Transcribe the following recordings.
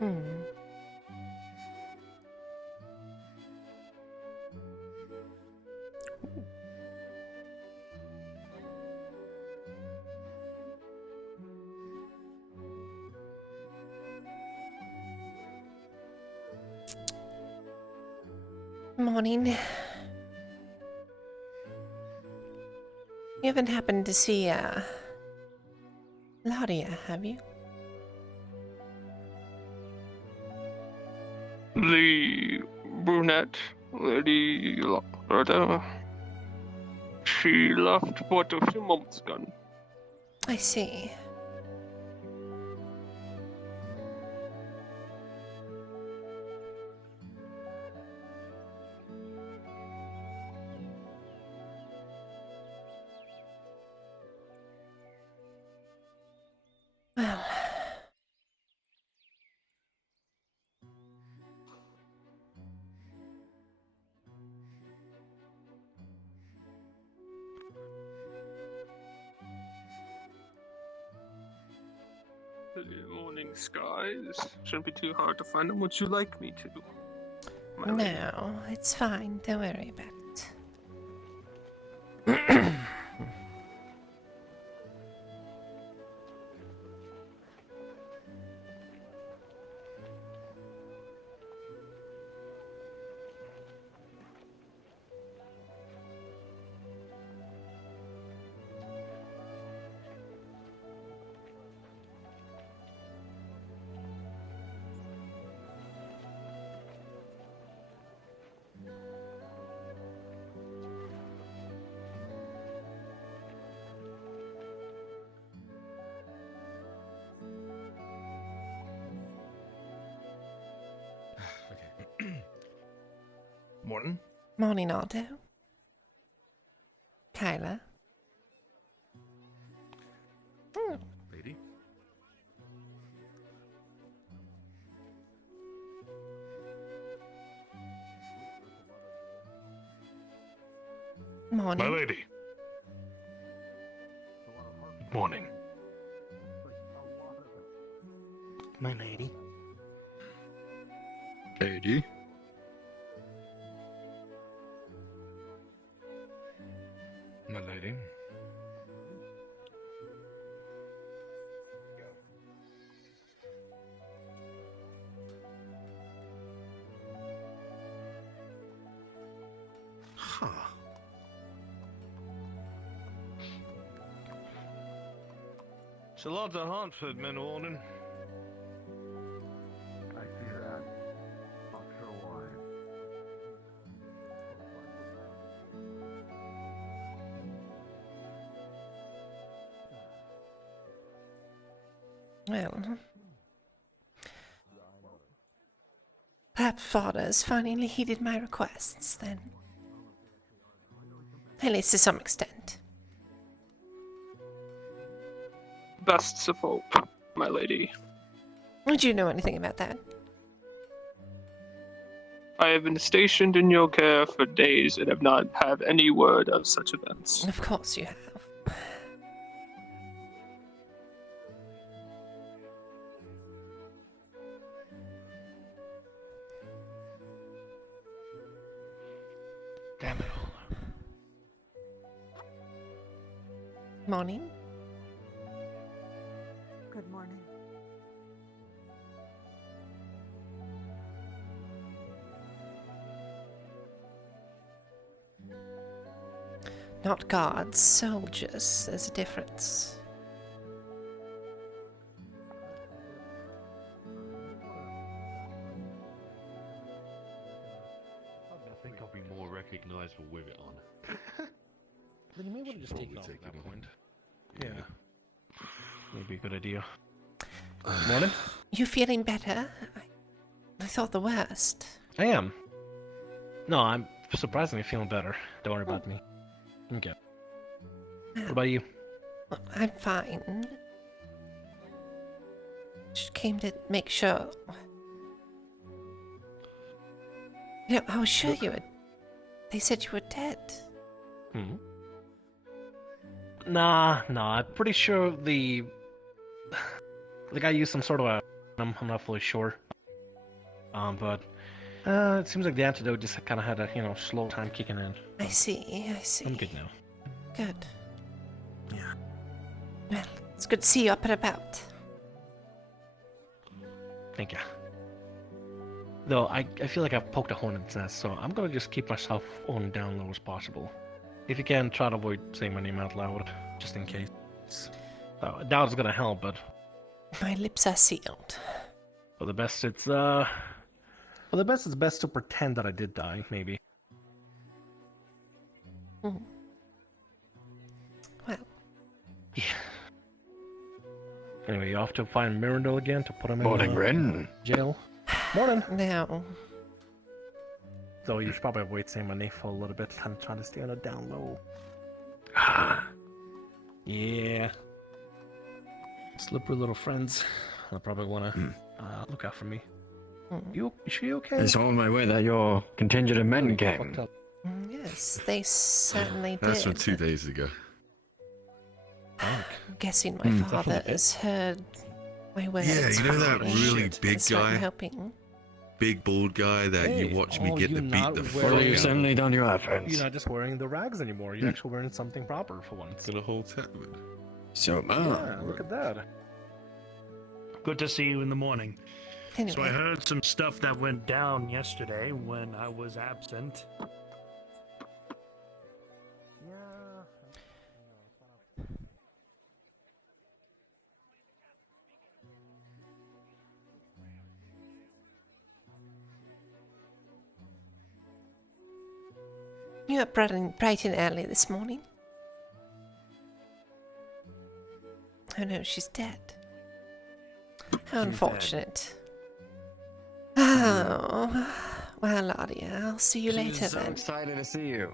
Hmm. Morning. You haven't happened to see, Laudia, have you? The brunette lady, she left but a few moments ago. I see. Well, The morning skies shouldn't be too hard to find them. Would you like me to? My lady? no, it's fine. Don't worry about it. Okay. Morning. Morning, Aldo. Kyla. Lady. Morning. My lady. Morning. My lady. Lady. My lady. Huh. It's a lot to hunt for mid-morning. I see that. Not sure why. Well, perhaps Father's finally heeded my requests, then. At least to some extent. Best of hope, my lady. Would you know anything about that? I have been stationed in your care for days and have not had any word of such events. Of course you have. Damn it all. Morning. Good morning. Not guards, soldiers. There's a difference. I think I'll be more recognizable with it on. Then you may want to just take it off Take at it that off. point. Yeah. Maybe a good idea. Morning. You feeling better? I thought the worst. I am. No, I'm surprisingly feeling better. Don't worry about me. Okay. What about you? Well, I'm fine. Just came to make sure. You know, I was sure you were. They said you were dead. Hmm. Nah, I'm pretty sure the guy used some sort of a. I'm not fully sure. But it seems like the antidote just kind of had a slow time kicking in. I see, I see. I'm good now. Good. Yeah. Well, it's good to see you up and about. Thank you. Though I feel like I've poked a hornet's nest, so I'm gonna just keep myself on down low as possible. If you can, try to avoid saying my name out loud, just in case. I doubt it's gonna help, but My lips are sealed. for the best, it's best to pretend that I did die, maybe. Mm. Well, Yeah. Anyway, you off to find Mirandol again to put him Morning, in Ren. jail? Morning. now, So you should probably avoid saying my name for a little bit, kind of trying to stay on a down low. Yeah. Slippery little friends. They'll probably want to look out for me. mm, Is she okay? It's on my way that your contingent of men Fucked came. up. yes, they certainly That's from did. 2 days ago. Fuck. I'm guessing my Is that from father the pit? has heard my words. Yeah, you know that probably. really Shit. big So I'm guy? hoping. Big bald guy that Hey, you watch me oh, get you to beat not the wearing- fuck Well, you've out certainly done your You're offense. not just wearing the rags anymore. You're actually wearing something proper for once. in a whole tavern. So, Yeah, look at that. Good to see you in the morning. Anyway, So I heard some stuff that went down yesterday when I was absent. you up bright and early this morning. Oh no, she's dead. How unfortunate. Oh, well, Aria, I'll see you later so then. excited to see you.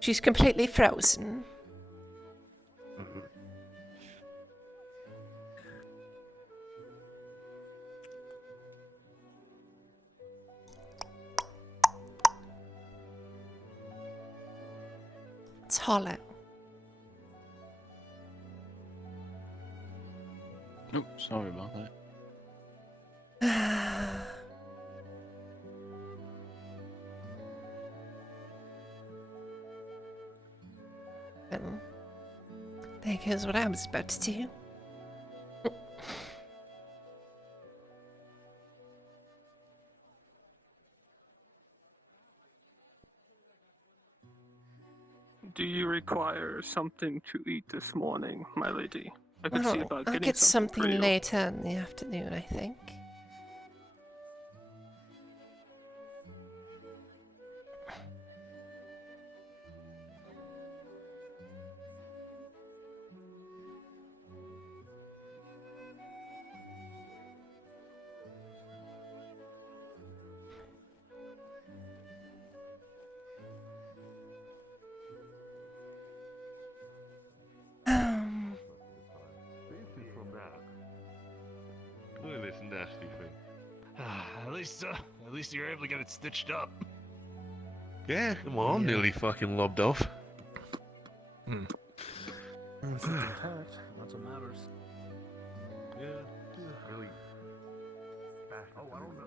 She's completely frozen. It's hollow. Oh, sorry about that. Well, there goes what I was about to do. Do you require something to eat this morning, my lady? I could see Well, about I'll getting get something for you. later in the afternoon, I think. From that. Look at this nasty thing. At least you're able to get it stitched up. Yeah, come on, Yeah. nearly fucking lobbed off. It's intact. That's what matters. Yeah. Really fast. Oh, I don't know.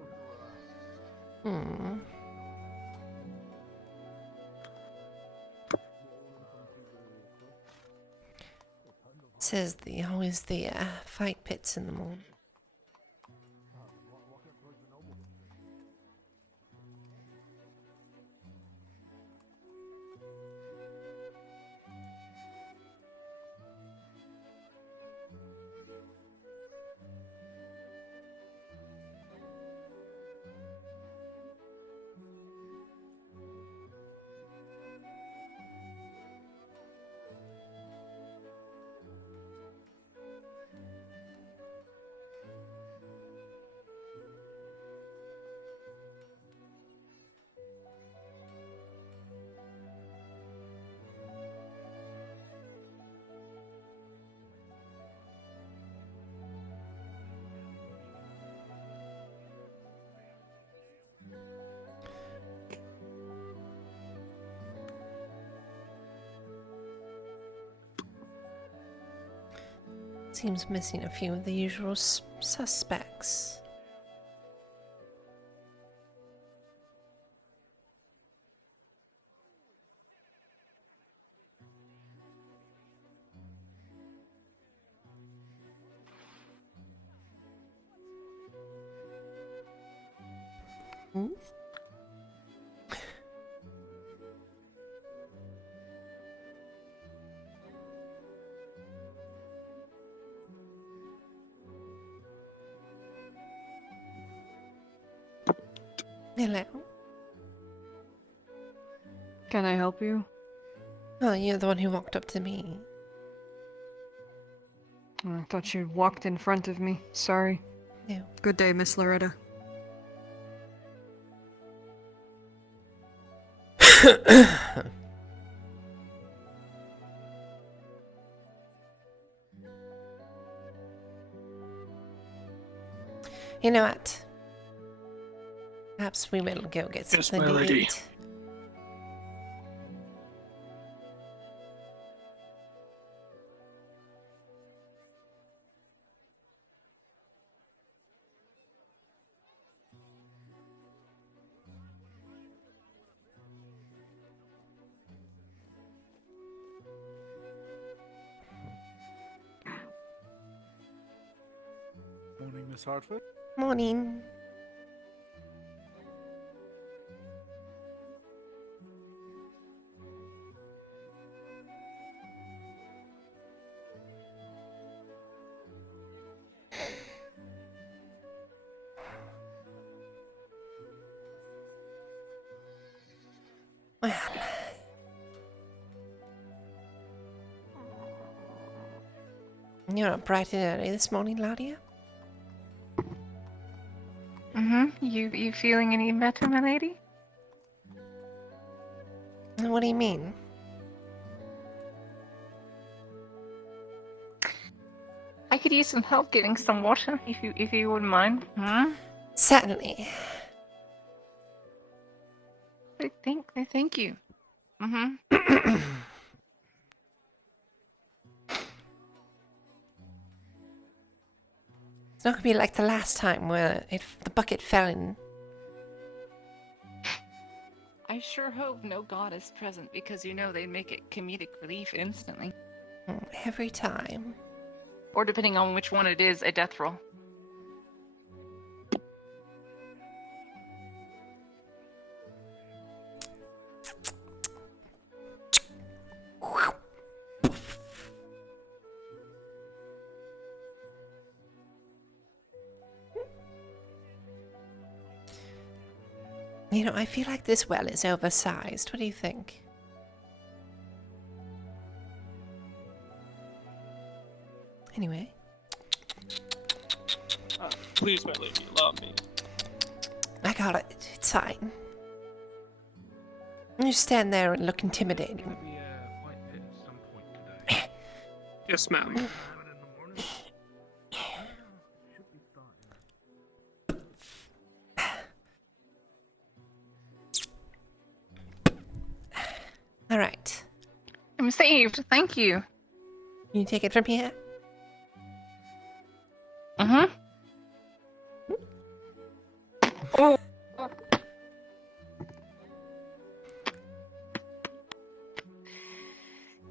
Hmm. Says always the fight pits in the morning. Seems missing a few of the usual suspects. Hmm? Hello. Can I help you? Oh, you're the one who walked up to me. Oh, I thought you walked in front of me. Sorry. No. Good day, Miss Loretta. You know what? Perhaps we will go get Yes, something my to lady. eat. Morning, Miss Hartford. Morning. Well, you're up bright and early this morning, Claudia. You feeling any better, my lady? What do you mean? I could use some help getting some water, if you wouldn't mind. Certainly. Thank you. It's not gonna be like the last time where the bucket fell in. I sure hope no god is present because you know they make it comedic relief instantly. Every time. Or depending on which one it is, a death roll. You know, I feel like this well is oversized. What do you think? Anyway. Please, my lady, allow me. I got it. It's fine. You stand there and look intimidating. Yes, ma'am. All right. I'm saved. Thank you. You take it from here. Oh.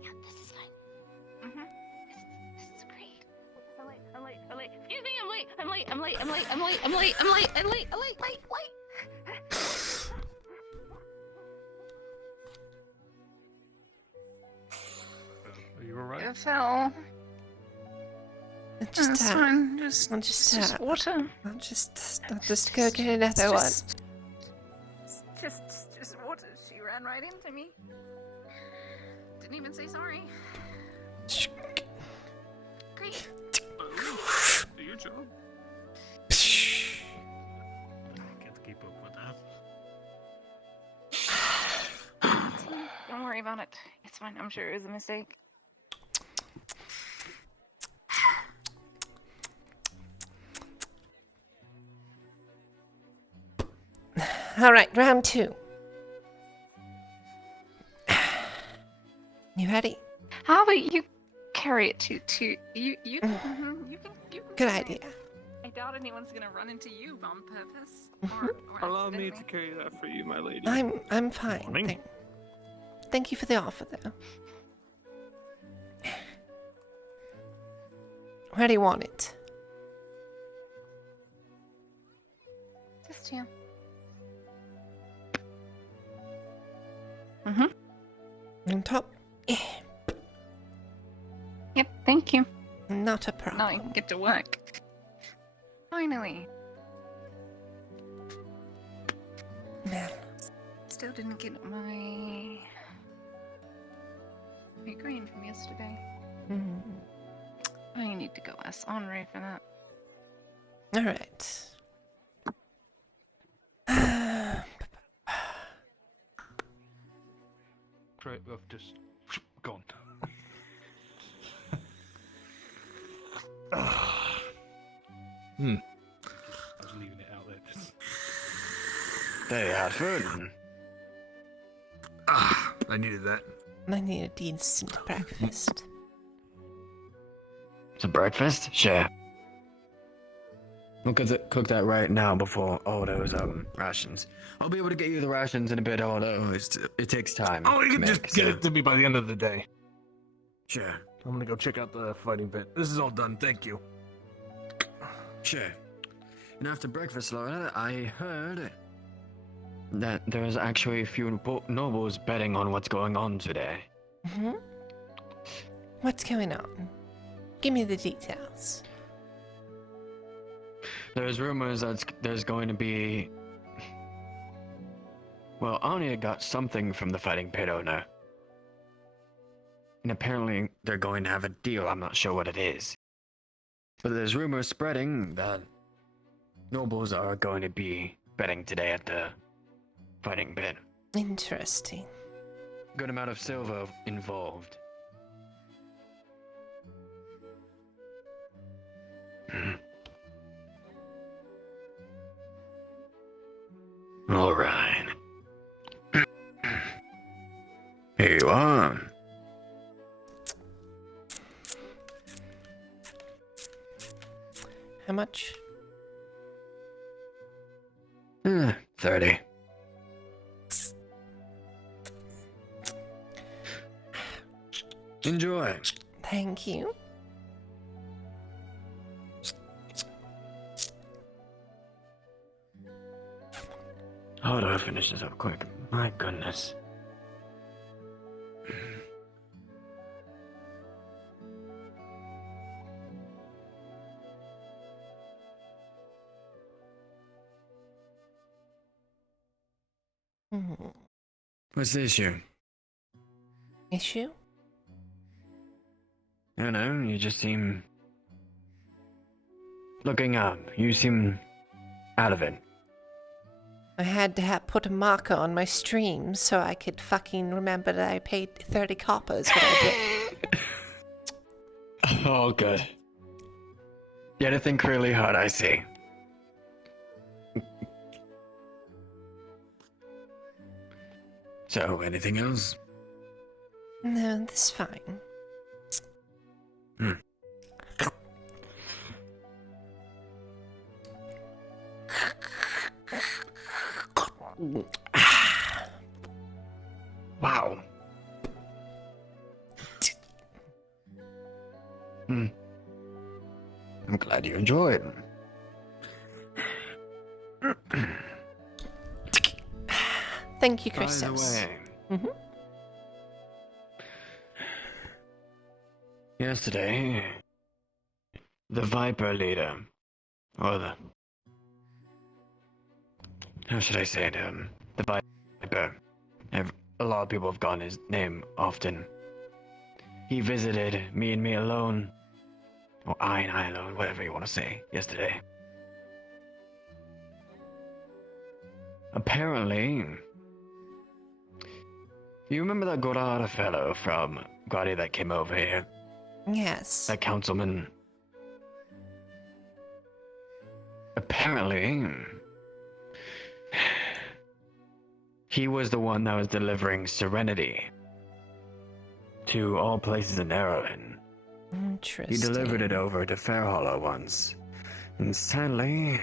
Yeah, this is fine. This is great. I'm late. Excuse me, I'm late. Are you alright? I fell. Just, fine. I'll Just water. I'll just go get another one. Just water. She ran right into me. Didn't even say sorry. Great. Do your job. I can't keep up with that. Don't worry about it. It's fine. I'm sure it was a mistake. All right, round 2. You ready? How about you carry it to you? You can. Good carry idea. it. I doubt anyone's gonna run into you on purpose. Or Allow me to accidentally. carry that for you, my lady. I'm fine. Morning. Thank you for the offer, though. Where do you want it? Just here. On top? Yeah, Yep, thank you. not a Now problem. I can get to work. Finally. Well, Still didn't get my green from yesterday. mm, I need to go ask Henri for that. all right. Great, I've just gone. Hmm. I was leaving it out there. Just... They had food. I needed that. I need a decent breakfast. It's a breakfast? Sure. We'll cook that right now before all those rations. I'll be able to get you the rations in a bit, although it takes time. Oh, you to can just make, get so- it to me by the end of the day. Sure. I'm gonna go check out the fighting pit. This is all done. Thank you. Sure. And after breakfast, Laura, I heard that there's actually a few nobles betting on what's going on today. Hmm. What's going on? Give me the details. There's rumors that there's going to be... Well, Anya got something from the fighting pit owner. And apparently they're going to have a deal. I'm not sure what it is. But there's rumors spreading that nobles are going to be betting today at the fighting pit. Interesting. Good amount of silver involved. All right. Here you are. How much? 30. Enjoy. Thank you. How do I finish this up quick? My goodness. Hmm. What's the issue? Issue? I don't know, you just seem... Looking up, you seem out of it. I had to put a marker on my stream so I could fucking remember that I paid 30 coppers for that bit. Oh, good. You had to think really hard, I see. So, anything else? No, that's fine. Wow. I'm glad you enjoyed. Thank you, By the Christos. way, Mhm. yesterday, the Viper leader, or how should I say it? The Viper. A lot of people have gotten his name often. He visited me and me alone, or I and I alone, whatever you want to say, yesterday. Apparently, you remember that Gorada fellow from Guardia that came over here? Yes. That councilman? Apparently, he was the one that was delivering Serenity to all places in Erlin. Interesting. He delivered it over to Fairhollow once. And sadly...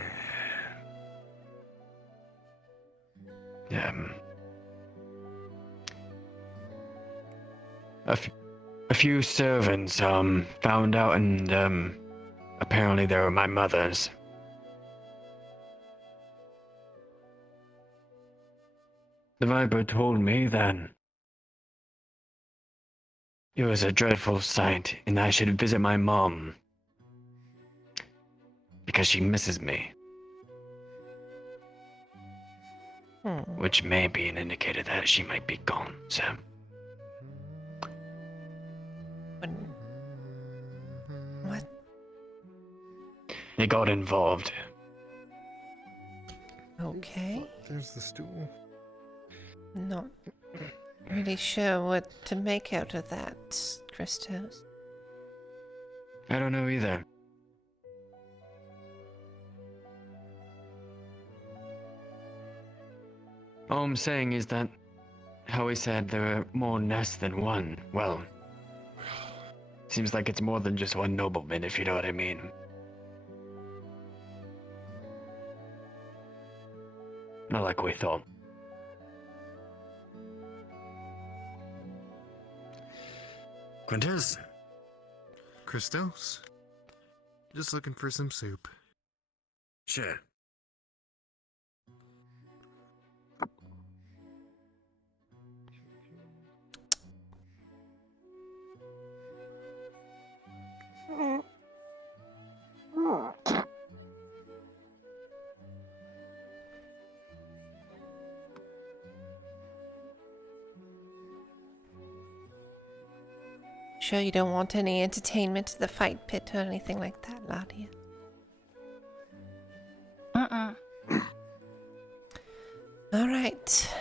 A few servants, found out and, apparently they were my mother's. The Viper told me that It was a dreadful sight, and I should visit my mom. Because she misses me. Which may be an indicator that she might be gone, so. What? They got involved. Okay. There's the stool. Not really sure what to make out of that, Christos. I don't know either. All I'm saying is that Howie said there were more nests than one. Well, seems like it's more than just one nobleman, if you know what I mean. Not like we thought. Quintez? Christos? Just looking for some soup. Sure. Sure you don't want any entertainment at the fight pit or anything like that, Ladia? All right.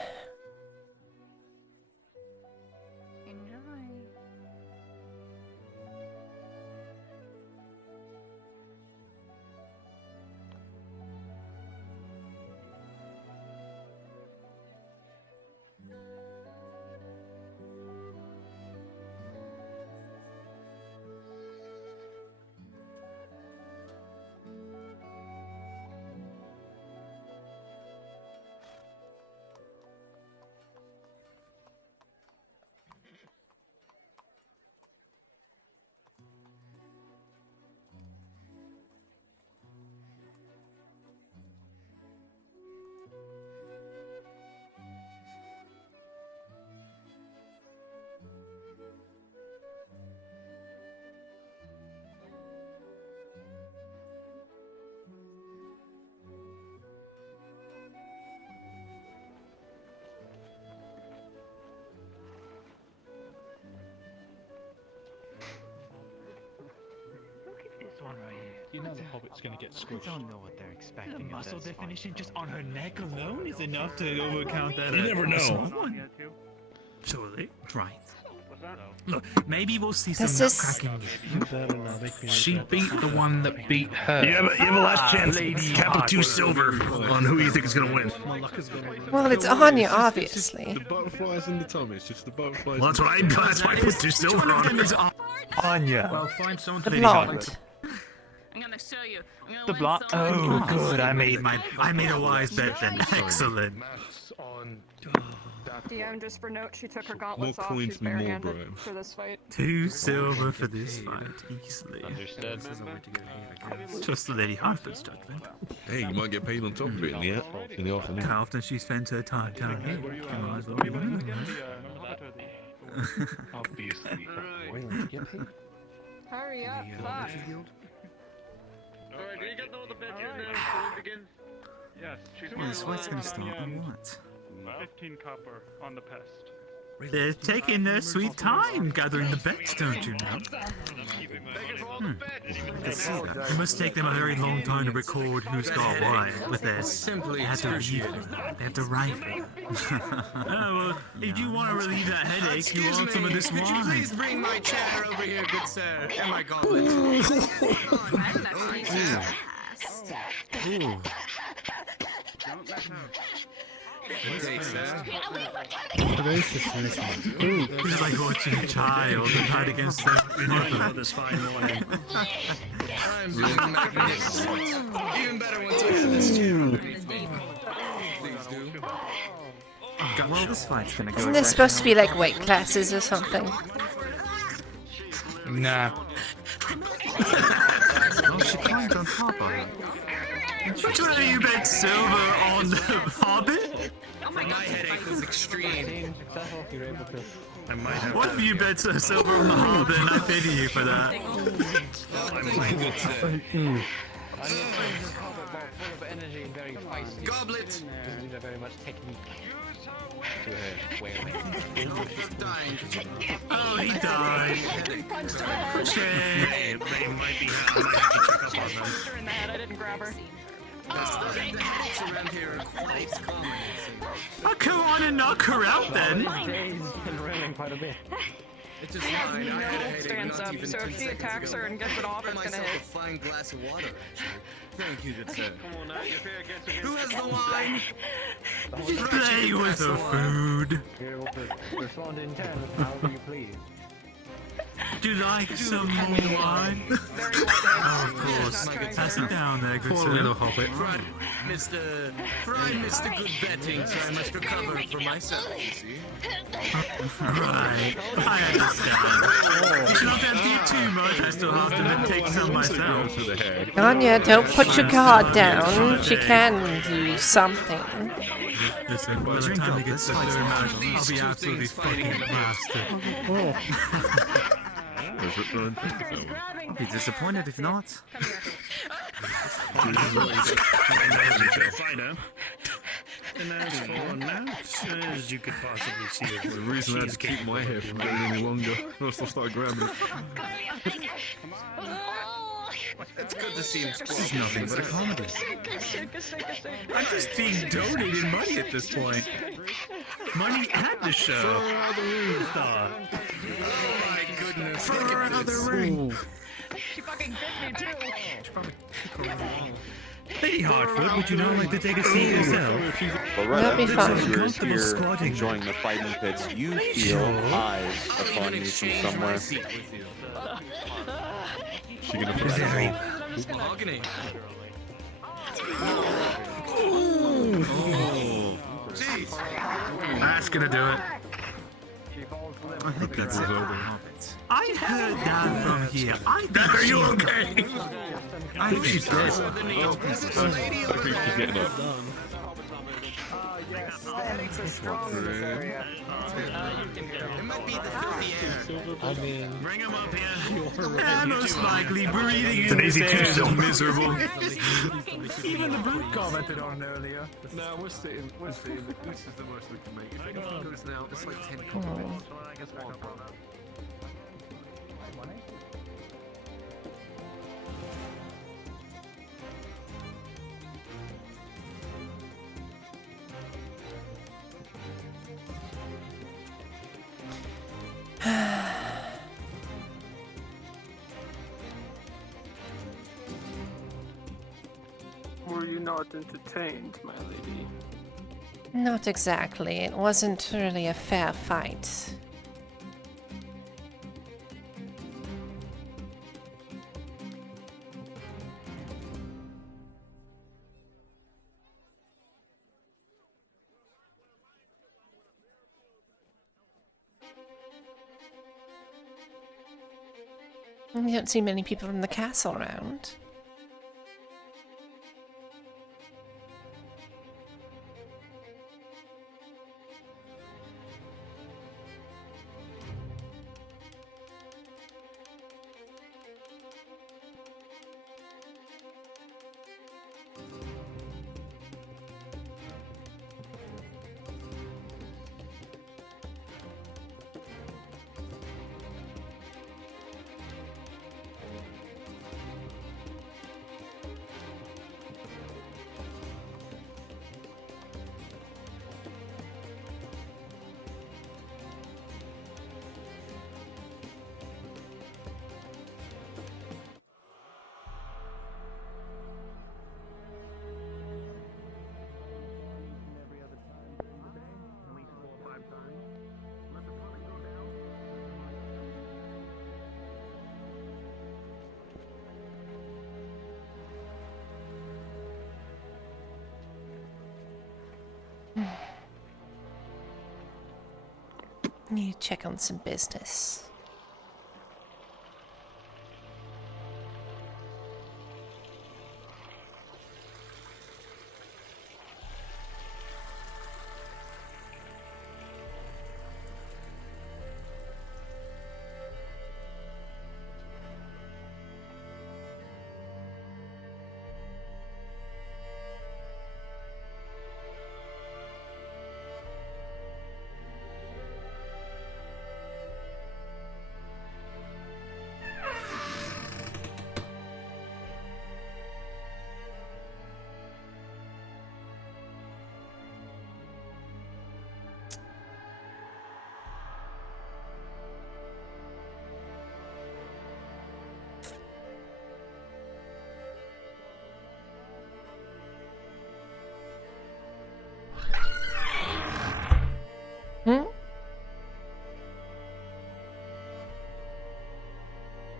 This one right here. You know the hobbit's gonna get squished. I don't know what they're expecting. The muscle definition just on her neck alone is enough to overcount that. You never know. Small one. Surely. Right. Look, maybe we'll see some This nutcracking. She beat the one that beat her. You have a last chance. Cap of 2 silver on who you think is gonna win. Well, it's Anya, obviously. The butterflies in the tummy. It's just the butterflies. Well, that's why I put 2 silver on it. Anya. Well, find someone The to blonde. I'm gonna show you. I'm gonna The win block. so Oh, much. good. I made a wise bet then. Excellent. DM, just for note, she took her More gauntlets off. coins She's mean more, barehanded bro. for this fight. 2 silver for this fight, easily. Understood. Trust the Lady Hartford's judgment. Hey, you might get paid on top of it in the afternoon. How often she spends her time down here? You might as well be winning, right? Obviously. Hurry up, fuck. Alright, do you get all the badges now before we begin? Yes, she's This fight's gonna start in what? 15 copper on the pest. They're taking their sweet time gathering the bets, don't you know? I can see that. It must take them a very long time to record who's got what with their... They have to write it. Oh, well, if you want to relieve that headache, you want some of this wine. Could you please bring my chair over here, good sir, and my goblet? Ooh. This is like watching a child fight against the this fine wine. I'm feeling magnificent. Even better once I have this chair over here. Please do. Well, this fight's gonna go. Isn't there supposed to be like weight classes or something? Nah. Oh, she climbed on top of it. Which one of you bet silver on the Hobbit? My headache was extreme. I might have What have you bet so silver on the Hobbit? I pity you for that. Goblet! very much technique to her Dying. Oh, he died. Shame. They might be. I might have to check up on them. Punched her in the head. I didn't grab her. The headaches around here are quite common. Oh, come on and knock her out then. quite a bit. It's just I have fine. I had a no headache stance not up, even so 10 if she seconds attacks ago. her and gets it off, Pour it's gonna myself hit. a fine glass of water, actually. Thank you, good sir. Come on now, your hair gets against Who has the wine? Just play with the food. You're able to respond in turn however you please. Do you like some more wine? Oh, of course. Pass it down there, good Poor little sir. hobbit. Mr. Good Betting, so I must recover for myself, you see. Right. I understand. You should not empty it too much. I still have to take some myself. Anya, don't put your guard down. She can do something. Listen, by the time we get to the third match, I'll be absolutely fucking blasted. I'll be disappointed if not. Fighter. And as for now, as you could possibly see, The reason I had to keep my hair from getting any longer, else I'll start grabbing it. It's good to see him this is nothing but a comedy. I'm just being donated money at this point. Money and the show. Oh my goodness. For another ring. She fucking bit me too. Lady Hardfoot, would you now like to take a seat yourself? That'd be fun. Comfortable squatting. Enjoying the fighting pits, you feel eyes upon you from somewhere. Seat with you. She gonna put that on? Mahogany. Jeez. That's gonna do it. I think that's it. I heard that from here. Are you okay? I think she's dead. I think she's getting up. Yes, the headaches are strong in this area. It might be the filthy air. Bring him up here. And most likely breathing It's an in easy this two air is zone. miserable. Even the brute commented on it earlier. No, we're sitting. This is the most we can make. If it goes now, it's like 10 compliments. I guess one. Were you not entertained, my lady? Not exactly. It wasn't really a fair fight. You don't see many people from the castle around. Need to check on some business.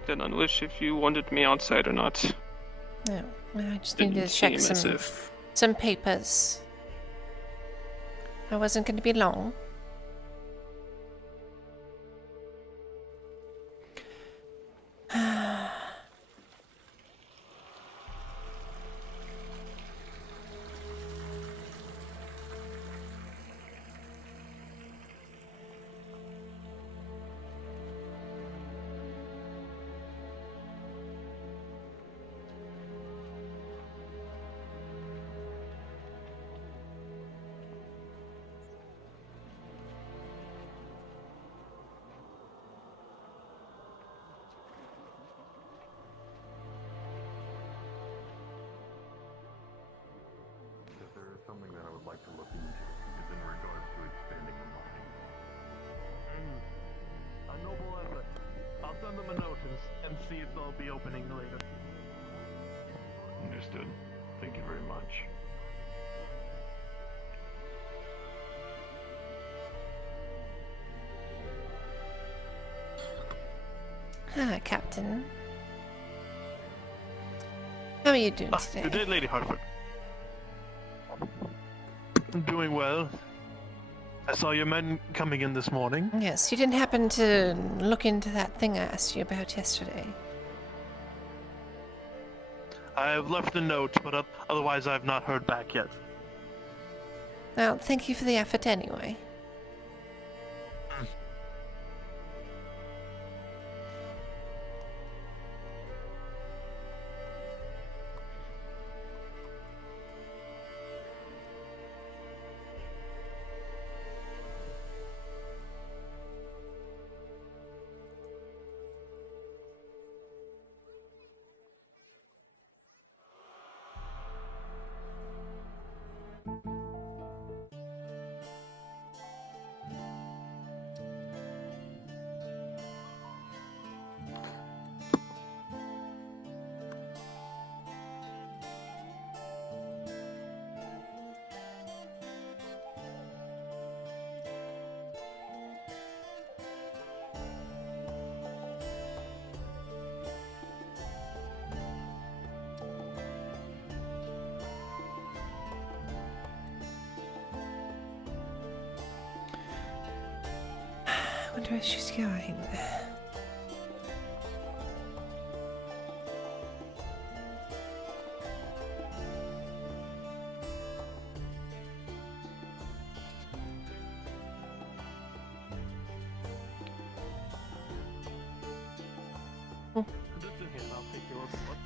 then on which if you wanted me outside or not. No, I just Didn't needed to check seem as if- some papers. I wasn't going to be long. If there is something that I would like to look into, is in regards to expanding the mine. A noble effort. I'll send them a note and see if they'll be opening later. Understood. Thank you very much. Ah, Captain. How are you doing today? Good day, Lady Hartford. I'm doing well. I saw your men coming in this morning. Yes, you didn't happen to look into that thing I asked you about yesterday. I have left a note, but otherwise I have not heard back yet. Well, thank you for the effort anyway. I wonder where she's going.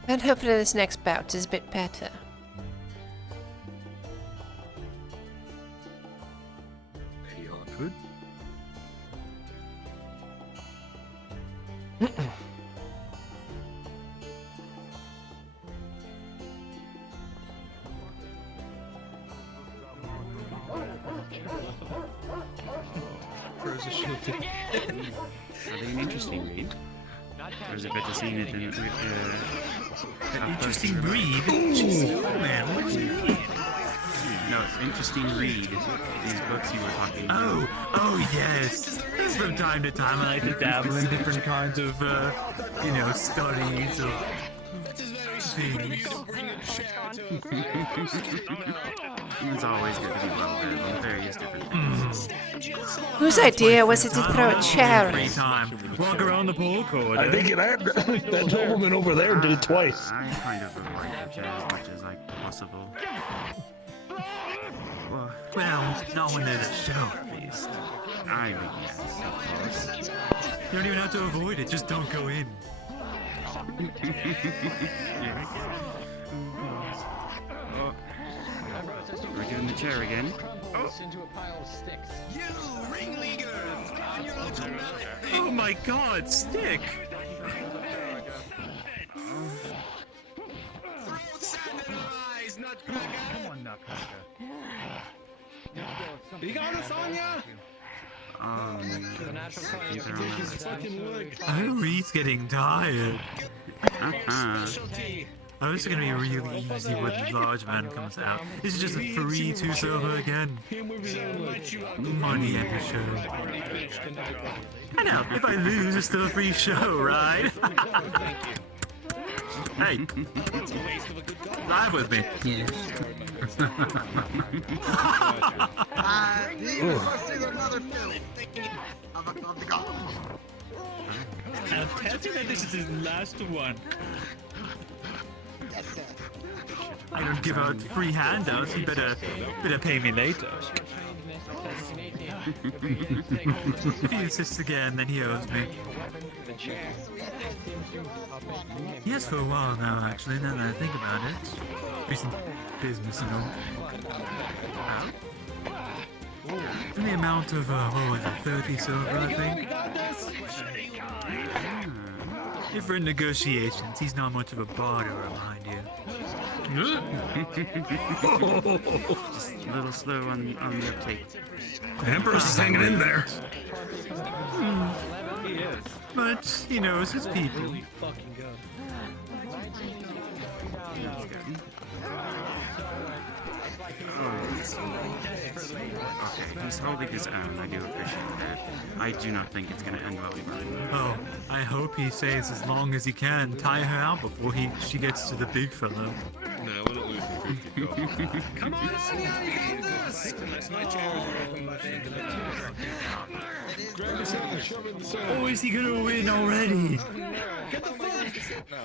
And hopefully this next bout is a bit better. Lady Hartford? Where's the shield? Are they an interesting read? Or is it better seen it in An interesting breed? Oh man, what do you mean? No, interesting read. These books you were talking about. Oh yes. From time to time, I like to dabble in different kinds of, studies of things. It's always good to be well read on various different things. Whose idea was it to throw a chair in? Walk around the pole corridor. I think that gentleman over there did it twice. I kind of avoid chat as much as possible. Well, not when there's a show, at least. I mean, yes, of course. You don't even have to avoid it, just don't go in. Yes. Oh. We're doing the chair again. Into a pile of sticks. You, ringleader! Oh my god, stick! Come on, Nutcracker. You got us, Anya? Oh, he's getting tired. Oh, this is gonna be really easy when the large man comes out. This is just a free 2 silver again. Money at the show. I know, if I lose, it's still a free show, right? Hey, live with me. Yes. Another film. I'm telling that this is his last one. I don't give out free handouts. You better pay me later. If he insists again, then he owes me. Yes, for a while now, actually. Now that I think about it, recent business and all. In the amount of what was it, 30 silver, I think. If we're in negotiations, he's not much of a barterer, mind you. Just a little slow on the uptake. The Emperor's is hanging in there. But he knows his people. Okay, he's holding his own. I do appreciate that. I do not think it's going to end well for him. Oh, I hope he stays as long as he can. Tie her out before she gets to the big fella. No, we're not losing 50 gold. Come on, you got this! Oh, is he gonna win already? Get the fuck!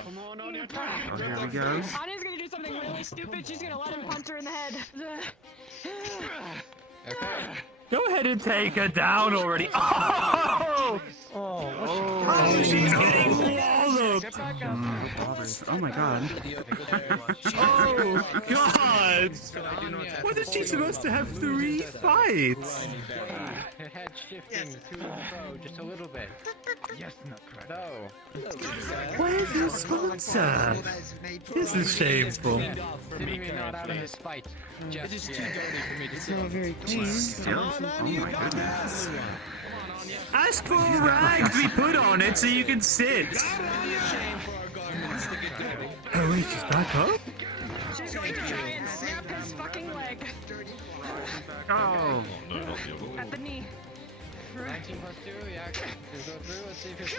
Come on, on your turn. Oh, here we go. Anya's gonna do something really stupid. She's gonna let him punch her in the head. Go ahead and take her down already. Oh! Oh, she's getting walloped! Oh my god. Oh god! What is she supposed to have 3 fights? Her head shifting to and fro just a little bit. Yes, Nutcracker. No. Where's your sponsor? This is shameful. Seemingly not out of this fight. Just It is too dirty for me to It's all very clean. Oh my goodness. Ask for a rag to be put on it so you can sit. Oh wait, she's back up? She's going to try and snap his fucking leg. Oh. At the knee. 19 plus 2, yeah. Just go through. Let's see if you're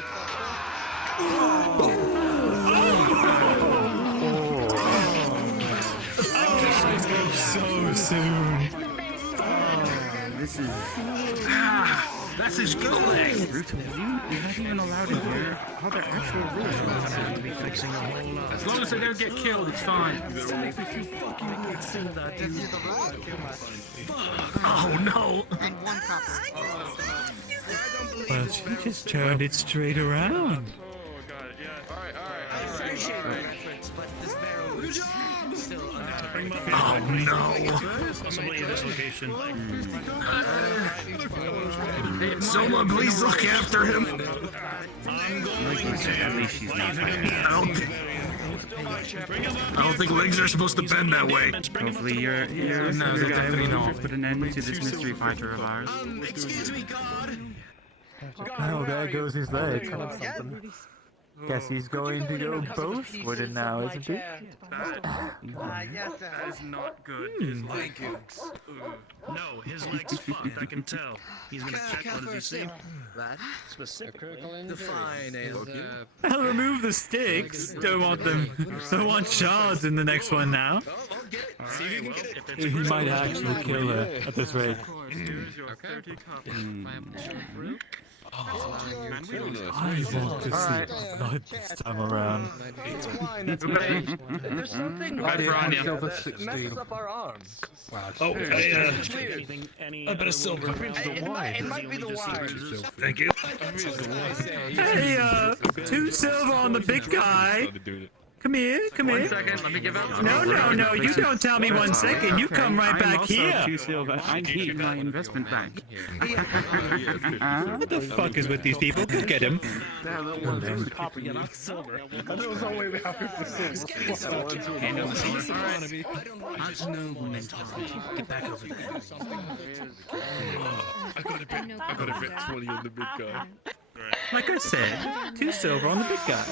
So soon. This is... That's his good leg. You're not even allowed in here. How the actual rules? As long as they don't get killed, it's fine. Oh no! Well, she just turned it straight around. Oh no! Possibly in this location. Someone please look after him. I'm going to. At least she's not I don't think legs are supposed to bend that way. Hopefully you're No, the they guy definitely who don't. put an end to this mystery fighter of ours. Excuse me, God! Oh, there goes his leg. Guess he's going to go both wooden now, isn't he? That is not good. Thank you. No, his leg's fucked, I can tell. He's gonna check, what does he see? That? Specifically. The fine ale. I'll remove the sticks. Don't want them. Don't want shards in the next one now. Alright, well, if it's He a might actually kill her at this rate. here's your 30 copper. I want to see blood this time around. It's fine. It's okay. There's something I didn't silver that 16. messes up our arms. Wow, Oh, I bet a silver. It might be the wine. Thank you. Hey, 2 silver on the big guy. Come here, come here. 1 second, let me give out. No, you don't tell me 1 second. You come right back here. I need my investment back. What the fuck is with these people? Go get him. Copper, you're not silver. I know it's only we have 56. Handle the silver. That's noble mentality. Get back over there. I got a bit 20 on the big guy. Like I said, 2 silver on the big guy.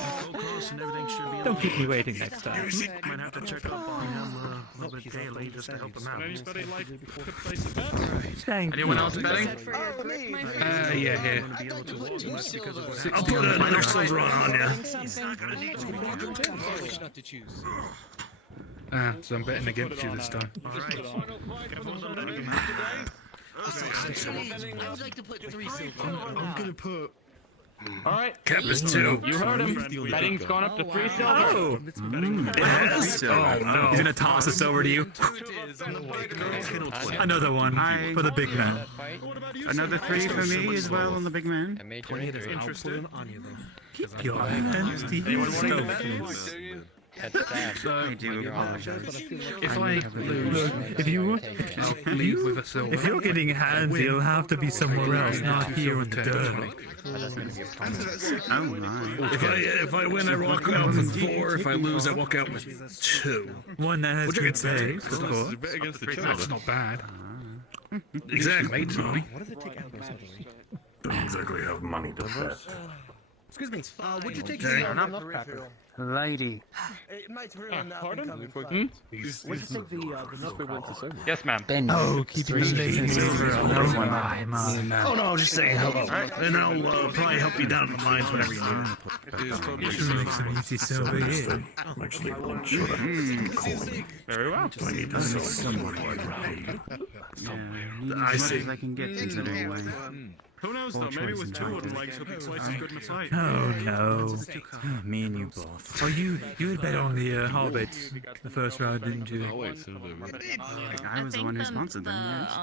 Don't keep me waiting next time. Might have to check up on him a little bit daily just to help him out. Anybody like to place a bet? Thank Anyone you. else betting? Yeah, here. I'll put another silver on ya. So I'm betting against you this time. Alright. I would like to put 3 silver. I'm gonna put. Alright. Cap is 2. You heard him. Betting's gone up to 3 silver. Oh! It has? Oh no. He's gonna toss us over to you. Another one for the big man. Another 3 for me as well on the big man. Interested? Keep your hands to yourself. So, I do apologize. If I lose, If you I'll leave with a silver. if you're getting hands, you'll have to be somewhere else, not here in the dirt. Oh my. If I win, I walk out with 4. If I lose, I walk out with 2. One that has good taste, of course. That's not bad. Exactly. Tony. Don't exactly have money to bet. Excuse me. Would you take Okay. Lady. Pardon? Yes, ma'am. Oh, keeping the ladies over. Oh my. Oh no, I was just saying hello. And I'll probably help you down in the mines whenever you need. Should make some easy silver here. Actually, one shot. Very well. Do I need to sell someone? I see. I can get considering way. Who knows though? Maybe with 2 of them legs, he'll be twice as good in a fight. Oh no. Me and you both. Oh, you had bet on the Hobbits the first round, didn't you? I was the one who sponsored them, yes.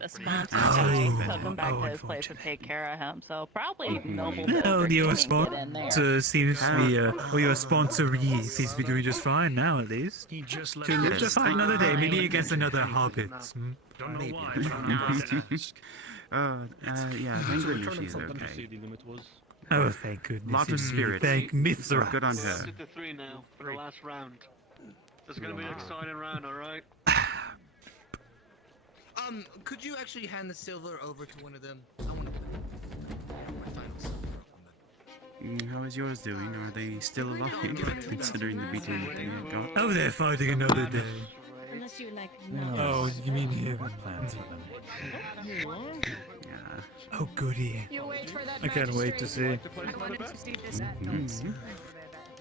The sponsor Oh. took him back to his place to take care of him, so probably noble. Well, your get in there. sponsor seems to be, or your sponsoree seems to be doing just fine now, at least. He just To live to fight another day, maybe against another Hobbit. Don't know why. Yeah, Angry Yoshi's okay. Oh, thank goodness. Lot of spirit. Thank Mithra. Good on her. To 3 now for the last round. This is gonna be an exciting round, alright? Could you actually hand the silver over to one of them? I want to put my final silver on them. How is yours doing? Are they still alive, considering the beating that they have got? Oh, they're fighting another day. Unless you like. Oh, you mean him? Plans for them. Oh, goody. You wait for that I can't wait to see. I wanted to see this.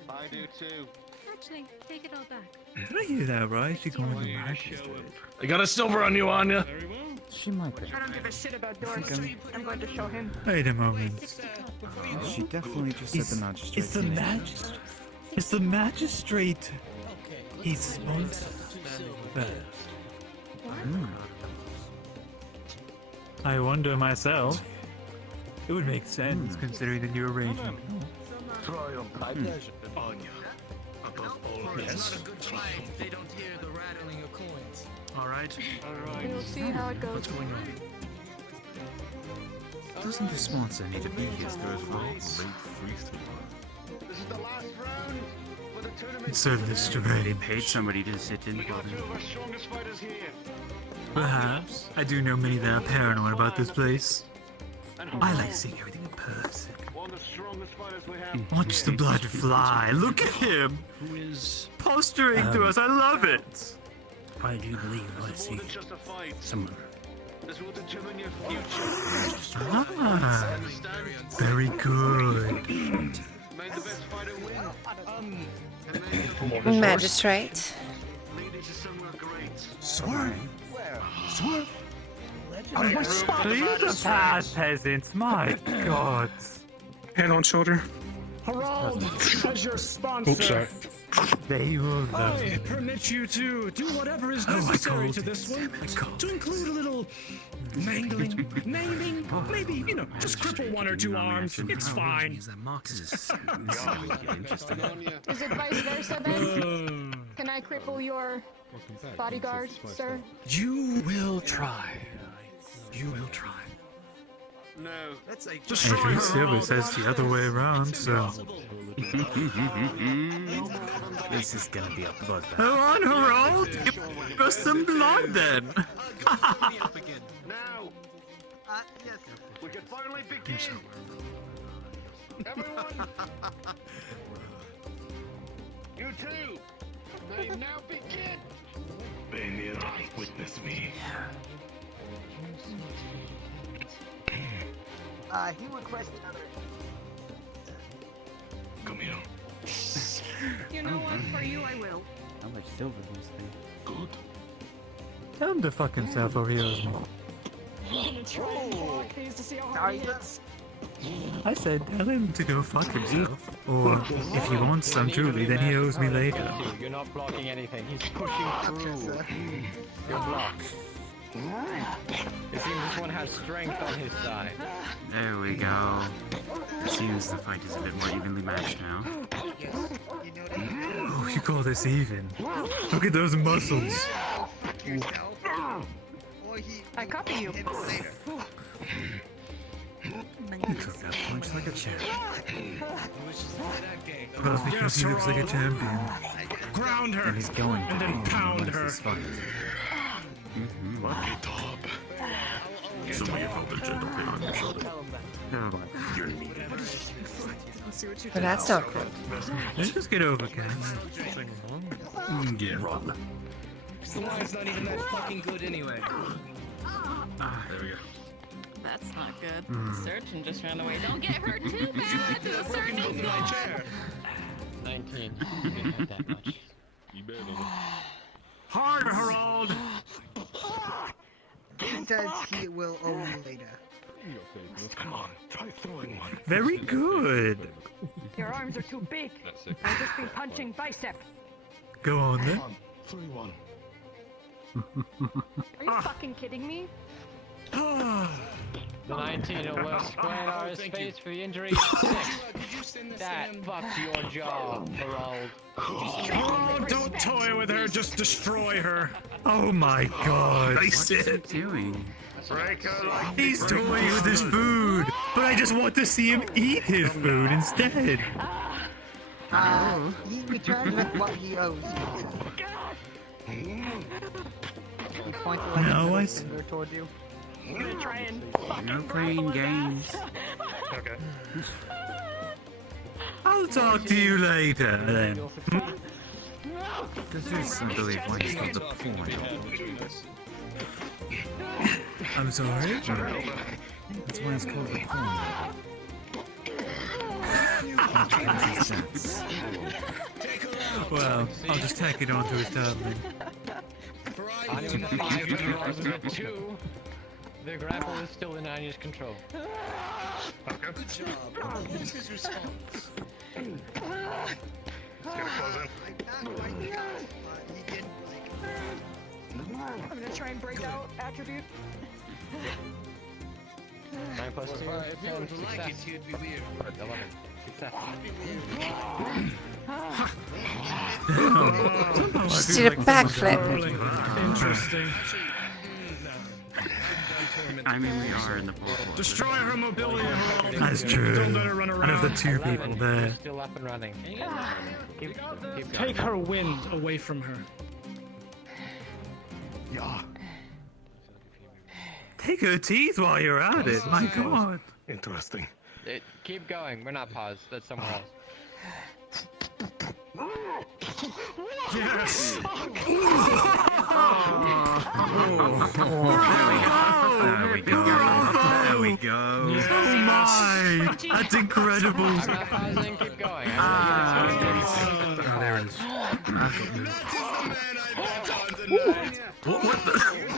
I do too. Actually, take it all back. Did I hear that right? She's going to magic. I got a silver on you, Anya. She might be. I don't give a shit about Doris. I'm going to show him. Wait a moment. She definitely just said the magistrate. It's the magistrate. It's the magistrate. He's sponsored. I wonder myself. It would make sense considering the new arrangement. It's not a good fight if they don't hear the rattling of coins. Alright. We'll see how it goes. What's going on? Doesn't the sponsor need to be here as well? This is the last round for the tournament. It's certainly strange. They paid somebody to sit in for them. Our strongest fighters here. Perhaps. I do know many that are paranoid about this place. I like seeing everything in person. One of the strongest fighters we have. Watch the blood fly. Look at him! Who is... Posturing to us. I love it! I do believe I see More than just a fight. someone. This will determine your future. Ah, Understand? very good. May the best fighter win. Magistrate. Lead into somewhere great. Swerve. Swerve. Out of my spot! Please pass, peasants. My God. Hand on shoulder. Harald, as your sponsor, Oops, sorry. They will I love you. permit you to do whatever is Oh, I necessary called to this it. one. I called To include a little mangling, naming, maybe, just cripple one or two arms. It's fine. Is that Marcus? Is it vice versa then? Can I cripple your bodyguard, sir? You will try. You will try. No. That's like Andrew Silver says the other way around, so. This is gonna be a bloodbath. Go on, Harald! Give us some blood then! Now. We can finally begin. Everyone! You too! May now begin! Mania, witness me. He requested another. Come here. You know what? For you, I will. How much silver is this thing? Good. Tell him to fuck himself or he owes me. I'm gonna try and block these to see how hard he hits. I said tell him to go fuck himself. Or if he wants some truly, then he owes me later. You're not blocking anything. He's pushing through. You're blocked. It seems this one has strength on his side. There we go. It seems the fight is a bit more evenly matched now. Oh, you call this even? Look at those muscles. I copy you. He took that punch like a champ. Well, because he looks like a champion. Ground her. And he's going to. And then pound her. This fight. What a top. Somebody felt the gentle pain on your shoulder. You're needed. But that's not good. Let's just get over, guys. Yeah. The line's not even that fucking good anyway. There we go. That's not good. Surgeon just ran away. Don't get hurt too bad. The surgeon's gone. 19. You didn't have that much. You better. Hard, Harold! It says he will owe me later. Come on, try throwing one. Very good. Your arms are too big. I'll just be punching bicep. Go on then. 3-1. Are you fucking kidding me? The 19 will work square on his face for the injury. 6. That fucks your jaw, Harold. Oh, don't toy with her, just destroy her. Oh my god. I said. What's he doing? He's toying with his food, but I just want to see him eat his food instead. He returned with what he owes me. He pointed like No, a I finger toward you. I'm gonna try and No playing games. Okay. I'll talk to you later then. This is, I believe, why he's called the point. I'm sorry? That's why he's called the point. Well, I'll just tack it onto his tablet. Only with a 5 and a 2. The grapple is still in Anya's control. Okay. Good job. What's his response? Let's get it close in. I'm gonna try and break out attribute. 9 plus 2. If you were to like it, you'd be weird. 11. Success. Just did a backflip. Interesting. I mean, we are in the portal. Destroy her mobility, Harold. That's true. Don't let her run around. And of the 2 people there. Still up and running. Keep Take her wind away from her. Yeah. Take her teeth while you're at it. My god. Interesting. Keep going. We're not paused. That's somewhere else. Yes! There we go. There we go. Oh my! That's incredible. I'm not pausing. Keep going. Oh, there it is. What the?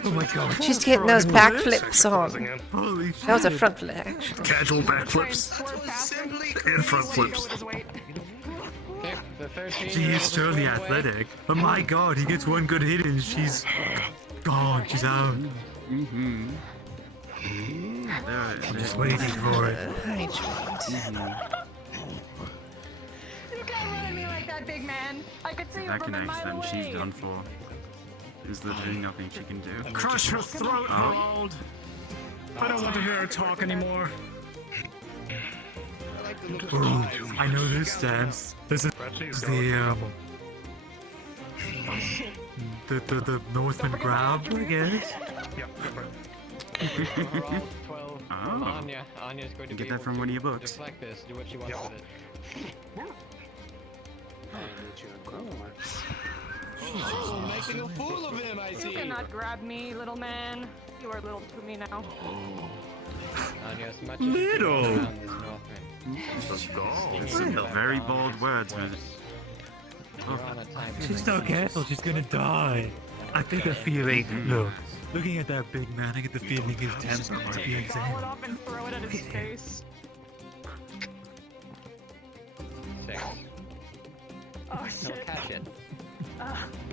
Oh my god. She's getting those backflips on. Holy shit. That was a front flip, actually. Casual backflips. And front flips. Okay, the 13. She is surely athletic. But my god, he gets one good hit and she's gone. She's out. I'm just waiting for it. I tried. You can't run at me like that, big man. I could see you That from a connects, mile then she's away. done for. There's literally nothing she can do. Crush her throat, Harold. I don't want to hear her talk anymore. Ooh, I know this stance. This is the Northman grab, I guess. Overall, 12. Anya's going to You be get that able from to one of your books. deflect this, do what she wants with it. Oh, making a fool of him, I see. You cannot grab me, little man. You are little to me now. Anya, as much Little. as you around this north Let's go. This These are very bold words, man. you're on a time. She's not careful, she's gonna die. I get the feeling, look, looking at that big man, I get the feeling his temper might be Call it up and throw it at his face. 6. Oh He'll shit. catch it.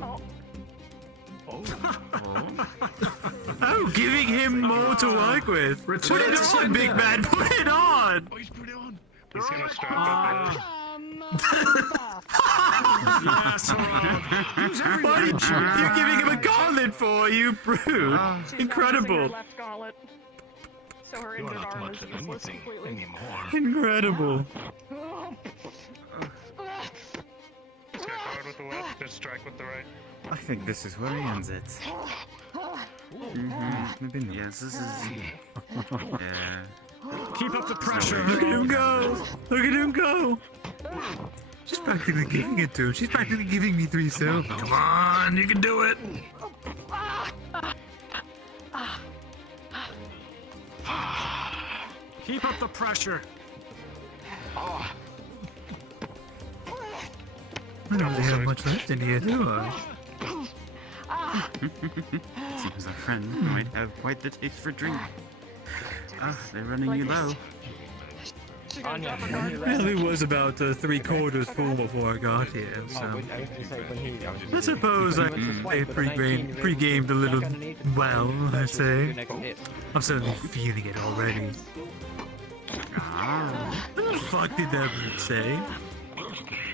Oh. Oh, giving him more to work with. Put it on, big man, put it on! Oh, he's put it on. He's gonna strap up. Yes, What did you're giving him a gauntlet for, you brute? She's not missing her Incredible. left gauntlet. So her injured arm is useless completely. Incredible. Just get guard with the left, just strike with the right. I think this is where he ends it. Maybe not. Yes, this is. Yeah. Keep up the pressure. Look at him go! Look at him go! She's practically giving it to him. She's practically giving me 3 silver. Come on, you can do it! Keep up the pressure. I don't really have much left in here, do I? Seems our friend might have quite the taste for drink. Ah, they're running you low. Well, it was about 3/4 full before I got here, so... I suppose I pre-gamed a little well, I'd say. I'm certainly feeling it already. What the fuck did that say?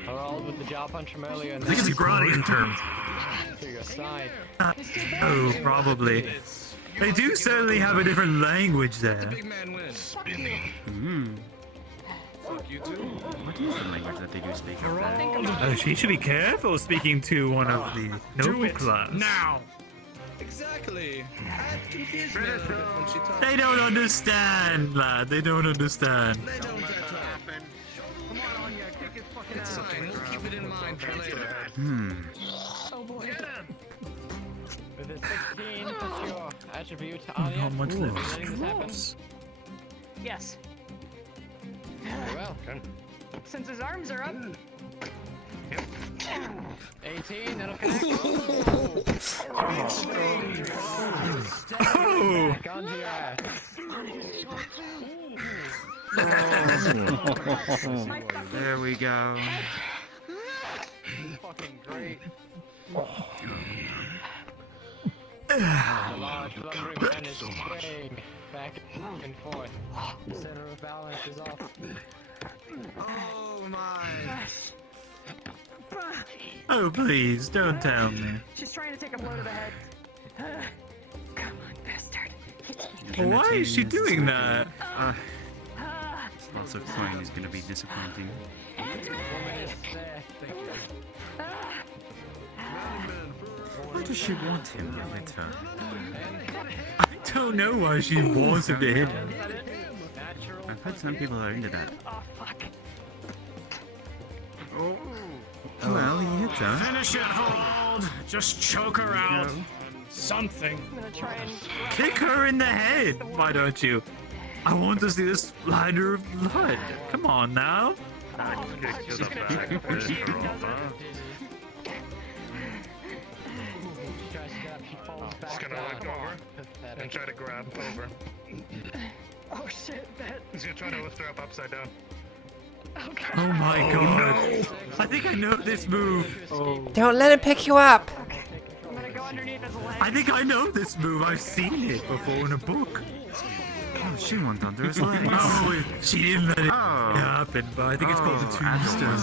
Harold with the jaw punch from earlier. I think it's a Gradian term. To your side. Oh, probably. They do certainly have a different language there. Fuck you too. What is the language that they do speak of? Oh, she should be careful speaking to one of the noble class. Now. Exactly. That confused me a little bit when she talked. They don't understand, lad. They don't understand. They don't at all. Come on, Anya, kick his fucking ass. It's fine. We'll keep it in mind for later. Oh boy. With a 16, what's your attribute, Anya? How much left? Letting this happen? Yes. Very well. Since his arms are up. 18, that'll connect. Oh! Back onto your ass. There we go. Fucking great. The large lumbering man is swaying back and forth. The center of balance is off. Oh my. Oh, please, don't tell me. She's trying to take a blow to the head. Come on, bastard. Why is she doing that? Lots of coin is gonna be disappointing. Why does she want him to hit her? I don't know why she wants him to hit him. I've heard some people are into that. Oh, fuck. Well, he hit her. Finish it, Harold. Just choke her out. Something. I'm gonna try and... Kick her in the head, why don't you? I want to see the splatter of blood. Come on now. Kick to the back. Just gonna look over and try to grab over. Oh shit, that... He's gonna try to lift her up upside down. Okay. Oh my god. I think I know this move. Don't let him pick you up. I'm gonna go underneath his leg. I think I know this move. I've seen it before in a book. Oh, she went under his legs. Oh, she didn't let it happen, but I think it's called the tombstone.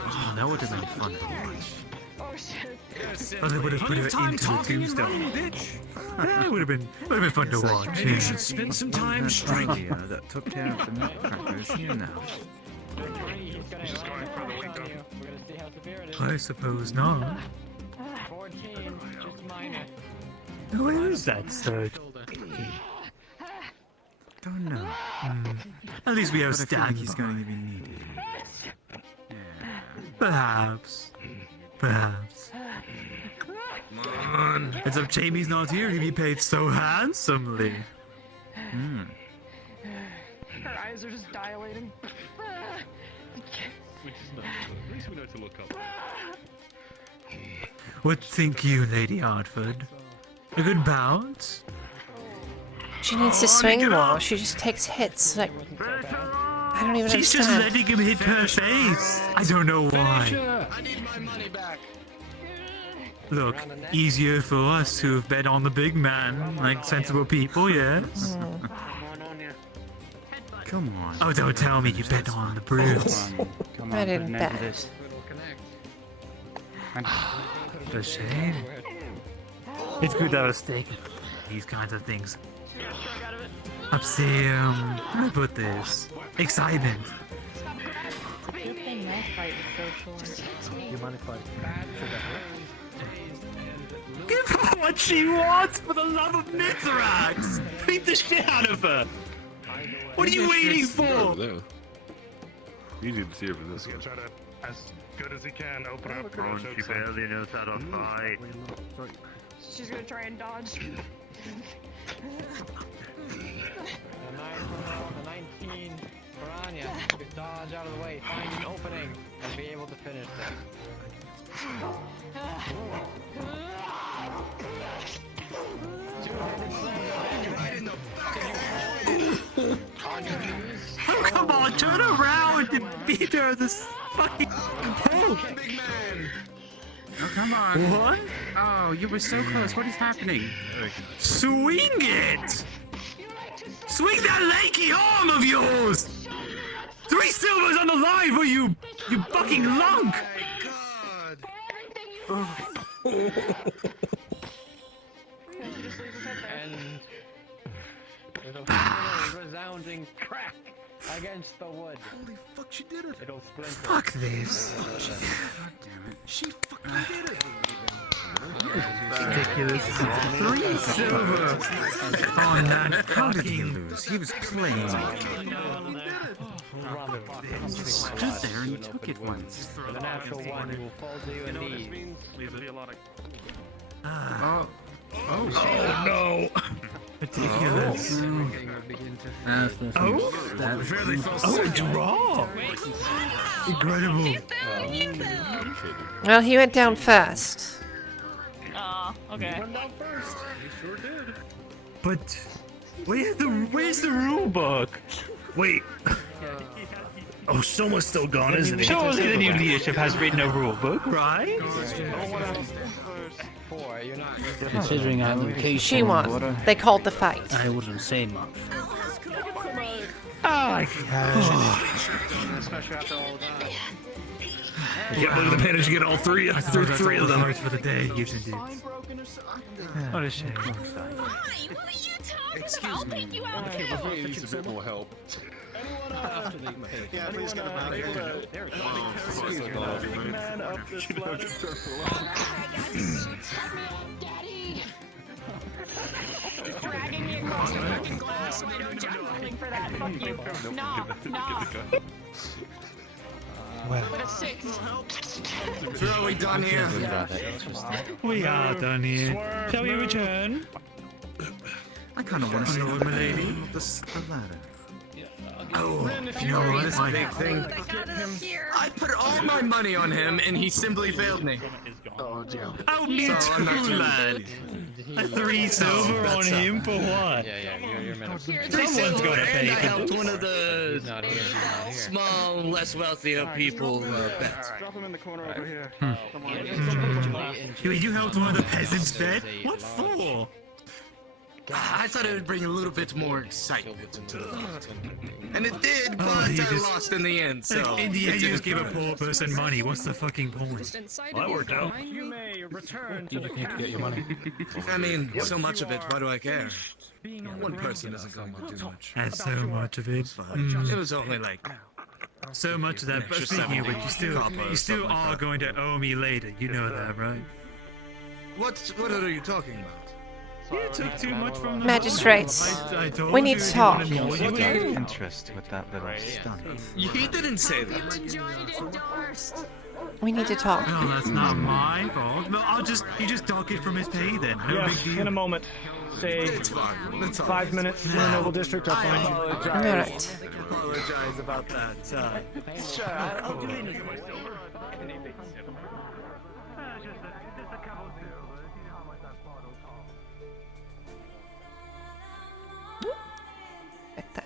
Oh, that would have been fun to watch. Oh shit. Oh, they would have put her into the tombstone. That would have been fun to watch. Maybe you should spend some time striking. That took care of the nutcrackers here now. She's going for the weak gun. I suppose not. 14, just minor. Where is that surge? Don't least we have But I feel like Stan. he's going to be needed. Perhaps. Perhaps. Come on. It's if Jamie's not here, he'd be paid so handsomely. Hmm. Her eyes are just dilating. Which is nice. At least we know to look up. What think you, Lady Hartford? A good bounce? She needs to swing more. She just takes hits. Like, I don't even She's understand. just letting him hit her face. I don't know why. I need my money back. Look, easier for us who have bet on the big man, like sensible people, yes? Come on. Oh, don't tell me you bet on the brutes. Come I on, didn't put an end to bet. this. For shame. It's good to have a stake in these kinds of things. Up see, let me put this. Excitement. Good thing that fight was so short. You mind if I Give her what she wants for the love of Mithrax! Beat the shit out of her! What are you waiting for? Easy to see it with this He's one. gonna try to, as good as he can, open up. She barely knows how to fight. She's gonna try and dodge. The 19 Piranha could dodge out of the way, find an opening, and be able to finish this. Oh, come on, turn around and beat her this fucking pole! Big man. Oh, come on. What? Oh, you were so close. What is happening? Swing it! Swing that lanky arm of yours! 3 silvers on the line for you fucking lunk! And there's a resounding crack against the wood. Holy fuck, she did it! It'll splinter. Fuck this. God damn it. She fucking did it! Ridiculous. 3 silver on that How did he fucking... lose? He was playing. Stood there and took it once. For the natural one, you will fall to your knees. Oh. Oh no! Ridiculous. That fairly fell a draw! Incredible. Well, he went down first. Oh, okay. But where's the rule book? Wait. Oh, someone's still gone, isn't he? Surely the new leadership has written a rule book, right? Considering I'm the case She won. They called the fight. I wouldn't say much. I can't believe they managed to get all three of them. For the day, you indeed. What a shame. Excuse me. He needs a bit more help. Yeah, please get him out of here. Dragging me across the fucking glass. Why don't you? I'm rolling for that. Fuck you. Nah, nah. With a 6. So are we done here? We are done here. Shall we return? I kind of want to see Hello, milady. the ladder. Oh, you know what? This big thing. I put all my money on him, and he simply failed me. Oh, dear. Oh, me So I'm not too, too lad. A 3 silver on him for what? You're meant to. Someone's gotta pay and I for helped this. one of the He's not here. He's not here. small, less wealthier people bet. Drop him in the corner over here. You helped one of the peasants bet? What for? I thought it would bring a little bit more excitement into the lot. And it did, but I lost in the end, so... In the end, you just gave a poor person money. What's the fucking point? Well, that worked out. You may return to You the just need to get your money. I mean, so much of it, why do I care? One person isn't going to do much. That's so much of it. It was only like... So much of that. But speaking of which, you still are going to owe me later. You know that, right? What are you talking about? You took too much from the Magistrates, I told we need you to you talk. wanted more. You What did. interest with that little stunt? He didn't say that. We need to talk. Well, that's not my fault. No, you just dock it from his pay then. No Yes, big deal. in a moment. Say It's fine. It's 5 minutes in the Noble District. I'll I find you. apologize. Alright. I apologize about that. Sure, I'll give you Like that.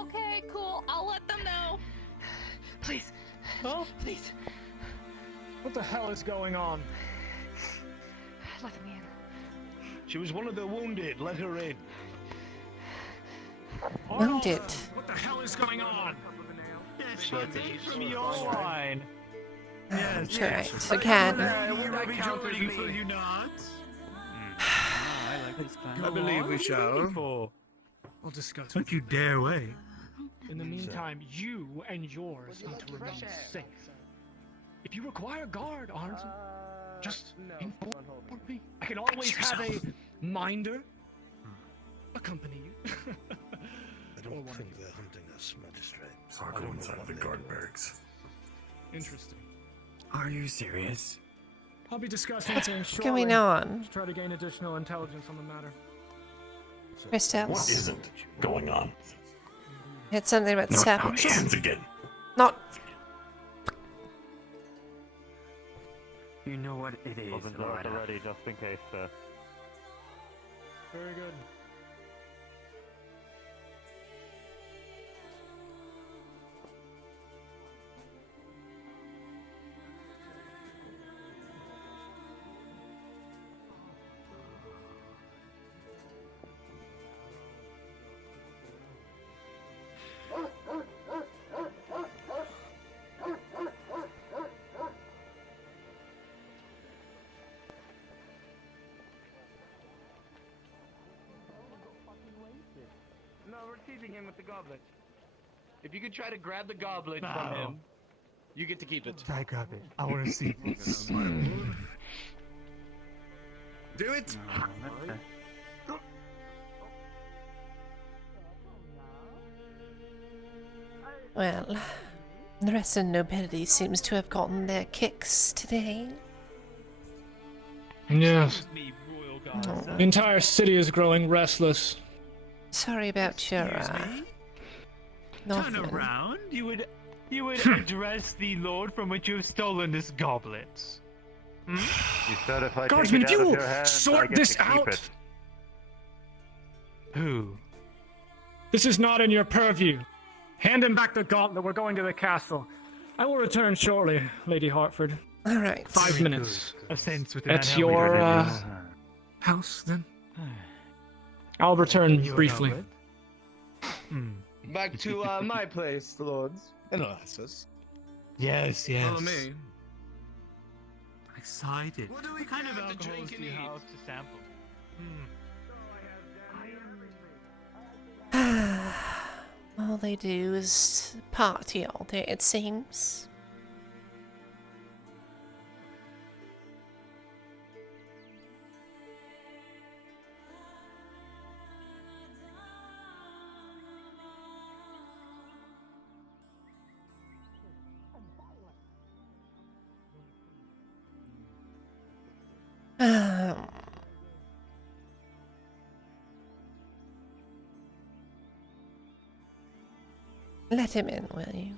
Okay, cool. I'll let them know. Please. Oh, Please. what the hell is going on? Let me in. She was one of the wounded. Let her in. Wounded. What the hell is going on? From your line. Yes. Alright, again. We're rejoining for you not. I believe we shall. I'll discuss. Don't you dare wait. In the meantime, you and yours need to remain safe. If you require guard, Arnson, just inform me. I can always have a minder accompany you. I don't think they're hunting us, magistrate. So I'll go inside the guard barracks. Interesting. Are you serious? I'll be discussing things What's shortly. going on? Try to gain additional intelligence on the matter. Christelle. What isn't going on? It's something about serpents. Hands again. Not. You know what it is, Loretta. Ready, just in case. Very good. No, we're teasing him with the goblet. If you could try to grab the goblet from him, you get to keep it. Try grab it. I want to see this. Do it. Well, the rest of the nobility seems to have gotten their kicks today. Yes. Oh. The entire city is growing restless. Sorry about your, Turn Northman. around. You would address the lord from which you have stolen this goblet. You said if I Guardsman, take if it out you of your hand, I sort get this to keep out. it. Who? This is not in your purview. Hand him back the gauntlet. We're going to the castle. I will return shortly, Lady Hartford. All right. 5 minutes. A sense with At your house, then. I'll return briefly. Back to my place, lords and lasses. Yes, yes. Follow me. Excited. What do we kind of have to alcohols drink do and you eat? have to sample? All they do is party all day, it seems. Let him in, will you?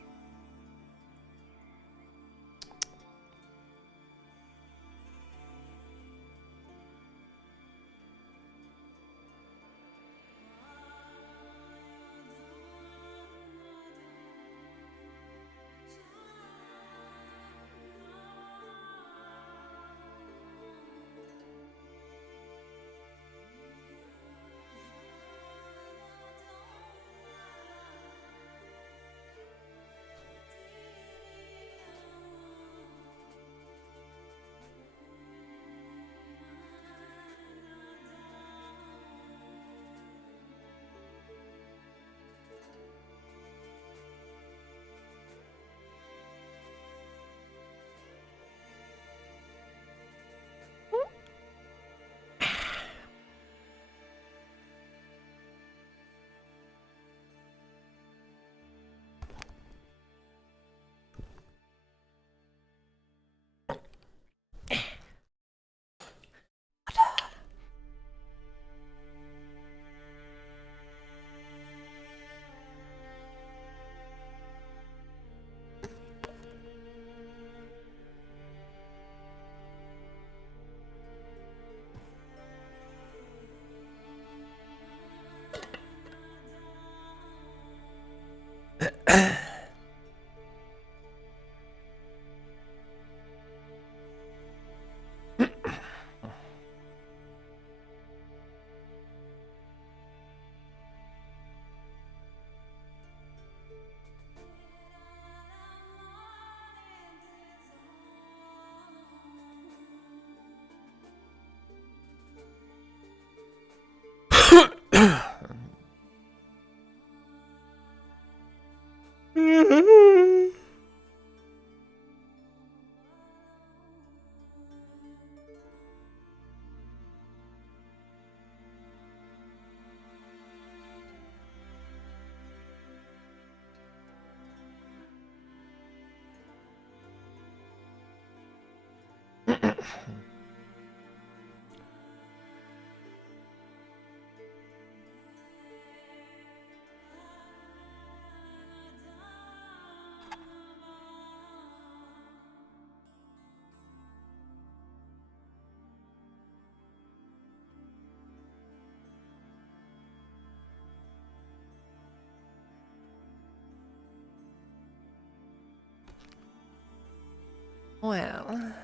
Well.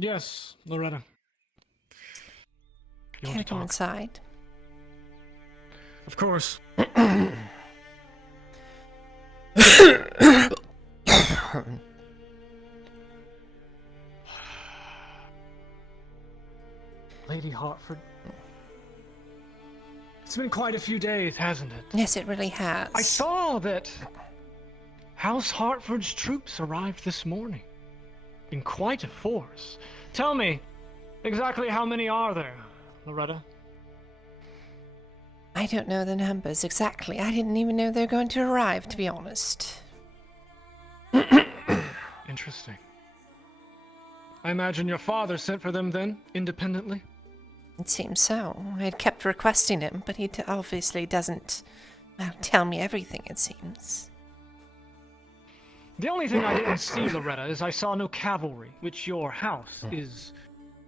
Yes, Loretta. Can I come inside? Of course. Lady Hartford. It's been quite a few days, hasn't it? Yes, it really has. I saw that House Hartford's troops arrived this morning in quite a force. Tell me, exactly how many are there, Loretta? I don't know the numbers exactly. I didn't even know they were going to arrive, to be honest. Interesting. I imagine your father sent for them then, independently? It seems so. I had kept requesting him, but he obviously doesn't tell me everything, it seems. The only thing I didn't see, Loretta, is I saw no cavalry, which your house is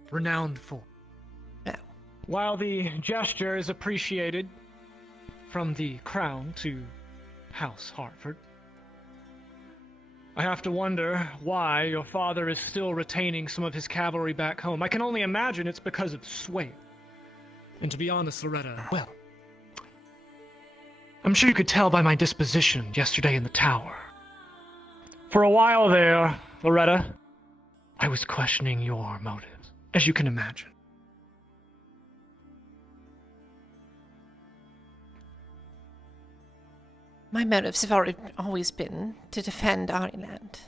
renowned for. No. While the gesture is appreciated from the crown to House Hartford, I have to wonder why your father is still retaining some of his cavalry back home. I can only imagine it's because of sway. And to be honest, Loretta, well, I'm sure you could tell by my disposition yesterday in the tower. For a while there, Loretta, I was questioning your motives, as you can imagine. My motives have always been to defend Ireland.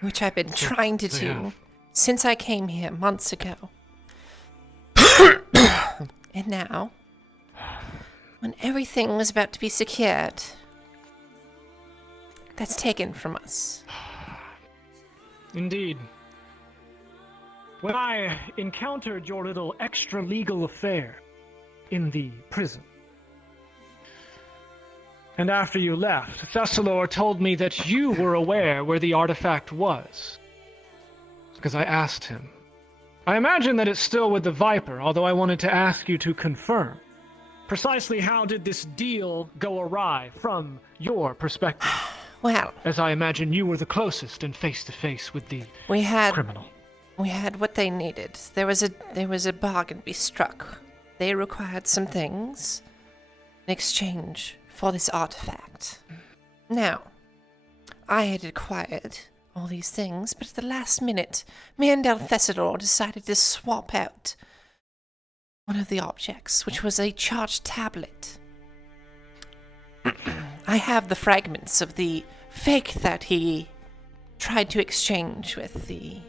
Which I've been trying to do since I came here months ago. And now, when everything was about to be secured, that's taken from us. Indeed. When I encountered your little extra-legal affair in the prison, and after you left, Thessalor told me that you were aware where the artifact was. Because I asked him. I imagine that it's still with the Viper, although I wanted to ask you to confirm. Precisely how did this deal go awry from your perspective? Well, as I imagine you were the closest and face-to-face with the criminal. We had what they needed. There was a bargain we struck they required some things in exchange for this artifact. Now, I had acquired all these things, but at the last minute, Mandel Thessalor decided to swap out one of the objects, which was a charged tablet. I have the fragments of the fake that he tried to exchange with the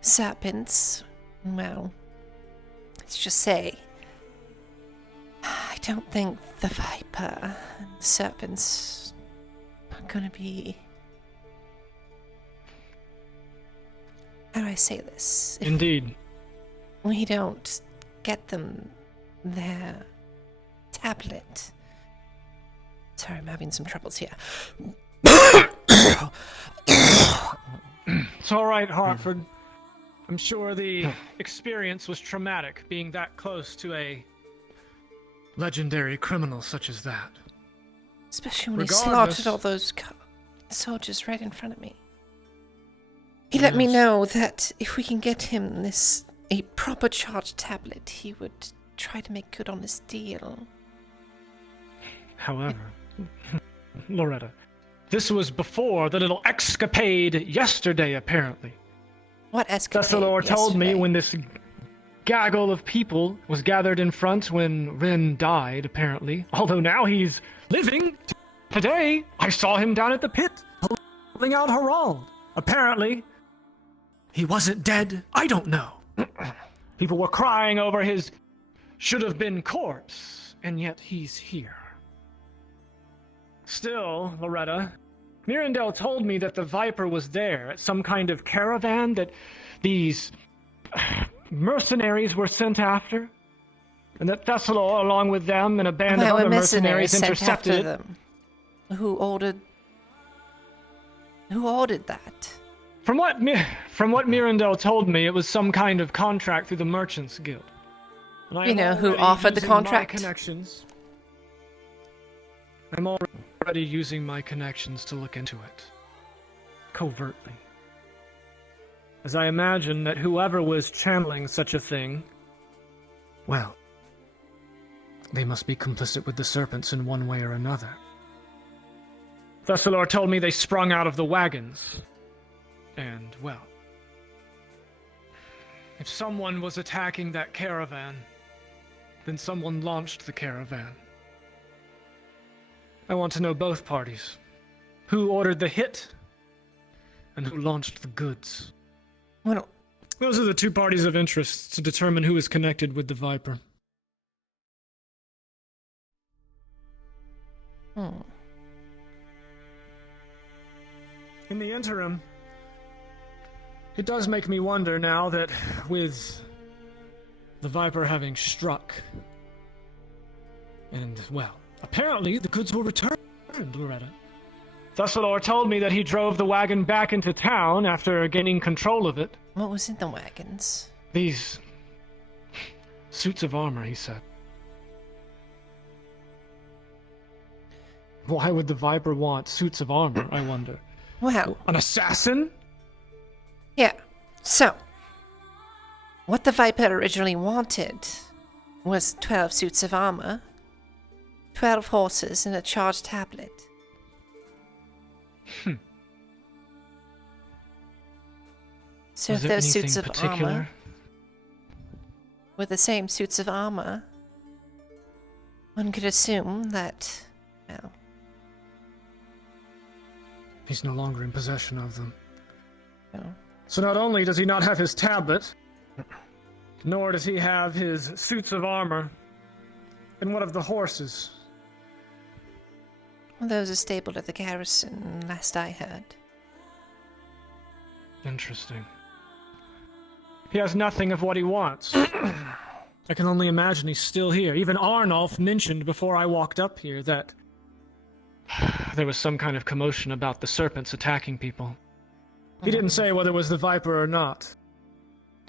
serpents. Well, let's just say, I don't think the Viper and the serpents are gonna be... How do I say this? Indeed. We don't get them their tablet. Sorry, I'm having some troubles here. It's all right, Hartford. I'm sure the experience was traumatic, being that close to a legendary criminal such as that. Especially when he Regardless- slaughtered all those soldiers right in front of me. He let me know that if we can get him a proper charged tablet, he would try to make good on this deal. However, Loretta, this was before the little escapade yesterday, apparently. What escapade? Thessalor told me when this gaggle of people was gathered in front when Rin died, apparently. Although now he's living. Today, I saw him down at the pit, pulling out Harald. Apparently, he wasn't dead. I don't know. People were crying over his should-have-been corpse, and yet he's here. Still, Loretta, Mirandel told me that the Viper was there at some kind of caravan that these mercenaries were sent after, and that Thessalor, along with them and a band of other mercenaries, intercepted it. Them. Who ordered that? From what Mirandel told me, it was some kind of contract through the Merchants Guild. And I You am know who already offered the using my contract? Connections. I'm already using my connections to look into it. Covertly. As I imagine that whoever was channeling such a thing, well, they must be complicit with the serpents in one way or another. Thessalor told me they sprung out of the wagons. And, well, if someone was attacking that caravan, then someone launched the caravan. I want to know both parties. Who ordered the hit, and who launched the goods. Well, those are the two parties of interest to determine who is connected with the Viper. In the interim, it does make me wonder now that with the Viper having struck, and, well, apparently the goods were returned, Loretta. Thessalor told me that he drove the wagon back into town after gaining control of it. What was in the wagons? These suits of armor, he said. Why would the Viper want suits of armor, I wonder? Well, an assassin? Yeah. So, what the Viper originally wanted was 12 suits of armor, 12 horses, and a charged tablet. So if those suits of armor were the same suits of armor, one could assume that, well... He's no longer in possession of them. No. So not only does he not have his tablet, nor does he have his suits of armor, and one of the horses. Well, those are stabled at the garrison, last I heard. Interesting. He has nothing of what he wants. I can only imagine he's still here. Even Arnulf mentioned before I walked up here that there was some kind of commotion about the serpents attacking people. He didn't say whether it was the Viper or not,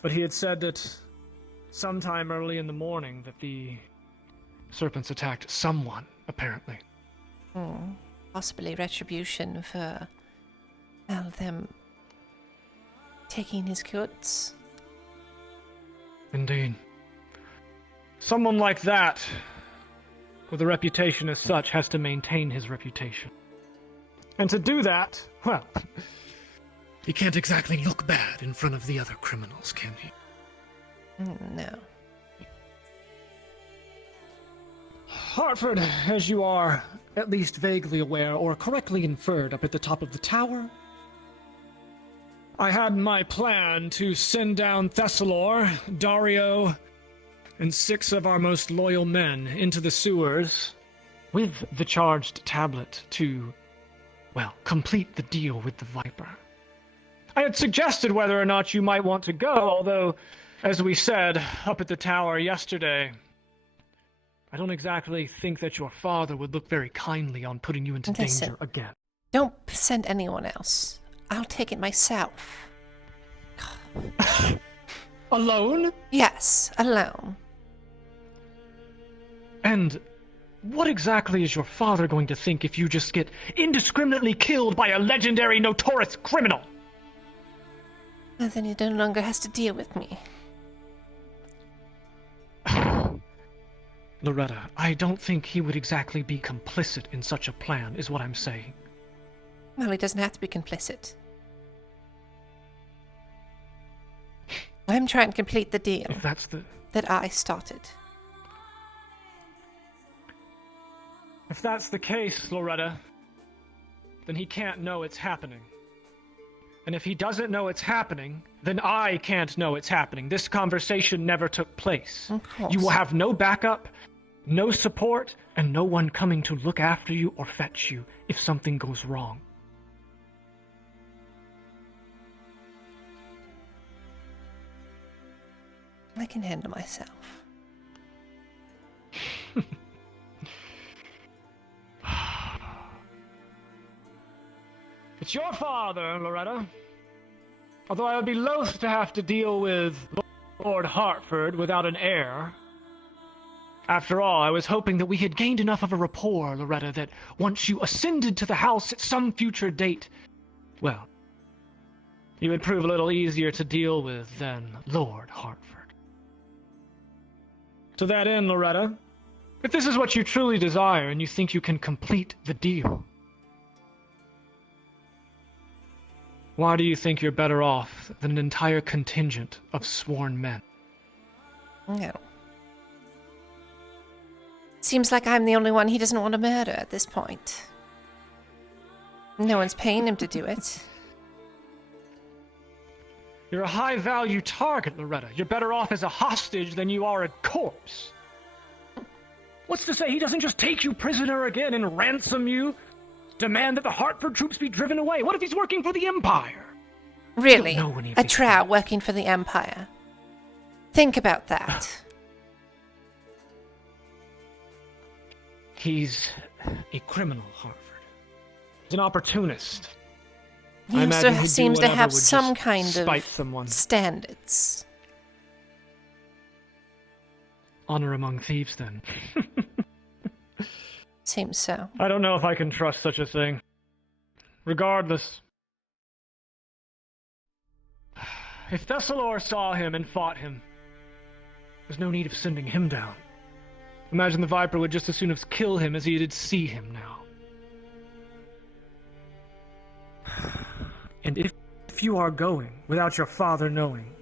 but he had said that sometime early in the morning that the serpents attacked someone, apparently. Possibly retribution for them taking his goods. Indeed. Someone like that, with a reputation as such, has to maintain his reputation. And to do that, well, he can't exactly look bad in front of the other criminals, can he? No. Hartford, as you are at least vaguely aware or correctly inferred up at the top of the tower, I had my plan to send down Thessalor, Dario, and 6 of our most loyal men into the sewers with the charged tablet to, well, complete the deal with the Viper. I had suggested whether or not you might want to go, although, as we said up at the tower yesterday, I don't exactly think that your father would look very kindly on putting you into danger again. Don't send anyone else. I'll take it myself. Alone? Yes, alone. And what exactly is your father going to think if you just get indiscriminately killed by a legendary notorious criminal? And then he no longer has to deal with me. Loretta, I don't think he would exactly be complicit in such a plan, is what I'm saying. Well, he doesn't have to be complicit. I'm trying to complete the deal. If that's the... that I started. If that's the case, Loretta, then he can't know it's happening. And if he doesn't know it's happening, then I can't know it's happening. This conversation never took place. Of course. You will have no backup, no support, and no one coming to look after you or fetch you if something goes wrong. I can handle myself. It's your father, Loretta. Although I would be loath to have to deal with Lord Hartford without an heir. After all, I was hoping that we had gained enough of a rapport, Loretta, that once you ascended to the house at some future date, well, you would prove a little easier to deal with than Lord Hartford. To that end, Loretta, if this is what you truly desire and you think you can complete the deal, why do you think you're better off than an entire contingent of sworn men? No. Seems like I'm the only one he doesn't want to murder at this point. No one's paying him to do it. You're a high-value target, Loretta. You're better off as a hostage than you are a corpse. What's to say he doesn't just take you prisoner again and ransom you? Demand that the Hartford troops be driven away? What if he's working for the Empire? Really? A trow working for the Empire? Think about that. He's a criminal, Hartford. He's an opportunist. He also seems to have some kind of standards. Honor among thieves, then. Seems so. I don't know if I can trust such a thing. Regardless, if Thessalor saw him and fought him, there's no need of sending him down. Imagine the Viper would just as soon as kill him as he did see him now. And if you are going without your father knowing,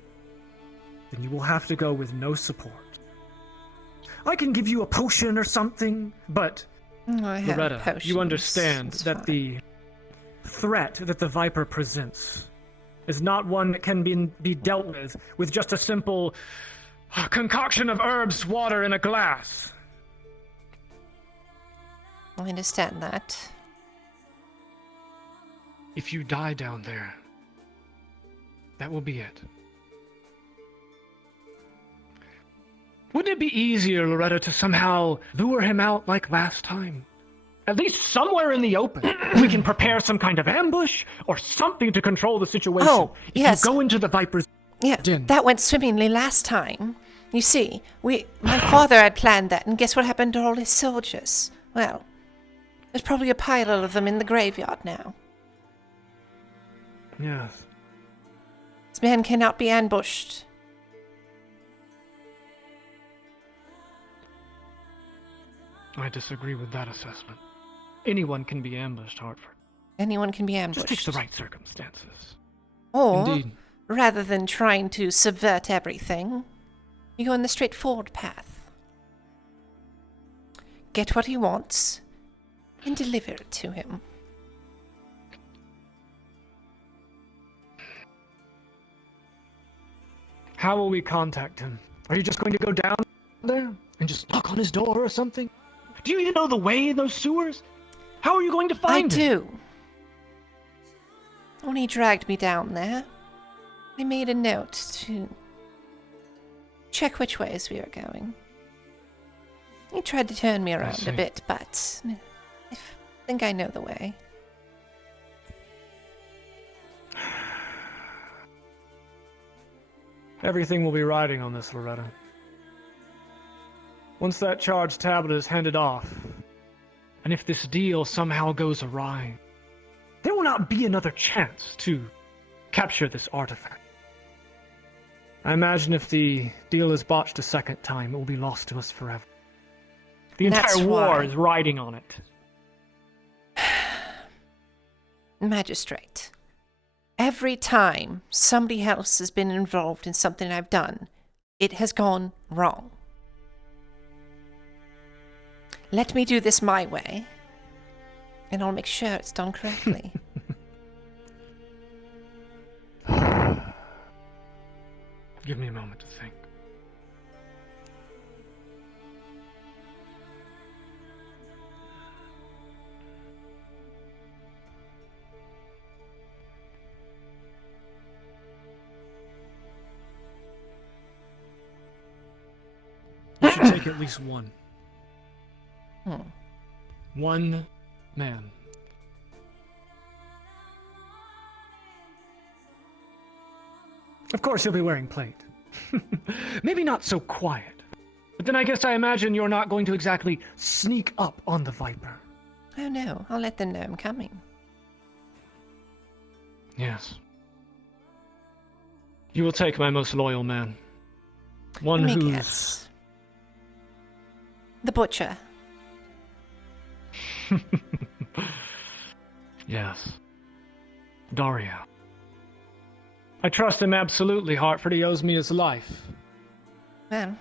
then you will have to go with no support. I can give you a potion or something, but Loretta, you understand that the threat that the Viper presents is not one that can be dealt with just a simple concoction of herbs, water, and a glass. I understand that. If you die down there, that will be it. Wouldn't it be easier, Loretta, to somehow lure him out like last time? At least somewhere in the open. We can prepare some kind of ambush or something to control the situation. Oh, yes. If you go into the Viper's den. That went swimmingly last time. You see, my father had planned that, and guess what happened to all his soldiers? Well, there's probably a pile of them in the graveyard now. Yes. This man cannot be ambushed. I disagree with that assessment. Anyone can be ambushed, Hartford. Anyone can be ambushed. Just takes the right circumstances. Or, Indeed. rather than trying to subvert everything, you go on the straightforward path. Get what he wants, and deliver it to him. How will we contact him? Are you just going to go down there and just knock on his door or something? Do you even know the way in those sewers? How are you going to find him? I do. When he dragged me down there, I made a note to check which ways we were going. He tried to turn me around a bit, but I think I know the way. Everything will be riding on this, Loretta. Once that charged tablet is handed off, and if this deal somehow goes awry, there will not be another chance to capture this artifact. I imagine if the deal is botched a second time, it will be lost to us forever. The entire war is riding on it. Magistrate, every time somebody else has been involved in something I've done, it has gone wrong. Let me do this my way, and I'll make sure it's done correctly. Give me a moment to think. You should take at least one. One man. Of course he'll be wearing plate. Maybe not so quiet. But then I imagine you're not going to exactly sneak up on the Viper. Oh no, I'll let them know I'm coming. Yes. You will take my most loyal man. One Let me who's... guess. The butcher. Yes. Dario. I trust him absolutely, Hartford. He owes me his life. Well.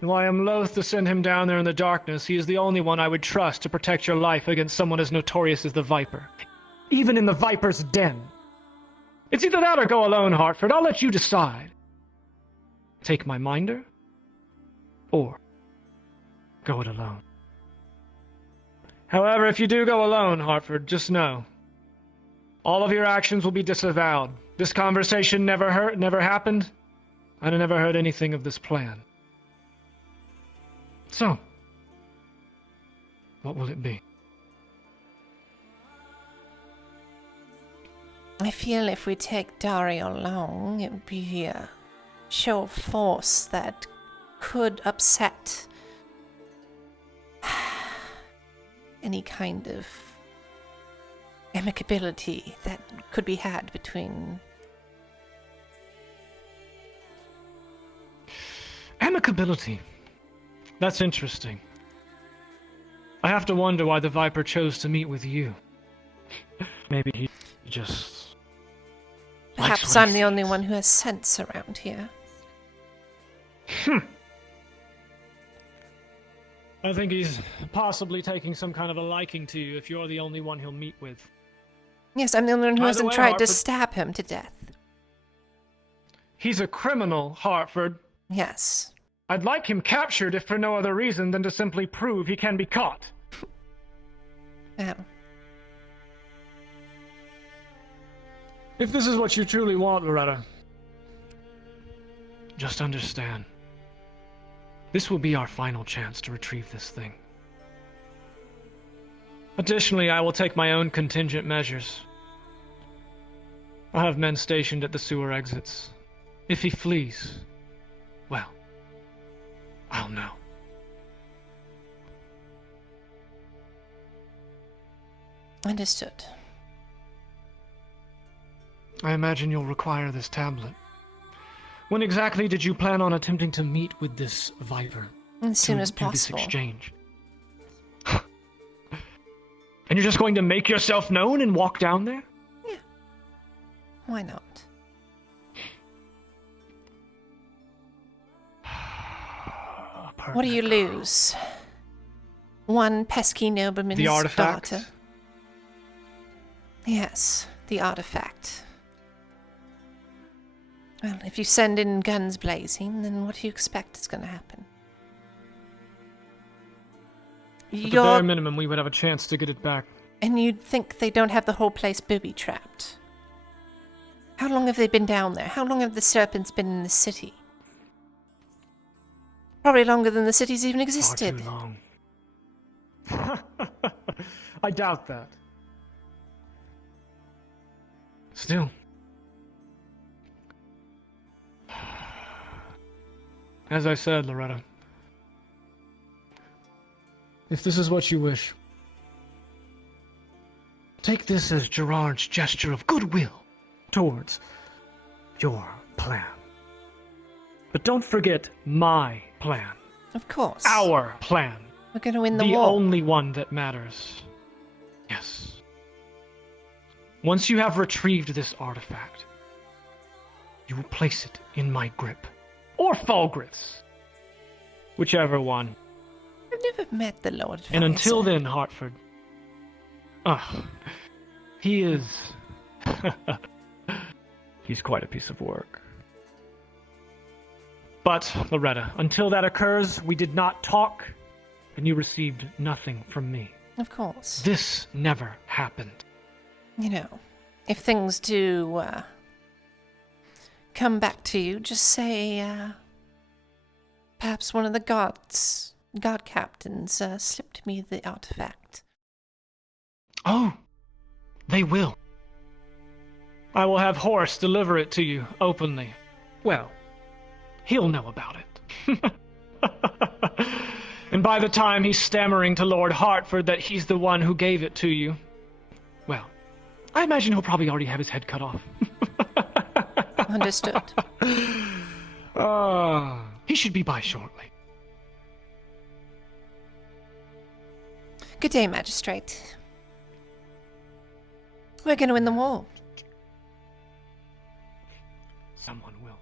And while I am loath to send him down there in the darkness, he is the only one I would trust to protect your life against someone as notorious as the Viper. Even in the Viper's den. It's either that or go alone, Hartford. I'll let you decide. Take my minder, or go it alone. However, if you do go alone, Hartford, just know, all of your actions will be disavowed. This conversation never happened, and I never heard anything of this plan. So, what will it be? I feel if we take Dario along, it would be a show of force that could upset any kind of amicability that could be had between... Amicability. That's interesting. I have to wonder why the Viper chose to meet with you. Maybe he just... Perhaps I'm the only one who has sense around here. I think he's possibly taking some kind of a liking to you if you're the only one he'll meet with. Yes, I'm the only one who Either hasn't way, tried to Hartford- stab him to death. He's a criminal, Hartford. Yes. I'd like him captured if for no other reason than to simply prove he can be caught. If this is what you truly want, Loretta, just understand. This will be our final chance to retrieve this thing. Additionally, I will take my own contingent measures. I'll have men stationed at the sewer exits. If he flees, well, I'll know. Understood. I imagine you'll require this tablet. When exactly did you plan on attempting to meet with this Viper? As soon as do this possible. exchange? And you're just going to make yourself known and walk down there? Yeah. Why not? What do you lose? One pesky nobleman's The artifact? daughter. Yes, the artifact. Well, if you send in guns blazing, then what do you expect is going to happen? At the bare minimum, we would have a chance to get it back. And you'd think they don't have the whole place booby-trapped. How long have they been down there? How long have the serpents been in the city? Probably longer than the city's even existed. Far too long. I doubt that. Still. As I said, Loretta, if this is what you wish, take this as Gerard's gesture of goodwill towards your plan. But don't forget my plan. Of course. Our plan. We're going to win the war. The war. only one that matters. Yes. Once you have retrieved this artifact, you will place it in my grip. Or Falgrith's. Whichever one. I've never met the Lord Advisor. And until then, Hartford. He is... He's quite a piece of work. But, Loretta, until that occurs, we did not talk, and you received nothing from me. Of course. This never happened. You know, if things do, come back to you, just say, perhaps one of the god captains, slipped me the artifact. Oh, they will. I will have Horace deliver it to you openly. Well, he'll know about it. And by the time he's stammering to Lord Hartford that he's the one who gave it to you, well, I imagine he'll probably already have his head cut off. Understood. He should be by shortly. Good day, Magistrate. We're going to win the war. Someone will.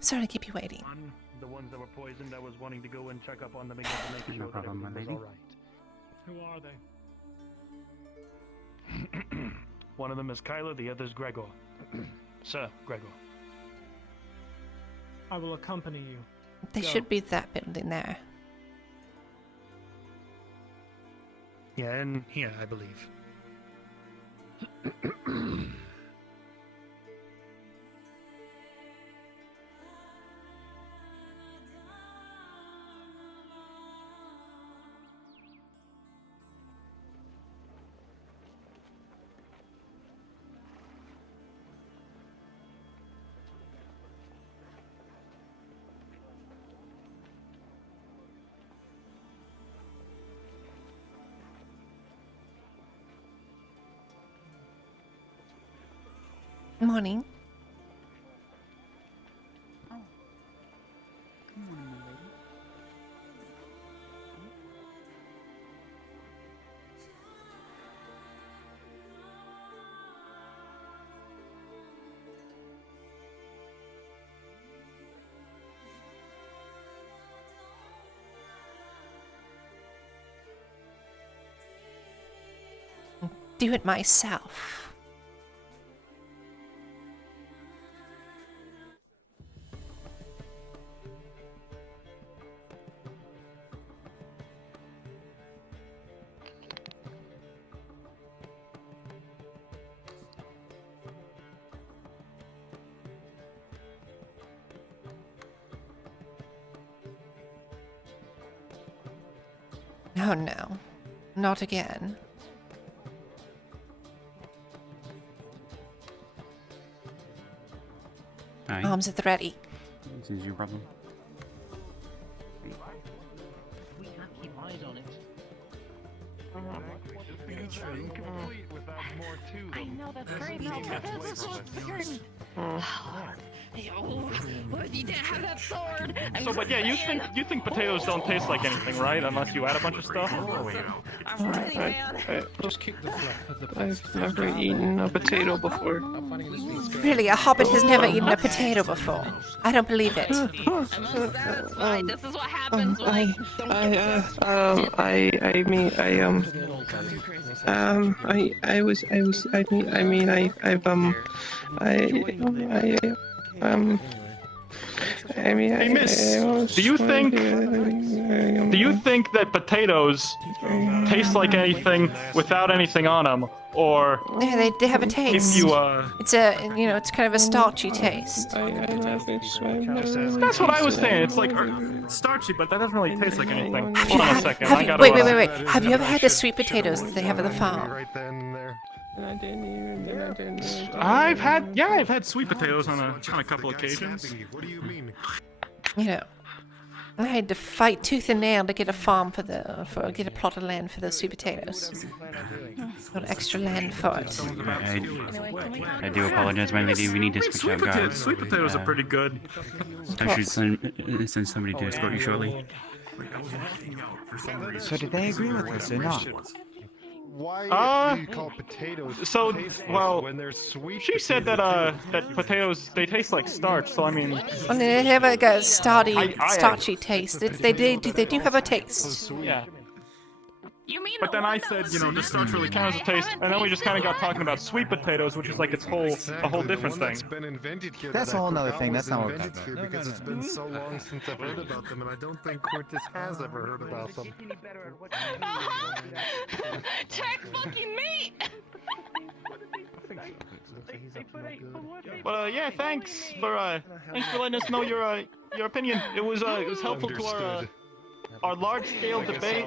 Sorry to keep you waiting. The ones that were poisoned, I was wanting to go and check up on them again to make sure that everything was all right. Who are they? One of them is Kyla, the other's Gregor. Sir Gregor. I will accompany you. They should be that building there. Yeah, and here, I believe. Morning. Oh. Good morning, my lady. Do it myself. Oh no, not again. Aye. Arms at the ready. This is your problem. We have to keep eyes on it. I know that's great. No, but that's so weird. But you didn't have that sword. So, but yeah, you think potatoes don't taste like anything, right? Unless you add a bunch of stuff. I'm ready, man. Just keep the I've never eaten a potato before. Really, a hobbit has never eaten a potato before. I don't believe it. I'm unsatisfied. This is what happens when I don't Hey, miss, do you think that potatoes taste like anything without anything on them, or Yeah, they have a taste. if you It's it's kind of a starchy taste. That's what I was saying. It's like starchy, but that doesn't really taste like anything. Hold on a second. I gotta, Wait. Have you ever had the sweet potatoes that they have at the farm? I've had sweet potatoes on a couple occasions. What do you mean? You know, I had to fight tooth and nail to get a farm get a plot of land for those sweet potatoes. Got extra land for it. I do apologize, my lady. We need to switch out guys. Sweet potatoes are pretty good. I should send somebody to escort you shortly. So did they agree with this or not? Why do you call potatoes So, well, when they're sweet? she said that that potatoes they taste like starch. So I mean, Well, they have like a starchy taste. They do have a taste. Yeah. But then I said, does starch really count as a taste? And then we just kind of got talking about sweet potatoes, which is like a whole different thing. That's a whole nother thing. That's not what we're invented talking here because it's been so long since I've heard about them, and I don't think Cortis has ever heard about them. Check fucking me. But yeah, thanks for letting us know your opinion. It was helpful to our large-scale debate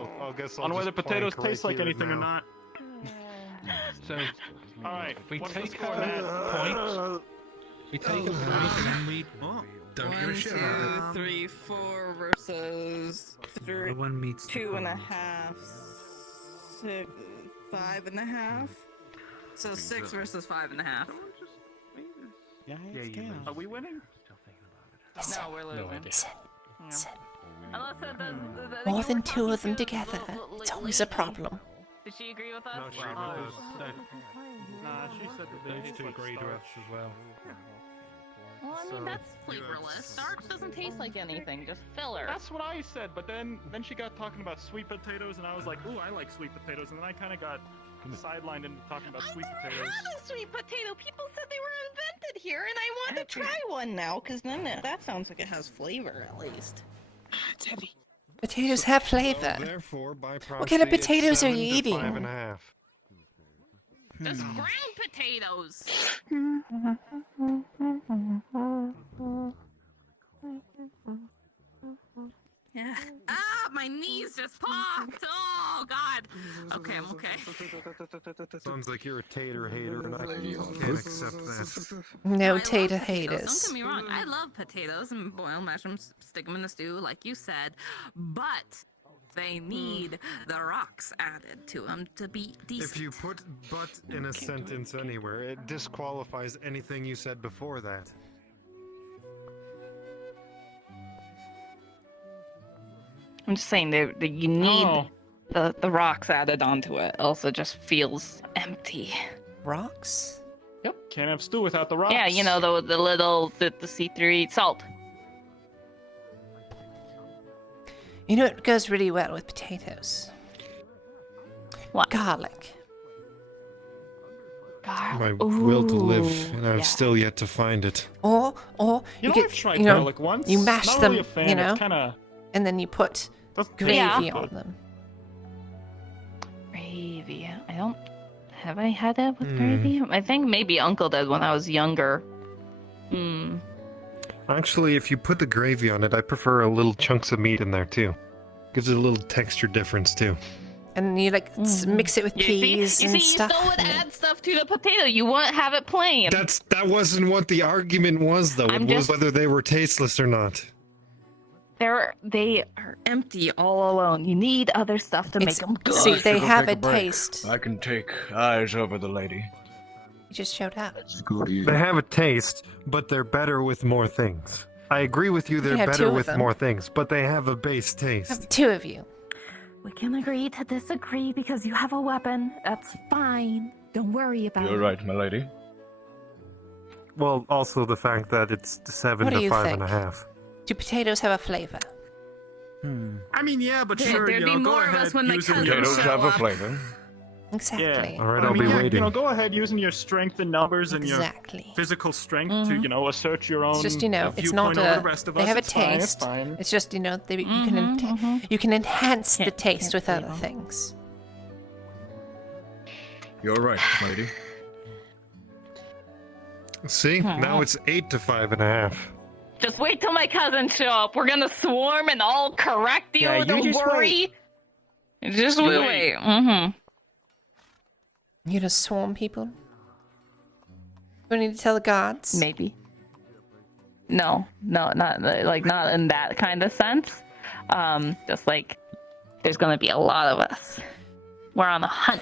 on whether potatoes taste like anything or not. So, all right, we what's the take score that then? point. We take a point and then we don't give a shit about it. 2, 3, 4 versus The one meets the 2.5, 6, 5.5. So 6 versus 5.5. Are we winning? No, we're losing. More than two of them together, it's always a problem. Did she agree with us? No, she said that they Those two agreed with us as well. Well, I mean, that's flavorless. Starch doesn't taste like anything, just filler. That's what I said, but then she got talking about sweet potatoes, and I was like, ooh, I like sweet potatoes, and then I kind of got sidelined into talking about sweet potatoes. Had a sweet potato. People said they were invented here, and I want to try one now, because then that sounds like it has flavor, at least. Debbie. Potatoes have flavor. Therefore, by What kind of proxy, it's potatoes are 7 you to eating? 5.5. Just ground potatoes. Yeah. Ah, my knees just popped. Oh God. Okay, I'm okay. Sounds like you're a tater hater, and I can't accept that. No tater Don't haters. get me wrong. I love potatoes and boil, mash them, stick them in the stew, like you said. But they need the rocks added to them to be decent. If you put "but" in a sentence anywhere, it disqualifies anything you said before that. I'm just saying that you need the rocks added onto it, else it just feels empty. Rocks? Yep. Can't have stew without the rocks. Yeah, you know the little the C3 salt. You know what goes really well with potatoes? What? Garlic. My will to live, and I've still yet to find it. Or You know, get, I've tried garlic once. you mash Not them, really a fan. you know, It's kinda... and then you put gravy Yeah. on them. Gravy. Have I had that with gravy? I think maybe Uncle did when I was younger. Actually, if you put the gravy on it, I prefer a little chunks of meat in there too. Gives it a little texture difference too. And you like mix it with peas and stuff. You still would add stuff to the potato. You wouldn't have it plain. That wasn't what the argument was, though. It was whether they were tasteless or not. They are empty all alone. You need other stuff to make them good. See, they Go have take a break. taste. I can take eyes over the lady. You just showed up. They have a taste, but they're better with more things. I agree with you, they're have two better of with them. more things, but they have a base taste. Two of you. We can agree to disagree because you have a weapon. That's fine. Don't worry about You're it. right, my lady. Well, also the fact that it's 7 What do to you 5.5. Do potatoes have a flavor? I mean, yeah, but There'd sure, be you know, go more of ahead. us when the using cousins your- Potatoes have a flavor. Exactly. Yeah. All right, I I'll mean, be yeah, waiting. You know, go ahead using your strength and numbers and your Exactly. physical strength to, you know, assert your own. It's just, you know, it's viewpoint not over the a. rest of They us. have a It's fine, it's taste. fine. It's just, you know, you can enhance the taste with other things. You're right, lady. See? Now it's 8 to 5.5. Just wait till my cousins show up. We're gonna swarm and all correct you. Yeah, you Don't just worry. Just You wait. Mm-hmm. You gonna swarm people? We need to tell the gods. Maybe. No, not not in that kind of sense. Just like there's gonna be a lot of us. We're on the hunt.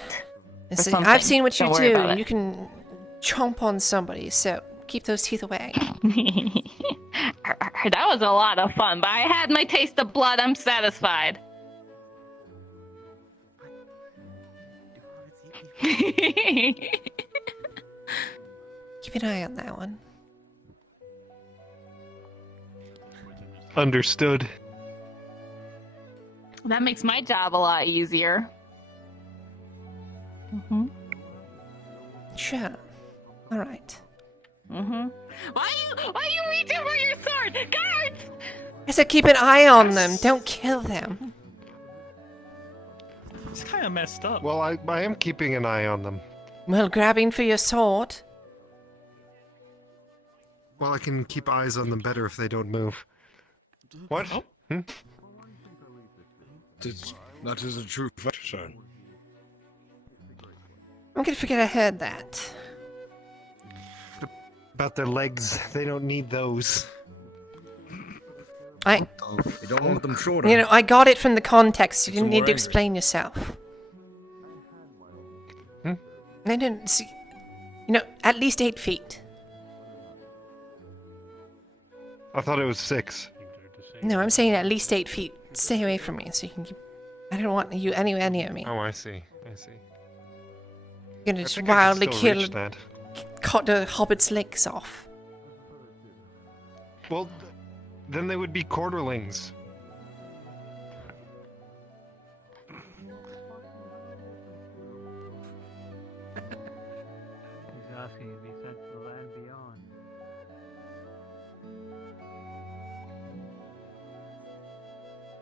for See, something. I've seen what you Don't worry about do. it. You can chomp on somebody, so keep those teeth away. That was a lot of fun, but I had my taste of blood. I'm satisfied. Keep an eye on that one. Understood. That makes my job a lot easier. Mm-hmm. Sure. All right. Mm-hmm. Why you reaching for your sword? Guards! I said keep an eye on them. Don't kill them. It's kind of messed up. Well, I am keeping an eye on them. Well, grabbing for your sword. Well, I can keep eyes on them better if they don't move. What? Hmm? That is a true fact, son. I'm gonna forget I heard that. About their legs, they don't need those. You don't want them shorter. You know, I got it from the context. You didn't Some need more to angry. explain yourself. No, see, you know, at least 8 feet. I thought it was 6. No, I'm saying at least 8 feet. Stay away from me, so you can keep. I don't want you anywhere near me. Oh, I see. You're gonna I just think I can wildly still kill, reach that. cut the hobbit's legs off. Well, then they would be quarterlings. He's asking if he sent to the land beyond.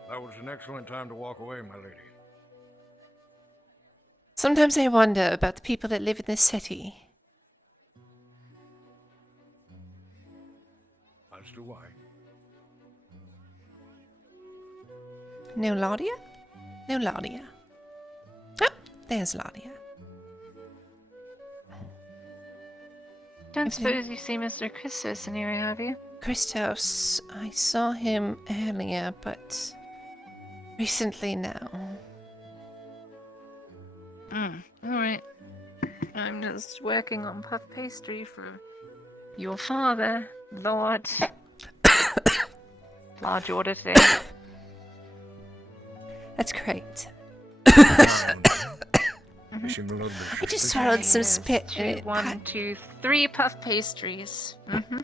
That was an excellent time to walk away, my lady. Sometimes I wonder about the people that live in this city. As do I. No Laudia? No Laudia. Oh, there's Laudia. Don't suppose you've seen Mr. Christos anywhere, have you? Christos, I saw him earlier, but recently now. Alright. I'm just working on puff pastry for your father, Lord. Large order today. That's great. You seem lovely. I just swallowed some Yes, spit. two, 1, 2, 3 puff pastries. Mm-hmm.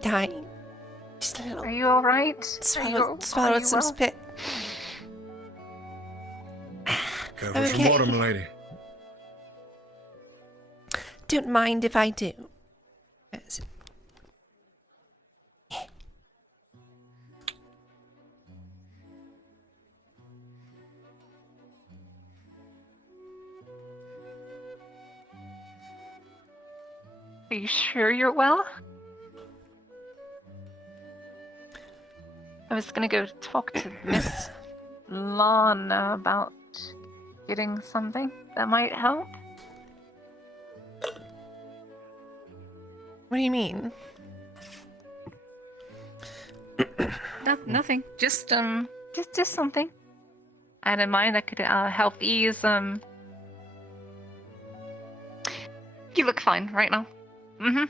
Dying. Just a little. Are you alright? Swallowed are you some well? spit. Careful, I'm some okay. water, my lady. Don't mind if I do. Yes. Are you sure you're well? I was gonna go talk to Miss Lana about getting something that might help. What do you mean? Nothing. Just something. I had in mind that could help ease. You look fine right now. Mm-hmm.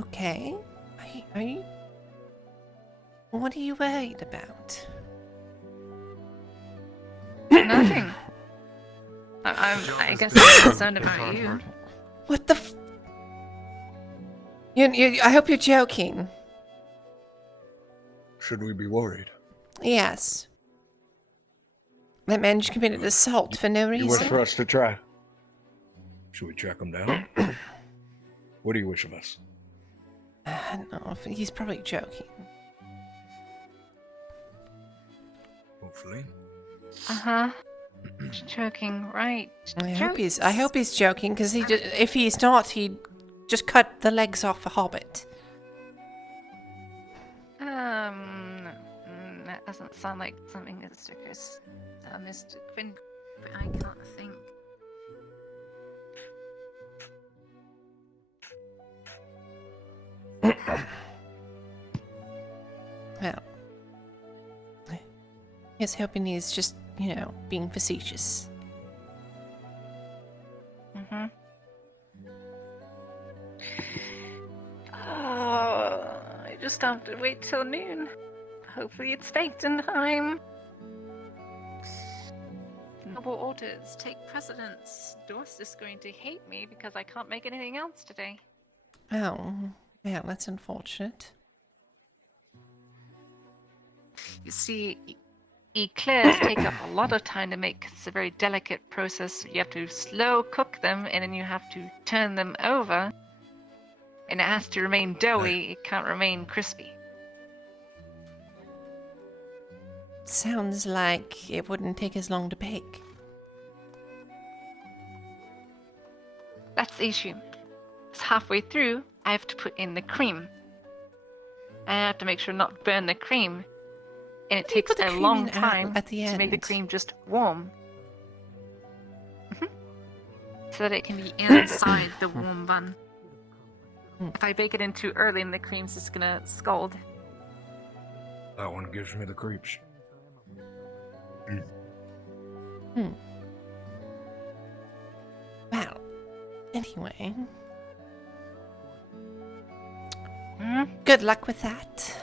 Okay. Are you? What are you worried about? Nothing. I guess I'm concerned about you. What the? I hope you're joking. Should we be worried? Yes. That man just committed assault for no You wish reason. for us to try? Should we track him down? What do you wish of us? I don't know. He's probably joking. Hopefully. Uh-huh. Joking, right? I hope he's joking because if he's not, he'd just cut the legs off a hobbit. That doesn't sound like something Mr. Quinn. But I can't think. Well, here's hoping he's just, being facetious. Mm-hmm. I just have to wait till noon. Hopefully it's baked in time. Noble orders take precedence. Dorst is going to hate me because I can't make anything else today. Oh, yeah, that's unfortunate. You see, eclairs take up a lot of time to make. It's a very delicate process. You have to slow cook them, and then you have to turn them over. And it has to remain doughy. It can't remain crispy. Sounds like it wouldn't take as long to bake. That's the issue. It's halfway through, I have to put in the cream. I have to make sure not to burn the cream. And it takes a long time to make the cream just warm. So that it can be inside the warm bun. If I bake it in too early, and the cream's just gonna scald. That one gives me the creeps. Well, anyway. Good luck with that.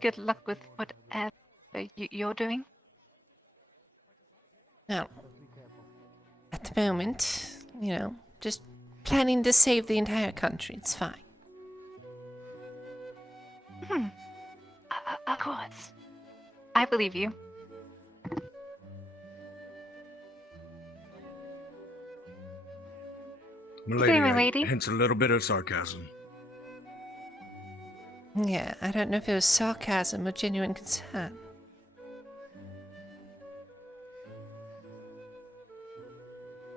Good luck with whatever you're doing. Now, at the moment, just planning to save the entire country. It's fine. Of course. I believe you. Milady hints a little bit of sarcasm. Yeah, I don't know if it was sarcasm or genuine concern.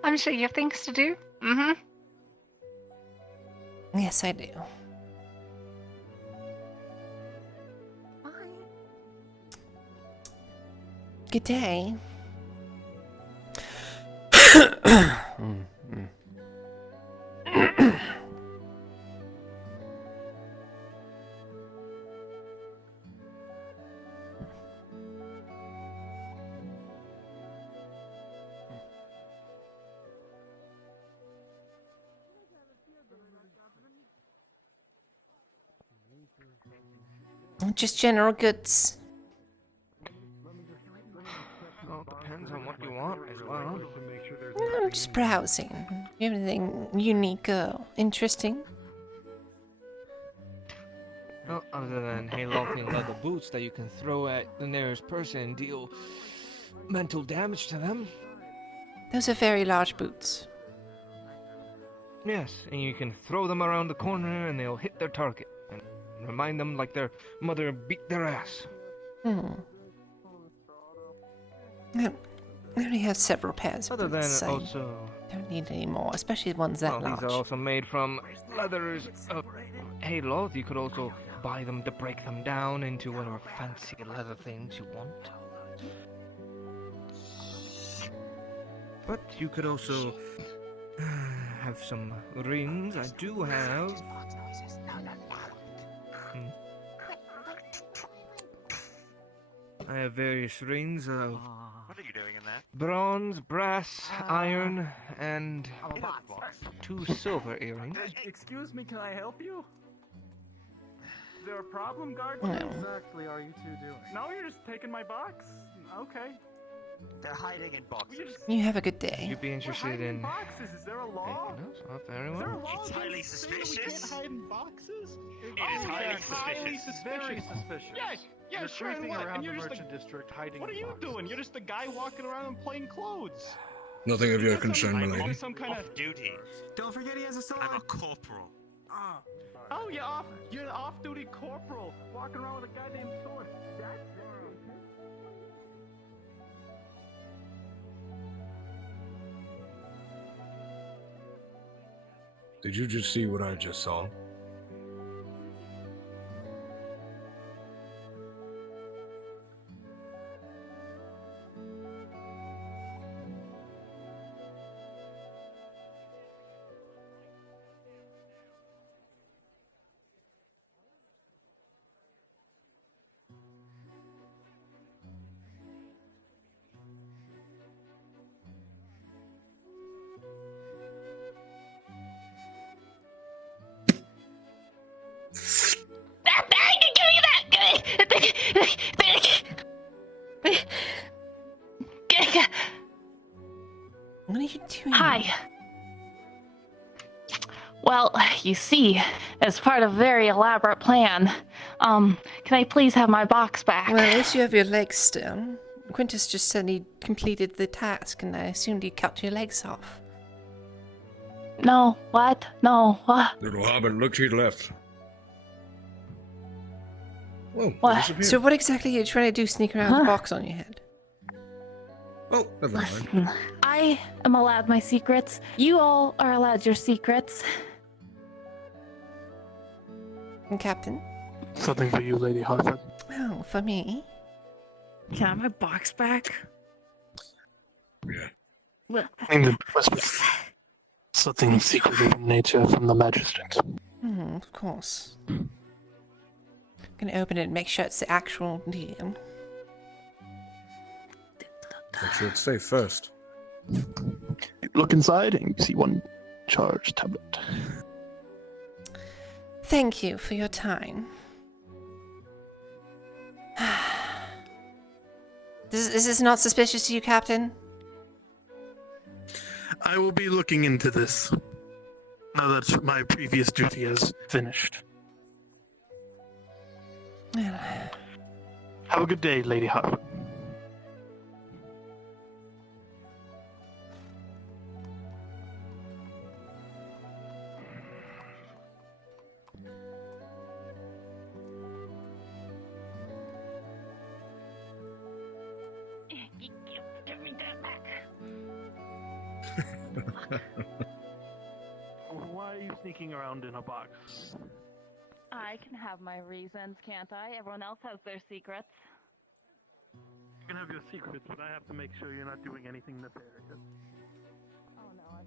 I'm sure you have things to do. Yes, I do. Good day. Just general goods. Well, it depends on what you want as well. I'm just browsing. You have anything unique or interesting? Well, other than hayloft leather boots that you can throw at the nearest person and deal mental damage to them. Those are very large boots. Yes, and you can throw them around the corner and they'll hit their target. And remind them like their mother beat their ass. I already have several pairs of Other than boots. also... don't need any more, especially ones that Well, large. these are also made from leathers of hayloft. You could also buy them to break them down into whatever fancy leather things you want. But you could also have some rings. I do have. I have various rings of What are you doing in there? bronze, brass, iron, and 2 silver earrings. Excuse me, can I help you? Is there a problem, guard? No. What exactly are you two doing? No, you're just taking my box. Okay. They're hiding in boxes. You have a good day. You'd be interested in Boxes? Is there a law? anything else off Is there a everyone? law It's highly against saying we can't suspicious. hide in boxes? It is highly highly suspicious. Very suspicious. Yeah, You're sure. creeping What? around And the you're just merchant district hiding What are in you boxes. doing? You're just a guy walking around in plain clothes. Nothing of your concern, my lady. Some kind of Duty. Don't forget he has a sword. I'm a corporal. Oh, you're an off-duty corporal walking around with a goddamn sword. That's Did you just see what I just saw? What are you doing? Hi. Well, you see, as part of a very elaborate plan, can I please have my box back? Well, at least you have your legs still. Quintus just said he completed the task, and I assumed he cut your legs off. No, what? No, what? Little hobbit, look to your left. Whoa, What? So what exactly are you trying to do, sneak around with a box on your head? Oh, never mind. Listen, I am allowed my secrets. You all are allowed your secrets. And Captain? Something for you, Lady Hartford. Oh, for me? Can I have my box back? Yeah. Well, In the whisper. Something secretive in nature from the magistrate. Of course. Gonna open it and make sure it's the actual deal. Make sure it's safe first. Look inside and you see one charged tablet. Thank you for your time. Is this not suspicious to you, Captain? I will be looking into this now that my previous duty is finished. Well, Have a good day, Lady Hartford. Give me that back. Why are you sneaking around in a box? I can have my reasons, can't I? Everyone else has their secrets. You can have your secrets, but I have to make sure you're not doing anything nefarious. Oh no, I'm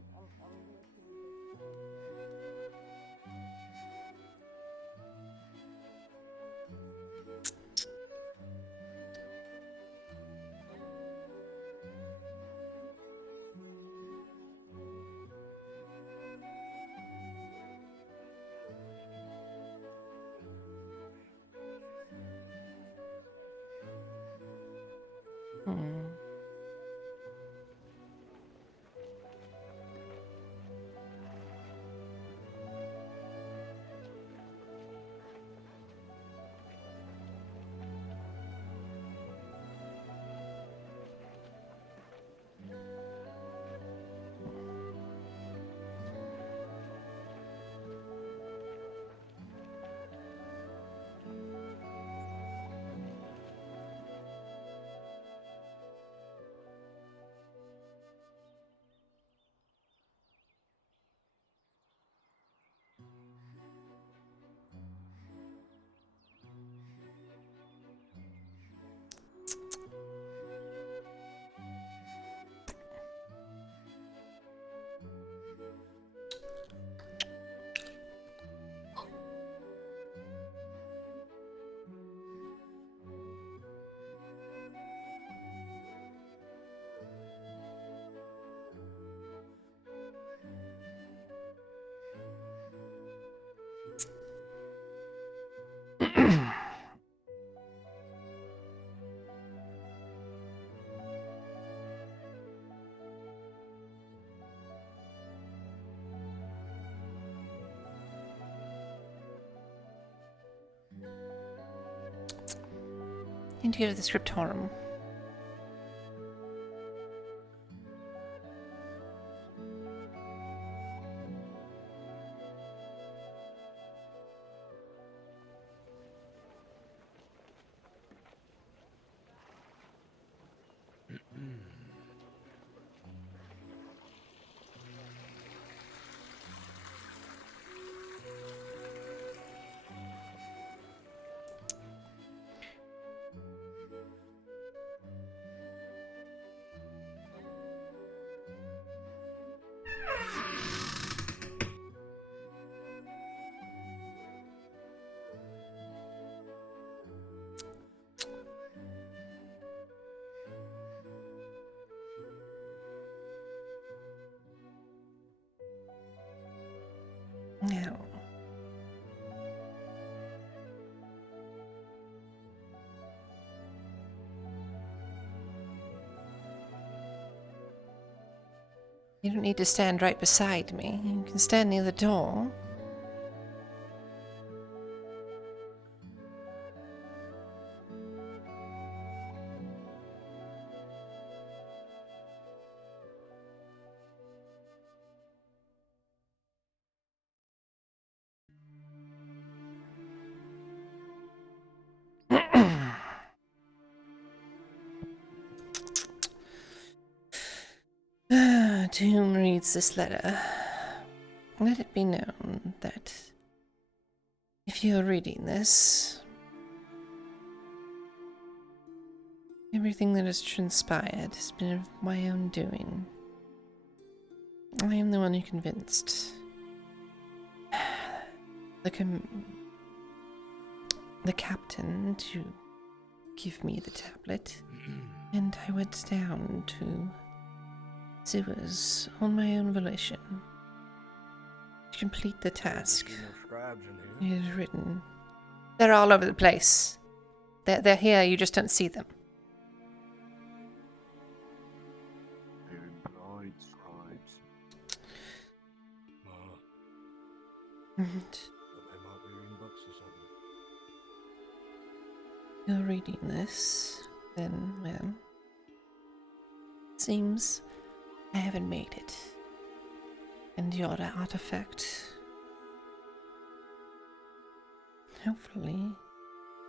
need to go to the scriptorum. Now. You don't need to stand right beside me. You can stand near the door. To whom reads this letter, let it be known that if you are reading this, everything that has transpired has been of my own doing. I am the one who convinced the captain to give me the tablet, and I went down to sewers on my own volition to complete the task. It is written. They're all over the place. They're here, you just don't see them. You're reading this, then, well, seems I haven't made it. And your artifact, hopefully,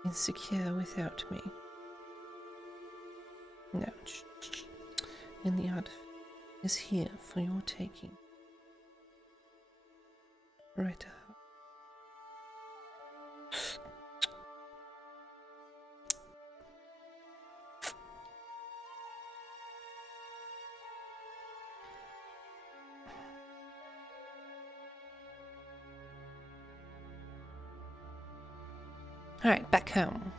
is secure without me. No, and the artifact is here for your taking. Right up. Alright, back home.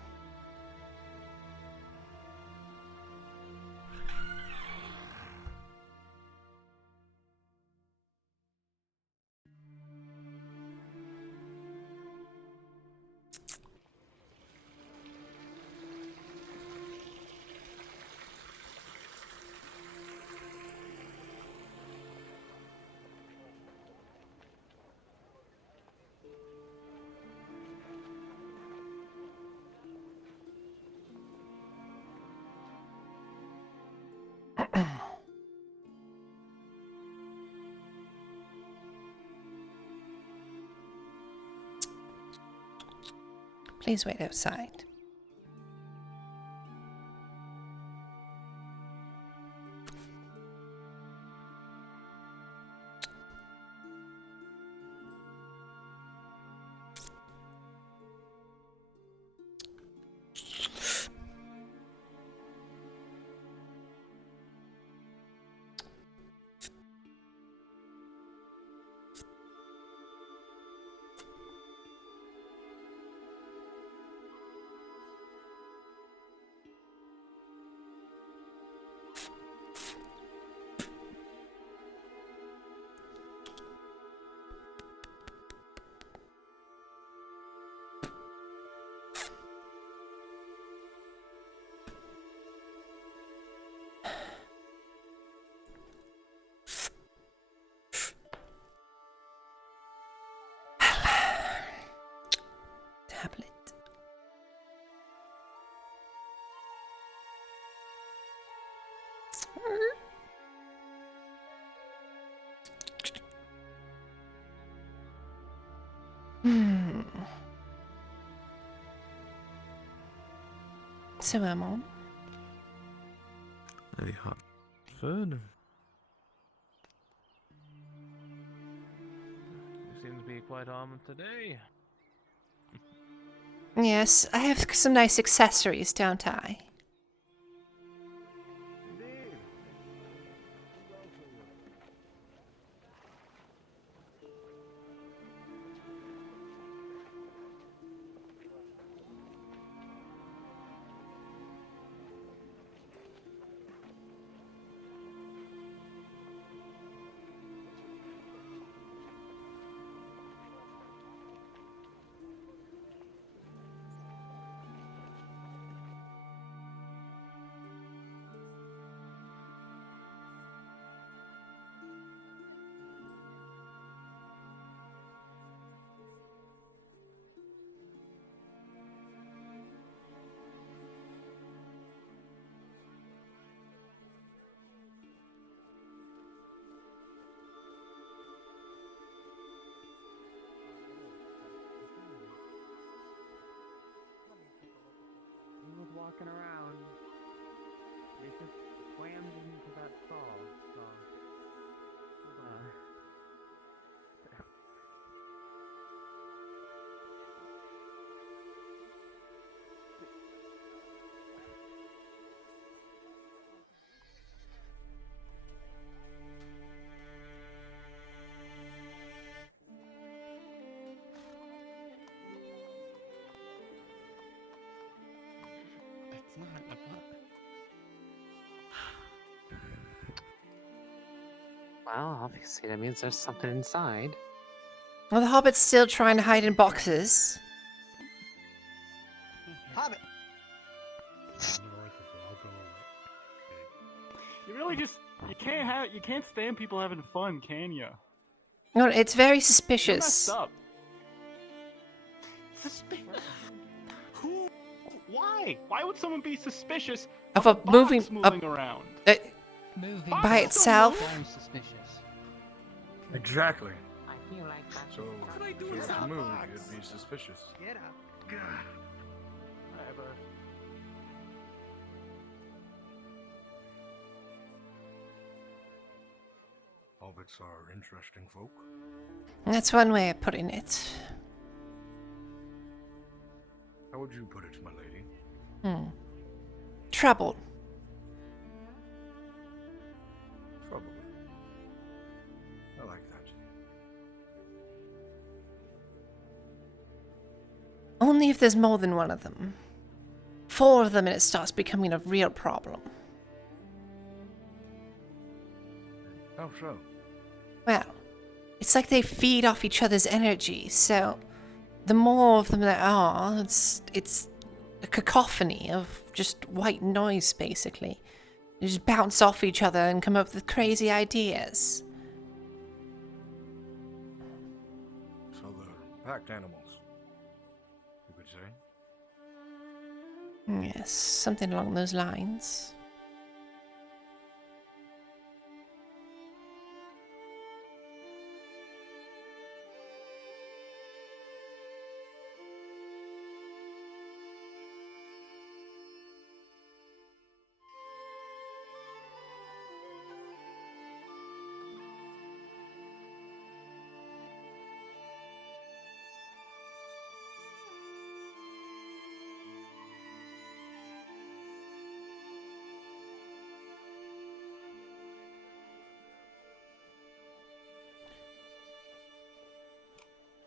Please wait outside. Hmm. So, Emma. Lady Hotford. You seem to be quite armored today. Yes, I have some nice accessories, don't I? He was walking around. They just slammed into that stall. So, That's not a butt. well, obviously that means there's something inside. Well, the Hobbit's still trying to hide in boxes. Hobbit. You really just you can't stand people having fun, can you? No, it's very You're suspicious. messed up. Who? Why? Why would someone be suspicious Of a box moving around? By itself. Exactly. I feel like that's So, if it was moved, it'd be suspicious. Get up. Whatever. Hobbits are interesting folk. That's one way of putting it. How would you put it, my lady? Trouble. Trouble. I like that. Only if there's more than one of them. 4 of them and it starts becoming a real problem. How so? Well, it's like they feed off each other's energy, so the more of them there are, it's a cacophony of just white noise, basically. They just bounce off each other and come up with crazy ideas. So they're packed animals, you could say. Yes, something along those lines.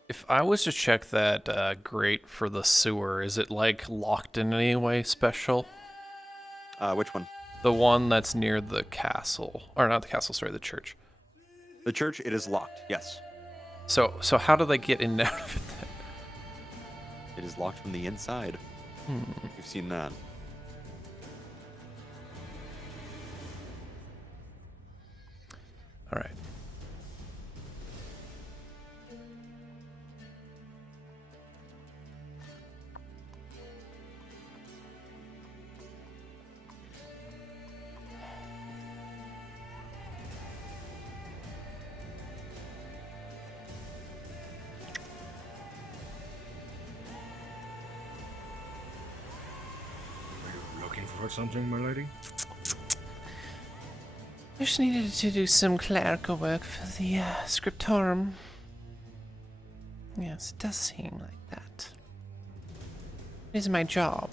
If I was to check that grate for the sewer, is it like locked in any way special? Which one? The one that's near the castle, or not the castle, sorry, the church. The church, it is locked. Yes. So how do they get in and out of it then? It is locked from the inside. You've seen that. All right. Got something, my lady? Just needed to do some clerical work for the scriptorum. Yes, it does seem like that. It is my job.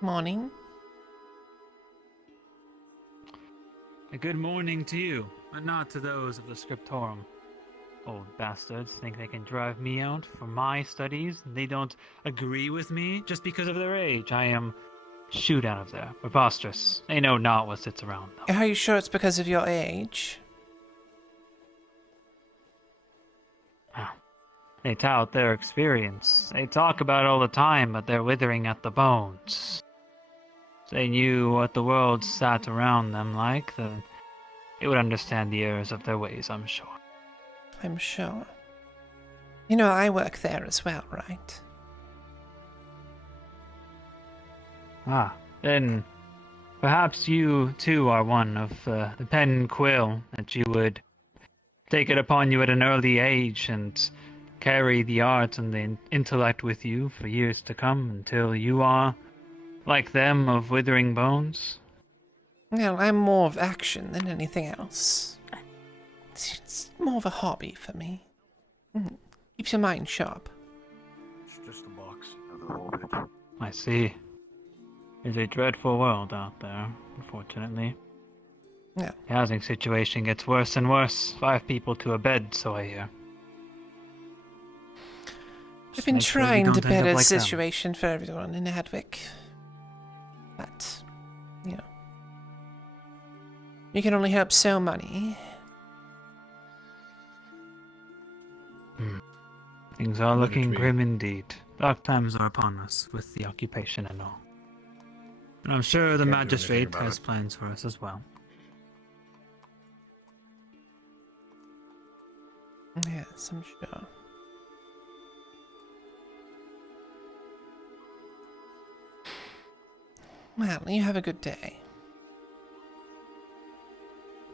Morning. A good morning to you, but not to those of the scriptorum. Old bastards think they can drive me out for my studies. They don't agree with me just because of their age. I am shoot out of there. Preposterous. They know not what sits around them. Are you sure it's because of your age? They tout their experience. They talk about it all the time, but they're withering at the bones. If they knew what the world sat around them like, then they would understand the errors of their ways, I'm sure. I'm sure. You know, I work there as well, right? Ah, then perhaps you too are one of the pen and quill, that you would take it upon you at an early age and carry the art and the intellect with you for years to come until you are like them of withering bones? Well, I'm more of action than anything else. It's more of a hobby for me. Keeps your mind sharp. It's just a box of the orbit. I see. It's a dreadful world out there, unfortunately. Yeah. The housing situation gets worse and worse. 5 people to a bed, so I hear. I've been trying to better the situation for everyone in Hadwick. But, you know, you can only hope so many. Things are looking grim indeed. Dark times are upon us, with the occupation and all. And I'm sure the magistrate has plans for us as well. Yes, I'm sure. Well, you have a good day.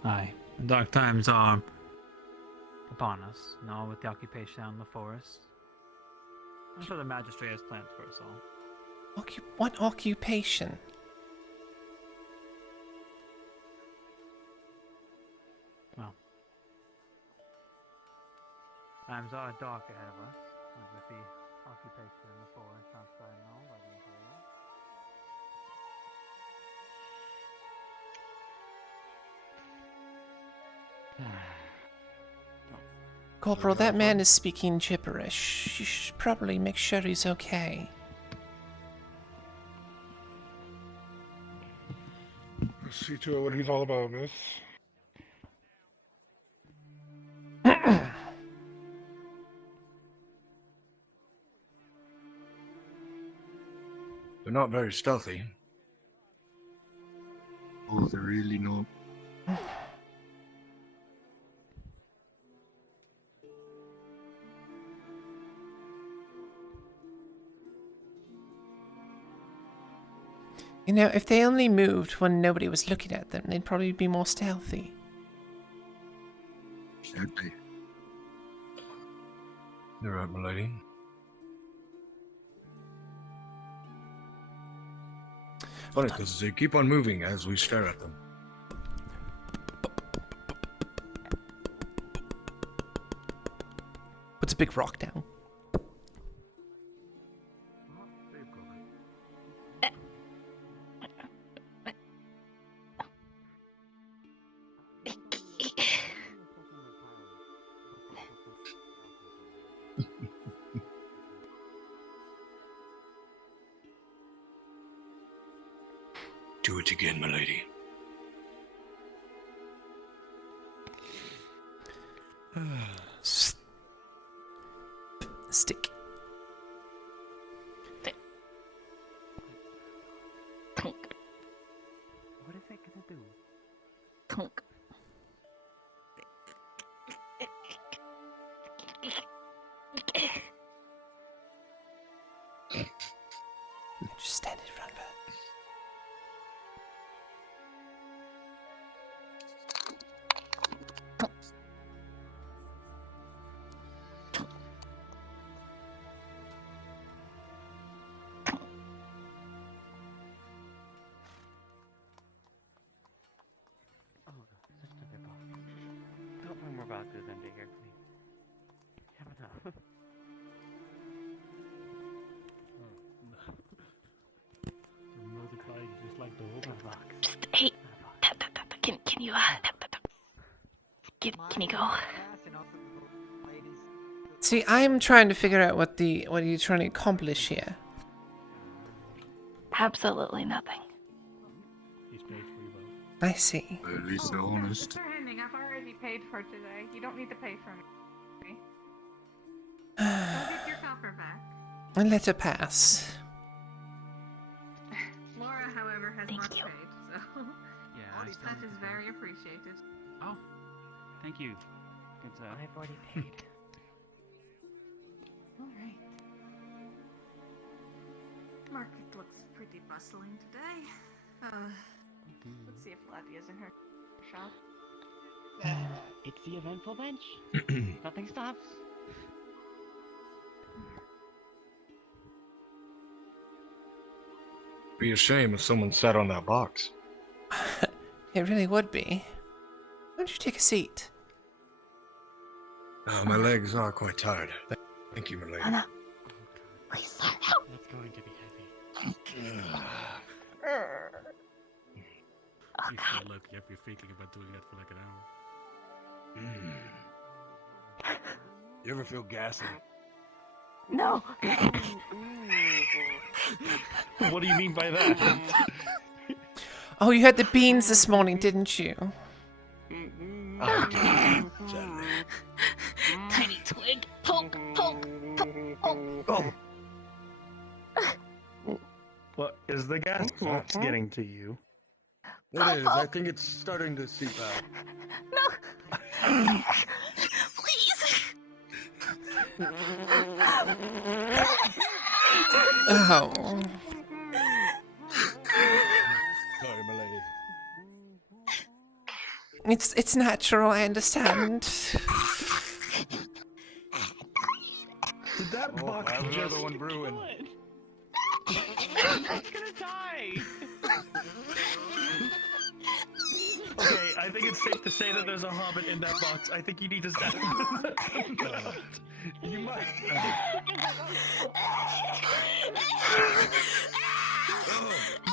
Aye. The dark times are upon us, now with the occupation out in the forest. I'm sure the magistrate has plans for us all. What occupation? Well, times are dark ahead of us, with the occupation in the forest outside and all by the Imperial. Corporal, that man is speaking gibberish. You should probably make sure he's okay. Let's see to it what he's all about, miss. They're not very stealthy. Oh, they're really not. You know, if they only moved when nobody was looking at them, they'd probably be more stealthy. Should be. You're right, milady. Funny, because they keep on moving as we stare at them. Puts a big rock down. Do it again, milady. Stick. Tonk. What is that gonna do? Tonk. Just stand in front of her. Don't bring more boxes under here, please. Have enough. Multiplying just like the whole box. Hey, can you can you go? See, I'm trying to figure out what you're trying to accomplish here. Absolutely nothing. He's paid for you both. I see. At least they're honest. I've already paid for today. You don't need to pay for me. Go get your copper back. And let her pass. Laura, however, has not paid, so Yeah, I still that need is to pay. very appreciated. Oh, thank you. It's, I've already paid. Alright. Market looks pretty bustling today. Let's see if Latia's in her shop. It's the eventful bench. Nothing stops. Be a shame if someone sat on that box. It really would be. Why don't you take a seat? My legs are quite tired. Thank you, milady. Anna, please sit down. That's going to be heavy. You feel like you have been thinking about doing that for like an hour. You ever feel gassy? No. What do you mean by that? Oh, you had the beans this morning, didn't you? Tiny twig. Poke, poke, poke, poke. What is the gas box getting to you? It is. I think it's starting to seep out. No. Please. Oh. Sorry, milady. It's natural, I understand. Did that box I have just... another one brewing. I'm gonna die. Okay, I think it's safe to say that there's a hobbit in that box. I think you need to stop. You might.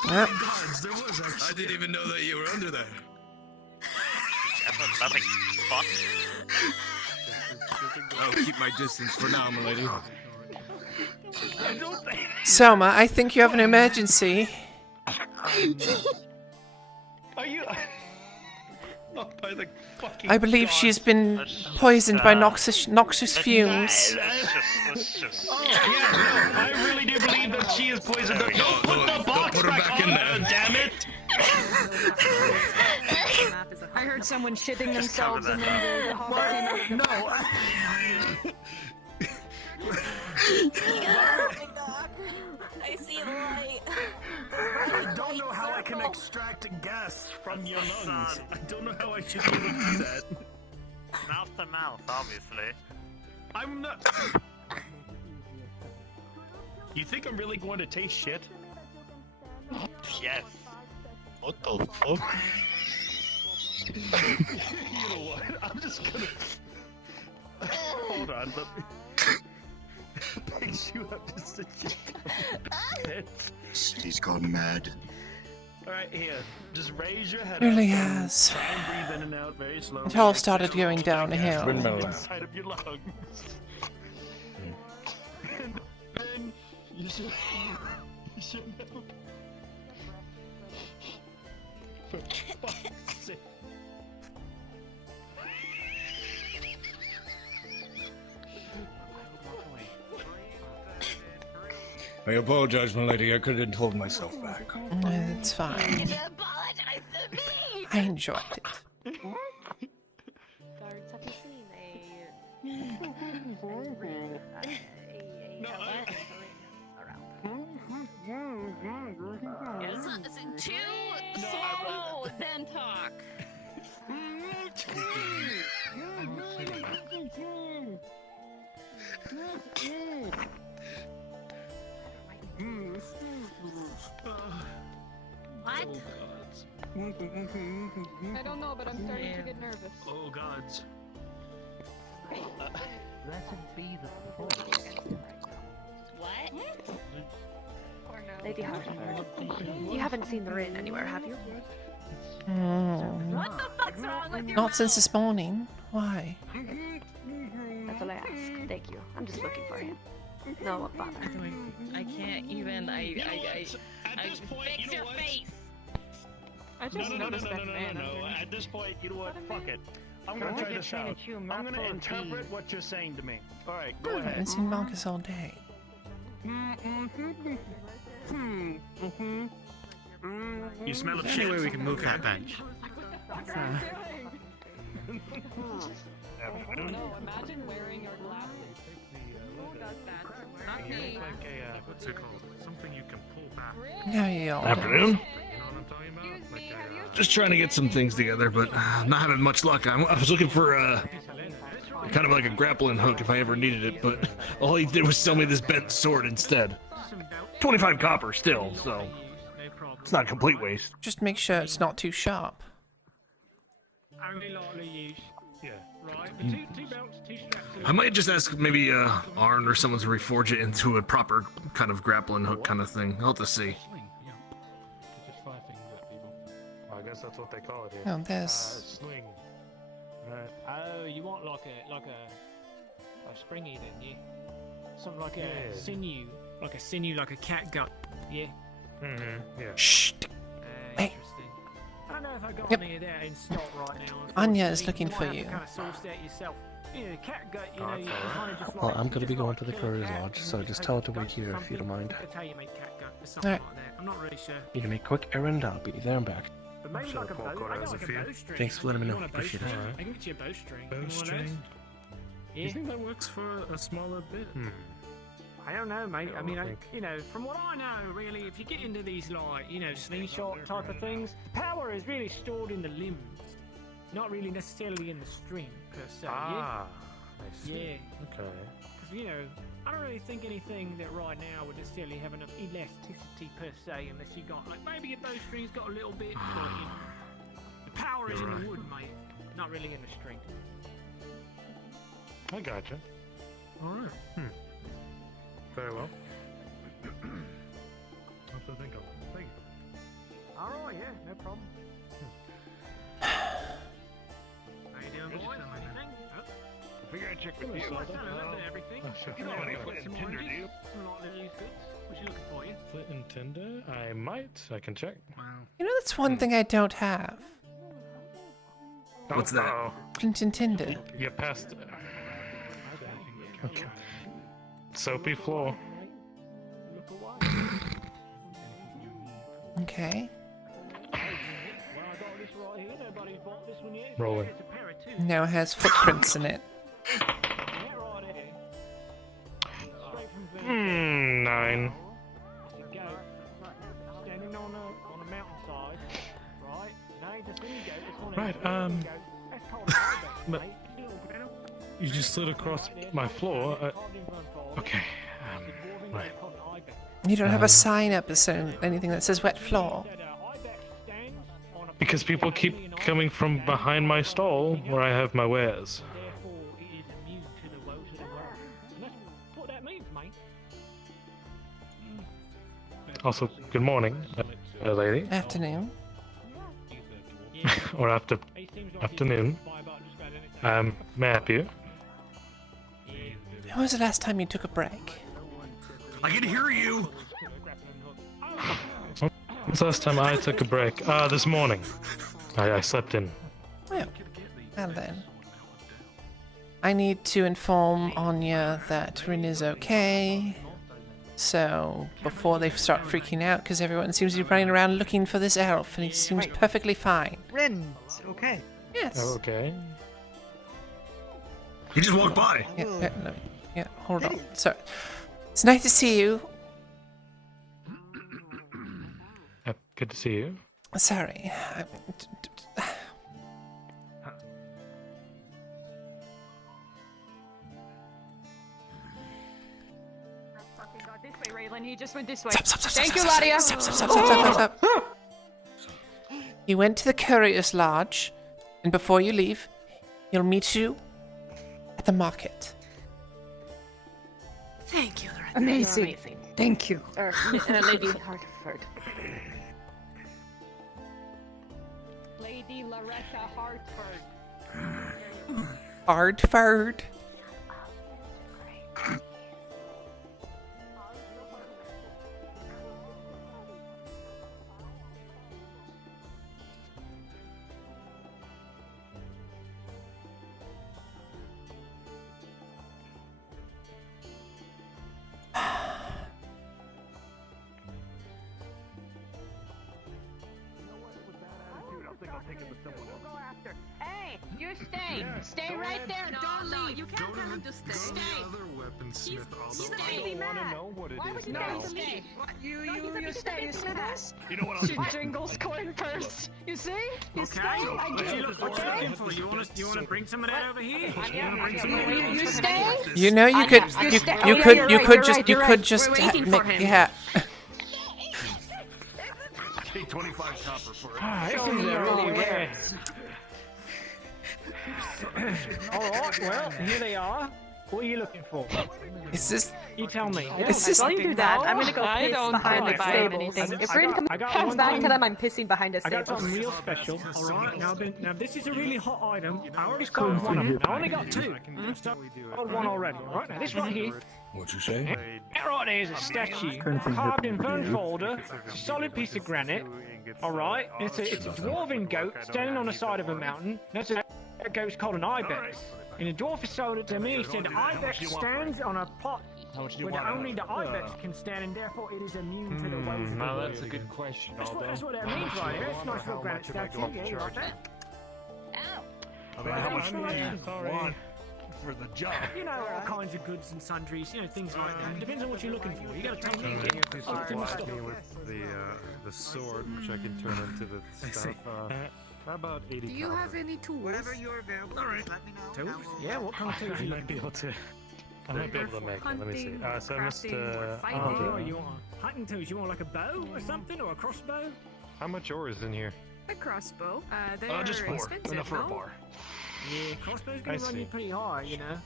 Guards, there was actually. I didn't even know that you were under there. Loving fuck. I'll keep my distance for now, milady. Soma, I think you have an emergency. Are you? Oh, by the fucking I believe God. she's been poisoned by noxious fumes. Let's just. Oh, yeah, no, I really do believe that she is poisoned. Don't put the box back on there, damn it! I heard someone shitting themselves and then the hobbit came out. No. I see the light. I don't know I can extract gas from your lungs. I don't know how I should be able to do that. Mouth to mouth, obviously. I'm not. You think I'm really going to taste shit? Yes. What the fuck? You know what? I'm just gonna. Hold on, let me. Pick you up just a chick. He's gone mad. Alright, here. Just raise your head. Really up. has. Try and breathe in and out very slowly. It all started going downhill. Inside of your lungs. And then you should know. For fuck's sake. I apologize, my lady. I couldn't hold myself back. It's fine. I enjoyed it. Guards, have you seen Too slow, then talk. What? I don't know, but I'm starting to get nervous. Oh gods. Blessed be the force. What? Lady Hartford, you haven't seen the rain anywhere, have you? What the fuck's wrong with your Not since this morning. Why? That's all I ask. Thank you. I'm just looking for him. No bother. I can't even. Fix your face. I just noticed that man. No. At this point, you know what? Fuck it. I'm gonna try this out. I'm gonna interpret what you're saying to me. All right, go I haven't ahead. seen Marcus all day. You smell of Is shit. there any way we can move that bench? No, imagine wearing your glasses. Who does that? Not me. What's it called? Something you can pull back. Now you all Afternoon. You know what I'm talking about? Like Just trying to get some things together, but not having much luck. I was looking for kind of like a grappling hook if I ever needed it, but all he did was sell me this bent sword instead. 25 copper still, so it's not a complete waste. Just make sure it's not too sharp. Only lightly used. Yeah. Right. Two belts, two straps. I might just ask maybe Arn or someone to reforge it into a proper kind of grappling hook kind of thing. I'll have to see. Just fire things at people. I guess that's what they call it here. Oh, there's. Swing. Right. Oh, you want like a springy then, yeah? Something like a Yeah. sinew, like a cat gut, yeah. Mm-hmm. Yeah. Shh. Hey. Interesting. I don't know if I got Yep. any of that in stock right now. Anya is unfortunately. looking might for have to you. kind of source that yourself. Yeah, cat gut, you know, that's you alright. kind of just Well, like. I'm gonna be just going like to the kill a Courier's cat Lodge, and so you just take tell her to the wait gut here or if you don't something. mind. That's how you make cat gut or something Alright. like that. I'm not really sure. Need to make a quick errand. I'll be there and back. But maybe sure like a Paul bow. Cora I got has a like a few. bowstring. Thanks for letting me You know. want a Appreciate it. bowstring? Alright. I can get you a bowstring. You want those? Bowstring. Yeah. You think that works for a smaller bit? I don't know, mate. I I mean, think- you know, from what I know, really, if you get into these, like, you know, slingshot type of things, power is really stored in the limbs, not really necessarily in the string, per se. Ah, I Yeah? see. Yeah. Okay. Because, you know, I don't really think anything that right now would necessarily have enough elasticity, per se, unless you got, like, maybe your bowstring's got a little bit, but, you know, the power is You're in right. the wood, mate, not really in the string. I gotcha. Alright. Very well. What to think of? Thank you. Alright, yeah, no problem. How you doing, boys? Anything? I figure I'd check with you. I've done a little bit of everything. Sure. You know, Any I've got Flint some and Tinder, do you? oranges, some lightly used goods. What you looking for, yeah? Flint and Tinder? I might. I can check. Wow. You know, that's one thing I don't have. What's that? Flint and Tinder. You passed. Okay. Soapy floor. Okay. Rolling. Now it has footprints in it. 9. Standing on a mountainside. Right, but you just slid across my floor. Okay, right. You don't have a sign up or anything that says wet floor. Because people keep coming from behind my stall where I have my wares. Also, good morning, lady. Afternoon. Or afternoon. May I help you? When was the last time you took a break? I can hear you. When's the last time I took a break? This morning. I slept in. Oh, and then. I need to inform Anya that Rin is okay. So, before they start freaking out, because everyone seems to be running around looking for this elf, and he seems perfectly fine. Ren's okay. Yes. Okay. He just walked by. Yeah, hold on. Sorry. It's nice to see you. Good to see you. Sorry. This way, Raylan. He just went this way. Stop, Thank you, Ladia. Stop. You went to the Courier's Lodge, and before you leave, he'll meet you at the market. Thank you, Loretta. Amazing. You're amazing. Thank you. Lady Hartford. Lady Loretta Hartford. Hartford. Hey, you stay. Stay right there. Don't leave. You can't tell him to stay. Stay. Weaponsmith, Stay. Why would you tell him to stay? You stay. You see this? You know what She jingles coin purse. You see? You stay. I do. Okay. You want to bring some of that over here? You stay. You know you could you could just yeah. Take 25 copper for it. This is really rare. Alright, well, here they are. What are you looking for? Is this... You tell me. While you do that, I'm gonna go piss behind the stables. If Rin comes back to them, I'm pissing behind the I got stables. something real special. Alright, now this is a really hot item. I already sold one of them. I only got two. Sold one already. Alright, now this right here. What'd you say? That right there is a statue carved in Vernfolder, solid piece of granite. Alright, it's a dwarven goat standing on the side of a mountain. That goat's called an ibex. And the dwarf sold it to me. He said the ibex stands on a pot where only the ibex can stand, and therefore it is immune to the ways of the Now world. that's a good question, That's what that means right here. It's a nice little granite statue. Yeah, you like that? How much Sorry. for the job? You know, all kinds of goods and sundries, you know, things like that. Depends on what you're looking for. You gotta tell me. The sword, which I can turn into the stuff. How about 80 Do you copper? have any tools? Whatever you're available. All right. Let me know. Tools? Yeah, what kind of tools I you might looking be able to. I might be able to make it. Let me see. So I must. Oh, you want hunting tools? You want like a bow or something, or a crossbow? How much ore is in here? A crossbow. They're Just 4. expensive, Enough for a no? bar. Yeah, crossbow's gonna run you pretty high, you know.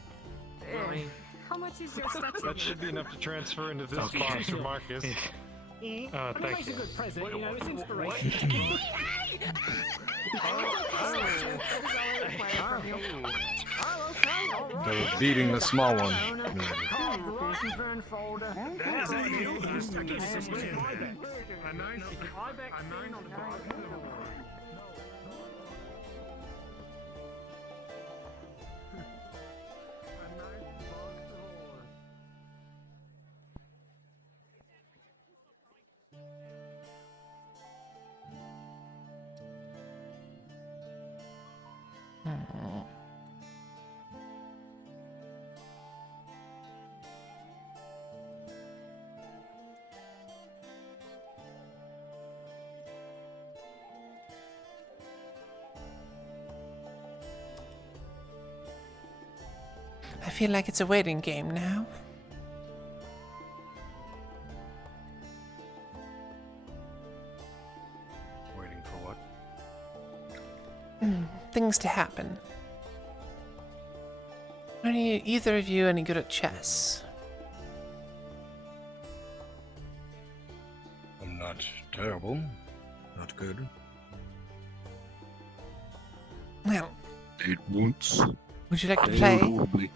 I mean, How much is your statue? That should be enough to transfer into this box for Marcus. I mean, Thank it's you. a good present, you know, it's inspiration. They're beating the small one. I feel like it's a waiting game now. Waiting for what? Things to happen. Are either of you any good at chess? I'm not terrible. Not good. Well, Did once. would you like to Failed play? horribly,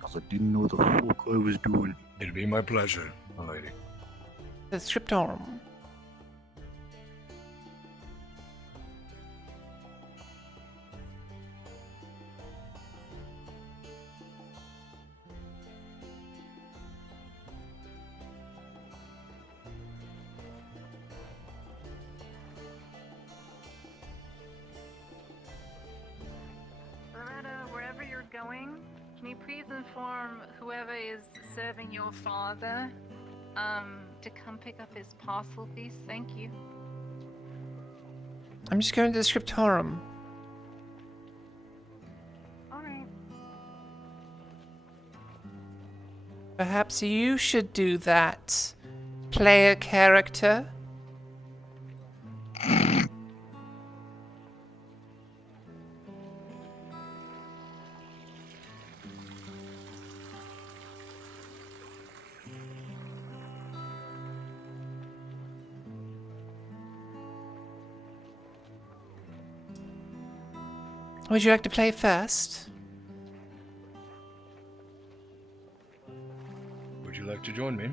'cause I didn't know the fuck I was doing. It'd be my pleasure, my lady. The Scriptorum. Loretta, wherever you're going, can you please inform whoever is serving your father to come pick up his parcel, please? Thank you. I'm just going to the Scriptorum. Alright. Perhaps you should do that. Play a character. Would you like to play first? Would you like to join me?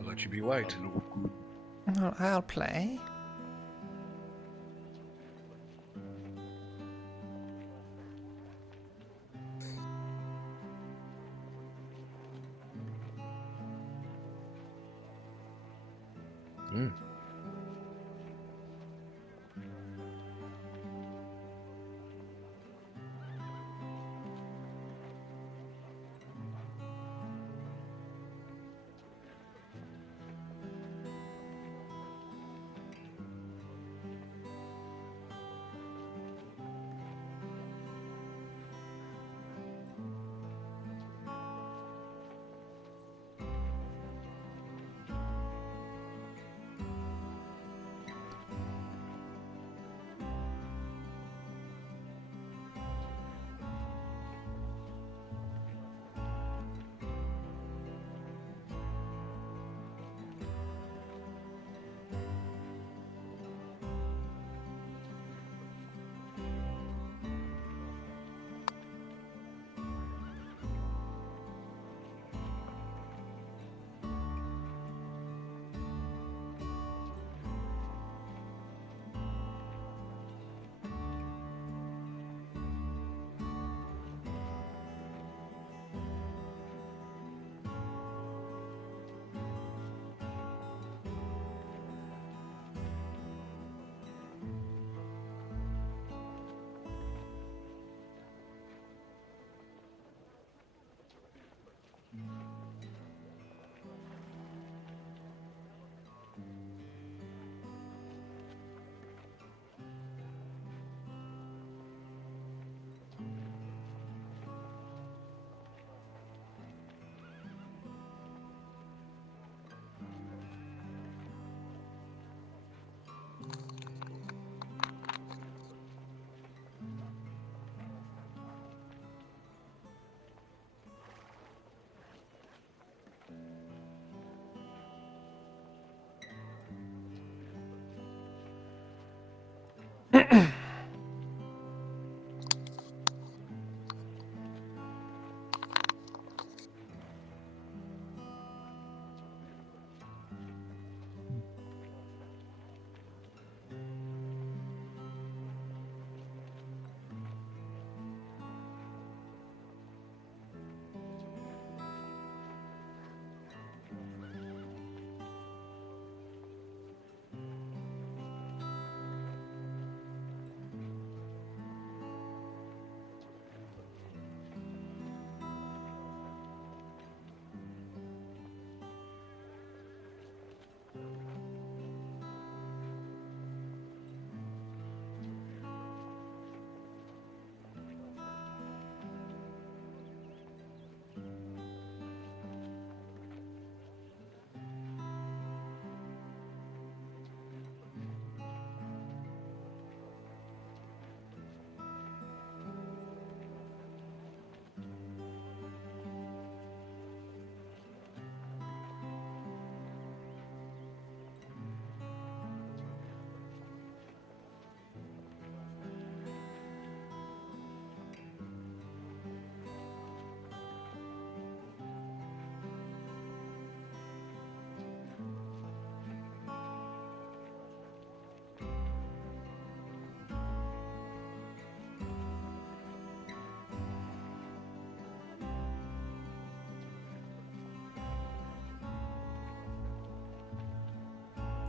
I'll let you be white. No, I'll play. Hmm.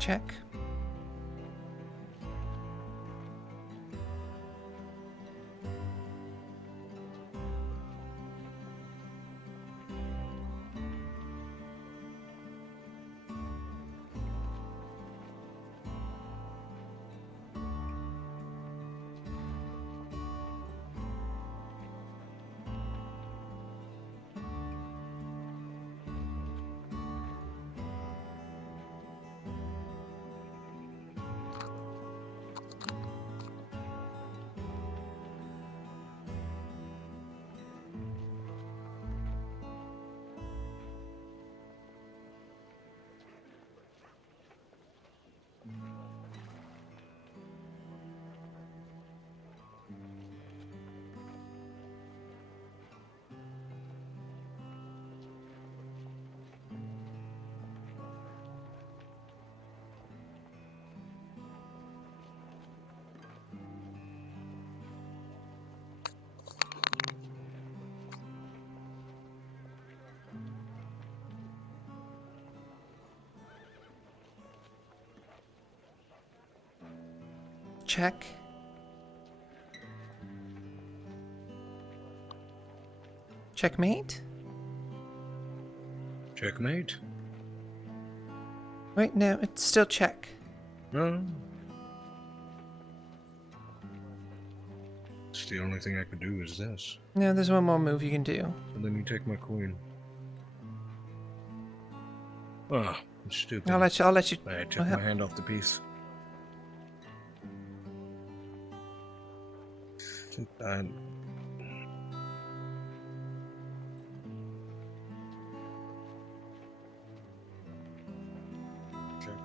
Check. Check. Checkmate? Checkmate? Wait, no, it's still check. No. It's the only thing I could do is this. No, there's one more move you can do. And then you take my queen. Ah, I'm stupid. I'll let you. I took my hand off the piece. Take that. Check.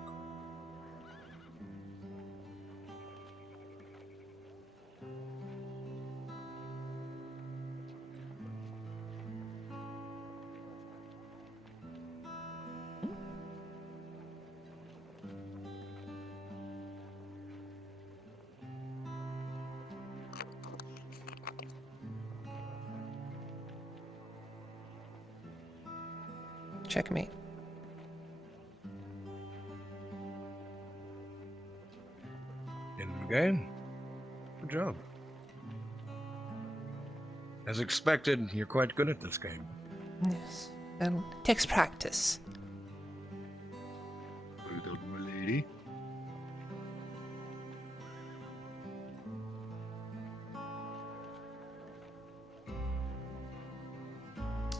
Checkmate. In the game. Good job. As expected, you're quite good at this game. Yes. And it takes practice. Well done, my lady.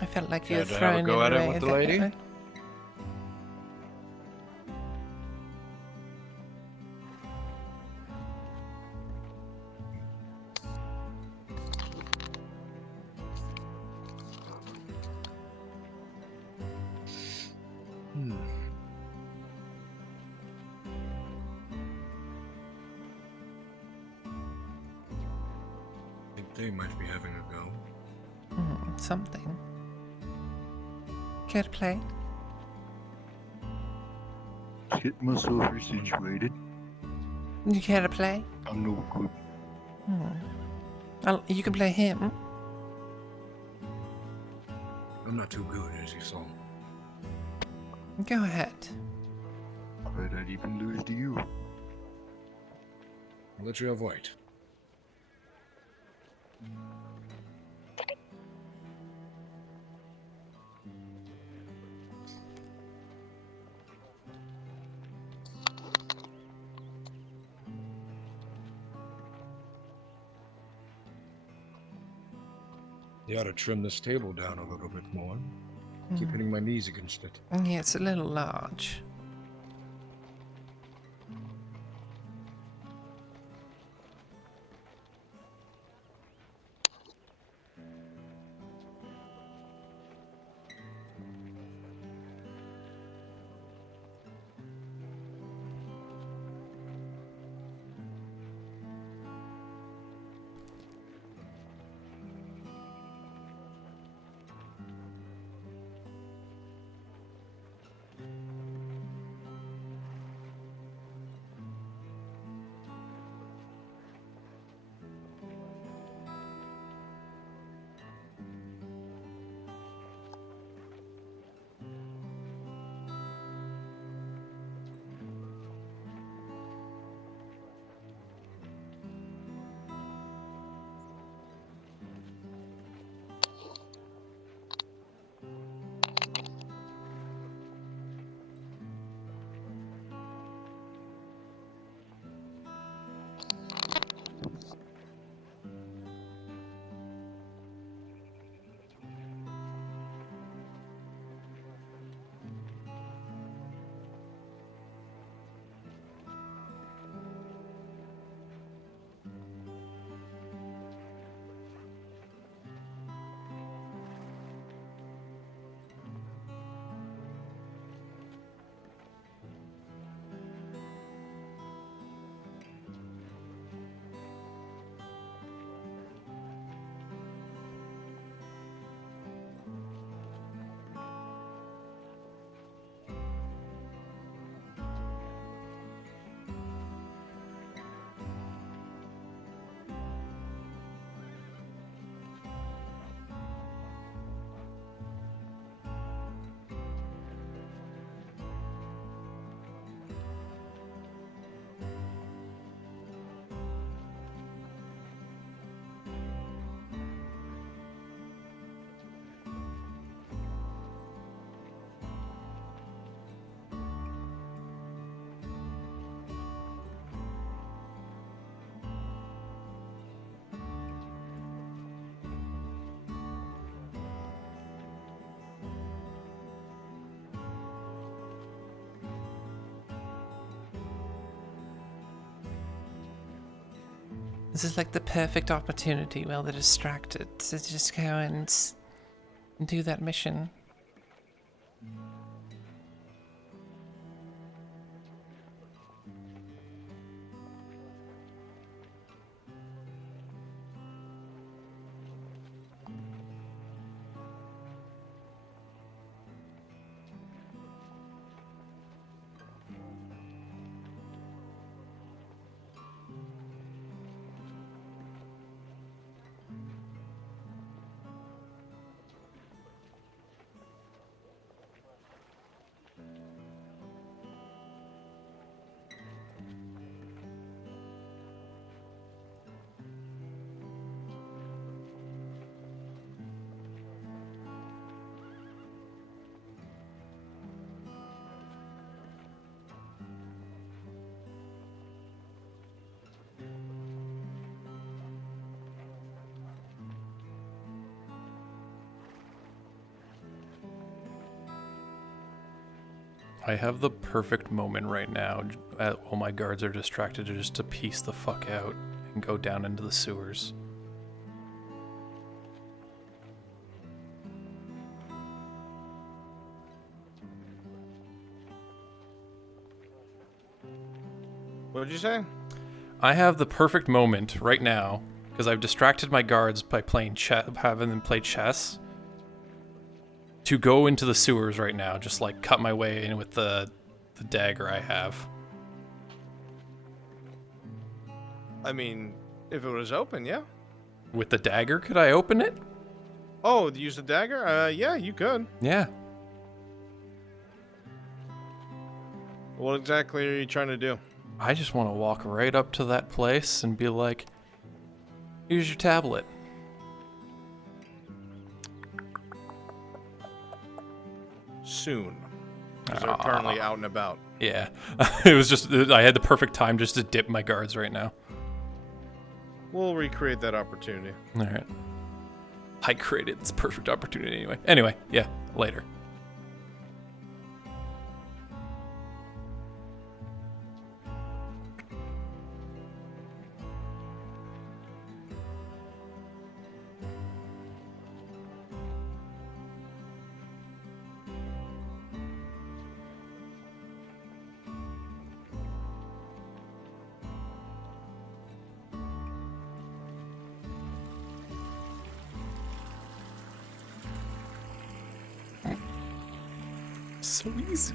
I felt like you were Had to have a throwing go it at it away. with the that- lady? I think they might be having a go. Something. Care to play? Get myself situated. You care to play? I'm no good. You can play him. I'm not too good, as you saw. Go ahead. I bet I'd even lose to you. I'll let you have white. You ought to trim this table down a little bit more. Keep hitting my knees against it. Yeah, it's a little large. This is like the perfect opportunity while they're distracted to just go and do that mission. I have the perfect moment right now, while my guards are distracted, just to piece the fuck out and go down into the sewers. What did you say? I have the perfect moment right now, because I've distracted my guards by playing having them play chess, to go into the sewers right now, just like cut my way in with the dagger I have. I mean, if it was open, yeah. With the dagger, could I open it? Oh, use the dagger? Yeah, you could. Yeah. What exactly are you trying to do? I just want to walk right up to that place and be like, here's your tablet. Soon. Because they're currently out and about. Yeah. It was just, I had the perfect time just to dip my guards right now. We'll recreate that opportunity. Alright. I created this perfect opportunity anyway. Anyway, yeah, later. So easy.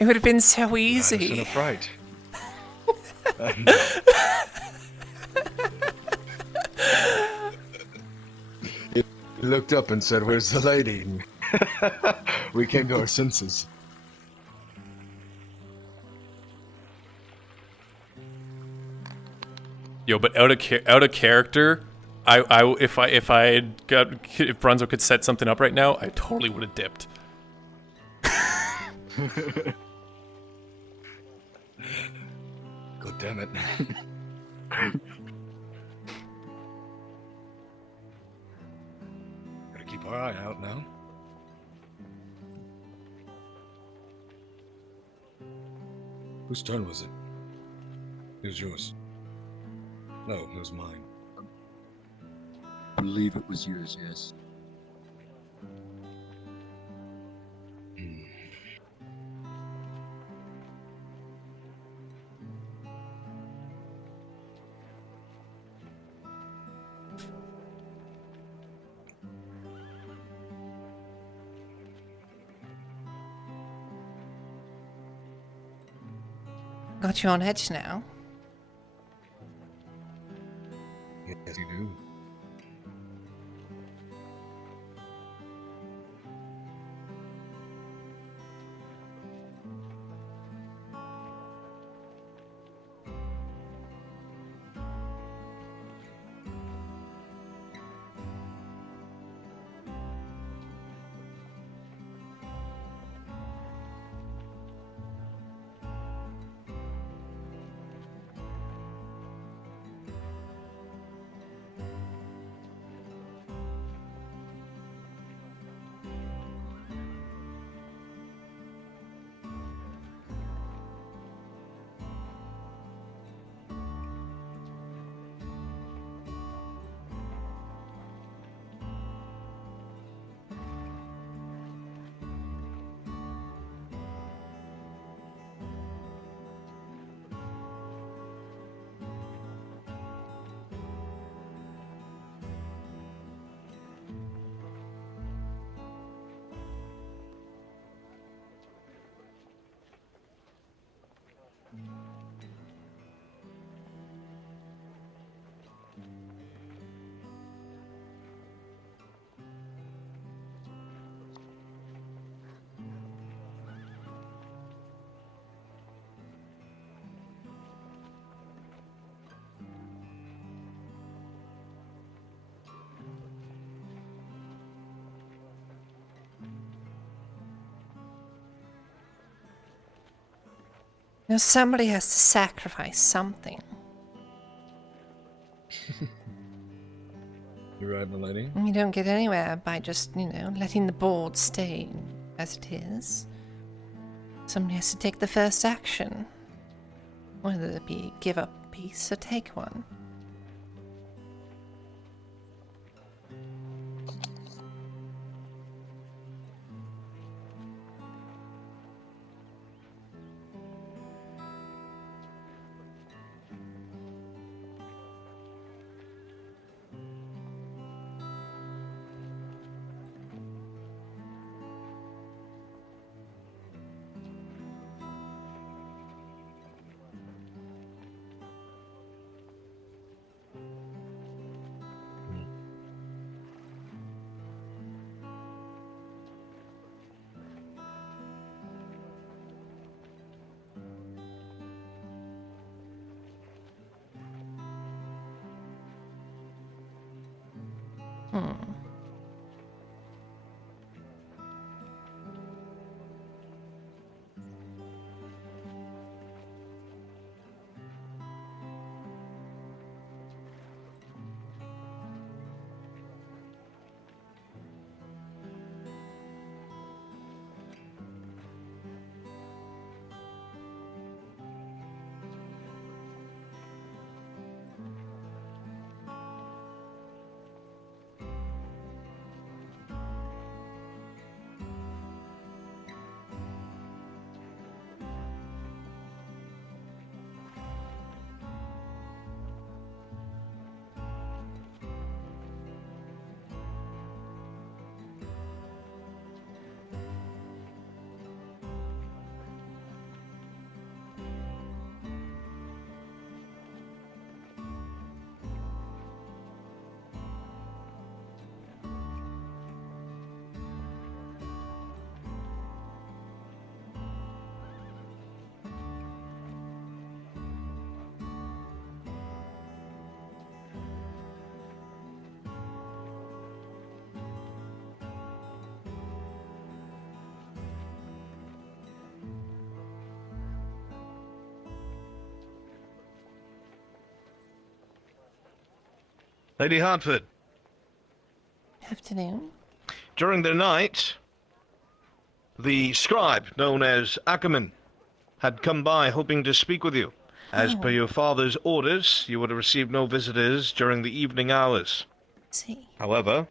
It would have been so easy. In a fright. He looked up and said, "Where's the lady?" We came to our senses. Yo, but out of character, if Brunswick could set something up right now, I totally would have dipped. God damn it. Gotta keep our eye out now. Whose turn was it? It was yours. No, it was mine. I believe it was yours, yes. Got you on edge now. Yes, you do. Now somebody has to sacrifice something. You're right, my lady. You don't get anywhere by just, letting the board stay as it is. Somebody has to take the first action. Whether it be give up a piece or take one. Lady Hartford. Afternoon. During the night, the scribe, known as Ackerman, had come by hoping to speak with you. As per your father's orders, you would have received no visitors during the evening hours. See. However,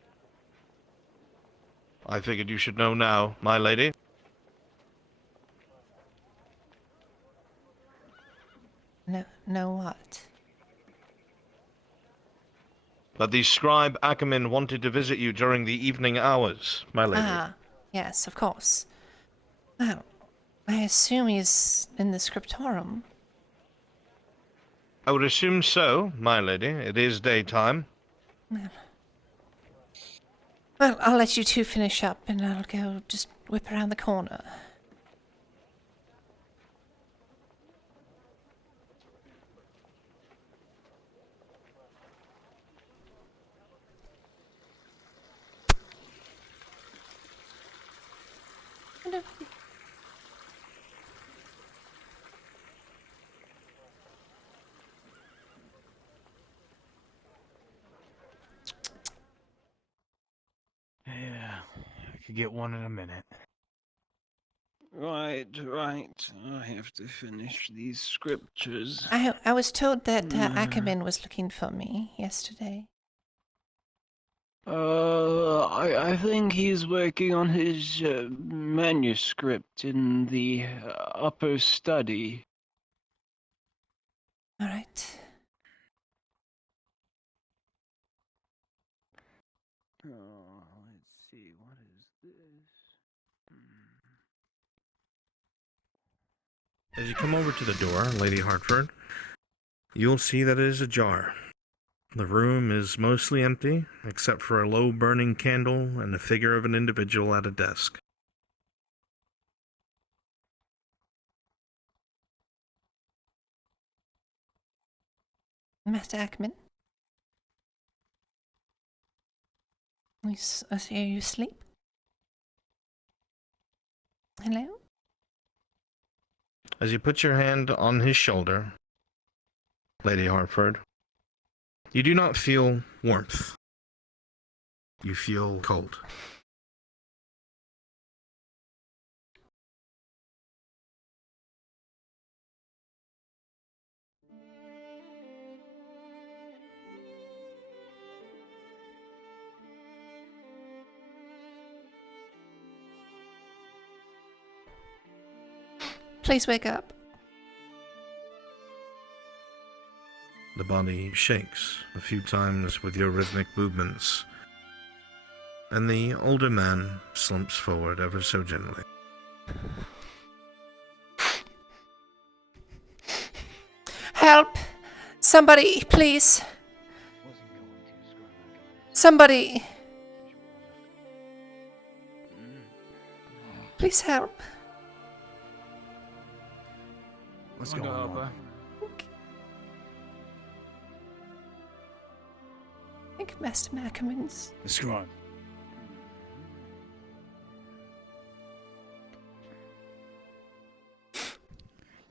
I figured you should know now, my lady. No what? That the scribe Ackerman wanted to visit you during the evening hours, my lady. Ah, yes, of course. Well, I assume he's in the scriptorium. I would assume so, my lady. It is daytime. Well, I'll let you two finish up, and I'll go just whip around the corner. Yeah, I could get one in a minute. Right. I have to finish these scriptures. I was told that Ackerman was looking for me yesterday. I think he's working on his manuscript in the upper study. All right. Oh, let's see, what is this? As you come over to the door, Lady Hartford, you'll see that it is ajar. The room is mostly empty, except for a low burning candle and the figure of an individual at a desk. Master Ackerman? Are you asleep? Hello? As you put your hand on his shoulder, Lady Hartford, you do not feel warmth. You feel cold. Please wake up. The body shakes a few times with your rhythmic movements, and the older man slumps forward ever so gently. Help! Somebody, please. Somebody. Please help. What's going on? I think Master Ackerman's. What's going on?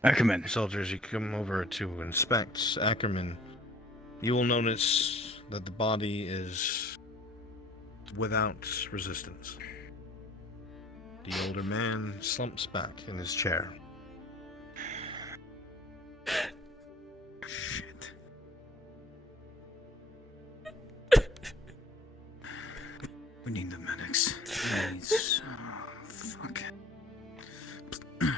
Ackerman. Soldiers, you come over to inspect Ackerman. You will notice that the body is without resistance. The older man slumps back in his chair. Shit. We need the medics. Please. Fuck. I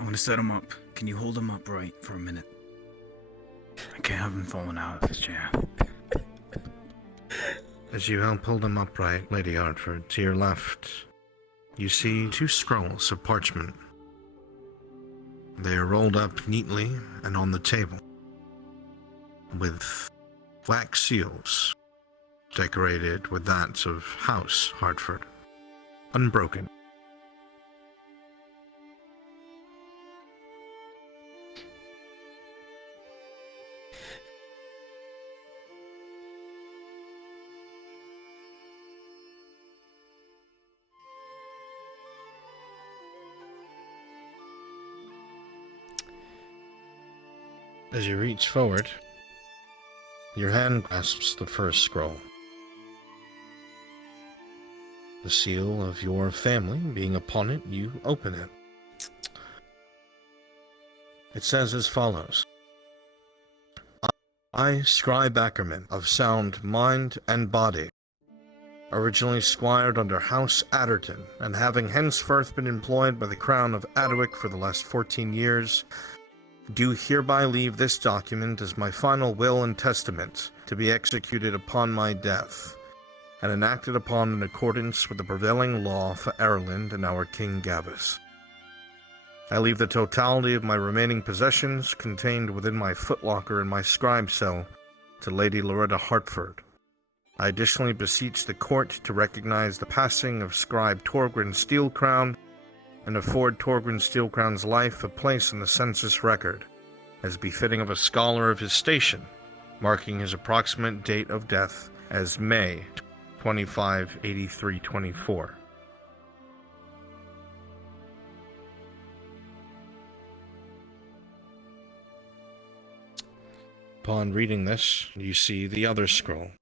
want to set him up. Can you hold him upright for a minute? I can't have him falling out of his chair. As you help hold him upright, Lady Hartford, to your left, you see 2 scrolls of parchment. They are rolled up neatly and on the table, with wax seals decorated with that of House Hartford, unbroken. As you reach forward, your hand grasps the first scroll. The seal of your family being upon it, you open it. It says as follows. I, Scribe Ackerman, of sound mind and body, originally squired under House Adderton, and having henceforth been employed by the Crown of Adderwick for the last 14 years, do hereby leave this document as my final will and testament to be executed upon my death, and enacted upon in accordance with the prevailing law for Ireland and our King Gavus. I leave the totality of my remaining possessions contained within my footlocker in my scribe cell to Lady Loretta Hartford. I additionally beseech the court to recognize the passing of scribe Torgrin Steelcrown and afford Torgrin Steelcrown's life a place in the census record, as befitting of a scholar of his station, marking his approximate date of death as May 25, 8324. Upon reading this, you see the other scroll.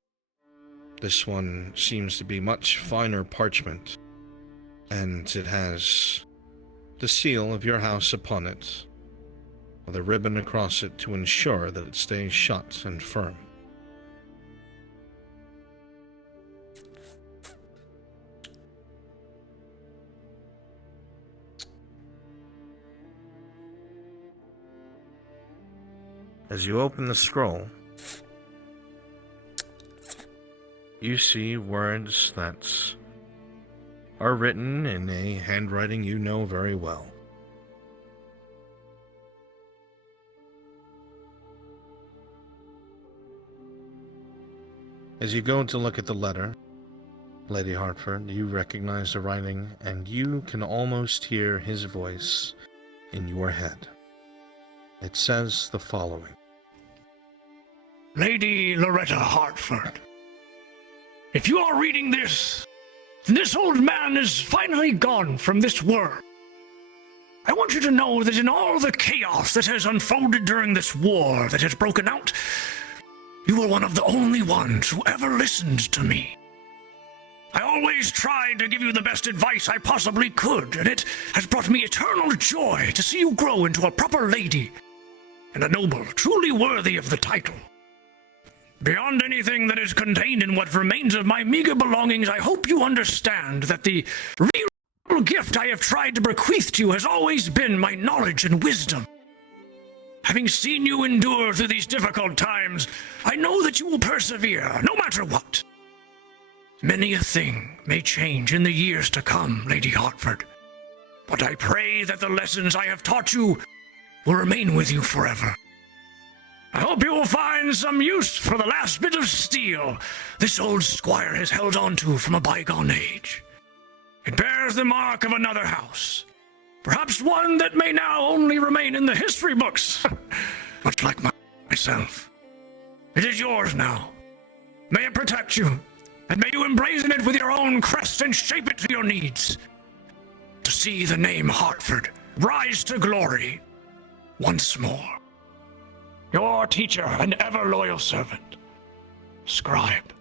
This one seems to be much finer parchment, and it has the seal of your house upon it, with a ribbon across it to ensure that it stays shut and firm. As you open the scroll, you see words that are written in a handwriting you know very well. As you go to look at the letter, Lady Hartford, you recognize the writing, and you can almost hear his voice in your head. It says the following. Lady Loretta Hartford, if you are reading this, then this old man is finally gone from this world. I want you to know that in all the chaos that has unfolded during this war that has broken out, you were one of the only ones who ever listened to me. I always tried to give you the best advice I possibly could, and it has brought me eternal joy to see you grow into a proper lady and a noble, truly worthy of the title. Beyond anything that is contained in what remains of my meager belongings, I hope you understand that the real gift I have tried to bequeath to you has always been my knowledge and wisdom. Having seen you endure through these difficult times, I know that you will persevere, no matter what. Many a thing may change in the years to come, Lady Hartford, but I pray that the lessons I have taught you will remain with you forever. I hope you will find some use for the last bit of steel this old squire has held on to from a bygone age. It bears the mark of another house, perhaps one that may now only remain in the history books, much like myself. It is yours now. May it protect you, and may you emblazon it with your own crest and shape it to your needs. To see the name Hartford rise to glory once more. Your teacher and ever loyal servant, Scribe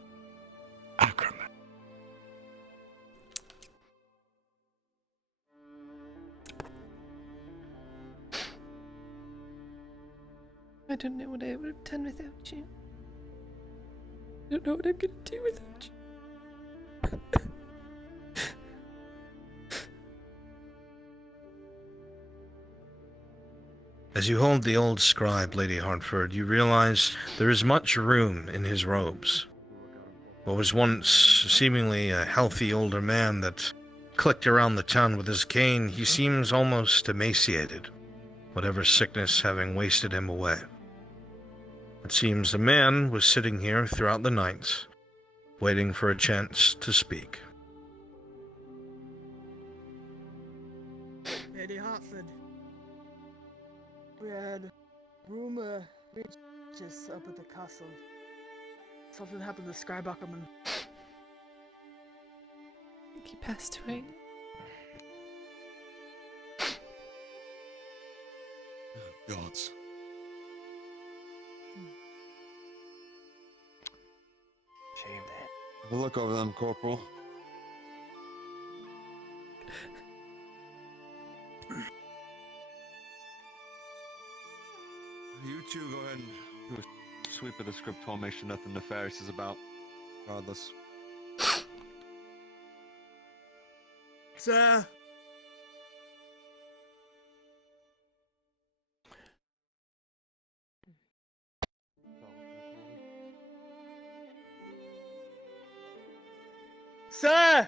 Ackerman. I don't know what I would have done without you. I don't know what I'm gonna do without you. As you hold the old scribe, Lady Hartford, you realize there is much room in his robes. What was once seemingly a healthy older man that clicked around the town with his cane, he seems almost emaciated, whatever sickness having wasted him away. It seems the man was sitting here throughout the night, waiting for a chance to speak. Lady Hartford, we had rumor reaches up at the castle. Something happened to Scribe Ackerman. I think he passed away. Gods. Shame that. Have a look over them, Corporal. You two go ahead and do a sweep of the script hole, make sure nothing nefarious is about. Regardless. Sir! Sir!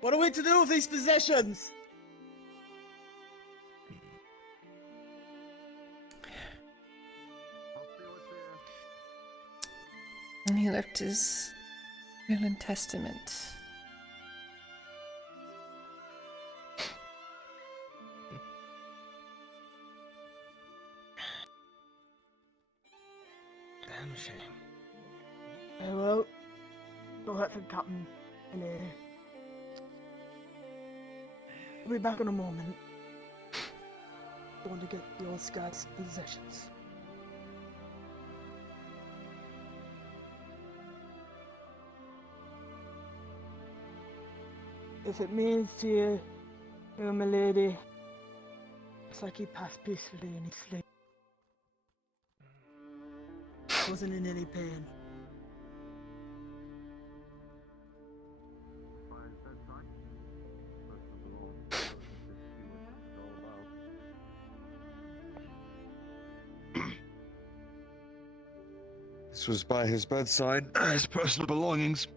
What are we to do with these possessions? He left his will and testament. Damn shame. Well, all that for Captain and I'll be back in a moment. I want to get the old Scott's possessions. If it means to you, my lady, it's like he passed peacefully in his sleep. Wasn't in any pain. This was by his bedside, his personal belongings.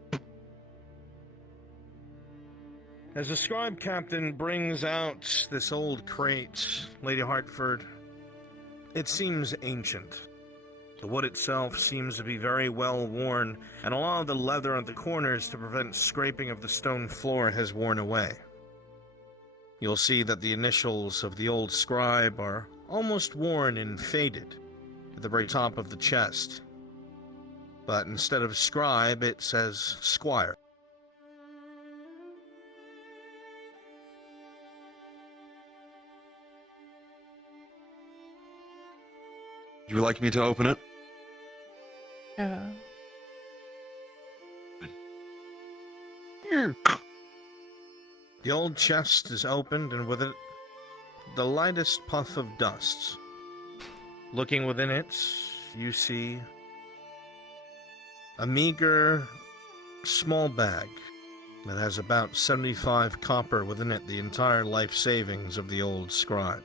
As the scribe captain brings out this old crate, Lady Hartford, it seems ancient. The wood itself seems to be very well worn, and a lot of the leather at the corners to prevent scraping of the stone floor has worn away. You'll see that the initials of the old scribe are almost worn and faded at the very top of the chest. But instead of scribe, it says squire. Would you like me to open it? The old chest is opened, and with it, the lightest puff of dust. Looking within it, you see a meager, small bag that has about 75 copper within it, the entire life savings of the old scribe.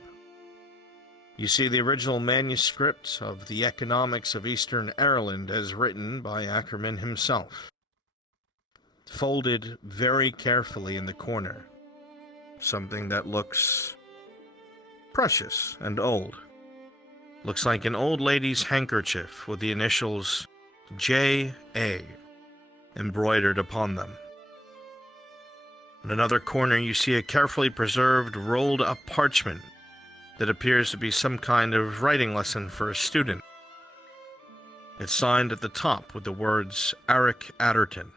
You see the original manuscript of the Economics of Eastern Ireland as written by Ackerman himself, folded very carefully in the corner. Something that looks precious and old. Looks like an old lady's handkerchief with the initials J.A. embroidered upon them. In another corner you see a carefully preserved rolled up parchment that appears to be some kind of writing lesson for a student. It's signed at the top with the words Eric Adderton.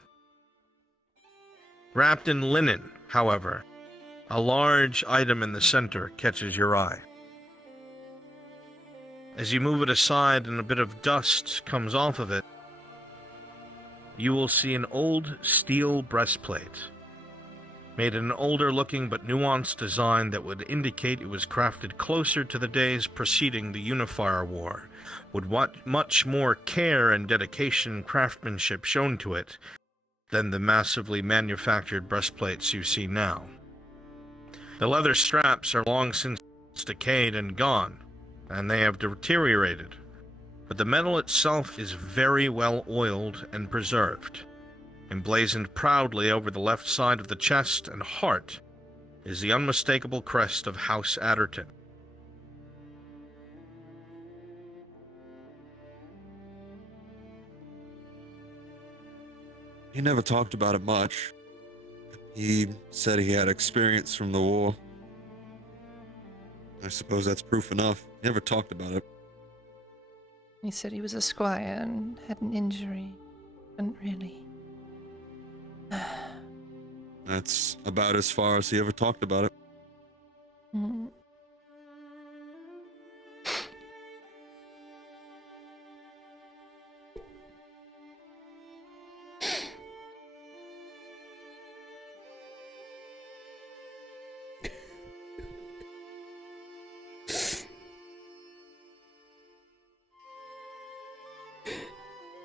Wrapped in linen, however, a large item in the center catches your eye. As you move it aside and a bit of dust comes off of it, you will see an old steel breastplate, made in an older looking but nuanced design that would indicate it was crafted closer to the days preceding the Unifier War, with much more care and dedication and craftsmanship shown to it than the massively manufactured breastplates you see now. The leather straps are long since decayed and gone, and they have deteriorated, but the metal itself is very well oiled and preserved. Emblazoned proudly over the left side of the chest and heart is the unmistakable crest of House Adderton. He never talked about it much. He said he had experience from the war. I suppose that's proof enough. He never talked about it. He said he was a squire and had an injury. But really. That's about as far as he ever talked about it. Mm.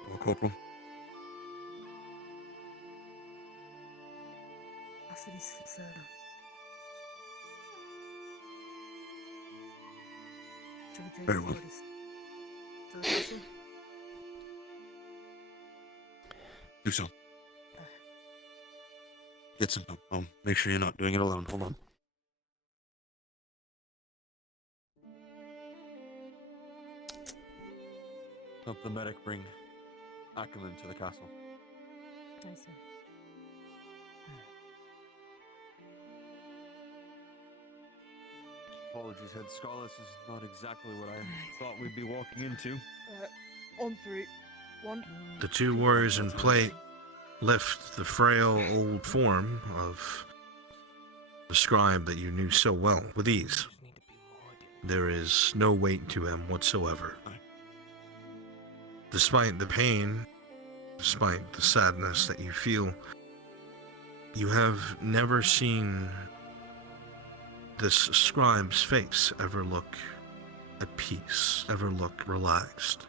Well, Corporal. Very well. Do so. Get some help. I'll make sure you're not doing it alone. Hold on. Help the medic bring Ackerman to the castle. I see. Apologies, Head Scholar. This is not exactly what I thought we'd be walking into. On three. One. The two warriors in plate lift the frail old form of the scribe that you knew so well with ease. There is no weight to him whatsoever. Despite the pain, despite the sadness that you feel, you have never seen this scribe's face ever look at peace, ever look relaxed.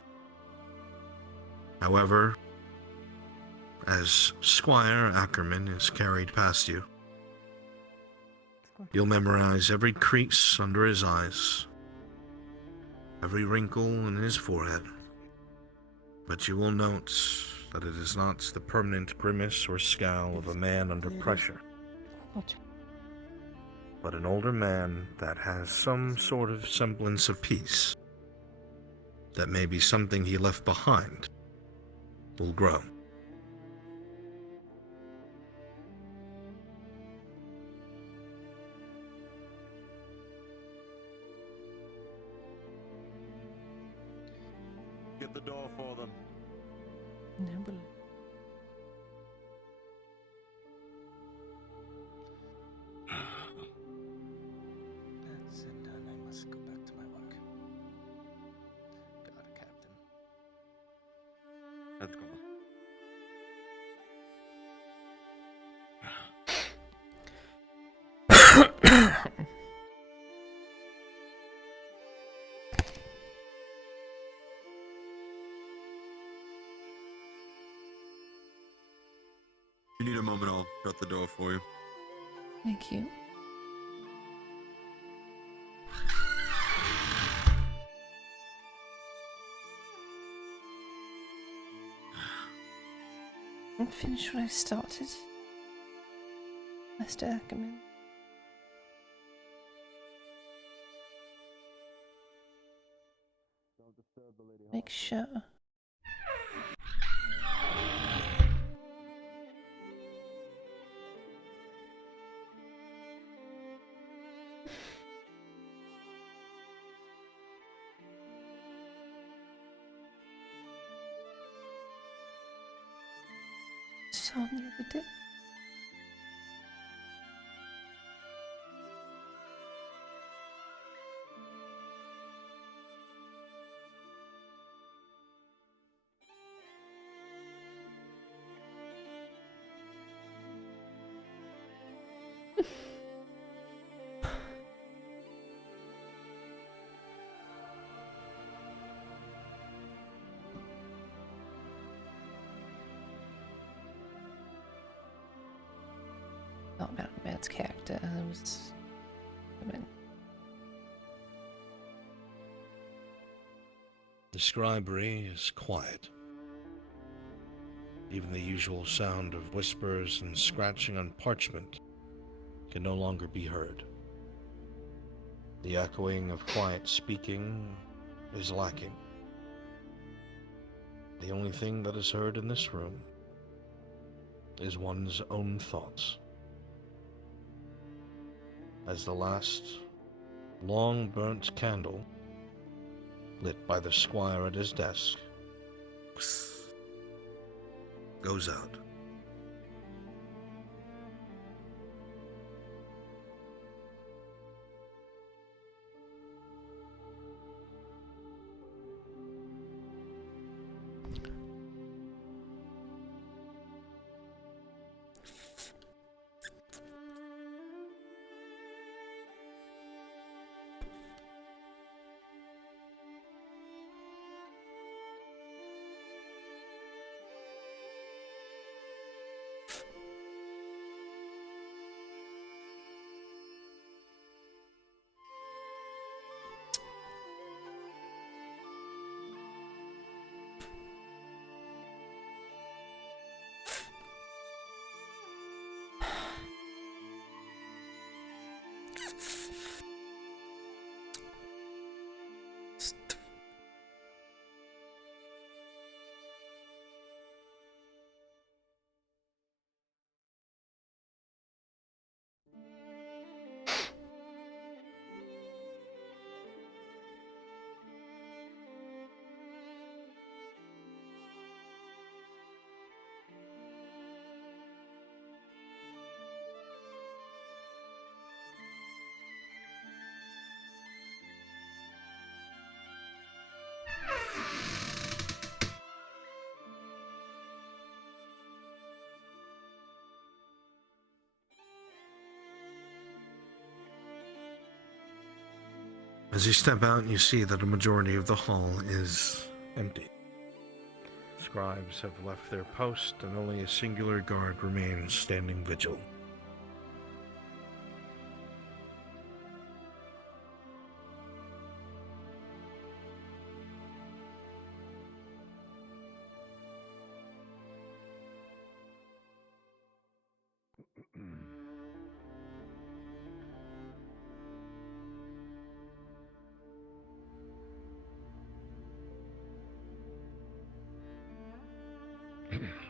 However, as Squire Ackerman is carried past you, you'll memorize every crease under his eyes, every wrinkle in his forehead, but you will note that it is not the permanent grimace or scowl of a man under pressure, but an older man that has some sort of semblance of peace, that maybe something he left behind will grow. Get the door for them. Noble. That's it done. I must go back to my work. God, Captain. Head Scholar. If you need a moment, I'll shut the door for you. Thank you. And finish what I started, Mr. Ackerman. Make sure. Saw the other day. Not about Matt's character. It was. I mean, The scribery is quiet. Even the usual sound of whispers and scratching on parchment can no longer be heard. The echoing of quiet speaking is lacking. The only thing that is heard in this room is one's own thoughts. As the last long burnt candle, lit by the squire at his desk, goes out. As you step out, you see that a majority of the hall is empty. Scribes have left their post, and only a singular guard remains standing vigil.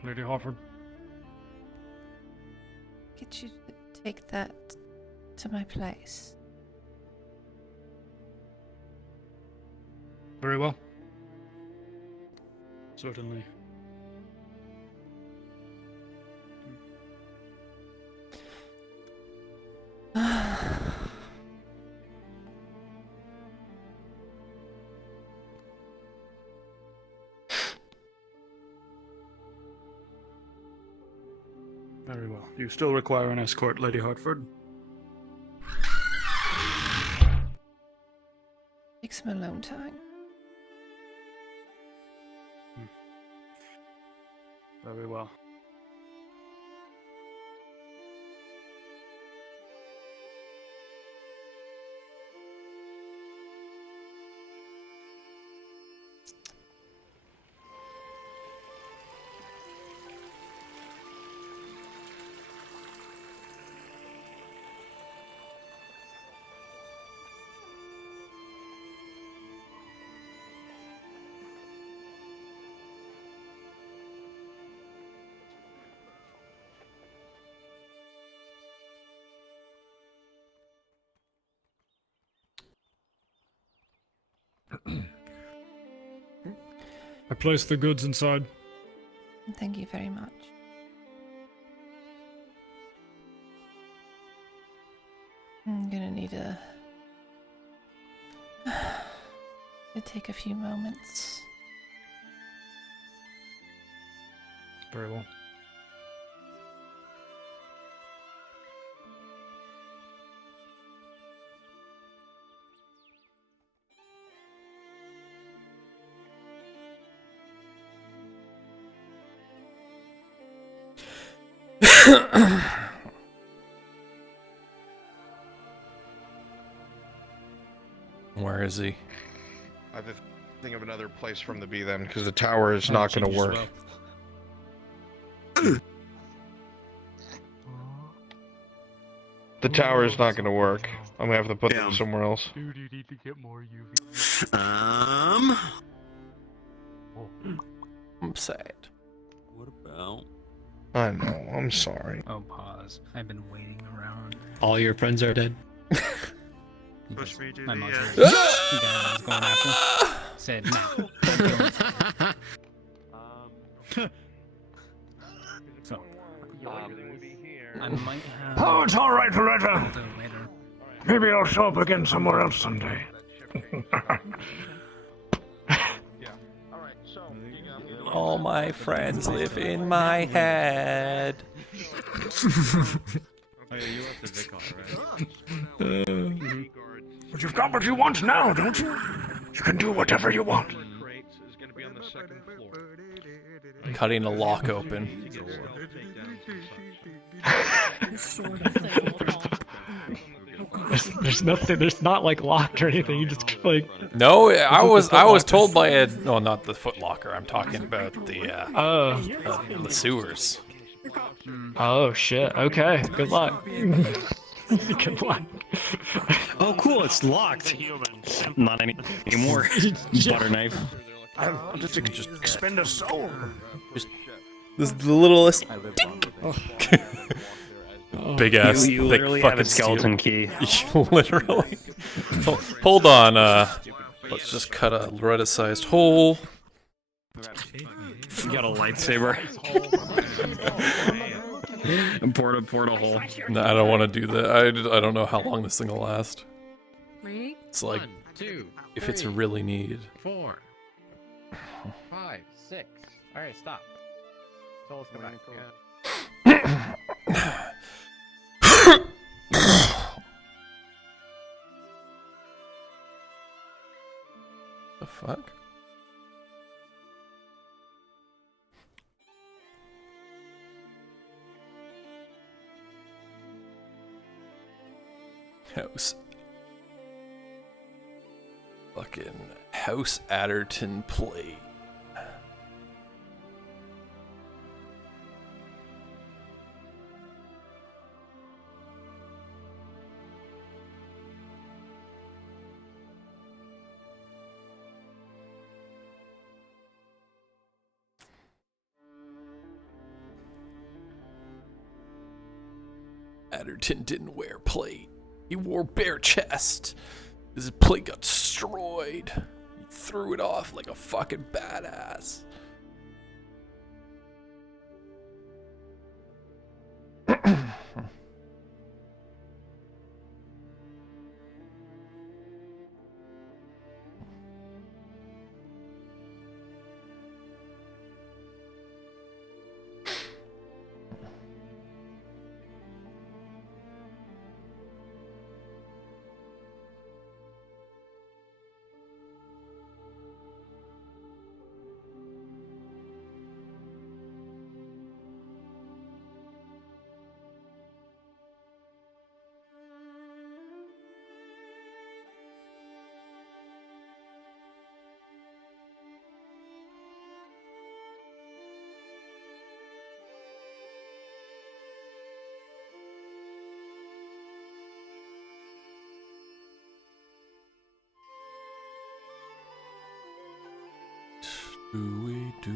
Lady Hartford. Could you take that to my place? Very well. Certainly. Very well. You still require an escort, Lady Hartford? Take some alone time. Very well. I placed the goods inside. Thank you very much. I'm gonna need to take a few moments. Very well. Where is he? I have to think of another place from the B then, because the tower is not going to work. The tower is not going to work. I'm going to have to put them somewhere else. Dude, you need to get more UV. I'm sad. What about? I know, I'm sorry. Oh, pause. I've been waiting around. All your friends are dead. Push me to my the mother, edge. the guy I was going after, said, "No." So, I might have. Oh, it's all right, Loretta. I'll do it later. Maybe I'll show up again somewhere else someday. All my friends live in my head. Oh, yeah, you left the Vic on, right? But you've got what you want now, don't you? You can do whatever you want. Cutting a lock open. There's nothing. There's not like locked or anything. You just like. No, I was told by a no, not the Foot Locker. I'm talking about the sewers. Oh shit. Okay. Good luck. Good luck. Oh, cool. It's locked. Not anymore. Butter knife. I'm just expend a soul. Just the littlest. Big ass, you thick literally fucking have a skeleton steel. key. Literally. Hold on. Let's just cut a Loretta-sized hole. You got a lightsaber. And poured a hole. No, I don't want to do that. I don't know how long this thing will last. Wait. It's like 1, 2, if it's 3, really needed. 4, 5, 6. All right, stop. So let's go back. The fuck? House. Fucking House Adderton play. Adderton didn't wear plate. He wore bare chest. His plate got destroyed. He threw it off like a fucking badass. Do we do?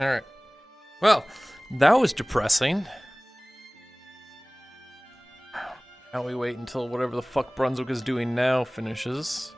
Alright. Well, that was depressing. Now we wait until whatever the fuck Brunswick is doing now finishes.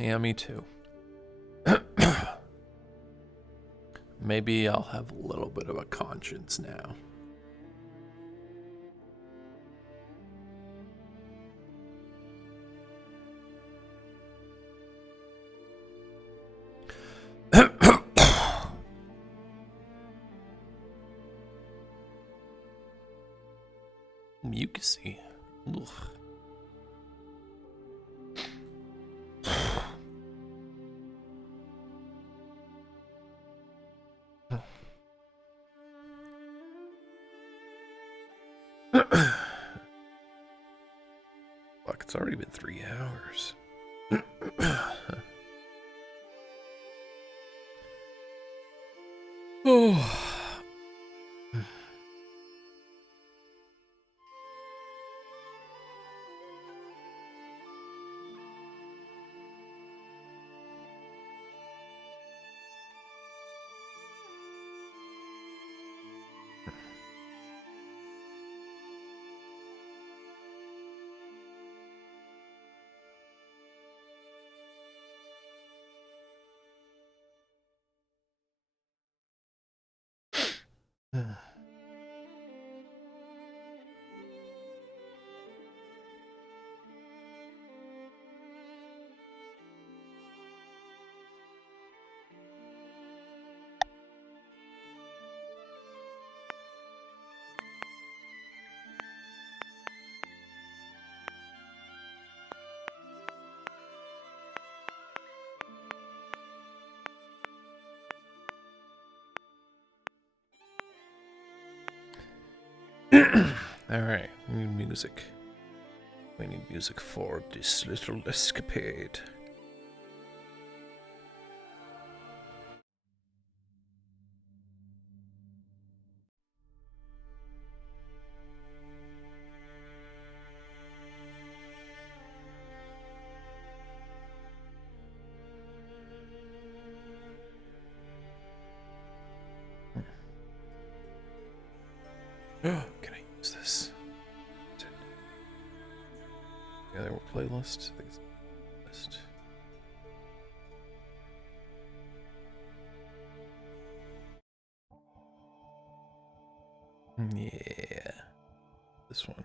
Yeah, me too. Maybe I'll have a little bit of a conscience now. Mucusy. Ugh. Fuck, it's already been 3 hours. Oh. Alright, we need music. We need music for this little escapade. Can I use this? Yeah, there were playlists. I think it's list. Yeah, this one.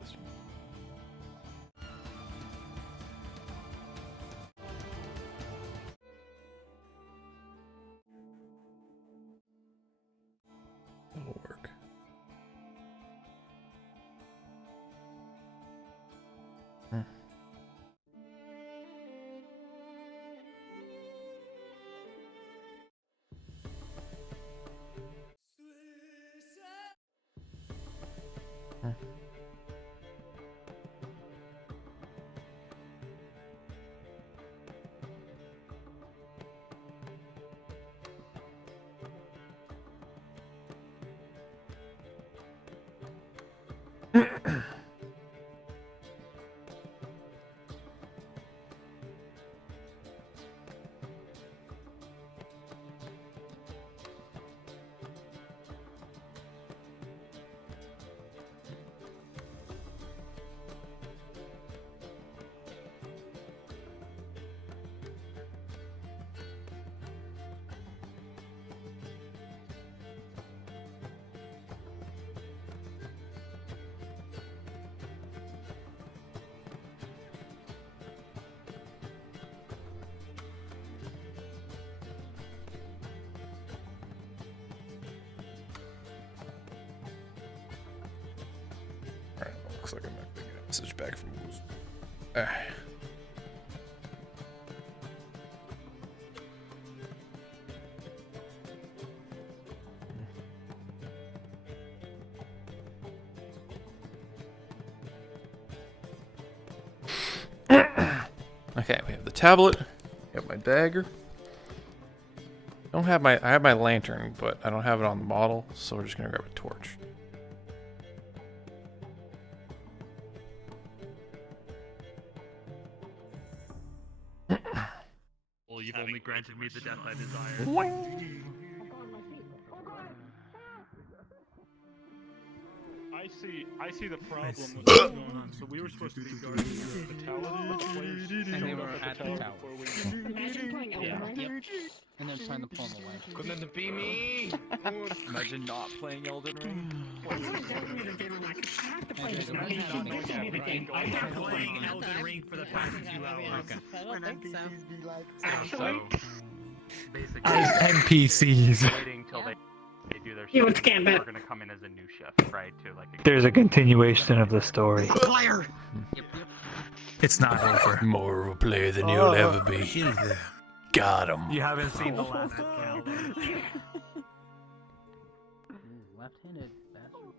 This one. That'll work. Alright, looks like I'm not gonna get a message back from Wooz. Okay, we have the tablet. We have my dagger. I have my lantern, but I don't have it on the model, so we're just gonna grab a torch. Well, you've only granted me the death I desire. I see the problem with what's going on. So we were supposed to be guarding the fatality, and they were at the tower. Imagine playing Elden Ring. Yep. And then trying to pull them away. Couldn't have be me. Imagine not playing Elden Ring. I have to play this game. I've been playing Elden Ring for the past 2 hours. I don't think so. Actually, Basically, NPCs. waiting till they do their You shift. would scan that. We're gonna come in as a new shift, right? To like. There's a continuation of the story. Player! It's not over. More of a player than you'll ever be. Got him. You haven't seen the last count. Left-handed bastard.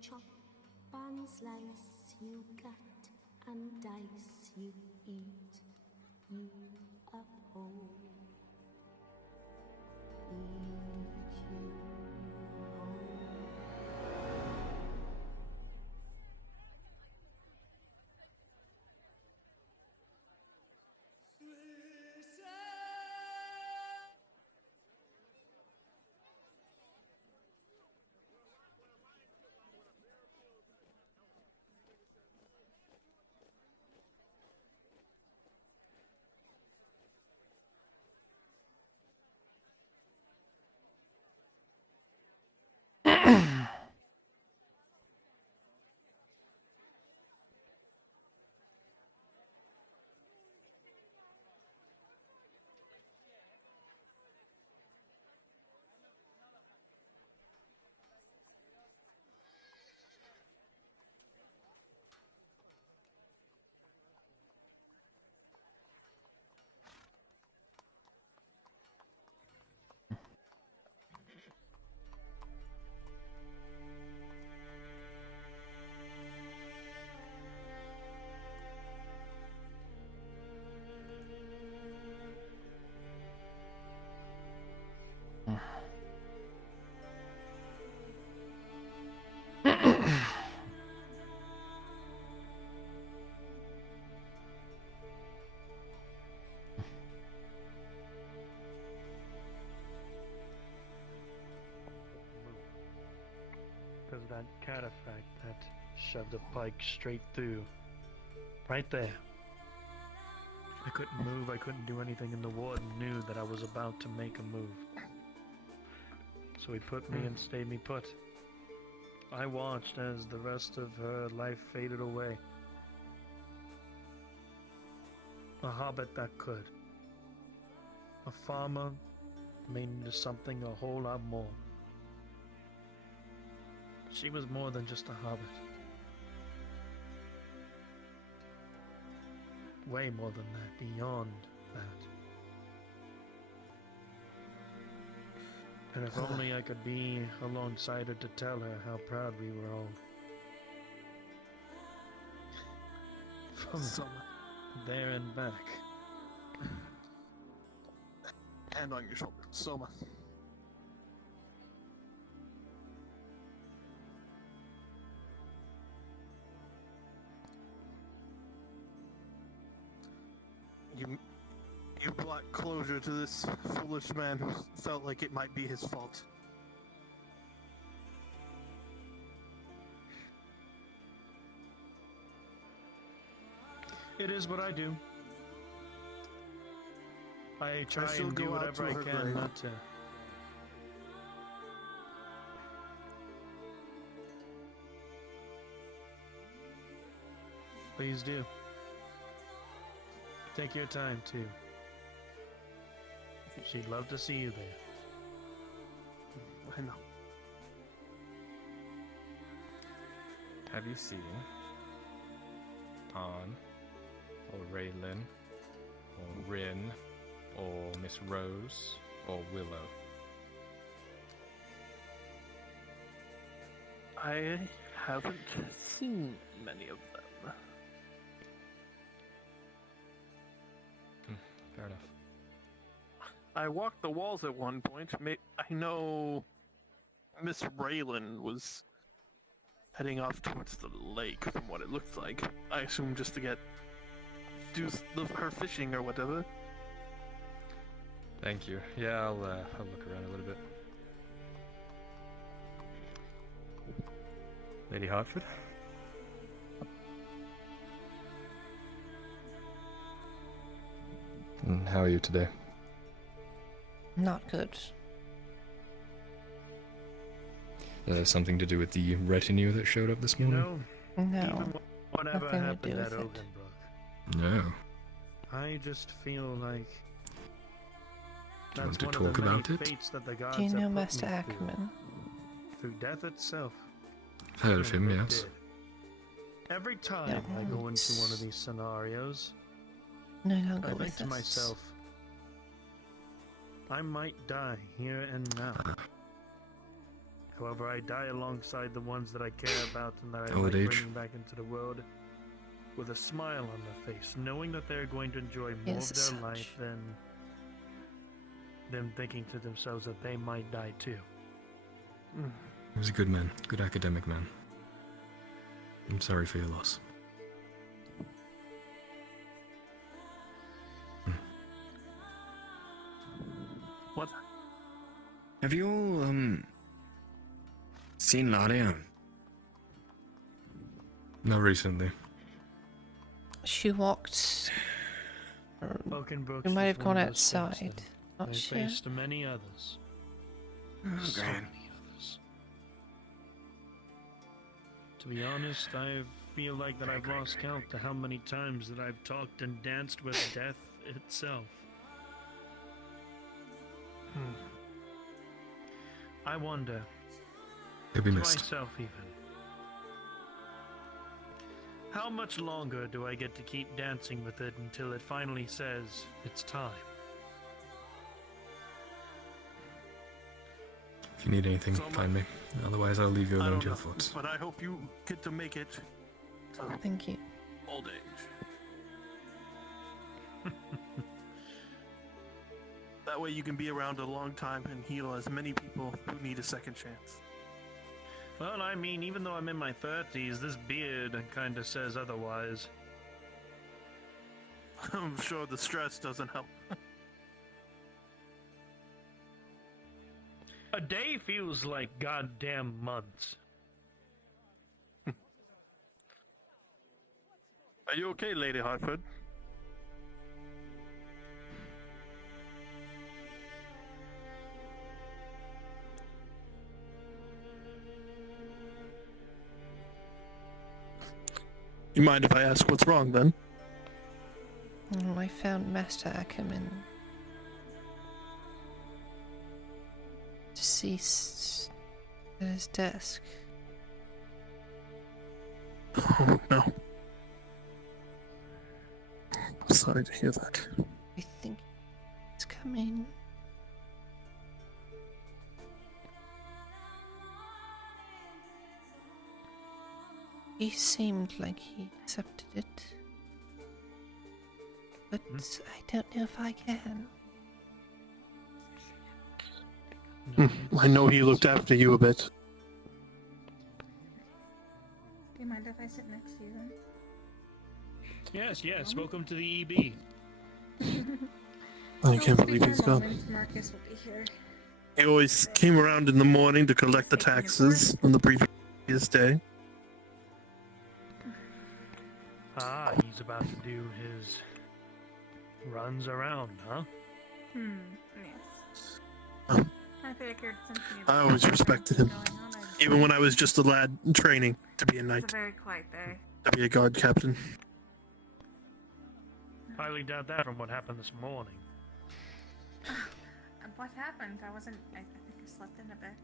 Chop and slice, you cut and dice, you eat, you uphold. Eat you Because that cataphract that shoved a pike straight through. Right there. I couldn't move, I couldn't do anything, and the warden knew that I was about to make a move. So he put me and stayed me put. I watched as the rest of her life faded away. A hobbit that could. A farmer made into something a whole lot more. She was more than just a hobbit. Way more than that, beyond that. And if only I could be alongside her to tell her how proud we were all. From there and back. Hand on your shoulder, Soma. You brought closure to this foolish man who felt like it might be his fault. It is what I do. I try shall and do go out whatever to I her can grave. not to. Please do. Take your time too. She'd love to see you there. I know. Have you seen Anne, or Raylan, or Rin, or Miss Rose, or Willow? I haven't seen many of them. Fair enough. I walked the walls at one point. I know Miss Raylan was heading off towards the lake from what it looked like. I assume just to do her fishing or whatever. Thank you. Yeah, I'll look around a little bit. Lady Hartford? How are you today? Not good. Something to do with the retinue that showed up this morning? No. Whatever Nothing to happened do at with it. Oakenbrook. No. I just feel like That's want to one talk of the many about it? fates that the gods Do you have know put Master me through. Ackerman? Through death itself. I've heard of him, But yes. did. Every time I go into one of these scenarios, No longer I think with to us. myself, I might die here and now. However, I die alongside the ones that I care about and that I Old like age. bringing back into the world with a smile on their face, knowing that they're going to enjoy more Yes, of their such. life than them thinking to themselves that they might die too. He was a good man, good academic man. I'm sorry for your loss. What? Have you all, seen Ladia? Not recently. She walked. Falkenbrooks We might is have one gone of those things outside. that Not I sure. faced many others. So Okay. many others. To be honest, I feel like that I've lost count to how many times that I've talked and danced with death itself. I wonder, You'll be to missed. myself even, how much longer do I get to keep dancing with it until it finally says it's time? If you need anything, find me. Otherwise, I'll leave you I alone don't to your know, thoughts. but I hope you get to make it to Thank you. old age. That way you can be around a long time and heal as many people who need a second chance. Well, I mean, even though I'm in my 30s, this beard kind of says otherwise. I'm sure the stress doesn't help. A day feels like goddamn months. Are you okay, Lady Hartford? You mind if I ask what's wrong, then? I found Master Ackerman deceased at his desk. Oh, no. I'm sorry to hear that. I think he's coming. He seemed like he accepted it. But I don't know if I can. I know he looked after you a bit. Do you mind if I sit next to you then? Yes, welcome to the EB. I I can't believe he's gone. Marcus will be here. He always came around in the morning to collect the taxes on the previous day. Ah, he's about to do his runs around, huh? Yes. Oh. I figured since he I always respected him, even when I was just a lad in training to be a It's knight, a very quiet day. to be a guard captain. Highly doubt that from what happened this morning. What happened? I think I slept in a bit.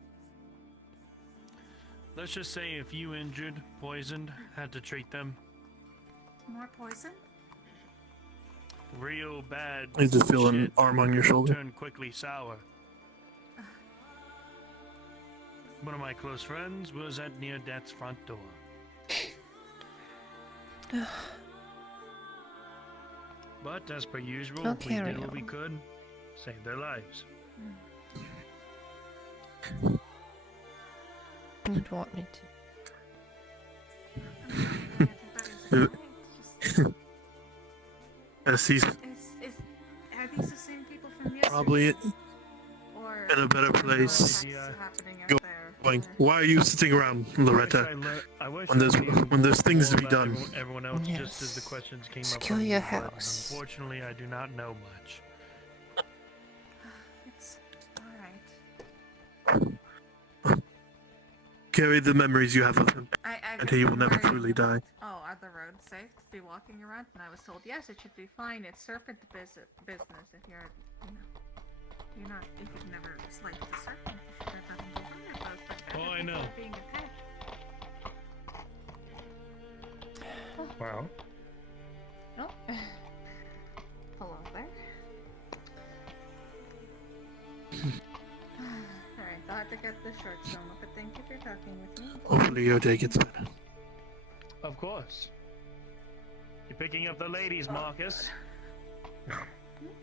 Let's just say if you injured, poisoned, had to treat them More poison? real bad. You just feel an arm on your shoulder. Turn quickly sour. One of my close friends was at near death's front door. But as per usual, I'll we carry did what we on. could, save their lives. You'd want me Yes, he's Are these the same people from yesterday? probably Or in a better place. happening out Going. Why are you sitting around, Loretta? When there's things to be done. Everyone else, just as the questions came Secure up. your house. Unfortunately, I do not know much. It's alright. Carry the memories you have of him, and he will never truly die. Oh, are the roads safe to be walking around? And I was told, yes, it should be fine. It's serpent business if you're, You're not. You could never slice the serpent. You should have nothing to worry about. But that Oh, I know. being attached. Wow. Oh. Hello there. Alright, I have to get the short sum, but thank you for talking with me. Hopefully your day gets better. Of course. You're picking up the ladies, Marcus.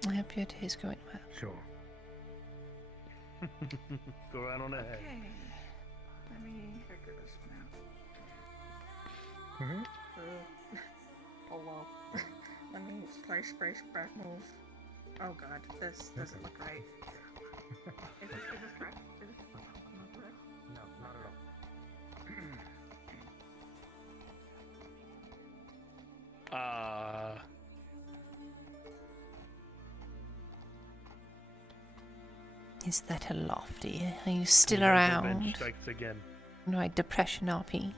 I hope your day's going well. Sure. Go right on ahead. Okay. Let me figure this one out. Mm-hmm. Oh well. Let me slice, brace, back, move. Oh god, this doesn't look right. Is this correct? Is this not correct? No, not at all. Is that a lofty? Are you still Bench around? strikes again. Right, depression RP.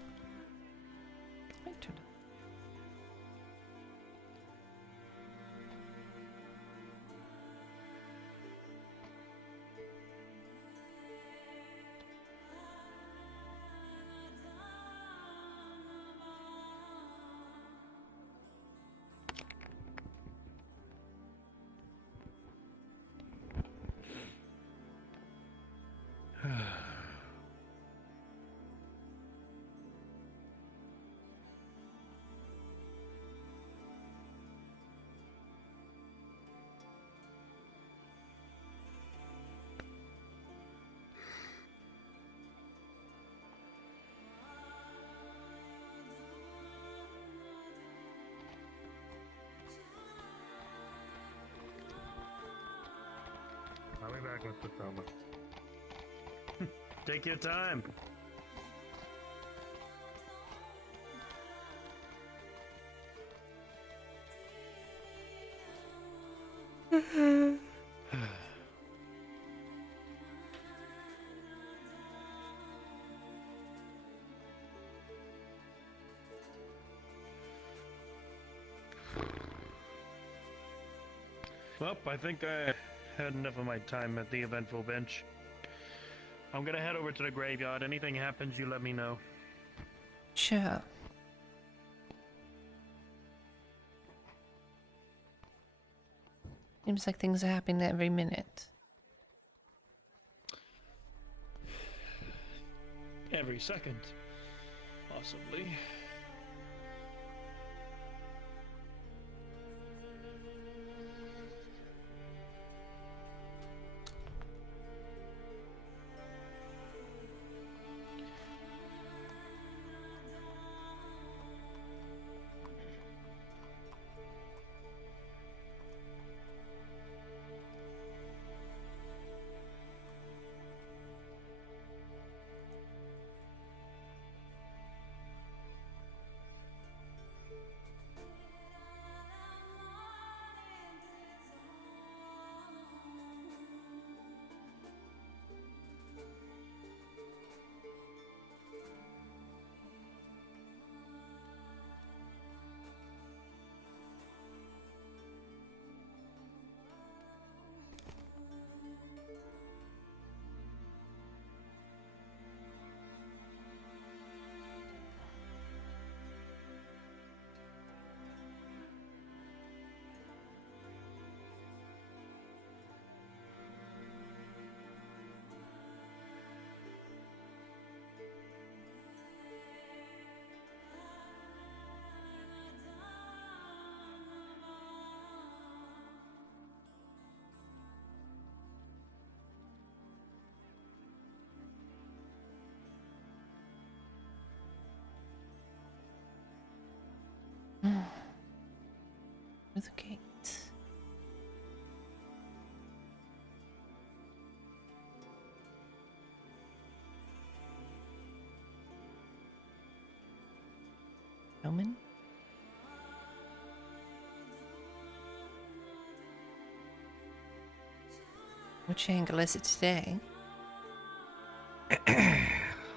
I'll be back with the Thelma. Take your time. Well, I think I had enough of my time at the eventful bench. I'm gonna head over to the graveyard. Anything happens, you let me know. Sure. Seems like things are happening every minute. Every second, possibly. Through the gate. Omen? Which angle is it today?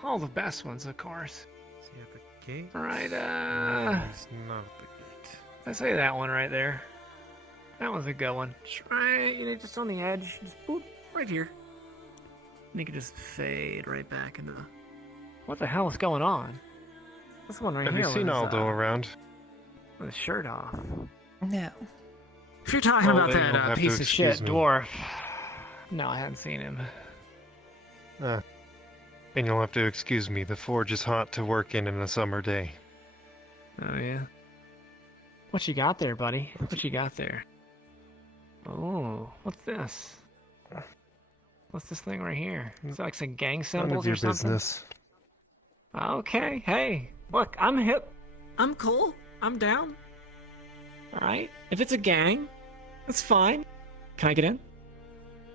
All the best ones, of course. Is he at the gate? Right, No, he's not at the gate. I say that one right there. That one's a good one. Just right, just on the edge. Just boop, right here. And he can just fade right back into the... What the hell is going on? This one right Have here you seen was, Aldo around? with his shirt off. No. If you're talking Well, about then that you'll have to piece of shit excuse me. dwarf... No, I haven't seen him. And you'll have to excuse me. The forge is hot to work in a summer day. Oh, yeah? What you got there, buddy? What you got there? Oh, what's this? What's this thing right here? Is that like some gang None symbols of your or something? business. Okay, hey, look, I'm hip. I'm cool. I'm down. Alright, if it's a gang, that's fine. Can I get in?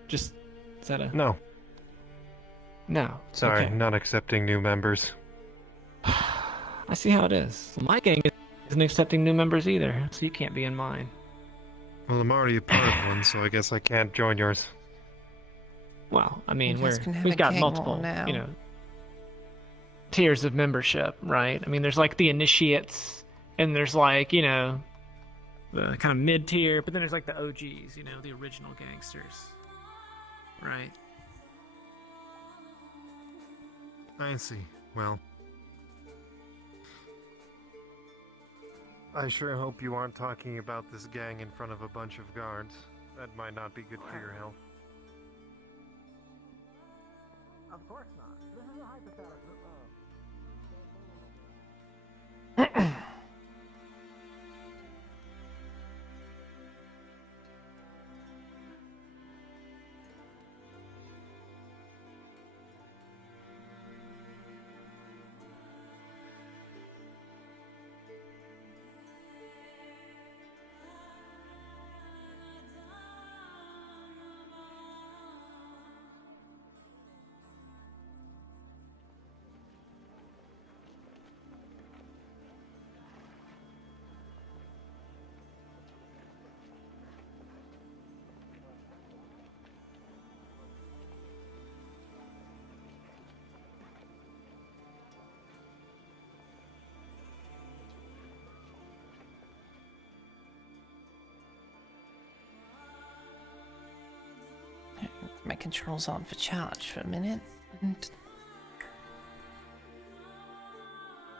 Just, is that a... No. No. Sorry, Okay. not accepting new members. I see how it is. Well, my gang isn't accepting new members either, so you can't be in mine. Well, I'm already a part of one, so I guess I can't join yours. Well, I mean, You guys can have we've a got gang multiple, wall now. you know, tiers of membership, right? I mean, there's like the initiates, and there's like, you know, the kind of mid-tier, but then there's like the OGs, you know, the original gangsters, right? I see. Well, I sure hope you aren't talking about this gang in front of a bunch of guards. That might not be good for your health. Of course not. This is a hypothetical. My controls on for charge for a minute. And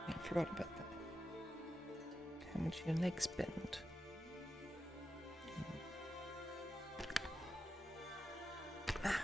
I forgot about that. How much your legs bend? We're back.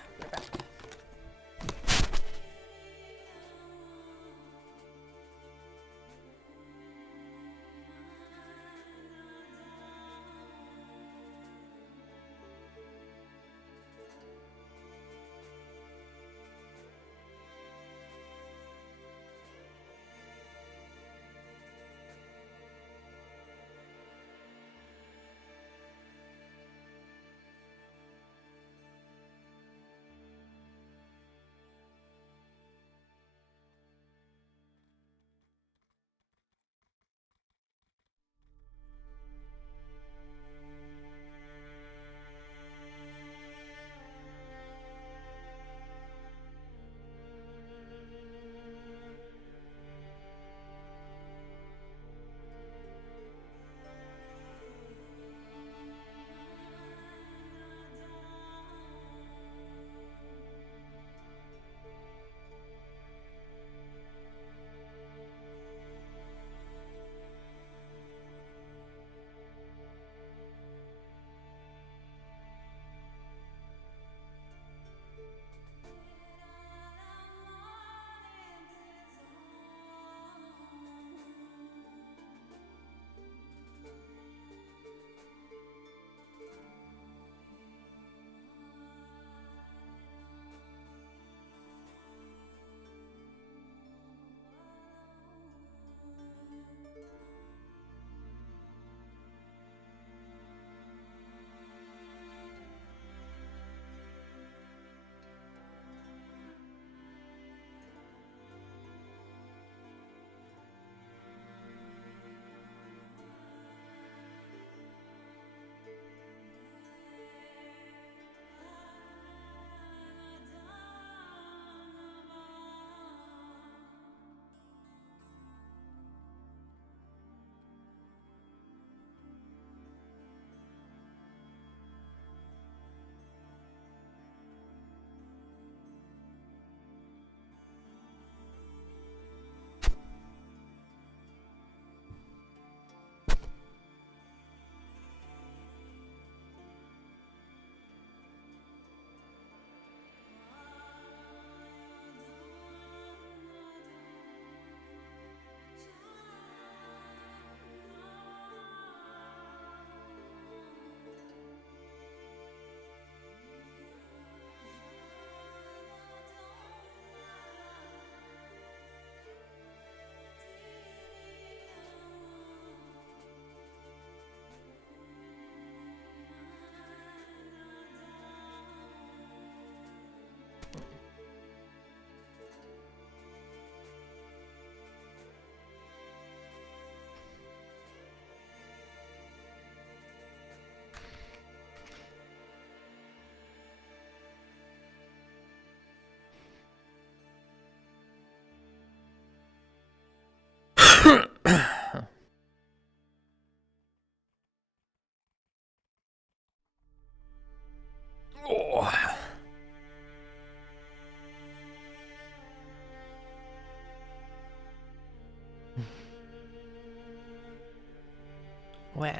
well.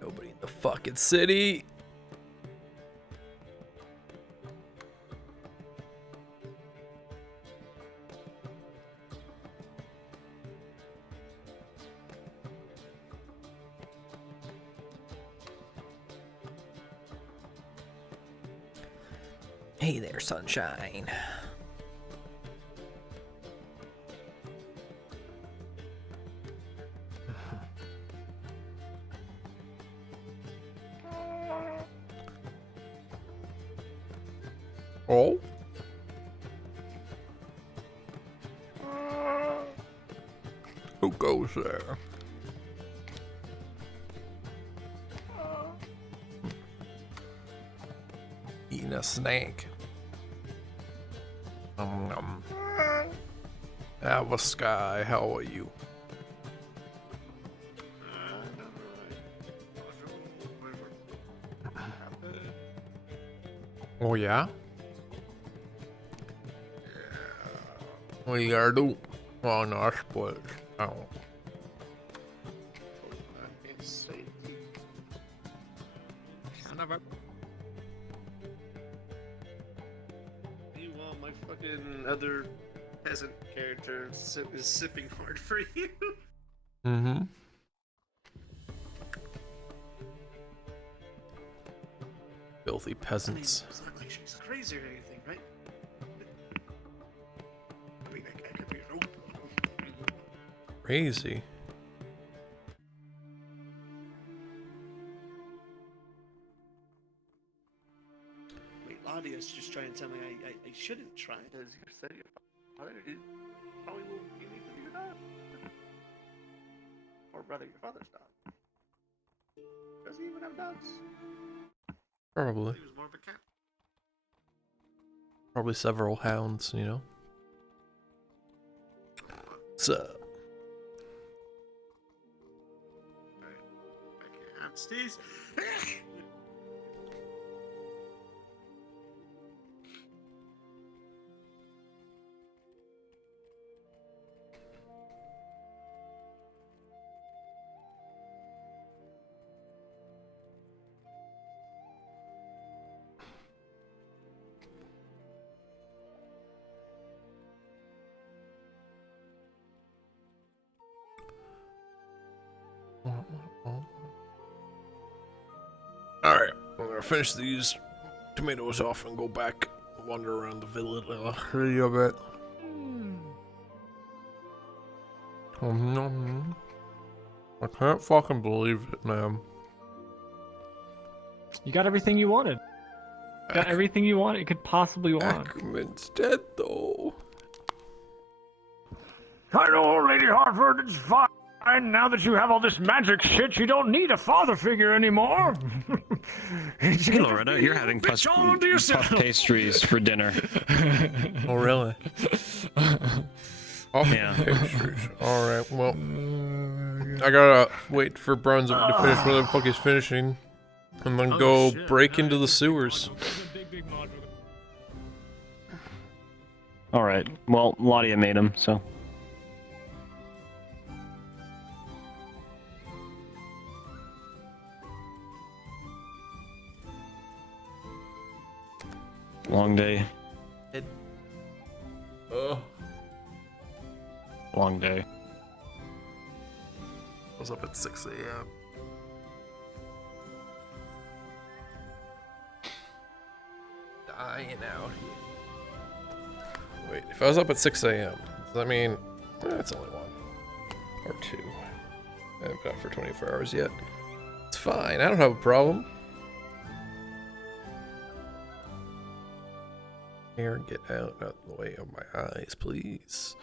Nobody in the fucking city. Hey there, sunshine. Oh? Who goes there? Eating a snake. Ava Sky, how are you? Oh yeah? What you gotta do? Oh no, I spoiled. Oh. Son of a... You want my fucking other peasant character is sipping hard for you? Mm-hmm. Filthy peasants. It's not like she's crazy or anything, right? I mean, I could be wrong. Crazy. Wait, Ladia's just trying to tell me I shouldn't try. As you said, your father probably will be me to do that. Or rather, your father's dog. Does he even have dogs? Probably. He was more of a cat. Probably several hounds, you know? What's up? I can't sneeze. Alright, I'm gonna finish these tomatoes off and go back, wander around the village a little bit. I can't fucking believe it, man. You got everything you wanted. Got everything you wanted. You could possibly want. Ackerman's dead, though. I know, Lady Hartford, it's fine. Now that you have all this magic shit, you don't need a father figure anymore. Hey, Loretta, you're having puff pastries for dinner. Oh, really? Yeah. Pastries. Alright, well. I gotta wait for Bruns to finish whatever the fuck he's finishing. And then go break into the sewers. Alright, well, Ladia made him, so. Long day. Long day. I was up at 6 a.m. Dying out here. Wait, if I was up at 6 a.m., does that mean... it's only 1. Or 2. I haven't been up for 24 hours yet. It's fine, I don't have a problem. Air, get out of the way of my eyes, please.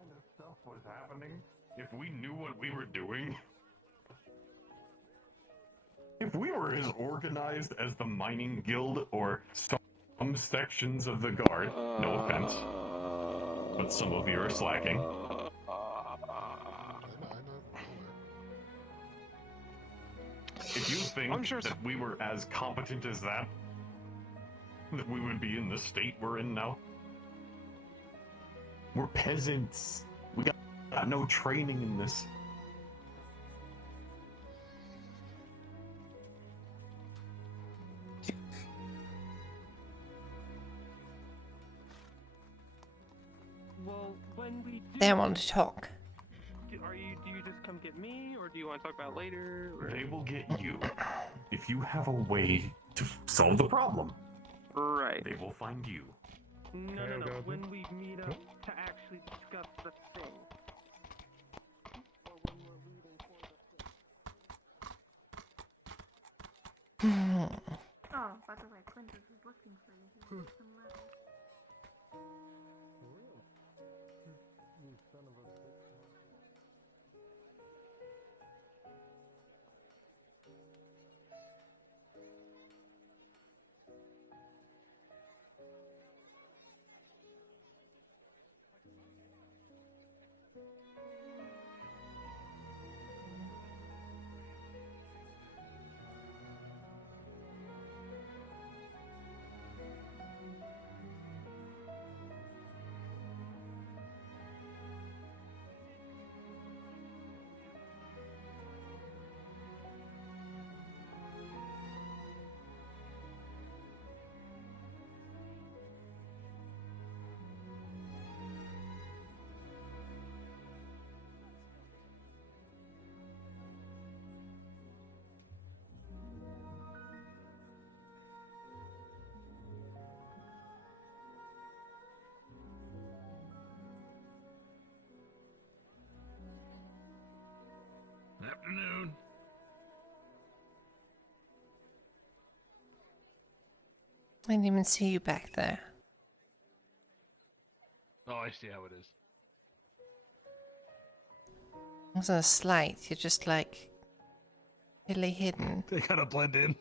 kind of stuff was happening, if we knew what we were doing, if we were as organized as the mining guild or some sections of the guard, no offense, but some of you are slacking. If you think that we were as competent as that we would be in the state we're in now. We're peasants. We got no training in this. Well, when we do, They want to talk. do you just come get me, or do you want to talk about it later? Or... They will get you if you have a way to solve the problem. Right. They will find you. No. When we meet up to actually discuss the thing. Or when we're leaving for the thing. Oh, by the way, Quintus is looking for you. He needs some letters. You son of a bitch. Afternoon. I didn't even see you back there. Oh, I see how it is. It wasn't a slight. You're just like really hidden. They gotta blend in.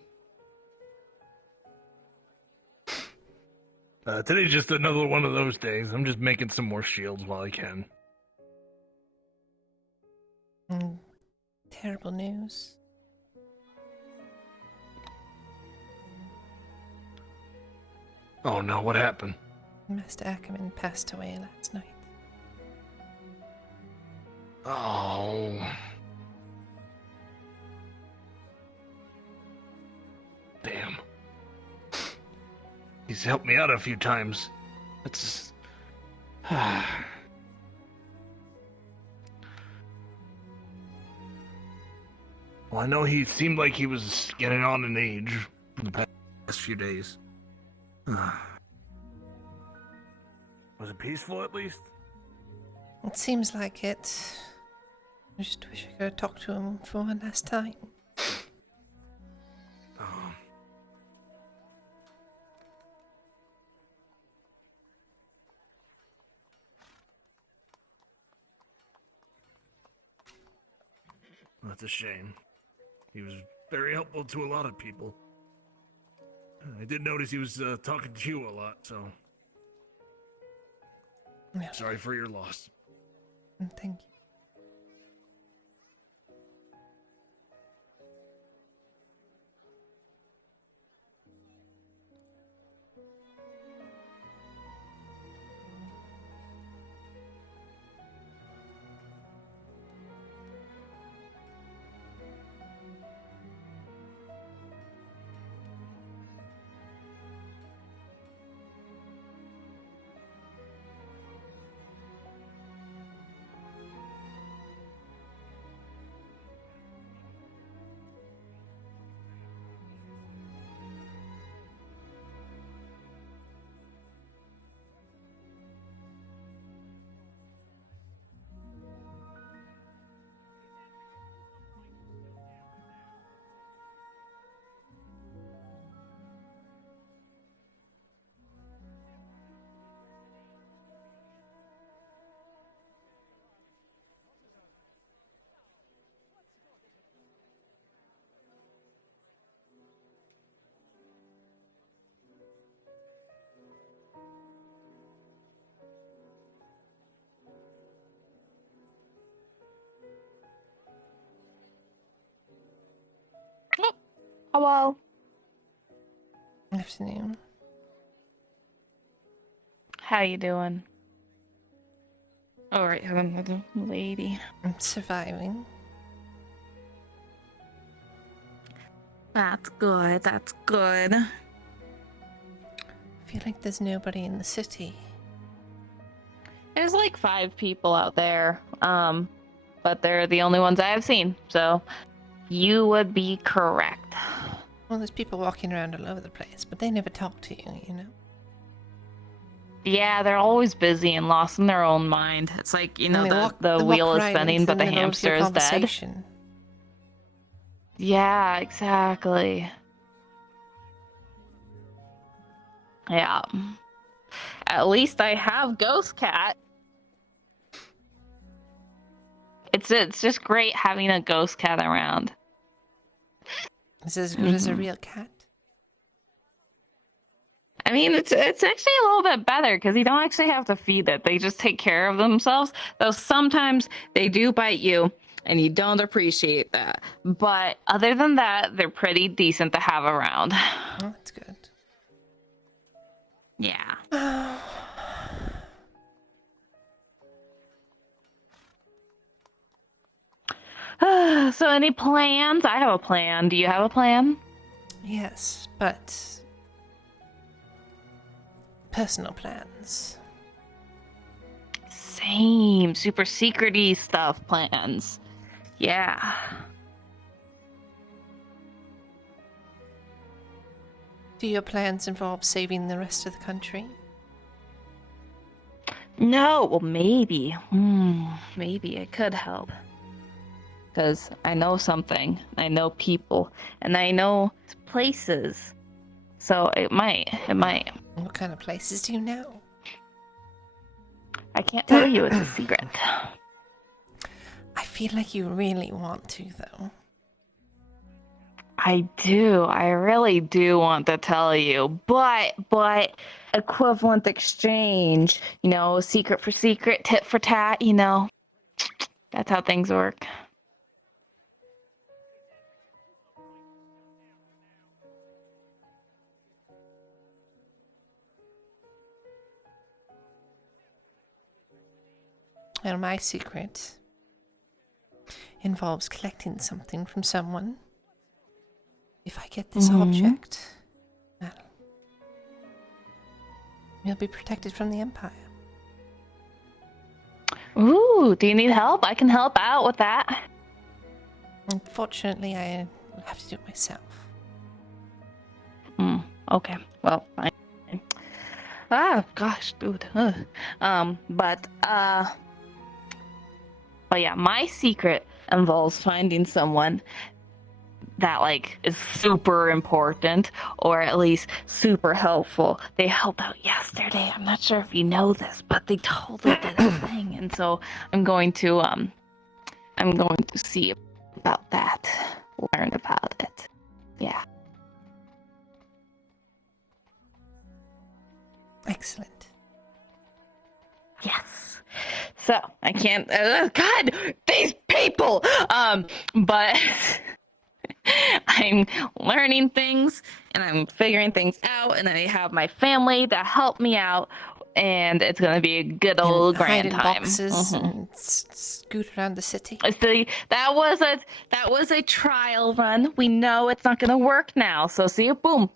Today's just another one of those days. I'm just making some more shields while I can. Terrible news. Oh no, what happened? Master Ackerman passed away last night. Oh. Damn. He's helped me out a few times. That's... Well, I know he seemed like he was getting on in age in the past few days. Was it peaceful at least? It seems like it. I just wish I could have talked to him for one last time. Oh. That's a shame. He was very helpful to a lot of people. I did notice he was talking to you a lot, so... Yeah. Sorry for your loss. Thank you. Hello. Afternoon. How you doing? Alright, another lady. I'm surviving. That's good, that's good. I feel like there's nobody in the city. There's like 5 people out there, but they're the only ones I've seen, so you would be correct. Well, there's people walking around all over the place, but they never talk to you, you know? Yeah, they're always busy and lost in their own mind. It's like, you know, the wheel is spinning, but the hamster is dead. Yeah, exactly. Yeah. At least I have Ghost Cat. It's just great having a ghost cat around. Is it as good as a real cat? I mean, it's actually a little bit better because you don't actually have to feed it. They just take care of themselves. Though sometimes they do bite you, and you don't appreciate that. But other than that, they're pretty decent to have around. Oh, that's good. Yeah. So any plans? I have a plan. Do you have a plan? Yes, but personal plans. Same. Super secret-y stuff plans. Yeah. Do your plans involve saving the rest of the country? No, well, maybe. Maybe it could help. Because I know something. I know people. And I know places. So it might. What kind of places do you know? I can't tell you. It's a secret. I feel like you really want to, though. I do. I really do want to tell you. But equivalent exchange. You know, secret for secret, tit for tat, you know. That's how things work. And my secret involves collecting something from someone. If I get this object, well, you'll be protected from the Empire. Ooh, do you need help? I can help out with that. Unfortunately, I have to do it myself. Okay, well, fine. Ah, gosh, dude. But yeah, my secret involves finding someone that, like, is super important, or at least super helpful. They helped out yesterday. I'm not sure if you know this, but they totally did a thing, and so I'm going to see about that. learned about it. Yeah. Excellent. Yes. So I can't. God, these people. But I'm learning things and I'm figuring things out, and I have my family to help me out, and it's gonna be a good old Hide grand in time. boxes Mhm. and scoot around the city. See, that was a trial run. We know it's not gonna work now. So see, boom.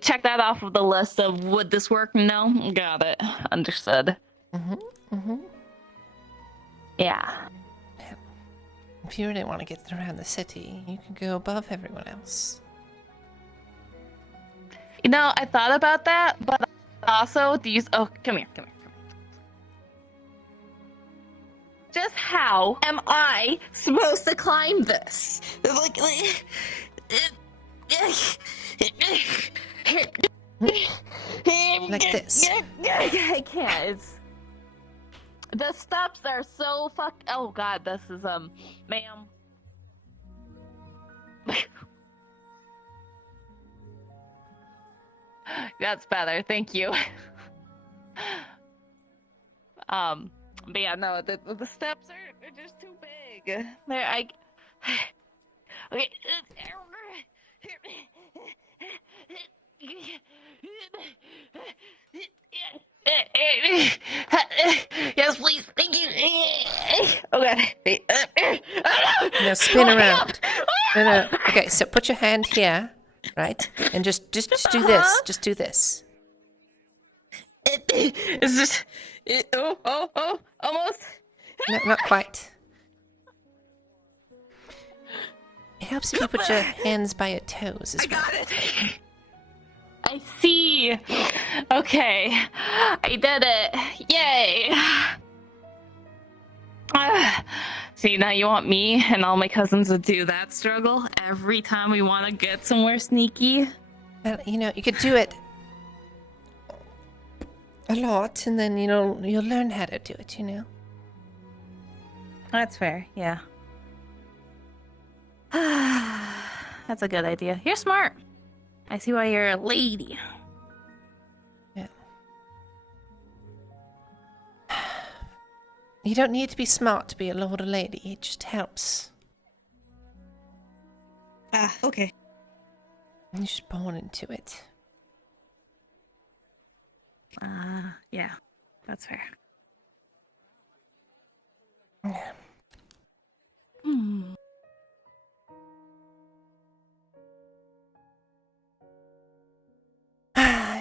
Check that off of the list of would this work? No, got it. Understood. Yeah. If you really want to get around the city, you can go above everyone else. You know, I thought about that, but also these. Oh, come here. Just how am I supposed to climb this? Like this. I can't. It's the steps are so Oh God, this is ma'am. That's better. Thank you. But yeah, no, the steps are just too big. Okay. Yes, please. Thank you. Okay. Now spin around. No. Okay, so put your hand here, right? And just do this. Just do this. It's just. Almost. No, not quite. It helps if you put your hands by your toes as well. I got it. I see. Okay, I did it. Yay. See, now you want me and all my cousins to do that struggle every time we want to get somewhere sneaky? Well, you could do it a lot, and then, you'll learn how to do it, That's fair, yeah. That's a good idea. You're smart. I see why you're a lady. Yeah. You don't need to be smart to be a lord or lady. It just helps. Okay. You're just born into it. Yeah. That's fair. Yeah.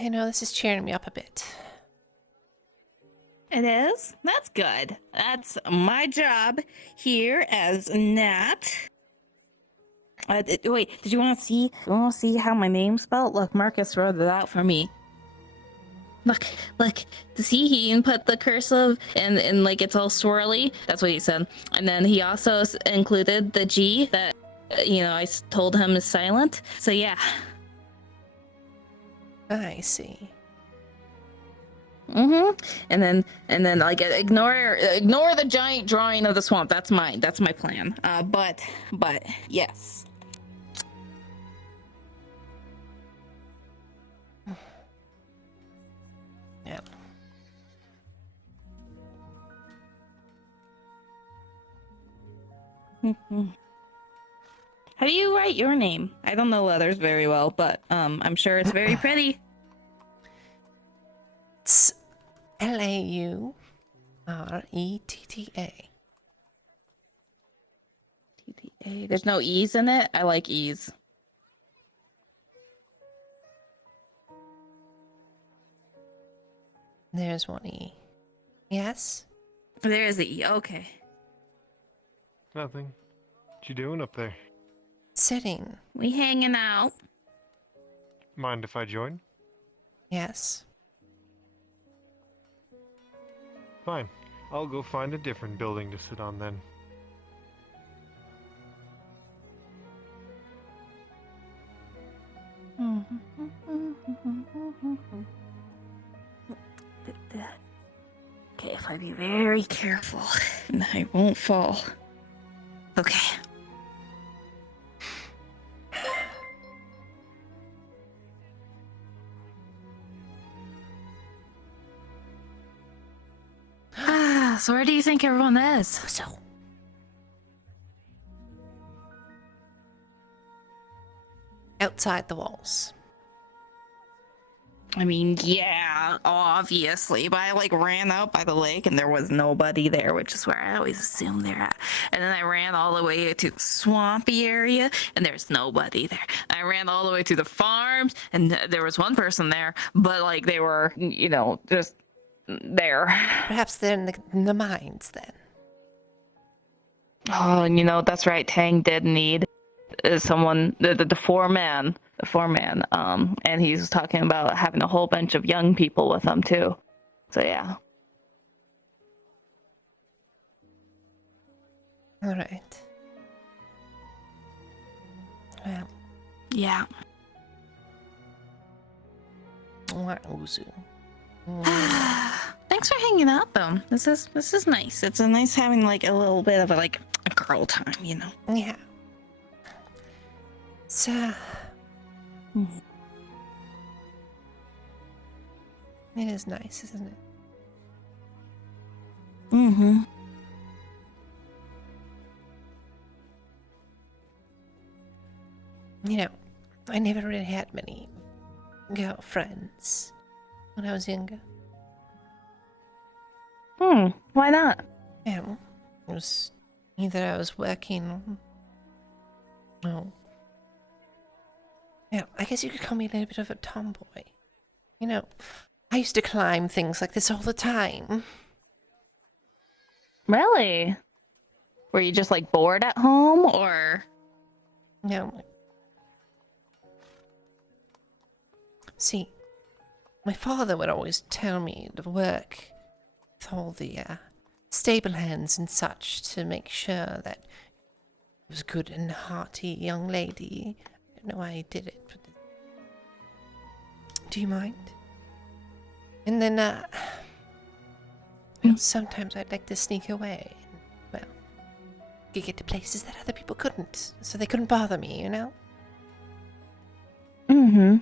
This is cheering me up a bit. It is? That's good. That's my job here as Nat. Wait, did you want to see? You want to see how my name's spelled? Look, Marcus wrote it out for me. Look. See, he input the cursive and like it's all swirly. That's what he said. And then he also included the G that, I told him is silent. So yeah. I see. And then like ignore the giant drawing of the swamp. That's mine. That's my plan. But yes. Yeah. How do you write your name? I don't know letters very well, but I'm sure it's very pretty. It's Lauretta. TTA. There's no E's in it? I like E's. There's one E. Yes? There is the E. Okay. Nothing. What you doing up there? Sitting. We hanging out. Mind if I join? Yes. Fine. I'll go find a different building to sit on then. Okay, if I be very careful, and I won't fall. Okay. So where do you think everyone is? So. Outside the walls. I mean, yeah, obviously, but I like ran out by the lake and there was nobody there, which is where I always assume they're at. And then I ran all the way to the swampy area and there's nobody there. I ran all the way to the farms and there was one person there, but like they were, you know, just there. Perhaps they're in the mines then. Oh, and you know, that's right, Tang did need someone, the foreman, and he's talking about having a whole bunch of young people with him too. So yeah. All right. Well. Yeah. Uzu. Thanks for hanging out though. This is nice. It's a nice having like a little bit of a girl time, you know. Yeah. So. It is nice, isn't it? Mm-hmm. You know, I never really had many girlfriends when I was younger. Why not? Yeah, it was either I was working. No. Yeah, I guess you could call me a little bit of a tomboy. You know, I used to climb things like this all the time. Really? Were you just like bored at home or? No. See, my father would always tell me to work with all the stable hands and such to make sure that it was a good and hearty young lady. I don't know why he did it, but do you mind? And then, well, sometimes I'd like to sneak away. And, well, could get to places that other people couldn't, so they couldn't bother me, you know? Mm-hmm.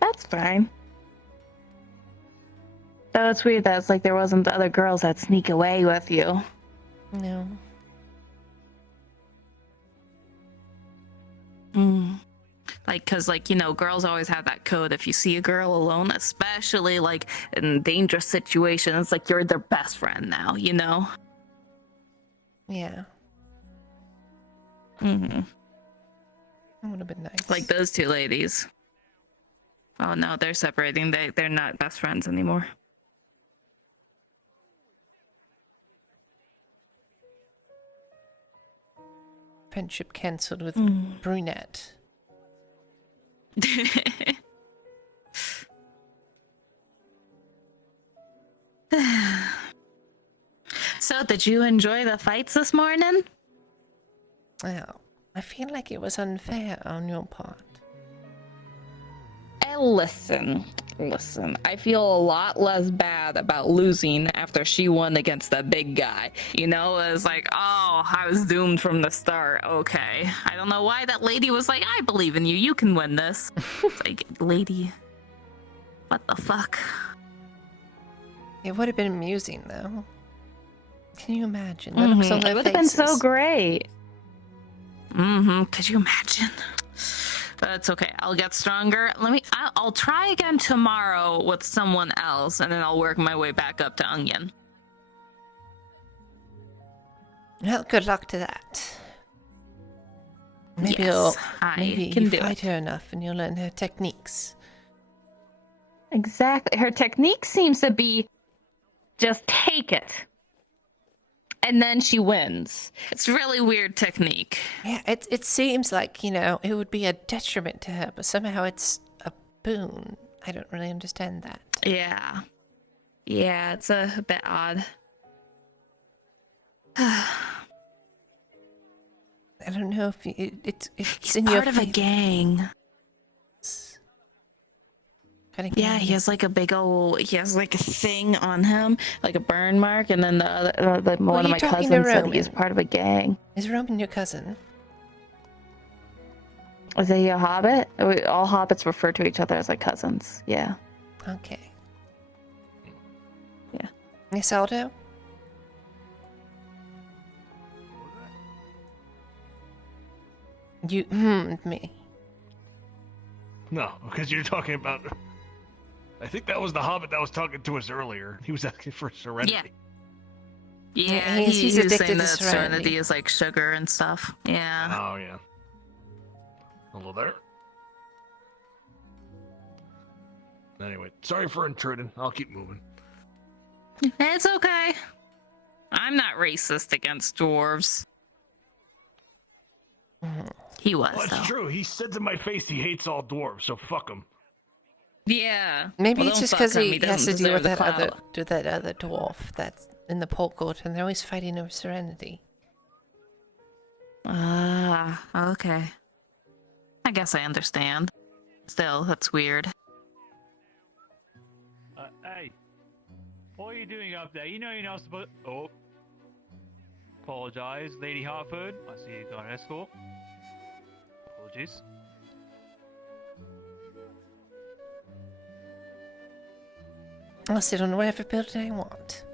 That's fine. Though it's weird that it's like there wasn't the other girls that sneak away with you. No. Like, cause like, you know, girls always have that code. If you see a girl alone, especially like in dangerous situations, it's like you're their best friend now, you know? Yeah. Mm-hmm. That would have been nice. Like those two ladies. Oh no, they're separating. They're not best friends anymore. Friendship cancelled with brunette. So, did you enjoy the fights this morning? Well, I feel like it was unfair on your part. Listen. I feel a lot less bad about losing after she won against that big guy. You know, it was like, oh, I was doomed from the start. Okay. I don't know why that lady was like, I believe in you. You can win this. It's like, lady, what the fuck? It would have been amusing, though. Can you imagine? The looks on their It would have been so faces. great. Could you imagine? But it's okay. I'll get stronger. I'll try again tomorrow with someone else, and then I'll work my way back up to Onion. Well, good luck to that. Maybe Yes, maybe I can you do fight it. her enough and you'll learn her techniques. Exactly. Her technique seems to be just take it. And then she wins. It's really weird technique. Yeah, it seems like, you know, it would be a detriment to her, but somehow it's a boon. I don't really understand that. Yeah. Yeah, it's a bit odd. I don't know if it's He's in part your of a favor. gang. Kind of Yeah, he has like a big old, he has like a thing on him, like a burn mark, and then the other, one of my cousins said he's part of a gang. Is Roman your cousin? Is he a hobbit? All hobbits refer to each other as like cousins. Yeah. Okay. Yeah. Miss Aldo? You me. No, because you're talking about. I think that was the hobbit that was talking to us earlier. He was asking for serenity. Yeah, he's was addicted saying to that serenity. is like sugar and stuff. Yeah. Oh yeah. Hello there. Anyway, sorry for intruding. I'll keep moving. It's okay. I'm not racist against dwarves. He was, Well, though. it's true. He said to my face he hates all dwarves, so fuck him. Yeah. Maybe Well, it's don't just because fuck him. he has to doesn't deal with deserve that the other dwarf that's in the pole court, and they're always fighting over serenity. Ah, okay. I guess I understand. Still, that's weird. Hey, what are you doing up there? You know you're not supposed. Oh, apologize, Lady Hartford. I see you got an escort. Apologies. I'll sit on whatever building I want.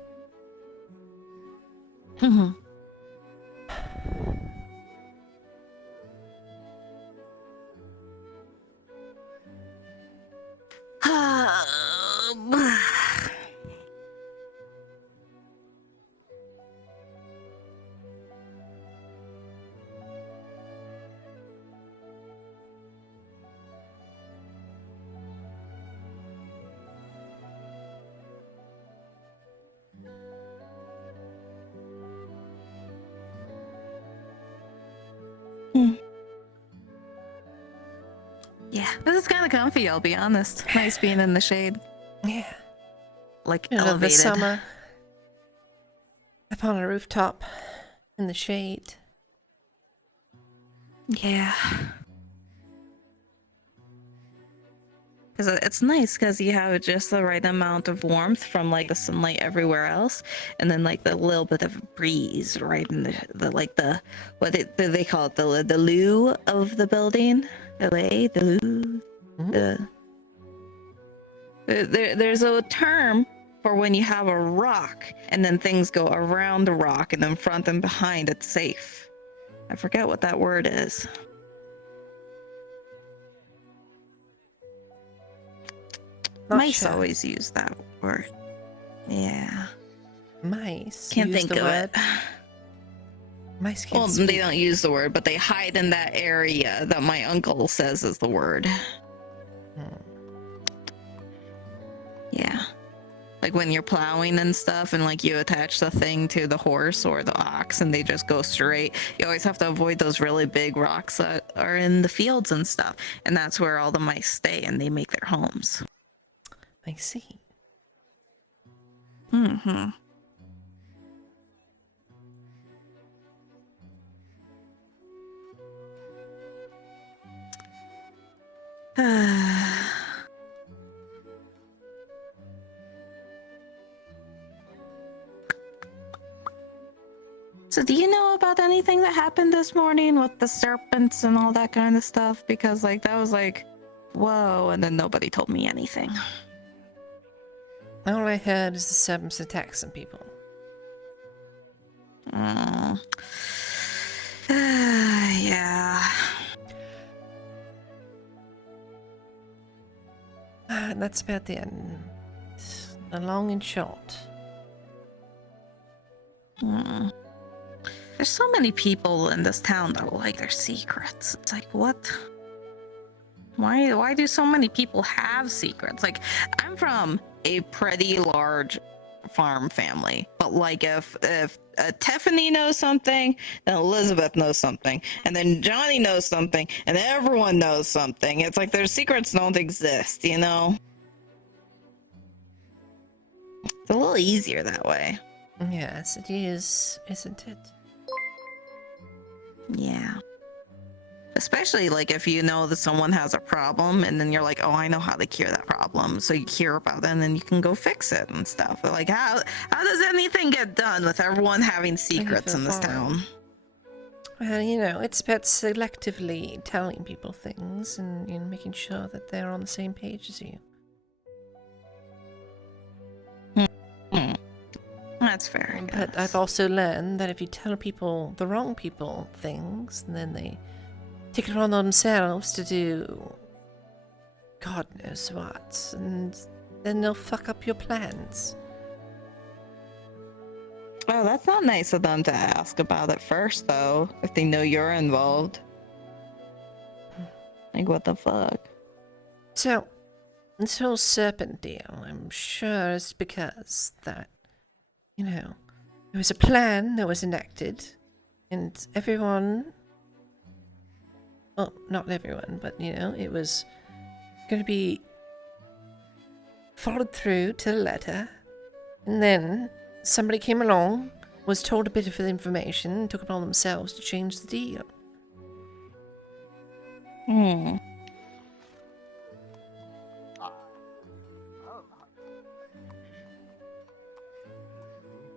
Yeah, this is kind of comfy, I'll be honest. Nice being in the shade. Yeah. Like, Middle of the elevated. summer. Up on a rooftop. In the shade. Yeah. Because it's nice because you have just the right amount of warmth from like the sunlight everywhere else, and then like the little bit of breeze right in the like the what do they call it, the loo of the building, the loo, there's a term for when you have a rock and then things go around the rock and then front and behind it's safe. I forget what that word is. Mice always use that word. Yeah. Mice Can't use think the of word. it. Mice can't Well, speak. they don't use the word, but they hide in that area that my uncle says is the word. Yeah. Like when you're plowing and stuff and like you attach the thing to the horse or the ox and they just go straight. You always have to avoid those really big rocks that are in the fields and stuff. And that's where all the mice stay and they make their homes. I see. Mm-hmm. So do you know about anything that happened this morning with the serpents and all that kind of stuff? Because like that was like, whoa, and then nobody told me anything. All I heard is the serpents attack some people. Yeah. That's about the end. The long and short. There's so many people in this town that like their secrets. It's like, what? Why do so many people have secrets? Like, I'm from a pretty large farm family, but like if Tiffany knows something, then Elizabeth knows something, and then Johnny knows something, and everyone knows something. It's like their secrets don't exist, you know? It's a little easier that way. Yes, it is, isn't it? Yeah. Especially like if you know that someone has a problem and then you're like, oh, I know how to cure that problem. So you hear about it and then you can go fix it and stuff. But like how does anything get done with everyone having secrets in this town? Well, you know, it's about selectively telling people things and making sure that they're on the same page as you. That's fair. I But guess. I've also learned that if you tell people, the wrong people, things, then they take it on themselves to do God knows what, and then they'll fuck up your plans. Oh, that's not nice of them to ask about it first, though, if they know you're involved. Like, what the fuck? So, this whole serpent deal, I'm sure is because that, you know, there was a plan that was enacted, and everyone, well, not everyone, but, you know, it was going to be followed through to the letter, and then somebody came along, was told a bit of the information, and took it on themselves to change the deal.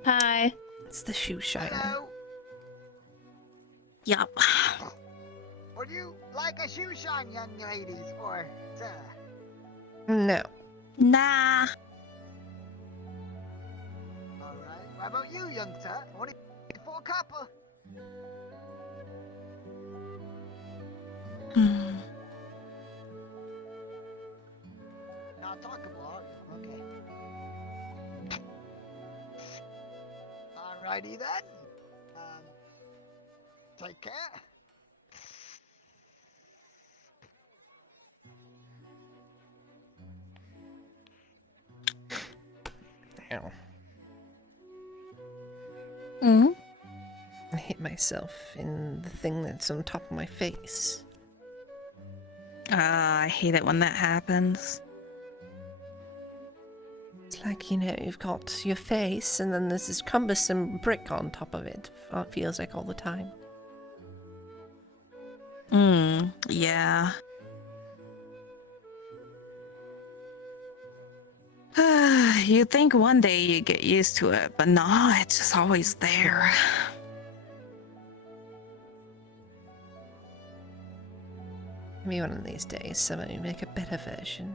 Hi. It's the shoe shiner. Hello. Yup. Would you like a shoe shine, young ladies, or sir? No. Nah. Alright, what about you, young sir? Only for a copper. Not talkable, are you? Okay. Alrighty then. Take care. Ow. Mm? I hit myself in the thing that's on top of my face. I hate it when that happens. It's like, you know, you've got your face and then there's this cumbersome brick on top of it. It feels like all the time. Yeah. You'd think one day you'd get used to it, but no, it's just always there. Maybe one of these days somebody will make a better version.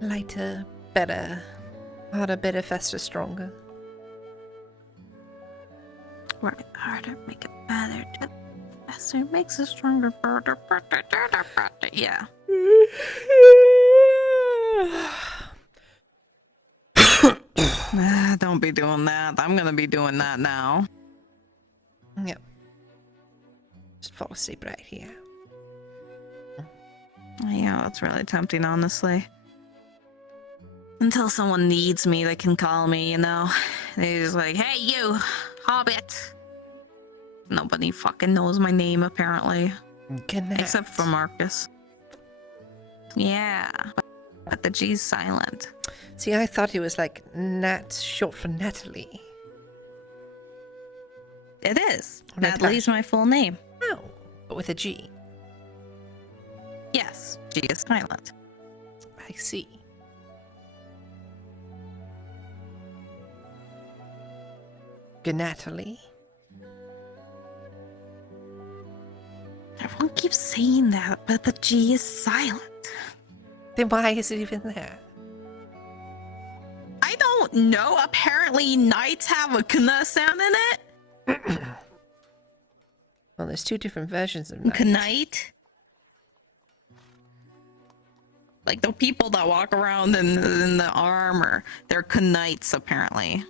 Lighter, better, harder, better, faster, stronger. Work harder, make it better, do it faster, makes it stronger, better, yeah. Don't be doing that. I'm gonna be doing that now. Yep. Just fall asleep right here. Yeah, that's really tempting, honestly. Until someone needs me, they can call me, you know? They're just like, hey, you, Hobbit. Nobody fucking knows my name, apparently. Except for Marcus. Yeah, but the G's silent. See, I thought it was like Nat, short for Natalie. It is. Or Natalie's my full name. Oh, but with a G. Yes, G is silent. I see. Good Natalie. Everyone keeps saying that, but the G is silent. Then why is it even there? I don't know. Apparently, knights have a kna sound in it. Well, there's two different versions of Knight. Knight? Like the people that walk around in the armor, they're knights, apparently.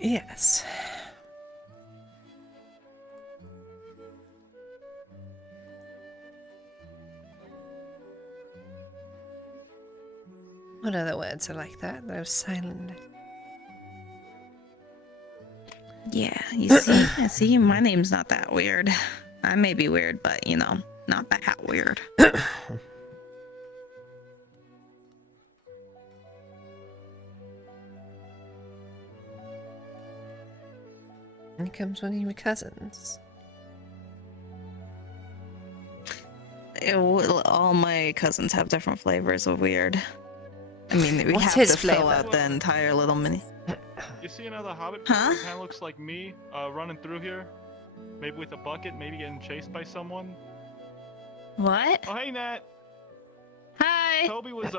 Yes. What other words are like that? They're silent. Yeah, you see? I see, my name's not that weird. I may be weird, but, you know, not that weird. Here comes one of your cousins. All my cousins have different flavors of weird. I mean, we What's have his to fill flavor? out the entire little mini. You see another hobbit? Huh? Kind of looks like me, running through here. Maybe with a bucket, maybe getting chased by someone. What? Oh, hey, Nat. Hi. Toby was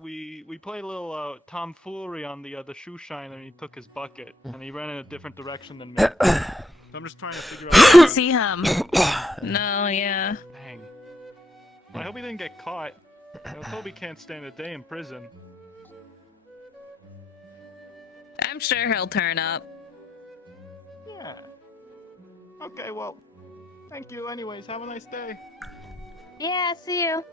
we played a little tomfoolery on the shoe shiner, and he took his bucket, and he ran in a different direction than me. So I'm just trying to figure out. See him. No, yeah. Dang. I hope he didn't get caught. You know, Toby can't stand a day in prison. I'm sure he'll turn up. Yeah. Okay, well, thank you. Anyways, have a nice day. Yeah, see you.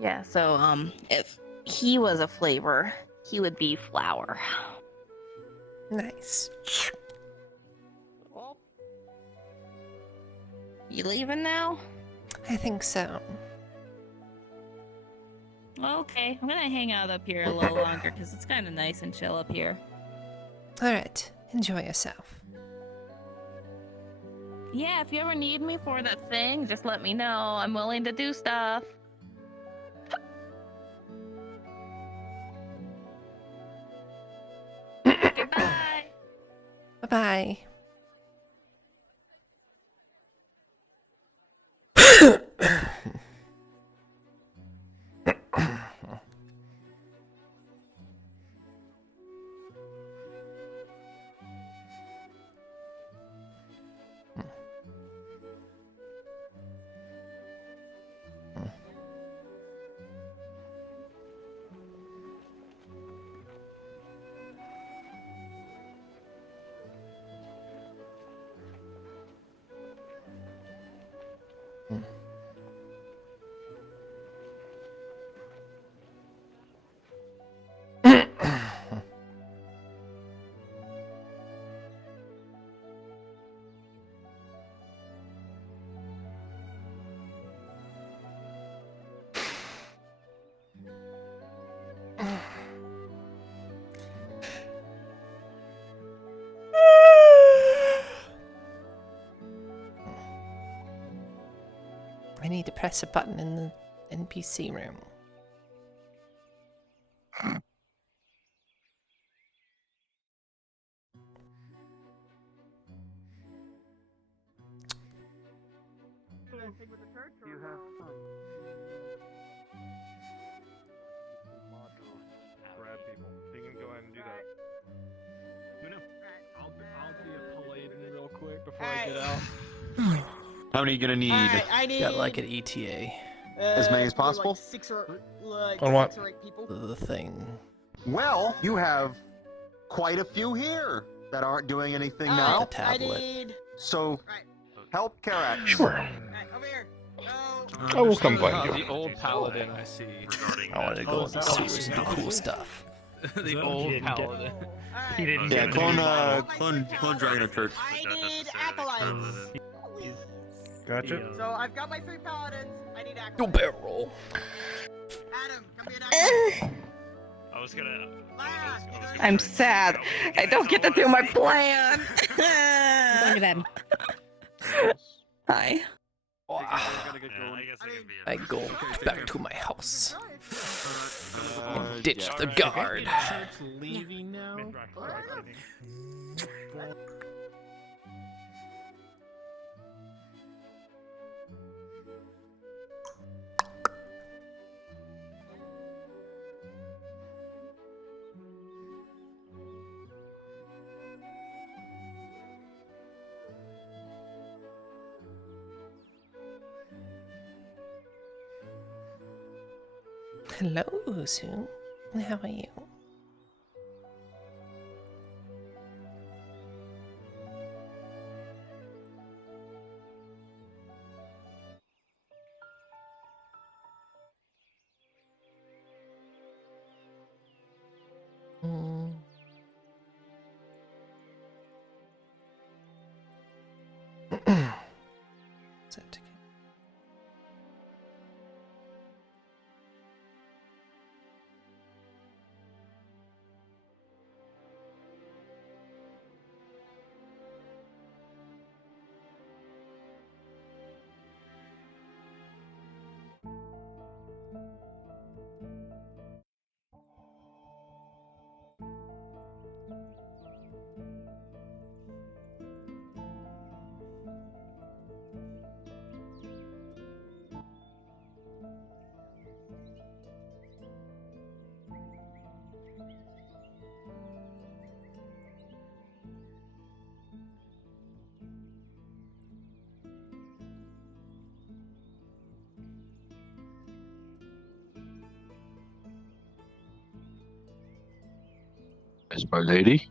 Yeah, so, if he was a flavor, he would be flour. Nice. You leaving now? I think so. Okay, I'm gonna hang out up here a little longer because it's kind of nice and chill up here. Alright, enjoy yourself. Yeah, if you ever need me for that thing, just let me know. I'm willing to do stuff. Goodbye. Bye-bye. I need to press a button in the NPC room. You have fun. Grab people. You can go ahead and do that. I'll be a paladin real quick before I get out. How many are you gonna need? I need Got like an ETA. As many as possible? Like 6 or like On what? 6 or 8 people. The thing. Well, you have quite a few here that aren't doing anything Alright, now. I need. So, help Karak. Sure. Over here. I will come find you. The old paladin, I see. I wanted to go in the sewers and do cool stuff. The old paladin. He didn't Yeah, get clone Dragon of Church. I need acolytes. Gotcha. So I've got my 3 paladins. I need acolytes. Go barrel. Adam, come be an acolyte. I was gonna. I'm sad. I don't get to do my plan. Look at them. Hi. I go back to my house and ditch the guard. Leaving now? Hello, Usu. How are you? Yes, my lady.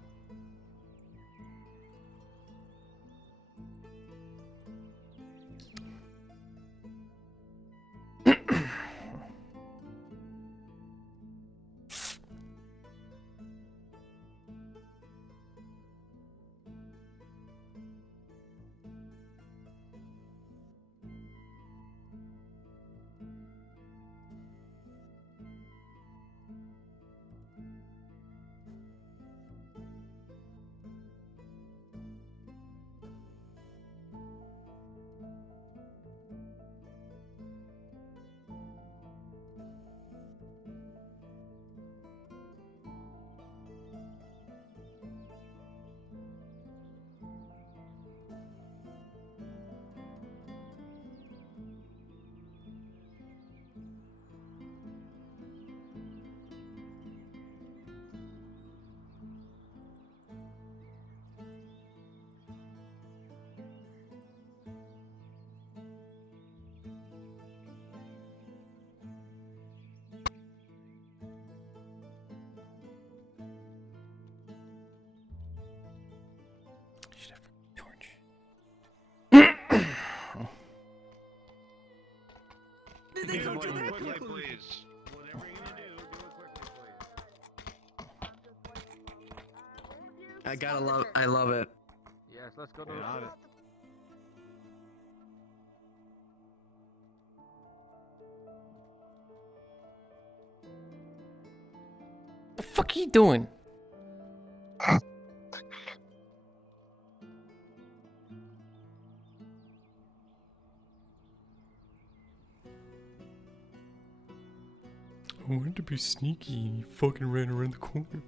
Please. I love it. Yes, let's go to Love it. The fuck are you doing? I wanted to be sneaky and he fucking ran around the corner.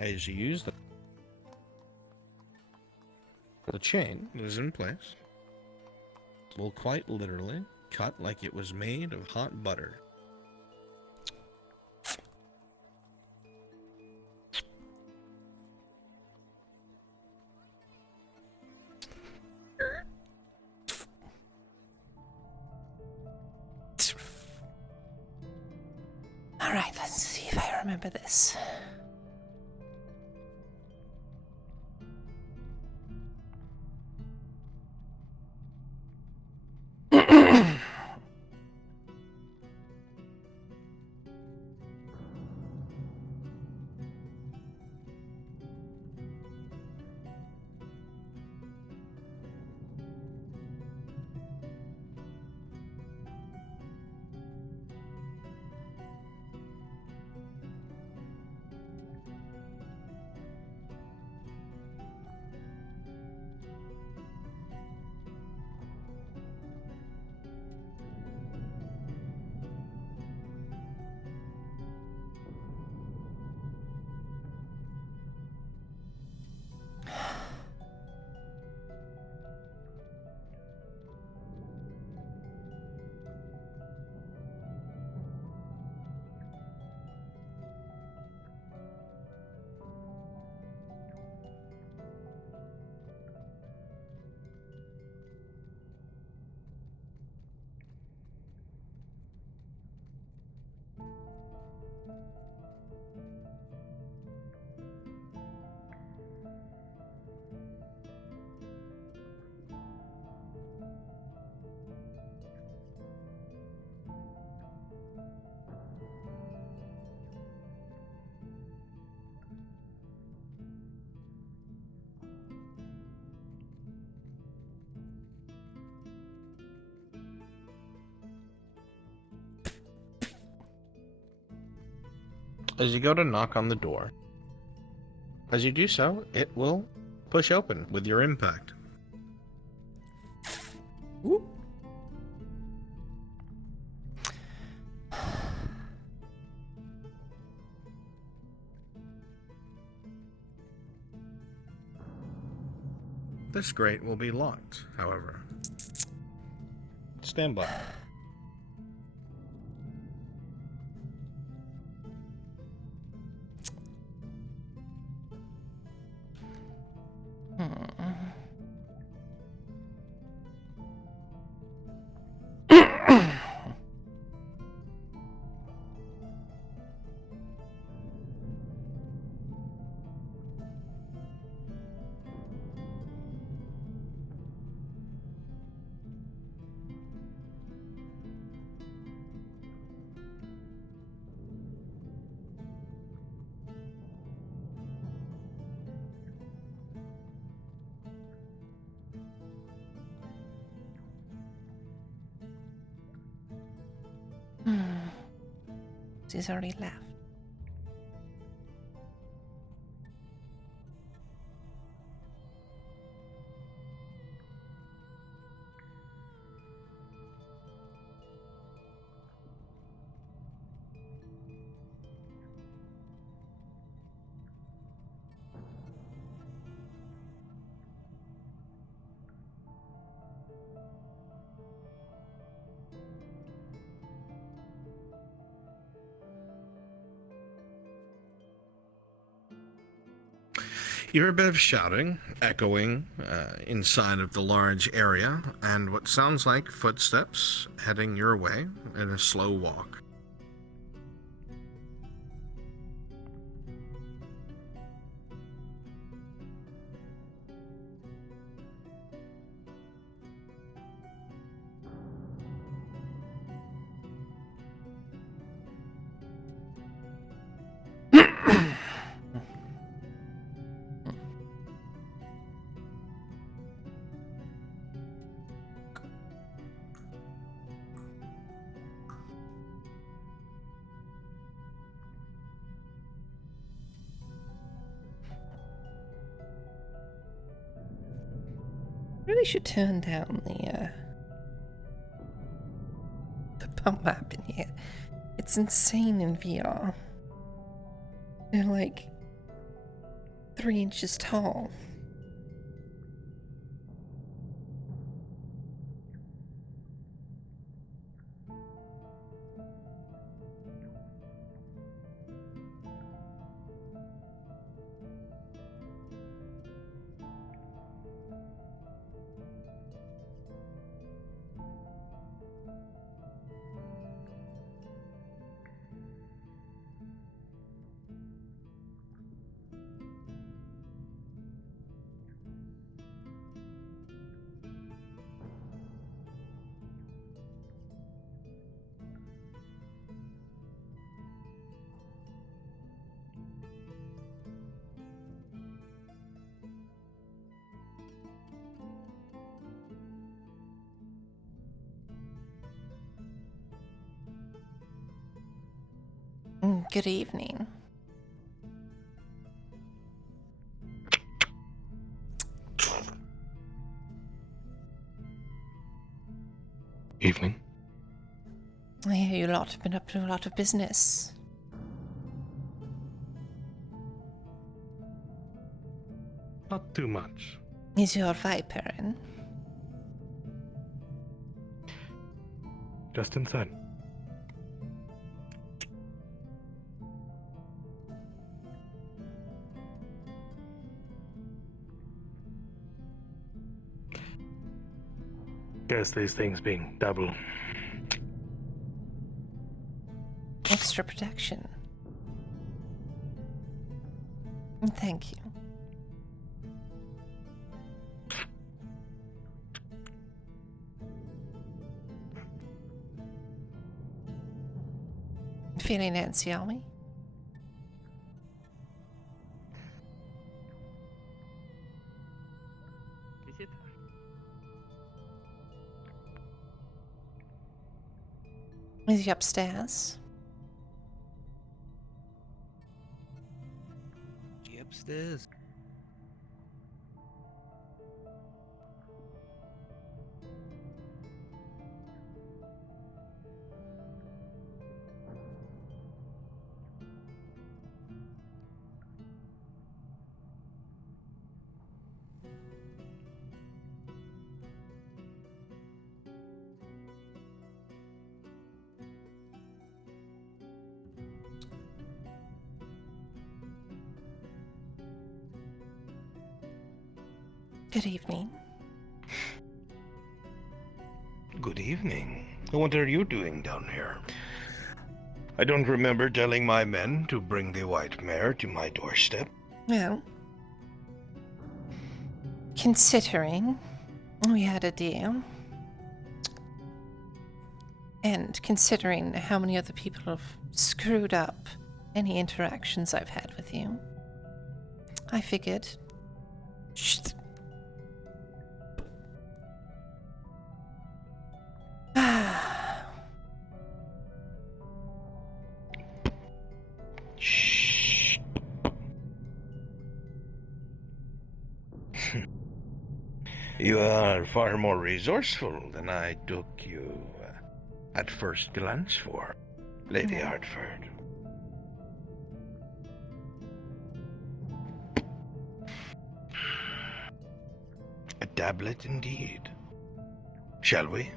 As you use the chain is in place. Will quite literally cut like it was made of hot butter. Let's see if I remember this. As you go to knock on the door, as you do so, it will push open with your impact. Ooh. This grate will be locked, however. Stand by. She's already left. You hear a bit of shouting echoing inside of the large area, and what sounds like footsteps heading your way in a slow walk. Really should turn down the pump map in here. It's insane in VR. They're like 3 inches tall. Good evening. Evening. I hear you lot have been up to a lot of business. Not too much. Is your viper in? Just inside. Guess these things being double. Extra protection. Thank you. Feeling antsy, are we? Is it? Is he upstairs? She upstairs. Good evening. Good evening. What are you doing down here? I don't remember telling my men to bring the white mare to my doorstep. Well, considering we had a deal, and considering how many other people have screwed up any interactions I've had with you, I figured. You are far more resourceful than I took you at first glance for, Lady Hartford. A tablet indeed. Shall we?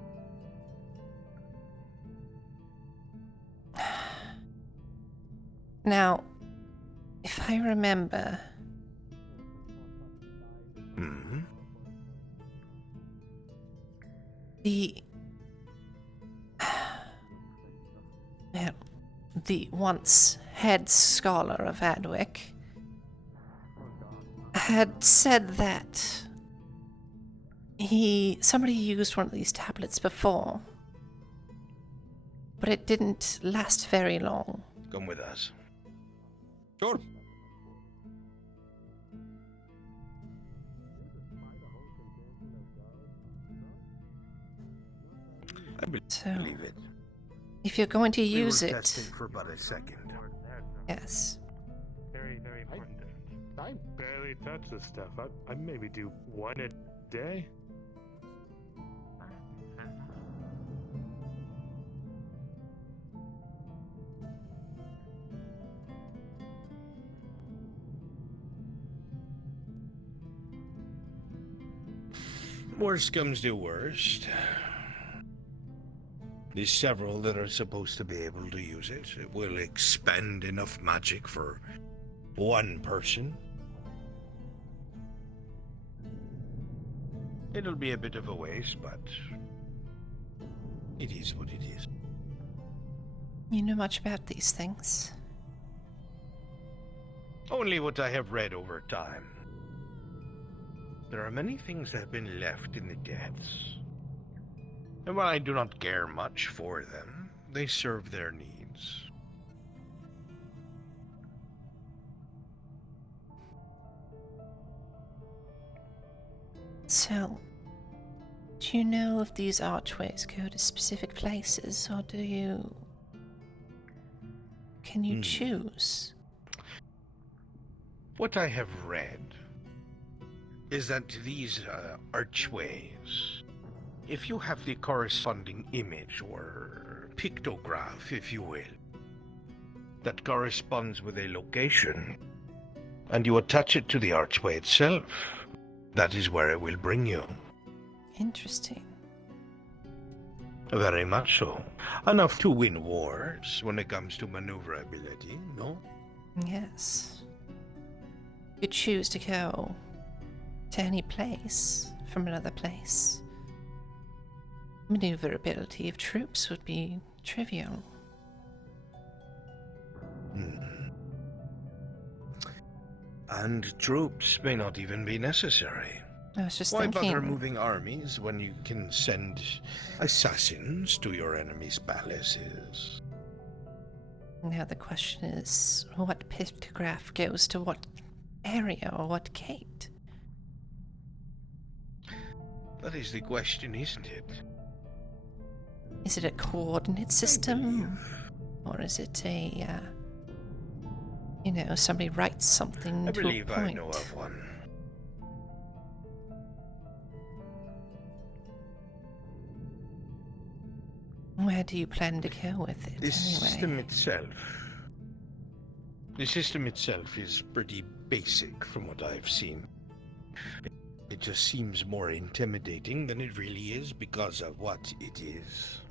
Now, if I remember... The once head scholar of Adwick had said that somebody used one of these tablets before, but it didn't last very long. Come with us. Sure. I believe it. If you're going to We use were it, testing for but a second. yes. Very, very important difference. I barely touch this stuff. I maybe do one a day. Worst comes to worst. There's several that are supposed to be able to use it. It will expend enough magic for one person. It'll be a bit of a waste, but it is what it is. You know much about these things? Only what I have read over time. There are many things that have been left in the depths. And while I do not care much for them, they serve their needs. So, do you know if these archways go to specific places, or do you can you choose? What I have read is that these archways, if you have the corresponding image or pictograph, if you will, that corresponds with a location, and you attach it to the archway itself, that is where it will bring you. Interesting. Very much so. Enough to win wars when it comes to maneuverability, no? Yes. You choose to go to any place from another place. Maneuverability of troops would be trivial. And troops may not even be necessary. I was just Why thinking. bother moving armies when you can send assassins to your enemies' palaces? Now the question is, what pictograph goes to what area or what gate? That is the question, isn't it? Is it a coordinate system? Or is it a, somebody writes something I to a believe point? I know of one. Where do you plan to go with it, The anyway? system itself is pretty basic from what I've seen. It just seems more intimidating than it really is because of what it is.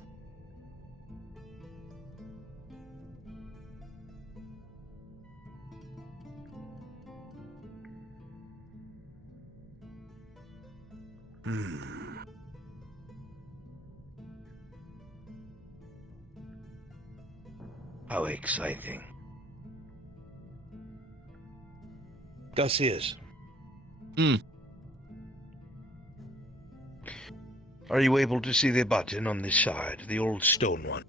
How exciting. Thus is. Are you able to see the button on this side, the old stone one?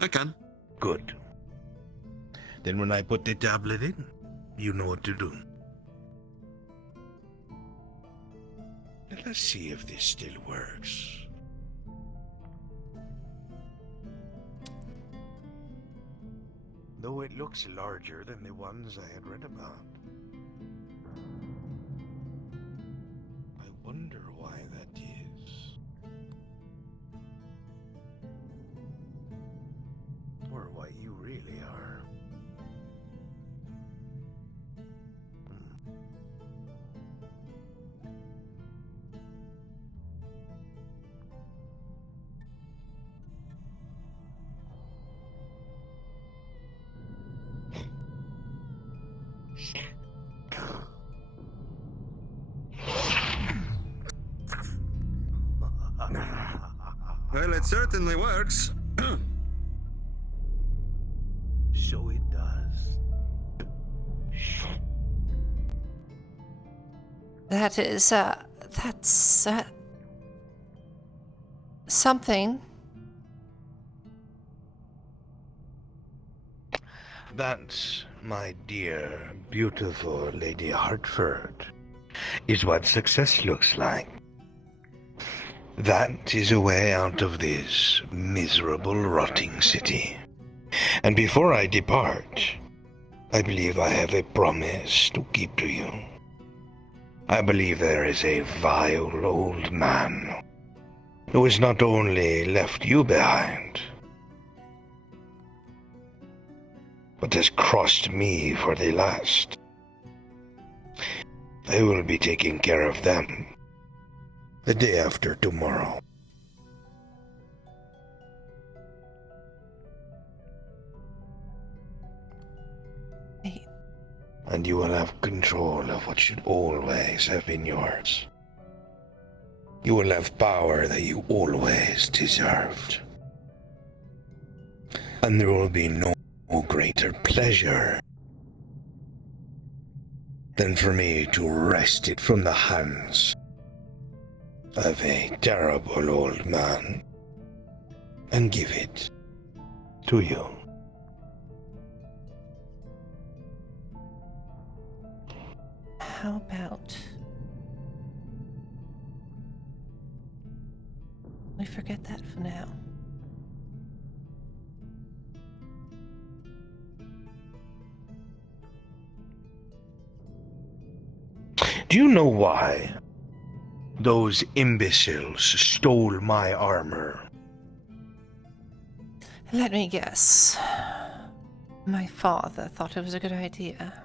I can. Good. Then when I put the tablet in, you know what to do. Let us see if this still works. Though it looks larger than the ones I had read about. I wonder why that is. Or what you really are. Well, it certainly works. So it does. That's something. That, my dear, beautiful Lady Hartford, is what success looks like. That is a way out of this miserable, rotting city. And before I depart, I believe I have a promise to keep to you. I believe there is a vile old man who has not only left you behind, but has crossed me for the last. I will be taking care of them the day after tomorrow. And you will have control of what should always have been yours. You will have power that you always deserved. And there will be no greater pleasure than for me to wrest it from the hands of a terrible old man and give it to you. How about we forget that for now? Do you know why those imbeciles stole my armor? Let me guess. My father thought it was a good idea.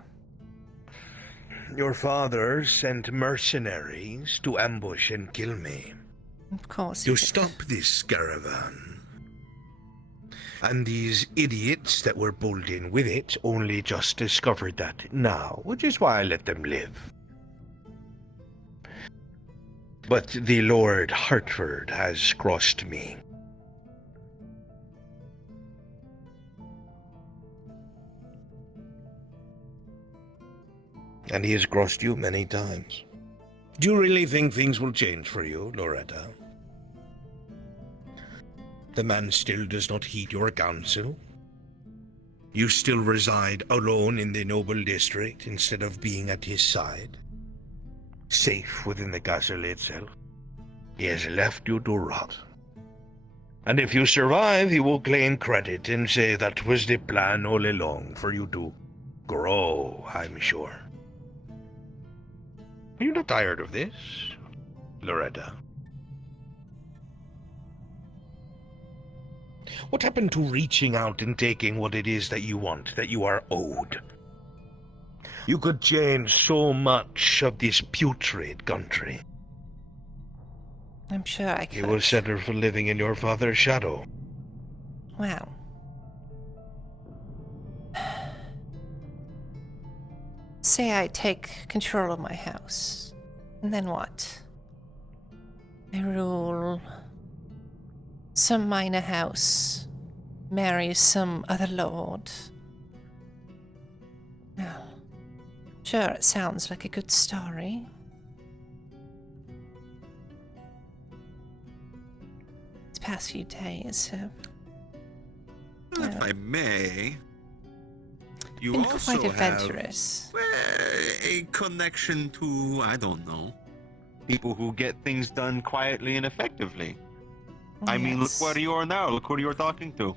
Your father sent mercenaries to ambush and kill me. Of course To he did. stop this caravan. And these idiots that were pulled in with it only just discovered that now, which is why I let them live. But the Lord Hartford has crossed me. And he has crossed you many times. Do you really think things will change for you, Loretta? The man still does not heed your counsel? You still reside alone in the noble district instead of being at his side? Safe within the castle itself? He has left you to rot. And if you survive, he will claim credit and say that was the plan all along for you to grow, I'm sure. Are you not tired of this, Loretta? What happened to reaching out and taking what it is that you want, that you are owed? You could change so much of this putrid country. I'm sure I You could. will settle for living in your father's shadow. Well. Say I take control of my house. And then what? I rule some minor house, marry some other lord. Well, sure, it sounds like a good story. These past few days have If I may, you been also quite adventurous. have a connection to, I don't know, people who get things done quietly and effectively. I mean, look Yes. where you are now. Look who you're talking to.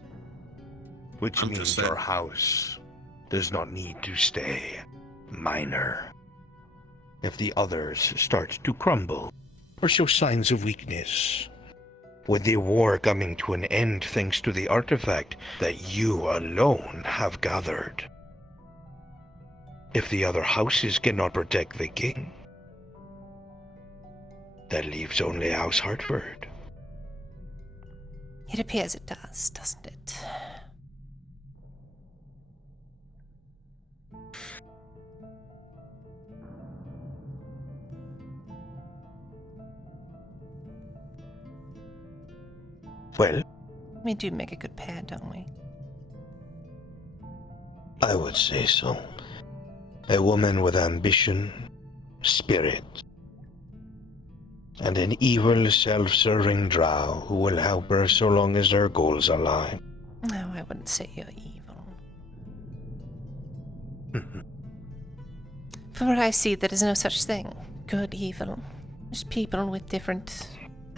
Which I'm means just your saying. house does not need to stay minor. If the others start to crumble or show signs of weakness, with the war coming to an end thanks to the artifact that you alone have gathered, if the other houses cannot protect the king, that leaves only House Hartford. It appears it does, doesn't it? Well, We do make a good pair, don't we? I would say so. A woman with ambition, spirit, and an evil, self-serving drow who will help her so long as her goals align. No, I wouldn't say you're evil. From what I see, there is no such thing. Good, evil. Just people with different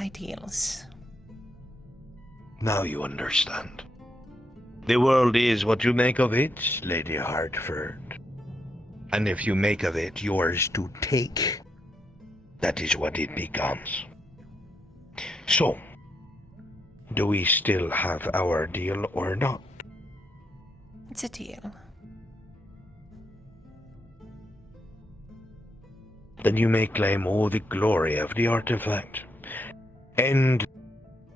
ideals. Now you understand. The world is what you make of it, Lady Hartford. And if you make of it yours to take, that is what it becomes. So, do we still have our deal or not? It's a deal. Then you may claim all the glory of the artifact. End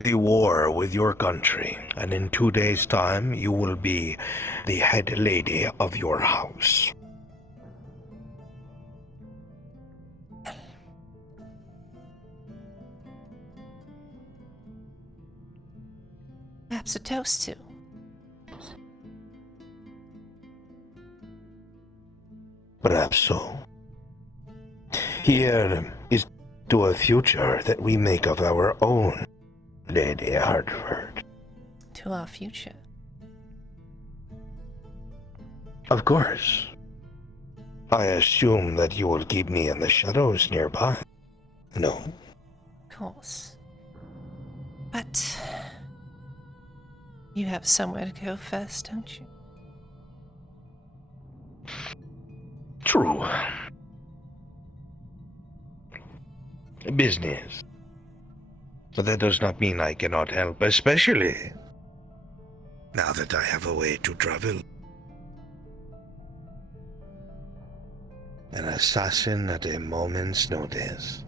the war with your country, and in 2 days' time you will be the head lady of your house. Perhaps a toast to. Perhaps so. Here is to a future that we make of our own, Lady Hartford. To our future. Of course. I assume that you will keep me in the shadows nearby. No? Of course. But you have somewhere to go first, don't you? True. business. But that does not mean I cannot help, especially now that I have a way to travel. An assassin at a moment's notice.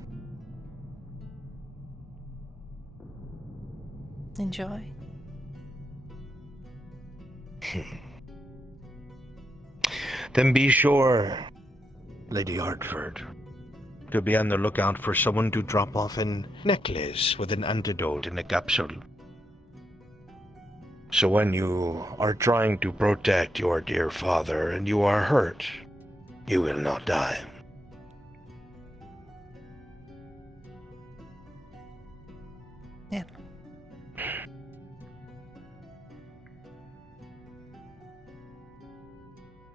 Enjoy. Then be sure, Lady Hartford, to be on the lookout for someone to drop off a necklace with an antidote in a capsule. So when you are trying to protect your dear father and you are hurt, you will not die. Yeah.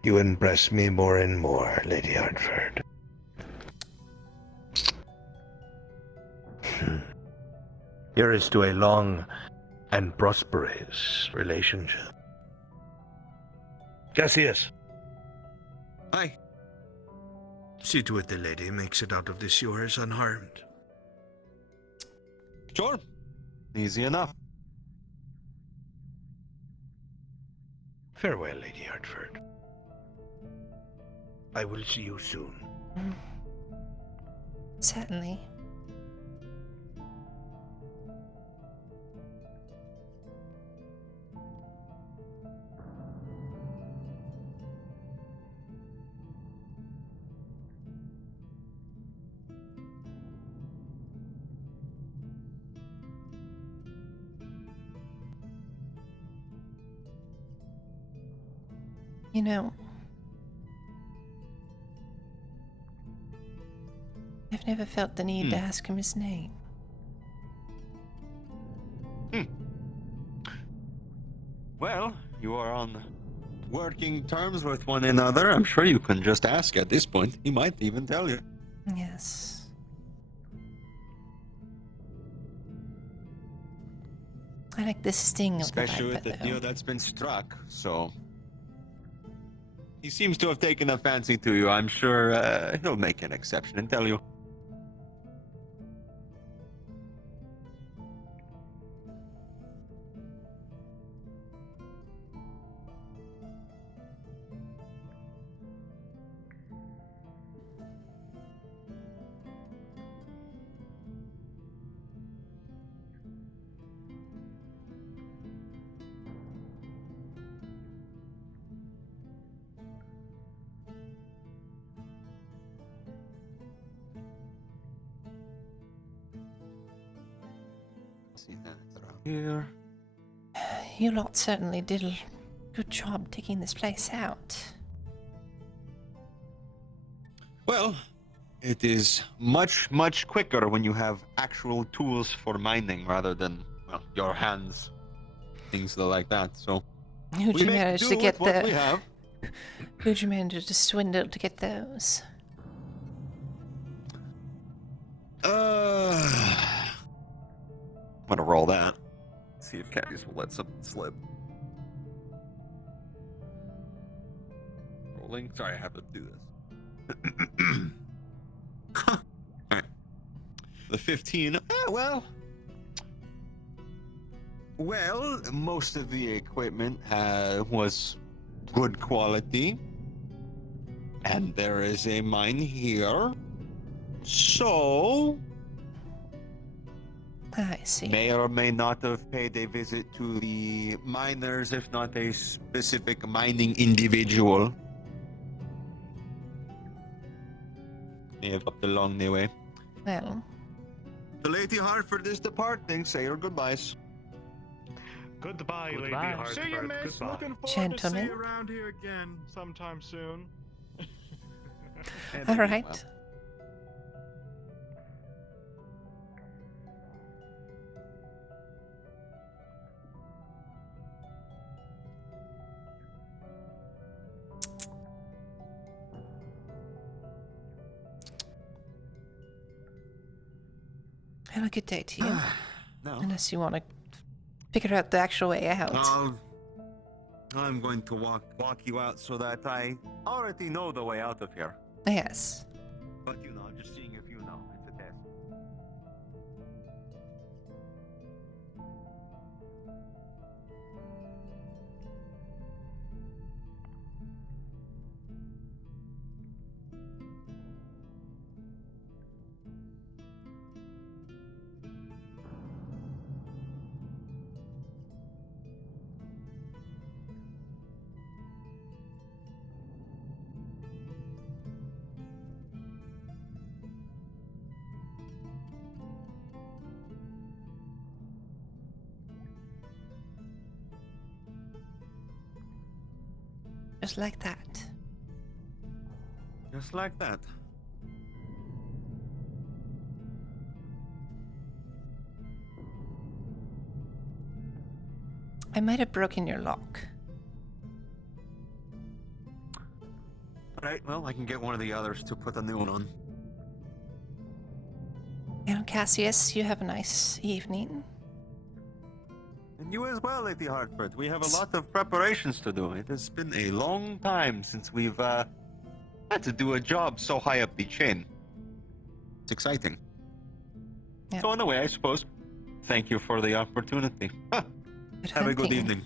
You impress me more and more, Lady Hartford. Here is to a long and prosperous relationship. Cassius. Hi. See to it the lady makes it out of the sewers unharmed. Sure. Easy enough. Farewell, Lady Hartford. I will see you soon. Certainly. You know, I've never felt the need to ask him his name. Well, you are on working terms with one another. I'm sure you can just ask at this point. He might even tell you. Yes. I like the sting of Especially the with viper, the though. deal that's been struck, so... He seems to have taken a fancy to you. I'm sure he'll make an exception and tell you. See that around here. You lot certainly did a good job taking this place out. Well, it is much, much quicker when you have actual tools for mining rather than, well, your hands, things like that. So, Who'd we you make manage do to get with what we have. Who'd you manage to swindle to get those? I'm gonna roll that. See if Caddies will let something slip. Rolling. Sorry, I have to do this. Alright. The 15. Well, most of the equipment was good quality. And there is a mine here. So... I see. May or may not have paid a visit to the miners, if not a specific mining individual. May have upped along the way. Well, The Lady Hartford is departing. Say your goodbyes. Goodbye, Lady Goodbye. Hartford. See you, miss. Goodbye. Looking forward Gentlemen. to see you around here again sometime soon. all right. Well, a good day to you. No. Unless you want to figure out the actual way out. I'm going to walk you out so that I already know the way out of here. Yes. But you know, I'm just seeing if you know. It's a test. Just like that. Just like that. I might have broken your lock. Alright, well, I can get one of the others to put a new one on. And Cassius, you have a nice evening. And you as well, Lady Hartford. We have a lot of preparations to do. It has been a long time since we've had to do a job so high up the chain. It's exciting. Yeah. So in a way, I suppose, thank you for the opportunity. Have a good evening.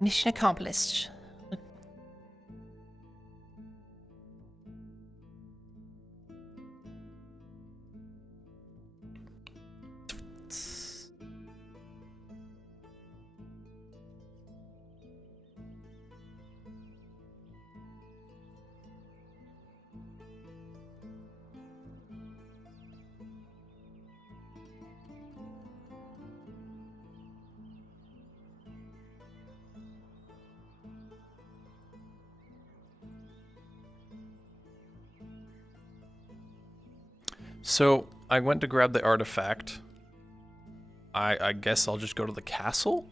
Mission accomplished. So I went to grab the artifact. I guess I'll just go to the castle?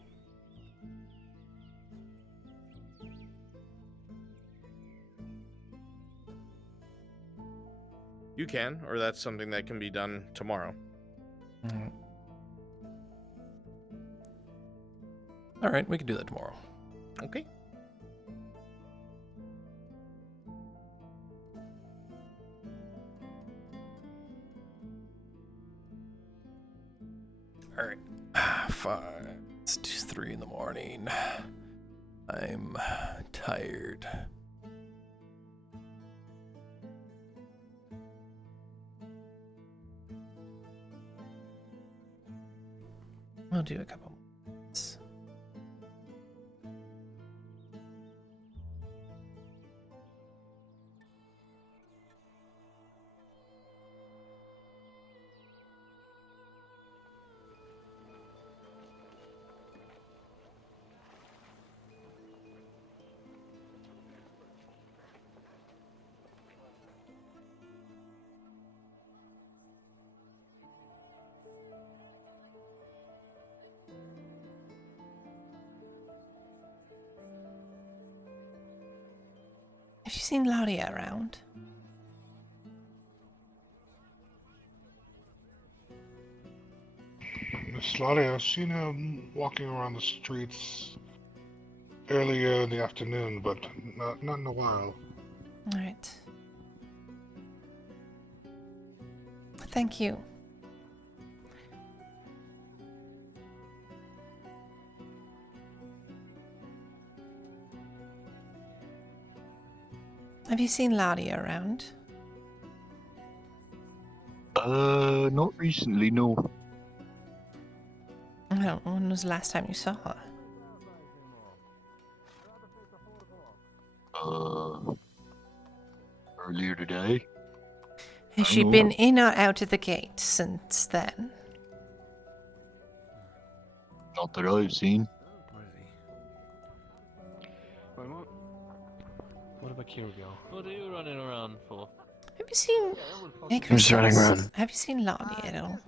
You can, or that's something that can be done tomorrow. Alright, we can do that tomorrow. Okay. Alright. 5. It's 3 in the morning. I'm tired. We'll do a couple minutes. Have you seen Laudia around? Miss Lottie, I've seen him walking around the streets earlier in the afternoon, but not in a while. Alright. Thank you. Have you seen Laudia around? Not recently, no. No, when was the last time you saw her? Earlier today. Has she been in or out of the gate since then? Not that I've seen. What about Kirigel? What are you running around for? Have you seen... I'm just running around. Have you seen Laudia at all?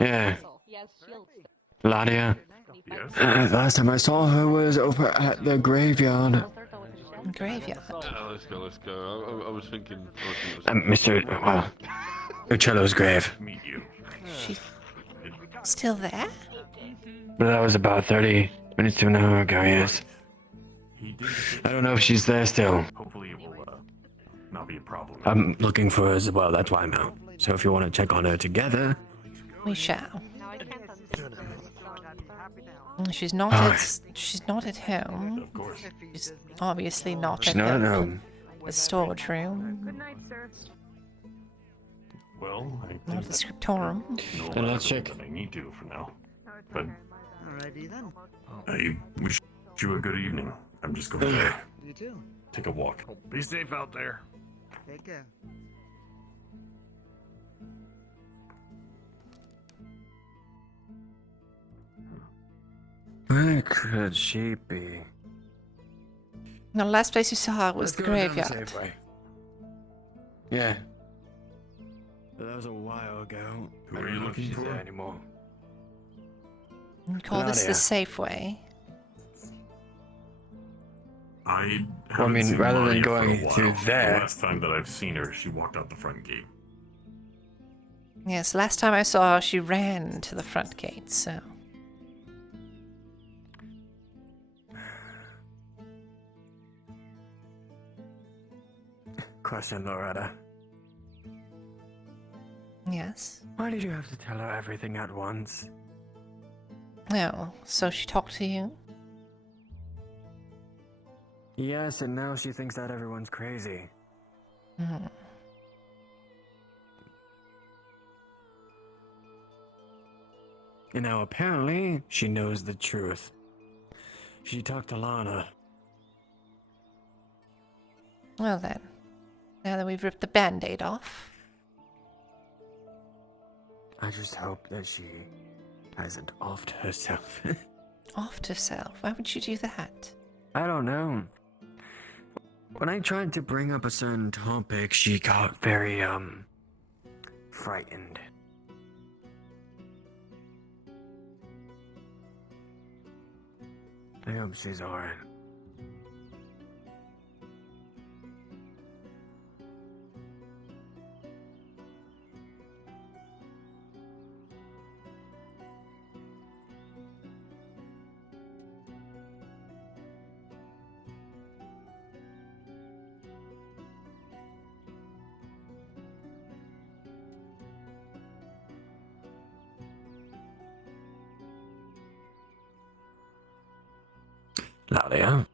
Yeah. Ladia. Last time I saw her was over at the graveyard. Graveyard? Let's go. I was thinking... Uccello's grave. She's still there? But that was about 30 minutes to an hour ago, yes. I don't know if she's there still. Hopefully it will not be a problem. I'm looking for her as well, that's why I'm out. So if you want to check on her together... We shall. She's not at home. Of course. She's obviously not She's at not at the home. storage room. Good night, sir. Well, I think Not the scriptorum. no Then let's check. I need to for now. But Alrighty then. I wish you a good evening. I'm just going to You too. take a walk. Be safe out there. Take care. Where could she be? The last place you saw her was Let's the go down the graveyard. Safeway. Yeah. But that was a while ago. Who I are don't you know if looking she's for? there anymore. We call this the Safeway. I Well, I mean, seen rather than Ladia for a going while. through there- The last time that I've seen her, she walked out the front gate. Yes, last time I saw her, she ran to the front gate, so... Question, Loretta. Yes. Why did you have to tell her everything at once? Oh, so she talked to you? Yes, and now she thinks that everyone's crazy. Hmm. And now apparently she knows the truth. She talked to Lana. Well then, now that we've ripped the band-aid off... I just hope that she hasn't offed herself. Offed herself? Why would you do that? I don't know. When I tried to bring up a certain topic, she got very, frightened. I hope she's alright. Ladia?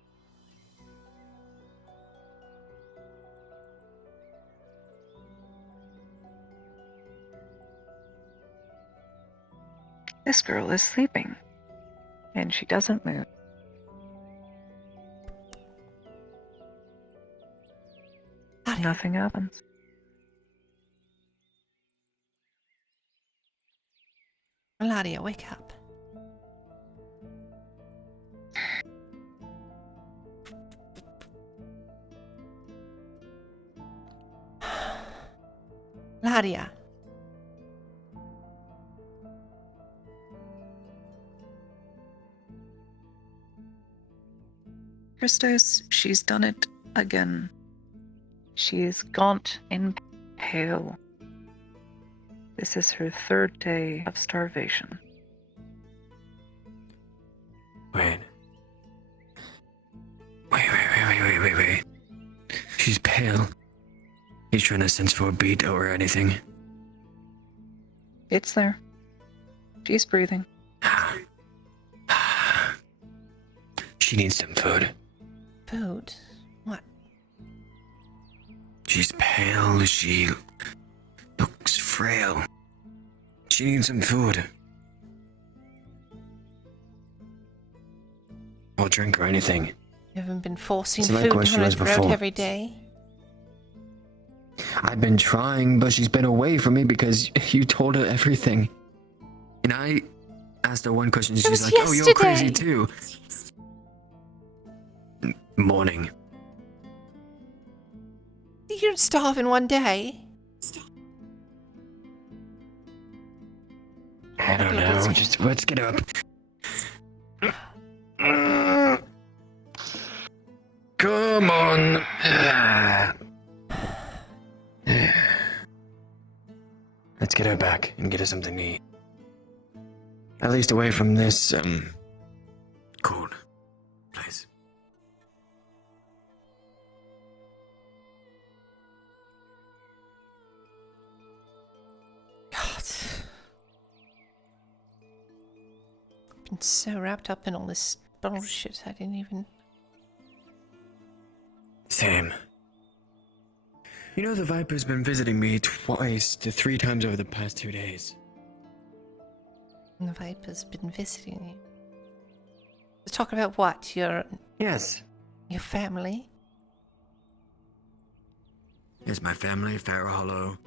This girl is sleeping. And she doesn't move. Nothing happens. Ladia, wake up. Ladia. Christos, she's done it again. She is gaunt and pale. This is her third day of starvation. Wait. Wait. She's pale. He's trying to sense for a beat or anything. It's there. She's breathing. She needs some food. Food? What? She's pale. She looks frail. She needs some food. Or drink or anything. You haven't been forcing It's like food what she down her was throat before. every day? I've been trying, but she's been away from me because you told her everything. And I asked her one question, It she's was like, oh, you're crazy yesterday. too. Morning. You don't starve in one day. I don't know, just let's get up. Come on. Let's get her back and get her something to eat. At least away from this, cold place. God. I've been so wrapped up in all this bullshit, I didn't even... Same. You know, the Viper's been visiting me twice to 3 times over the past 2 days. The Viper's been visiting you. To talk about what? Yes. Your family? It's my family, Pharaoh Hollow.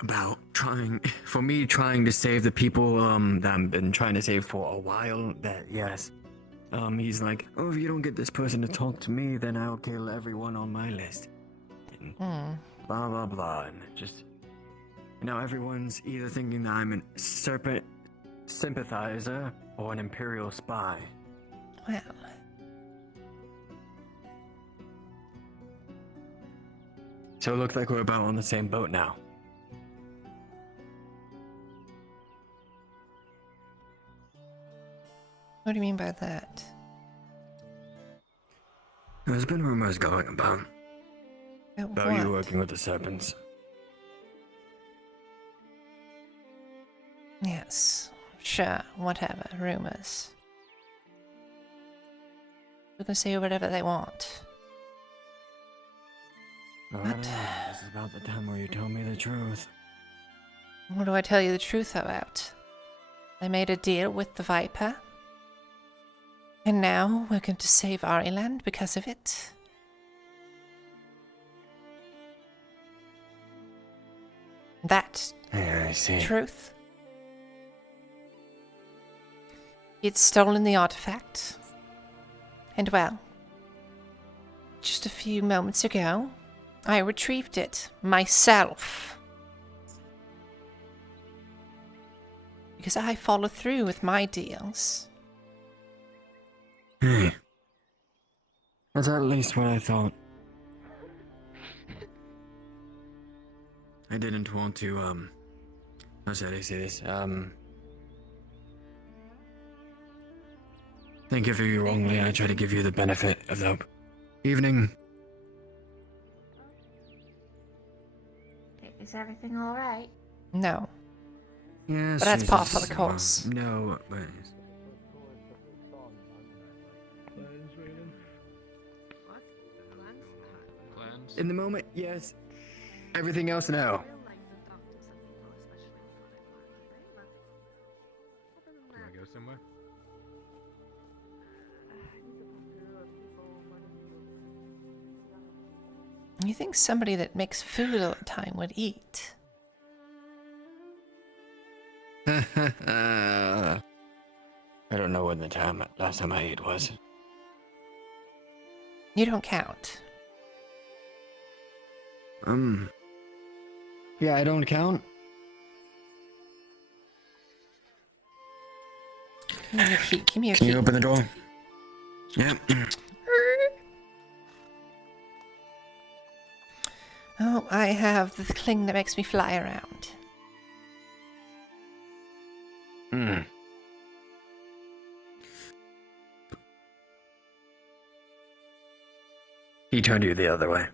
About trying to save the people that I've been trying to save for a while. That, yes. He's like, oh, if you don't get this person to talk to me, then I'll kill everyone on my list. And blah, blah, blah. And just, now everyone's either thinking that I'm a serpent sympathizer or an Imperial spy. Well... So it looks like we're about on the same boat now. What do you mean by that? There's been rumors going about About you what? working with the serpents. Yes, sure, whatever, rumors. They can say whatever they want. Alright, this is about the time where you told me the truth. What do I tell you the truth about? I made a deal with the Viper. And now we're going to save Ariland because of it. That I see. truth. He'd stolen the artifact. And well, just a few moments ago, I retrieved it myself. Because I follow through with my deals. Hey. That's at least what I thought. I didn't want to, how should I say this? Think of you wrongly, I try to give you the benefit of the evening. Is everything alright? No. Yes, But that's she's par for just- the course. No, but in the moment, yes. Everything else, no. Can I go somewhere? You think somebody that makes food all the time would eat? I don't know when last time I ate was. You don't count. Yeah, I don't count. Give me your key. Give me your Can key. you open the door? Yeah. Oh, I have the thing that makes me fly around. He turned you the other way.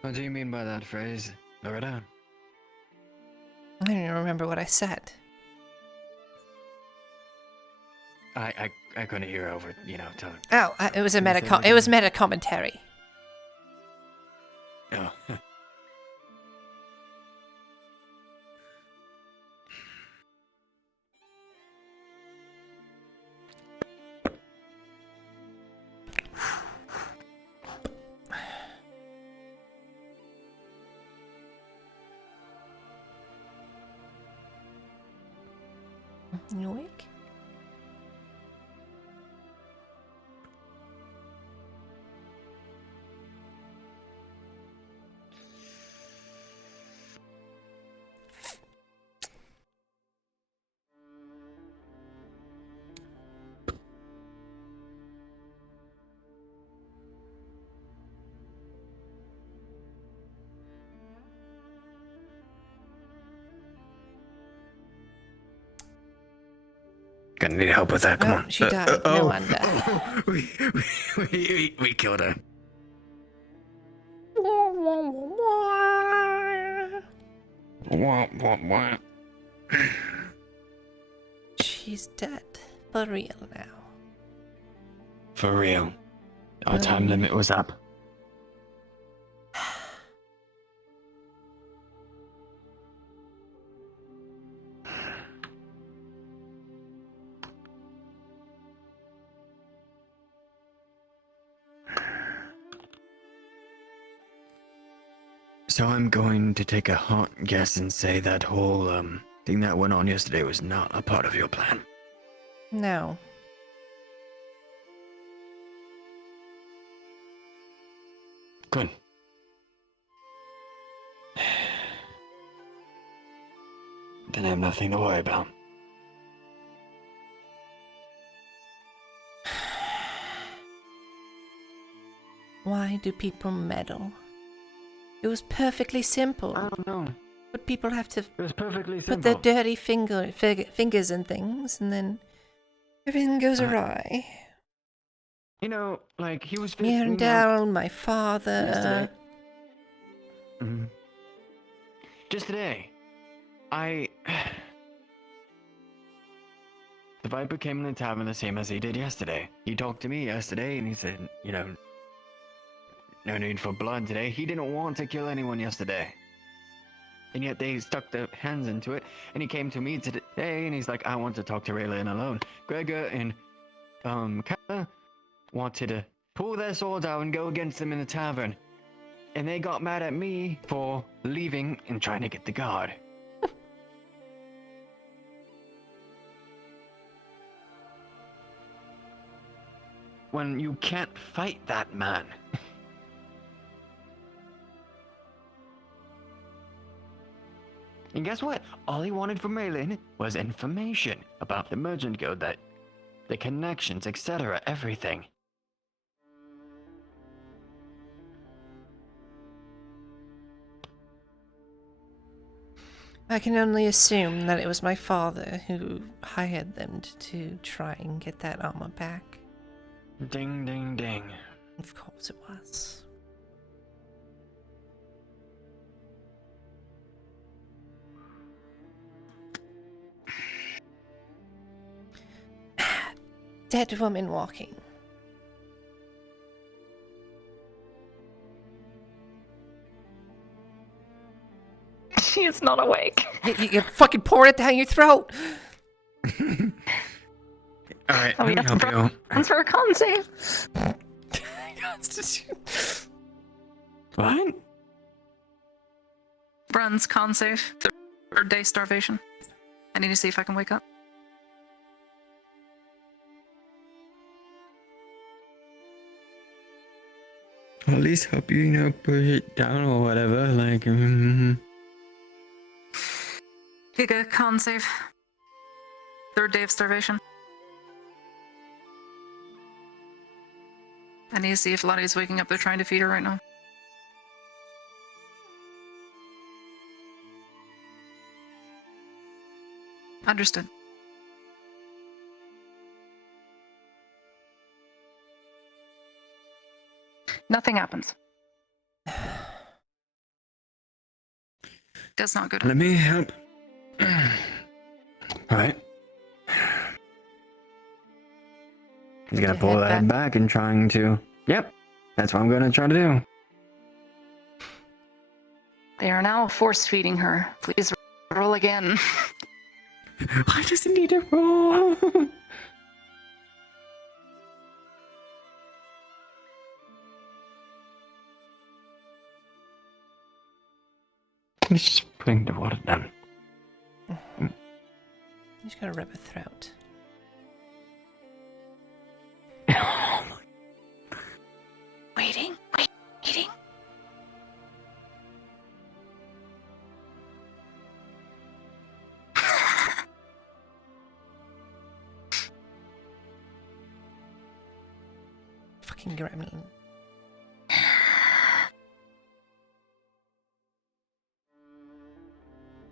What do you mean by that phrase, Loretta? I don't even remember what I said. I couldn't hear over, telling. Oh, it was a Can you say meta. that It was again? meta commentary. Oh. You awake? Gonna need help with that. Come Oh, on. she died. No wonder. We killed her. What? She's dead. For real now. For real. Our time limit was up. So I'm going to take a hot guess and say that whole thing that went on yesterday was not a part of your plan. No. Good. Then I have nothing to worry about. Why do people meddle? It was perfectly simple. I don't know. But people have to It was perfectly put simple. their dirty fingers in things, and then everything goes awry. You know, like he was Mirandel, my father. yesterday. Just today, the Viper came in the tavern the same as he did yesterday. He talked to me yesterday and he said, no need for blood today. He didn't want to kill anyone yesterday. And yet they stuck their hands into it. And he came to me today and he's like, I want to talk to Raylan alone. Gregor and Kala wanted to pull their swords out and go against them in the tavern. And they got mad at me for leaving and trying to get the guard. When you can't fight that man. And guess what? All he wanted from Raylan was information about the Merchant Guild, the connections, etc., everything. I can only assume that it was my father who hired them to try and get that armor back. Ding, ding, ding. Of course it was. Dead woman walking. She is not awake. You fucking pour it down your throat. Alright, Oh, let me help you. Runs for a con save. What? Bruns, con save. Third day starvation. I need to see if I can wake up. At least help you, push it down or whatever. Like, Giga, con save. Third day of starvation. I need to see if Lottie's waking up. They're trying to feed her right now. Understood. Nothing happens. Does not go down. let me help. Alright. He's gonna pull that head back and trying to. Yep, that's what I'm gonna try to do. They are now force feeding her. Please roll again. Why does it need to roll? Let's just bring the water down. You just gotta rub her throat. Waiting. Fucking gremlin.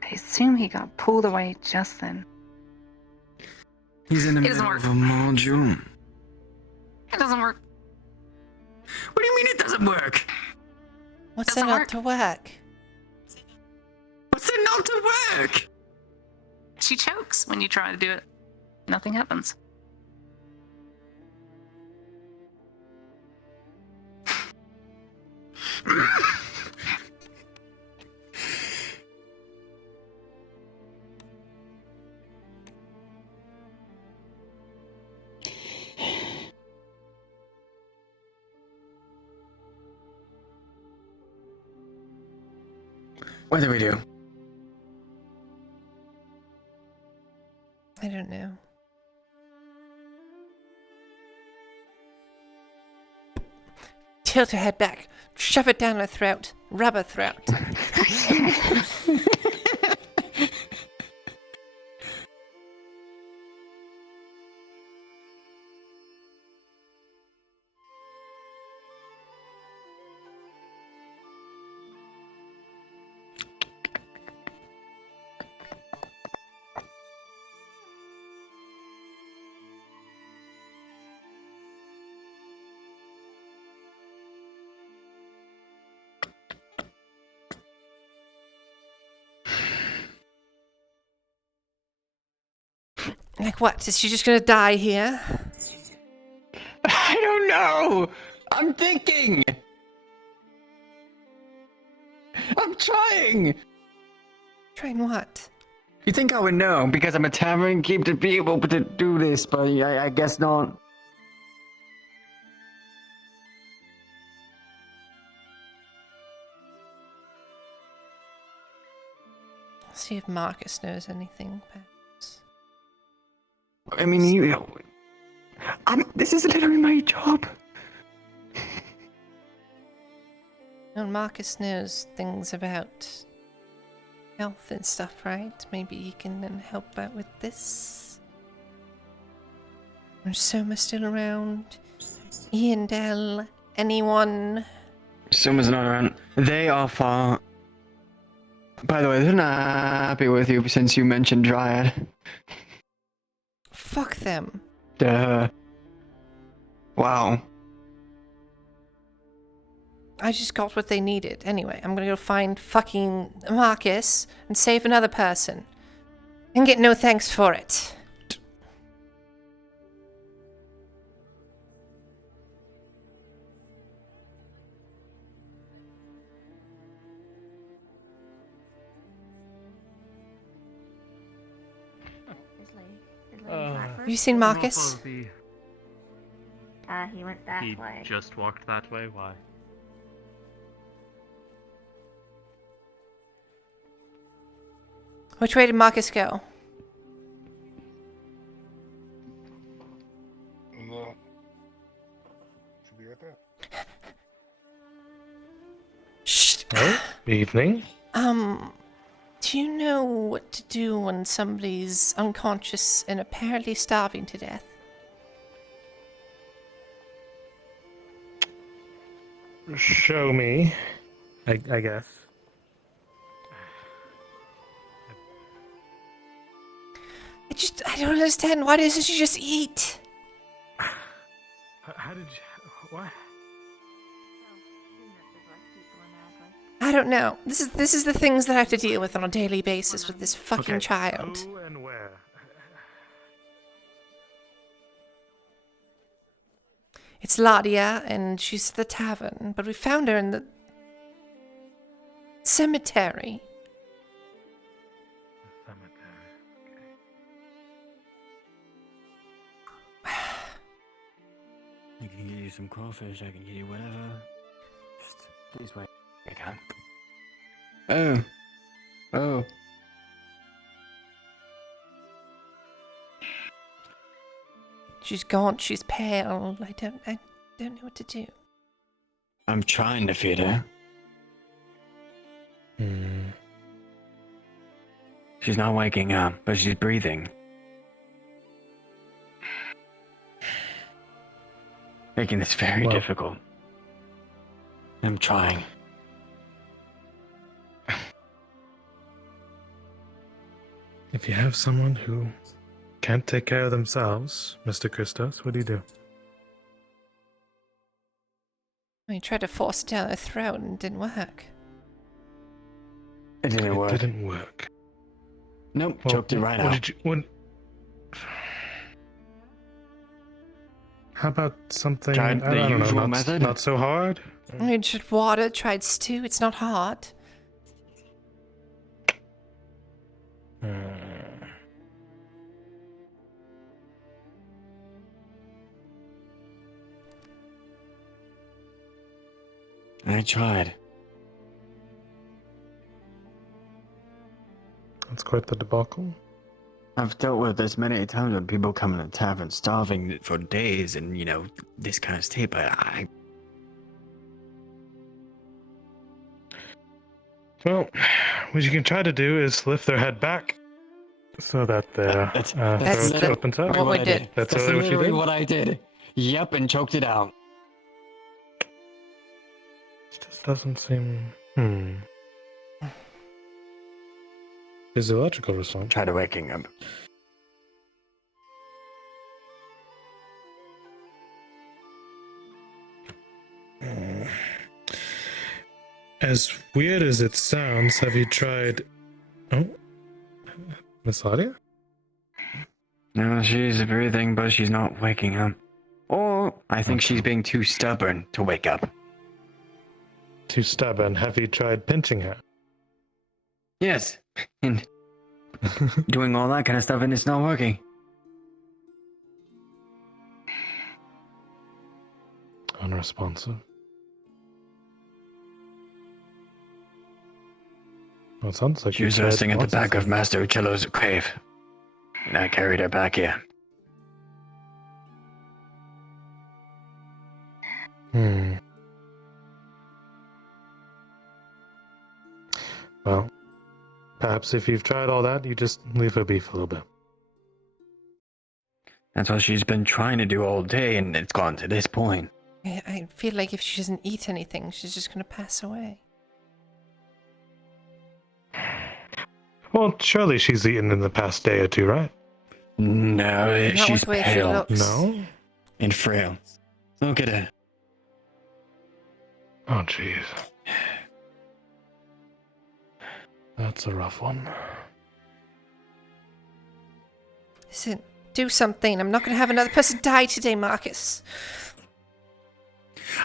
I assume he got pulled away just then. He's in the It doesn't middle work. of a module. It doesn't work. What do you mean it doesn't work? What's there not to work? What's there not to work? She chokes when you try to do it. Nothing happens. What do we do? I don't know. Tilt her head back. Shove it down her throat. Rub her throat. Like what? Is she just gonna die here? I don't know. I'm thinking. I'm trying. Trying what? You think I would know because I'm a tavern keep to be able to do this, but I guess not. See if Marcus knows anything, perhaps. I mean, this is literally my job. No, Marcus knows things about health and stuff, right? Maybe he can then help out with this. Is Soma still around? Ian, Dell, anyone? Soma's not around. They are far. By the way, they're not happy with you since you mentioned Dryad. Fuck them. Duh. Wow. I just got what they needed. Anyway, I'm gonna go find fucking Marcus and save another person. And get no thanks for it. Have you seen Marcus? He went that He way. just walked that way. Why? Which way did Marcus go? No. Should be right there. Shh. Oh, evening. Do you know what to do when somebody's unconscious and apparently starving to death? Show me. I guess. I don't understand. Why doesn't she just eat? How did you? What? I don't know. This is the things that I have to deal with on a daily basis with this fucking child. Who and where? It's Ladia, and she's at the tavern, but we found her in the cemetery. I can get you some crawfish, I can get you whatever. Just please wait. I can't. Oh. Oh. She's gaunt, she's pale. I don't know what to do. I'm trying to feed her. She's not waking up, but she's breathing. Making this very difficult. I'm trying. If you have someone who can't take care of themselves, Mr. Christos, what do you do? I tried to force it down her throat and it didn't work. It didn't work. It didn't work. Nope, choked it right out. How about something, Tried I the don't usual know, method? not so hard? I tried water, tried stew. It's not hard. I tried. That's quite the debacle. I've dealt with this many times when people come in a tavern starving for days and, you know, this kind of state, but Well, what you can try to do is lift their head back so that their throat opens up. what I did. That's really what you literally did? what I did. Yep, and choked it out. This doesn't seem... Physiological response. Try to waking up. As weird as it sounds, have you tried... Oh? Miss Ladia? No, she's breathing, but she's not waking up. Or I think she's being too stubborn to wake up. Too stubborn. Have you tried pinching her? Yes. And doing all that kind of stuff and it's not working. Unresponsive. Well, it sounds like She was resting at the back of Master Uccello's grave. And I carried her back here. Well, perhaps if you've tried all that, you just leave her be for a little bit. That's what she's been trying to do all day, and it's gone to this point. I feel like if she doesn't eat anything, she's just gonna pass away. Well, surely she's eaten in the past day or two, right? No, Not she's with the way she pale. looks. No? And frail. Look at her. Oh, jeez. That's a rough one. Listen, do something. I'm not gonna have another person die today, Marcus.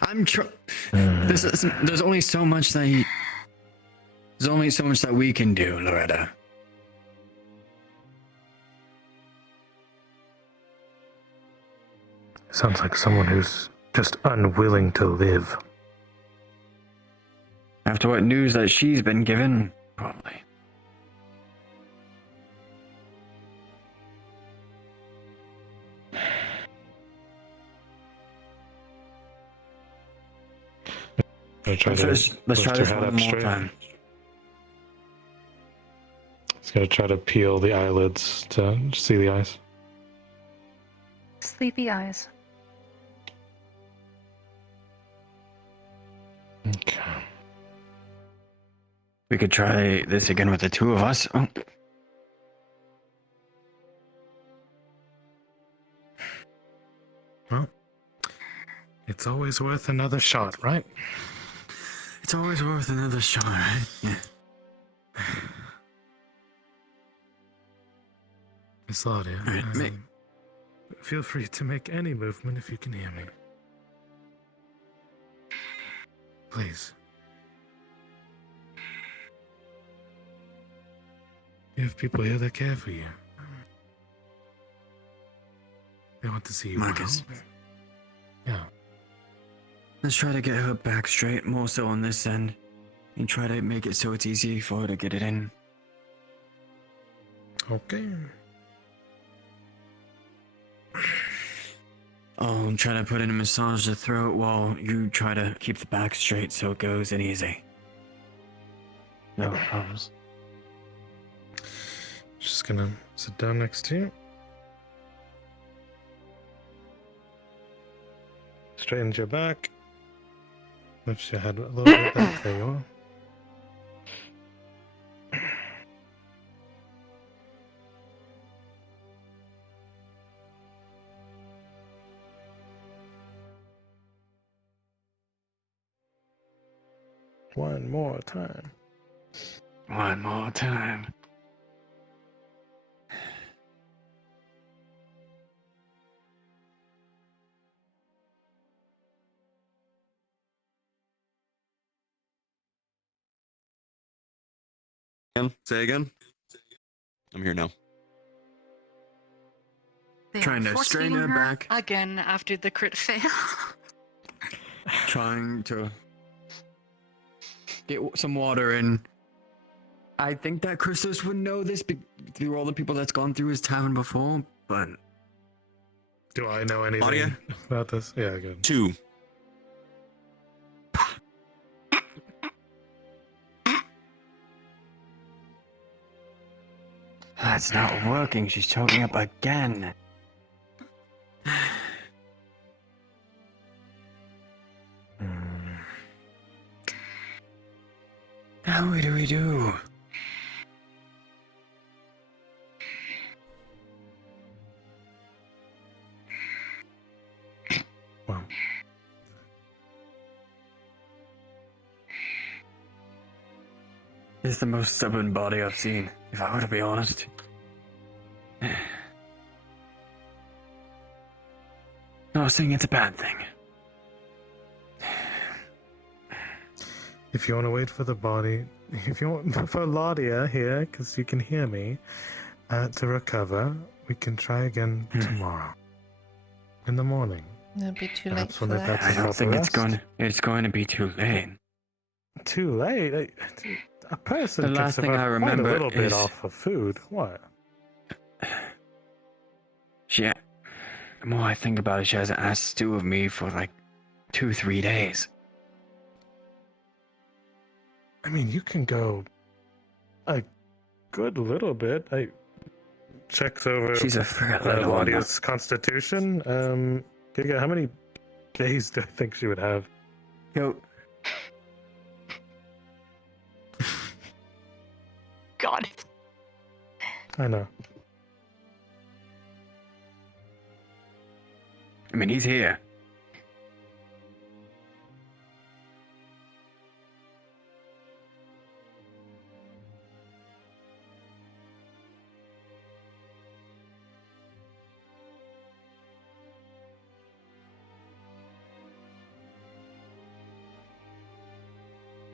I'm There's only so much that There's only so much that we can do, Loretta. Sounds like someone who's just unwilling to live. After what news that she's been given, probably. Let's try Let's try this one more time. He's gonna try to peel the eyelids to see the eyes. Sleepy eyes. Okay. We could try this again with the two of us. Oh. Well, it's always worth another shot, right? It's always worth another shot, right? Yeah. Miss Claudia, Right, feel free to make any movement if you can hear me. Please. You have people here that care for you. They want to see you Marcus. well. Yeah. Let's try to get her back straight, more so on this end, and try to make it so it's easy for her to get it in. Okay. I'll try to put in a massage the throat while you try to keep the back straight so it goes in easy. No problems. Just gonna sit down next to you. Straighten your back. Lift your head a little bit. There you are. One more time. One more time. Say again. I'm here now. Trying to straighten her back. Again after the crit fail. Trying to get some water in. I think that Christos would know this through all the people that's gone through his tavern before, but... Do I know anything Claudia? about this? Yeah, good. 2. That's not working. She's choking up again. Now what do we do? Wow. It's the most stubborn body I've seen, if I were to be honest. Not saying it's a bad thing. If you want to wait for the body, if you want for Laudia here, because you can hear me, to recover, we can try again tomorrow. In the morning. It'll be too Perhaps late for when they've had that. some I don't think proper it's going to be too late. Too late? A person The can last thing survive I quite remember a little bit is- off of food. What? The more I think about it, she hasn't asked stew of me for like 2-3 days. I mean, you can go a good little bit. I checks over She's a friggin' little one. Laudia's constitution. Giga, how many days do I think she would have? Yo. God. I know. I mean, he's here.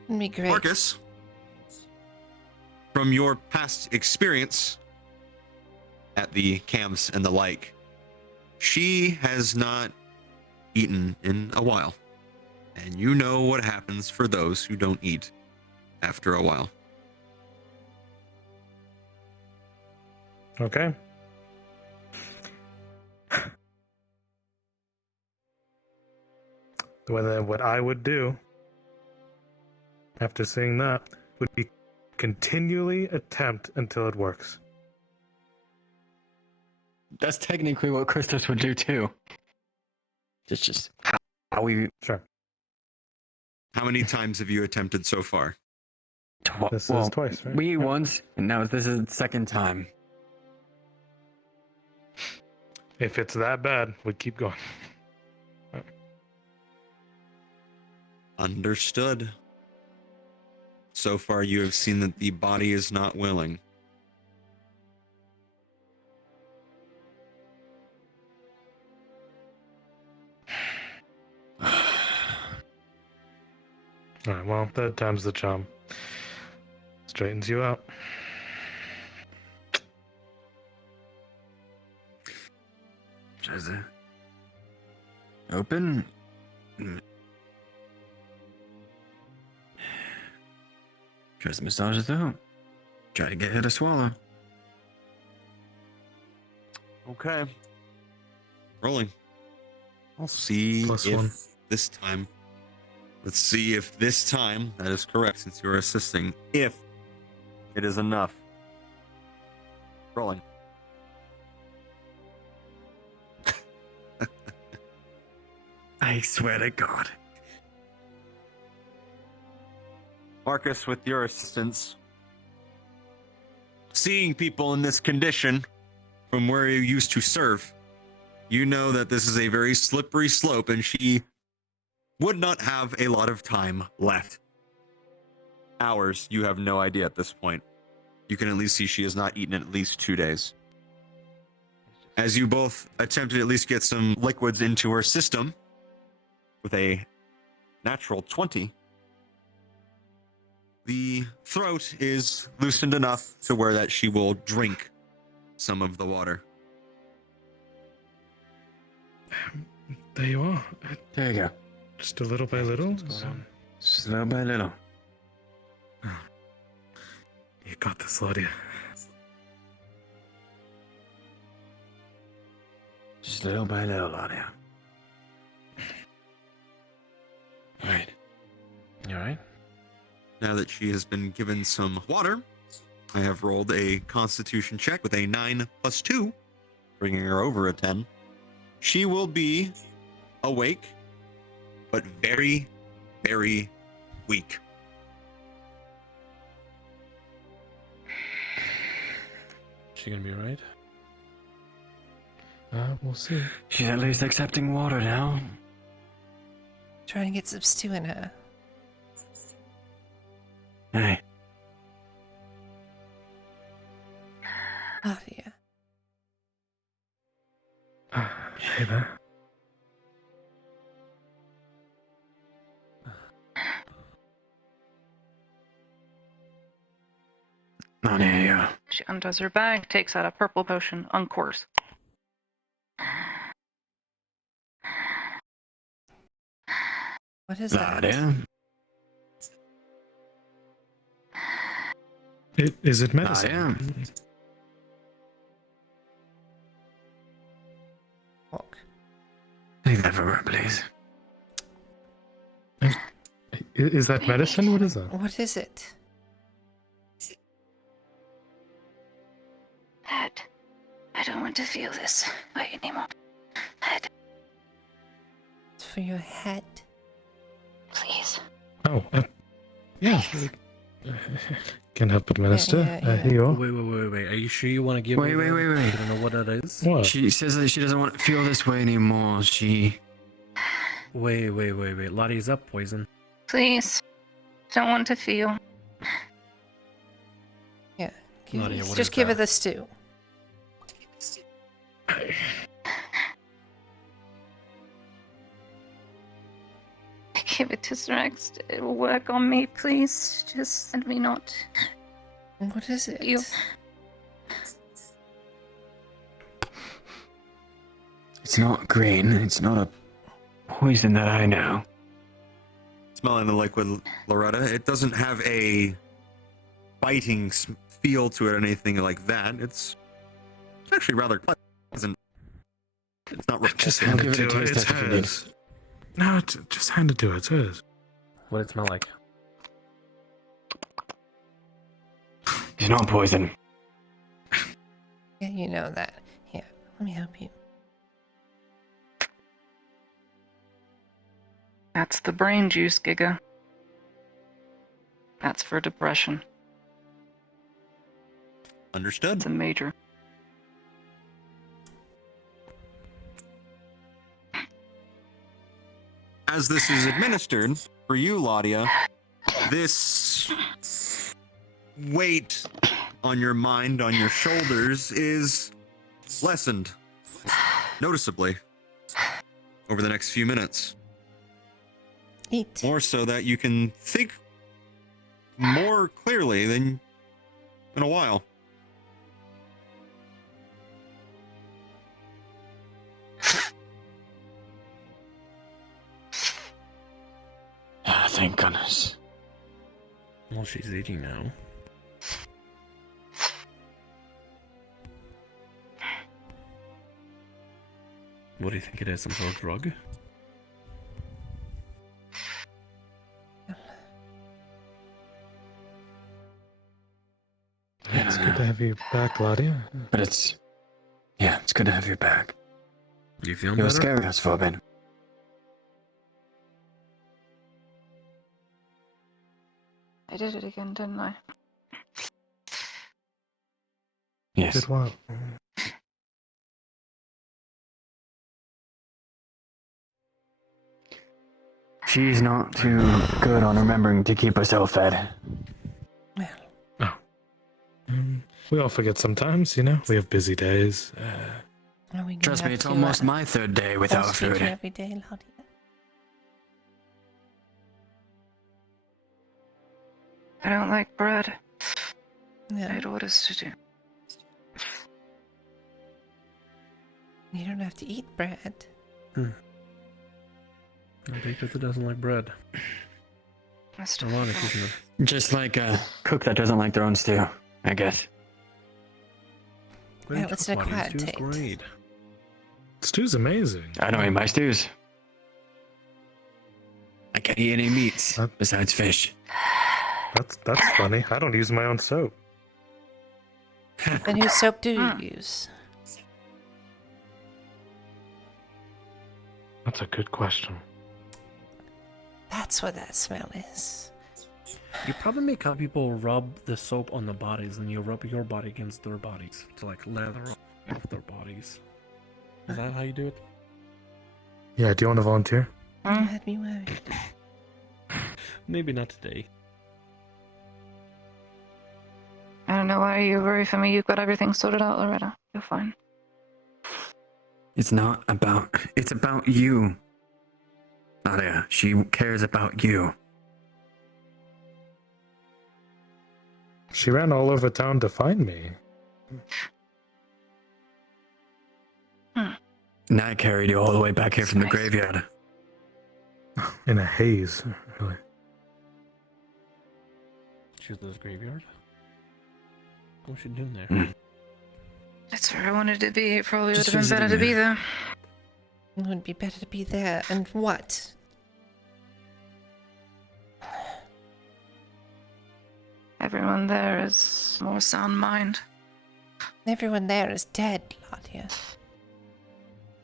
It'd be great. Marcus, from your past experience at the camps and the like, she has not eaten in a while. And you know what happens for those who don't eat after a while. Okay. Well, then what I would do after seeing that would be continually attempt until it works. That's technically what Christos would do too. It's just how we. Sure. How many times have you attempted so far? This is twice, right? We once, and now this is the second time. If it's that bad, we'd keep going. Understood. So far, you have seen that the body is not willing. Alright, well, third time's the charm. Straightens you out. Is it open? Tries to massage it out. Try to get her to swallow. Okay. Rolling. I'll see Plus if one. this time. Let's see if this time that is correct since you're assisting. If it is enough. Rolling. I swear to God. Marcus, with your assistance, seeing people in this condition from where you used to serve, you know that this is a very slippery slope and she would not have a lot of time left. Hours, you have no idea at this point. You can at least see she has not eaten in at least 2 days. As you both attempted to at least get some liquids into her system with a natural 20, the throat is loosened enough to where that she will drink some of the water. There you are. There you go. Just a little by little. Just little by little. You got this, Claudia. Just little by little, Claudia. Alright. You alright? Now that she has been given some water, I have rolled a constitution check with a 9 plus 2, bringing her over a 10. She will be awake, but very, very weak. She gonna be alright? We'll see. She's at least accepting water now. Trying to get some stew in her. Hey. Oh dear. Hey there. Not near you. She undoes her bag, takes out a purple potion, uncourse. What is that? Claudia. Is it medicine? I am. Walk. Take that for her, please. Is that medicine? What is that? What is it? Head. I don't want to feel this way anymore. Head. It's for your head. Please. Oh, yeah. Can help administer. Yeah. Here you are. Wait. Are you sure you want to give Wait. I don't know what that is. What? She says that she doesn't want to feel this way anymore. She. Wait. Lottie's up, poison. Please. Don't want to feel. Yeah. Nadia, what is Just give her that? the stew. Give it to Rex. It will work on me, please. Just let me not. What is it? You. It's not green. It's not a poison that I know. Smelling the liquid, Loretta. It doesn't have a biting feel to it or anything like that. It's actually rather pleasant. It's not Just repulsive. hand Give it it a to her. taste It's test if you need. hers. No, just hand it to her. It's hers. What did it smell like? It's not poison. Yeah, you know that. Here, let me help you. That's the brain juice, Giga. That's for depression. Understood. It's a major. As this is administered for you, Ladia, this weight on your mind, on your shoulders, is lessened noticeably over the next few minutes. Eat. More so that you can think more clearly than in a while. Ah, thank goodness. Well, she's eating now. What do you think it is? Some sort of drug? It's good to have you back, Claudia. But it's good to have you back. You feel You better? were scaring us for a bit. I did it again, didn't I? Yes. Did what? She's not too good on remembering to keep herself fed. We all forget sometimes, you know. We have busy days. Are we gonna Trust me, have it's to, almost my third day without force feed you food. every day, Lottie? I don't like bread. No. I had orders to do. You don't have to eat bread. Because it doesn't like bread. That's ironic, isn't it? Just like a cook that doesn't like their own stew, I guess. Yeah, it's an acquired Stew's taste. great. Stew's amazing. I don't eat my stews. I can't eat any meats besides fish. That's funny. I don't use my own soap. And whose soap do you use? That's a good question. That's what that smell is. You probably make people rub the soap on the bodies, and you rub your body against their bodies to like lather off their bodies. Is that how you do it? Yeah, do you want to volunteer? You had me worried. Maybe not today. I don't know why you worry for me. You've got everything sorted out, Loretta. You're fine. It's about you. Nadia, she cares about you. She ran all over town to find me. And I carried you all the way back here from the graveyard. In a haze, really. She's this graveyard? What's she doing there? That's where I wanted to be. It probably would Just have been better to visiting be there. It would be better to be there. And what? Everyone there is more sound mind. Everyone there is dead, Claudia.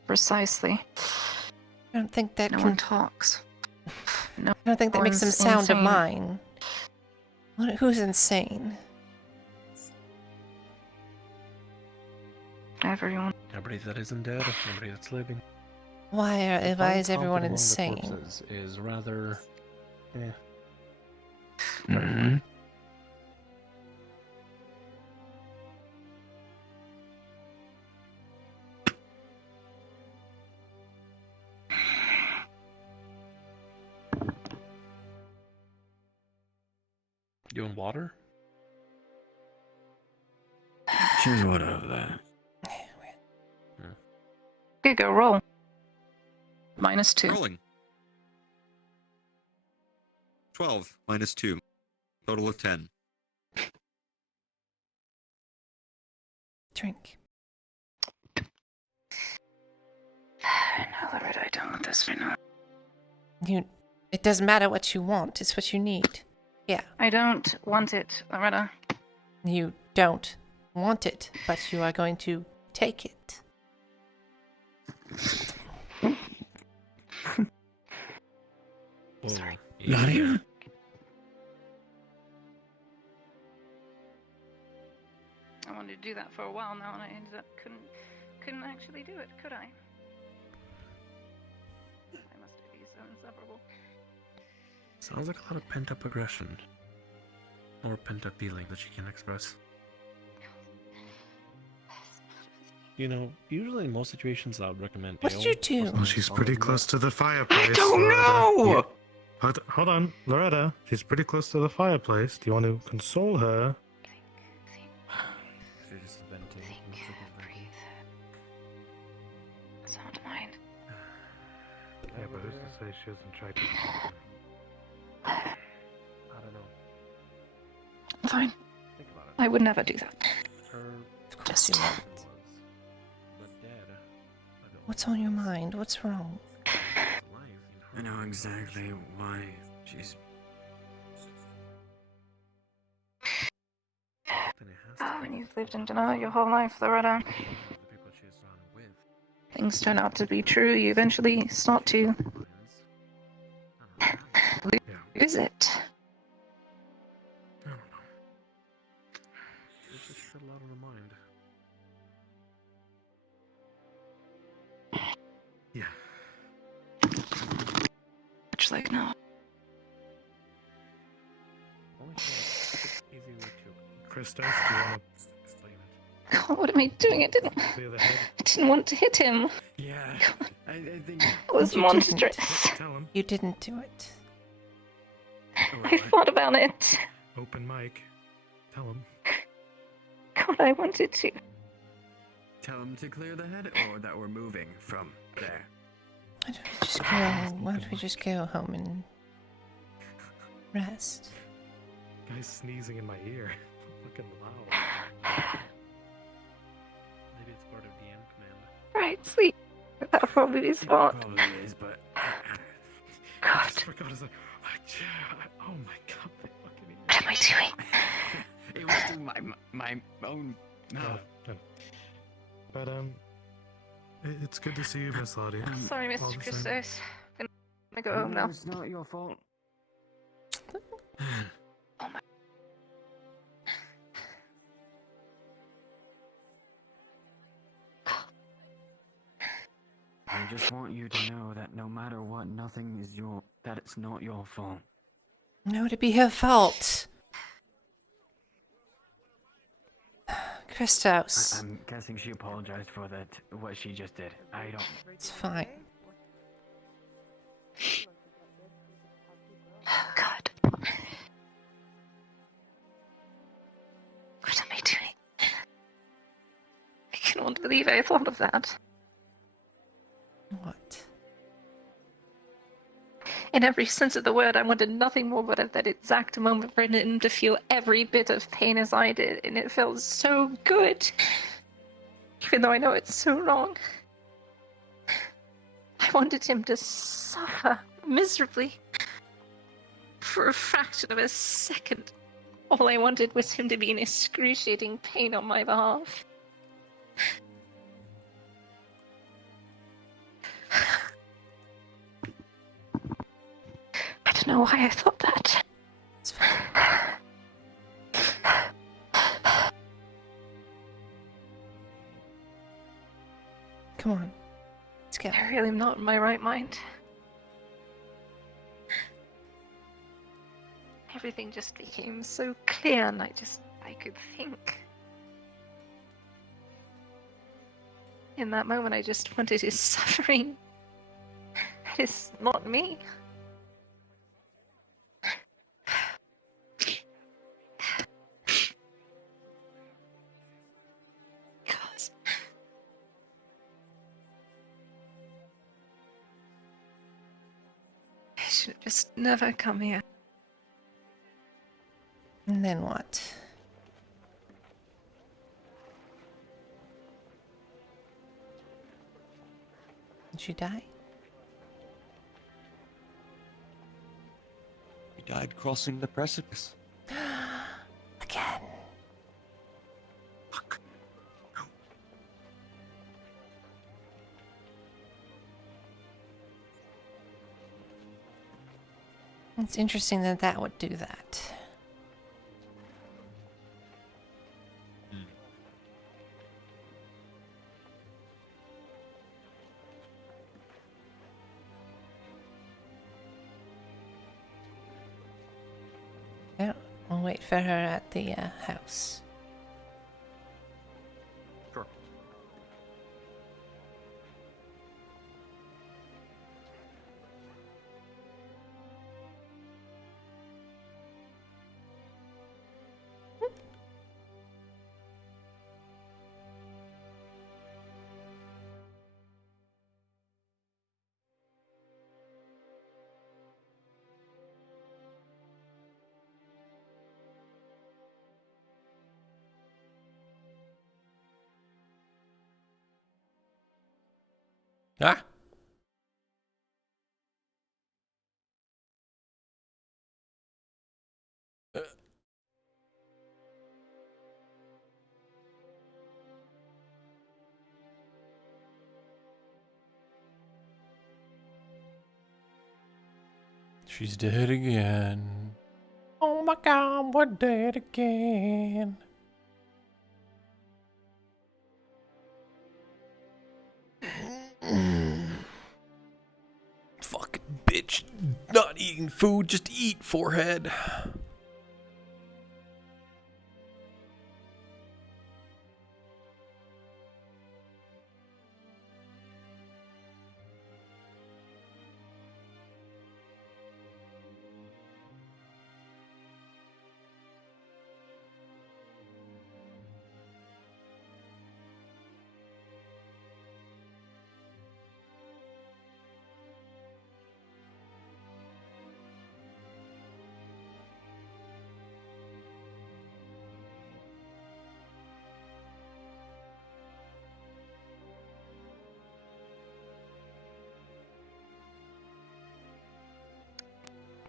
Precisely. I don't think that No can... one talks. No I don't think that makes them one's sound of insane. mine. Who's insane? Everyone. Everybody that isn't dead, everybody that's living. Why is everyone Conflict among the insane? corpses is rather. Eh. Mm-hmm. You want water? She's what over there. Giga, roll. -2. Rolling. 12 minus 2. Total of 10. Drink. No, Loretta, I don't want this right now. It doesn't matter what you want, it's what you need. Yeah. I don't want it, Loretta. You don't want it, but you are going to take it. Sorry. Nadia? I wanted to do that for a while now, and I ended up couldn't actually do it, could I? I must be so insufferable. Sounds like a lot of pent-up aggression. Or pent-up feeling that she can't express. You know, usually in most situations I would recommend What did you do? Well, she's pretty close to the fireplace. I don't know! Hold on, Loretta. She's pretty close to the fireplace. Do you want to console her? She's just venting. Sound mind. Yeah, but who's to say she hasn't tried to... I don't know. Fine. Think about it. I would never do that. Just what's on your mind? What's wrong? I know exactly why she's... When you've lived in denial your whole life, Loretta, things turn out to be true. You eventually start to lose it. She's just got a lot on her mind. Yeah. Much like now. Christos, do you want to explain it? God, what am I doing? I didn't want to hit him. Yeah. I think... It was You monstrous. Tell him. You didn't do it. I thought about it. Open mic. Tell him. God, I wanted to. Tell him to clear the head, or that we're moving from there. Why don't we just go home and rest? Guy's sneezing in my ear. Fucking loud. Maybe it's part of DM command. Right, sleep. That probably is fault. Probably is, but... God. I forgot his... Oh my god, my fucking ear. What am I doing? It was through my own... No. Yeah. But, it's good to see you, Miss Lottie. Sorry, All Mr. the Christos. same. I'm gonna go home now. It's not your fault. I just want you to know that no matter what, nothing is that it's not your fault. No, to be her fault. Christos. I'm guessing she apologized for what she just did. I don't... It's fine. God. What am I doing? I cannot believe I thought of that. What? In every sense of the word, I wanted nothing more but at that exact moment for him to feel every bit of pain as I did, and it felt so good. Even though I know it's so wrong. I wanted him to suffer miserably for a fraction of a second. All I wanted was him to be in excruciating pain on my behalf. I don't know why I thought that. It's fine. Come on. Let's go. I really am not in my right mind. Everything just became so clear, and I could think. In that moment, I just wanted his suffering. It is not me. God. should have just never come here. And then what? Did she die? He died crossing the precipice. Again. It's interesting that that would do that. Yeah, we'll wait for her at the house. Sure. Ah. She's dead again. Oh my god, we're dead again. Fucking bitch. Not eating food, just eat, forehead.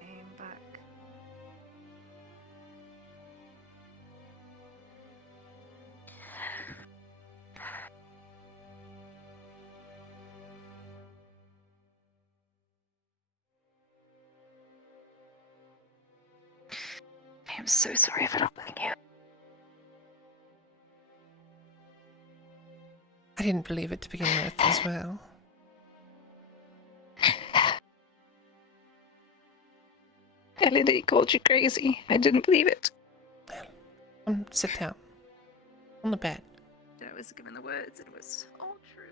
Aim back. I'm so sorry for not letting you. I didn't believe it to begin with as well. Elodie called you crazy. I didn't believe it. Sit down. On the bed. I was given the words, it was all true.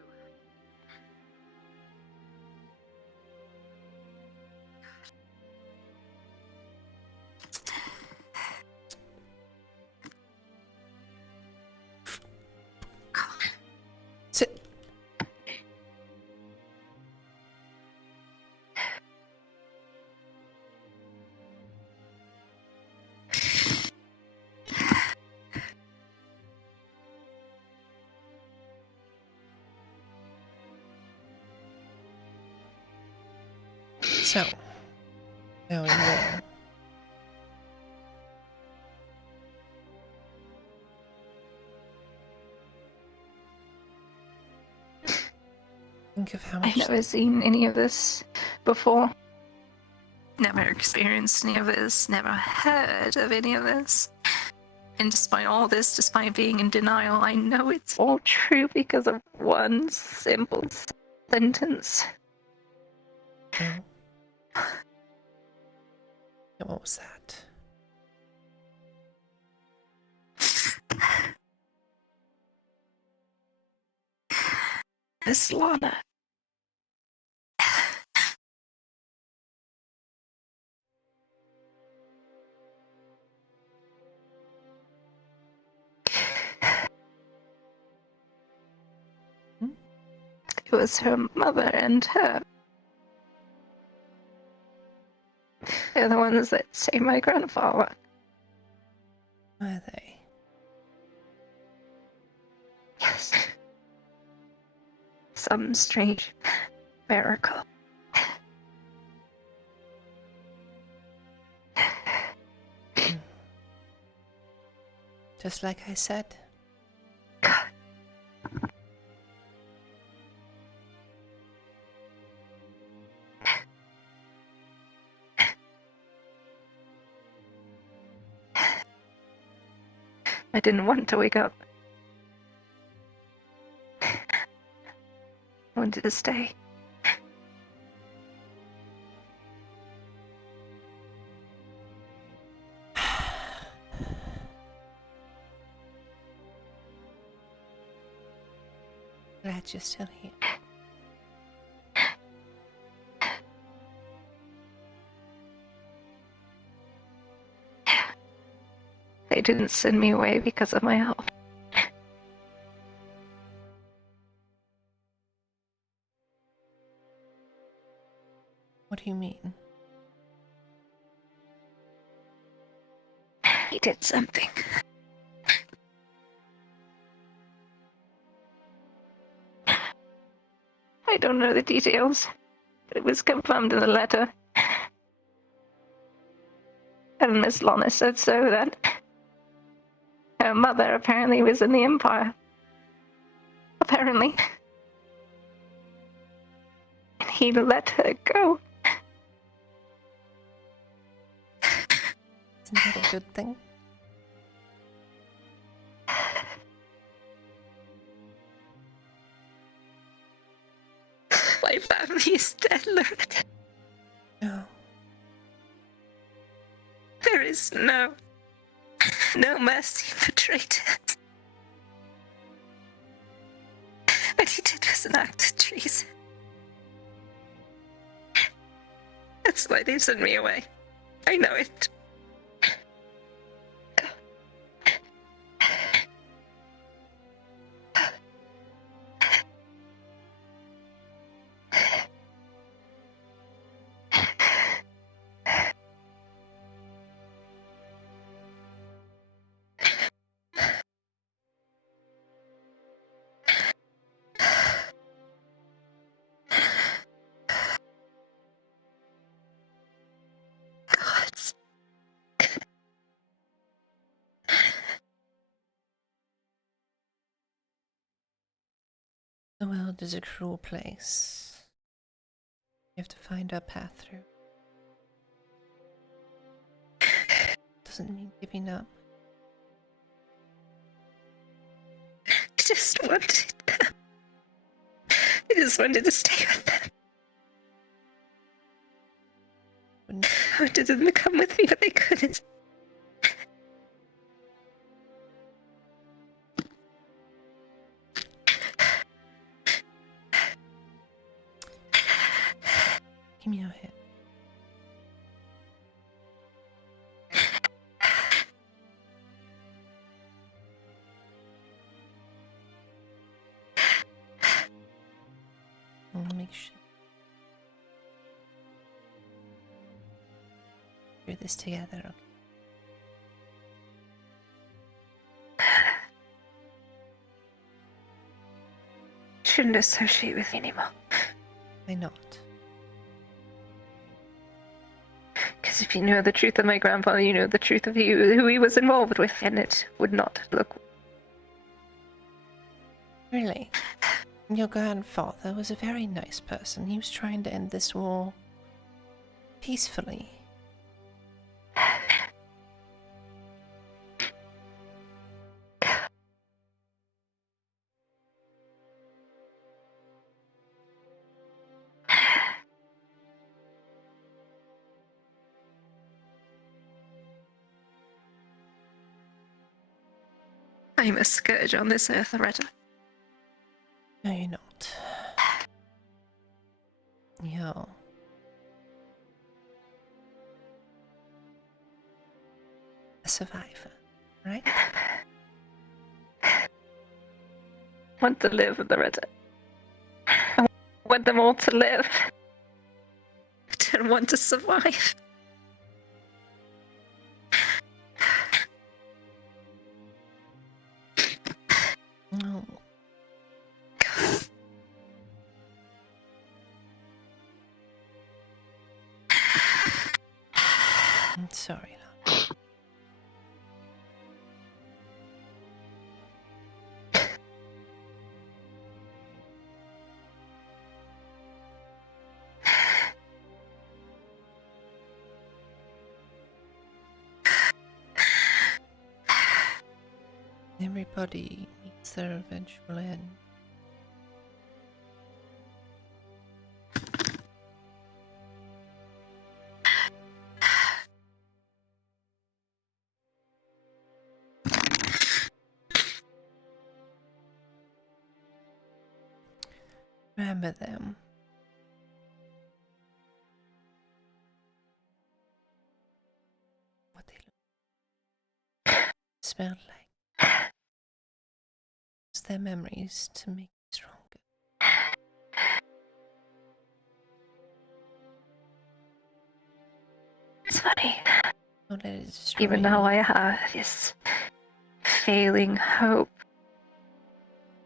Sit. So, now we will. Think of how much. I've never seen any of this before. Never experienced any of this. Never heard of any of this. And despite all this, despite being in denial, I know it's all true because of one simple sentence. And what was that? Miss Lana. It was her mother and her. They're the ones that saved my grandfather. Are they? Yes. Some strange miracle. Just like I said. I didn't want to wake up. I wanted to stay. Glad you're still here. They didn't send me away because of my health. What do you mean? He did something. I don't know the details, but it was confirmed in the letter. And Miss Lana said so that her mother apparently was in the Empire. Apparently. And he let her go. Isn't that a good thing? My family is dead, Loretta. No. There is no mercy for traitors. What he did was an act of treason. That's why they sent me away. I know it. The world is a cruel place. You have to find our path through. Doesn't mean giving up. I just wanted them. I just wanted to stay with them. I wanted them to come with me, but they couldn't. Give me your hand. I'll make sure. Do this together, okay? Shouldn't associate with me anymore. Why not? Because if you know the truth of my grandfather, you know the truth of who he was involved with, and it would not look. Really? Your grandfather was a very nice person. He was trying to end this war peacefully. I'm a scourge on this earth, Loretta. No, you're not. You're a survivor, right? I want to live, Loretta. I want them all to live. I don't want to survive. I'm sorry, love. Everybody meets their eventual end. Remember them. What they look, smell like. Use their memories to make you stronger. It's funny. Don't let it destroy Even though I have this failing hope,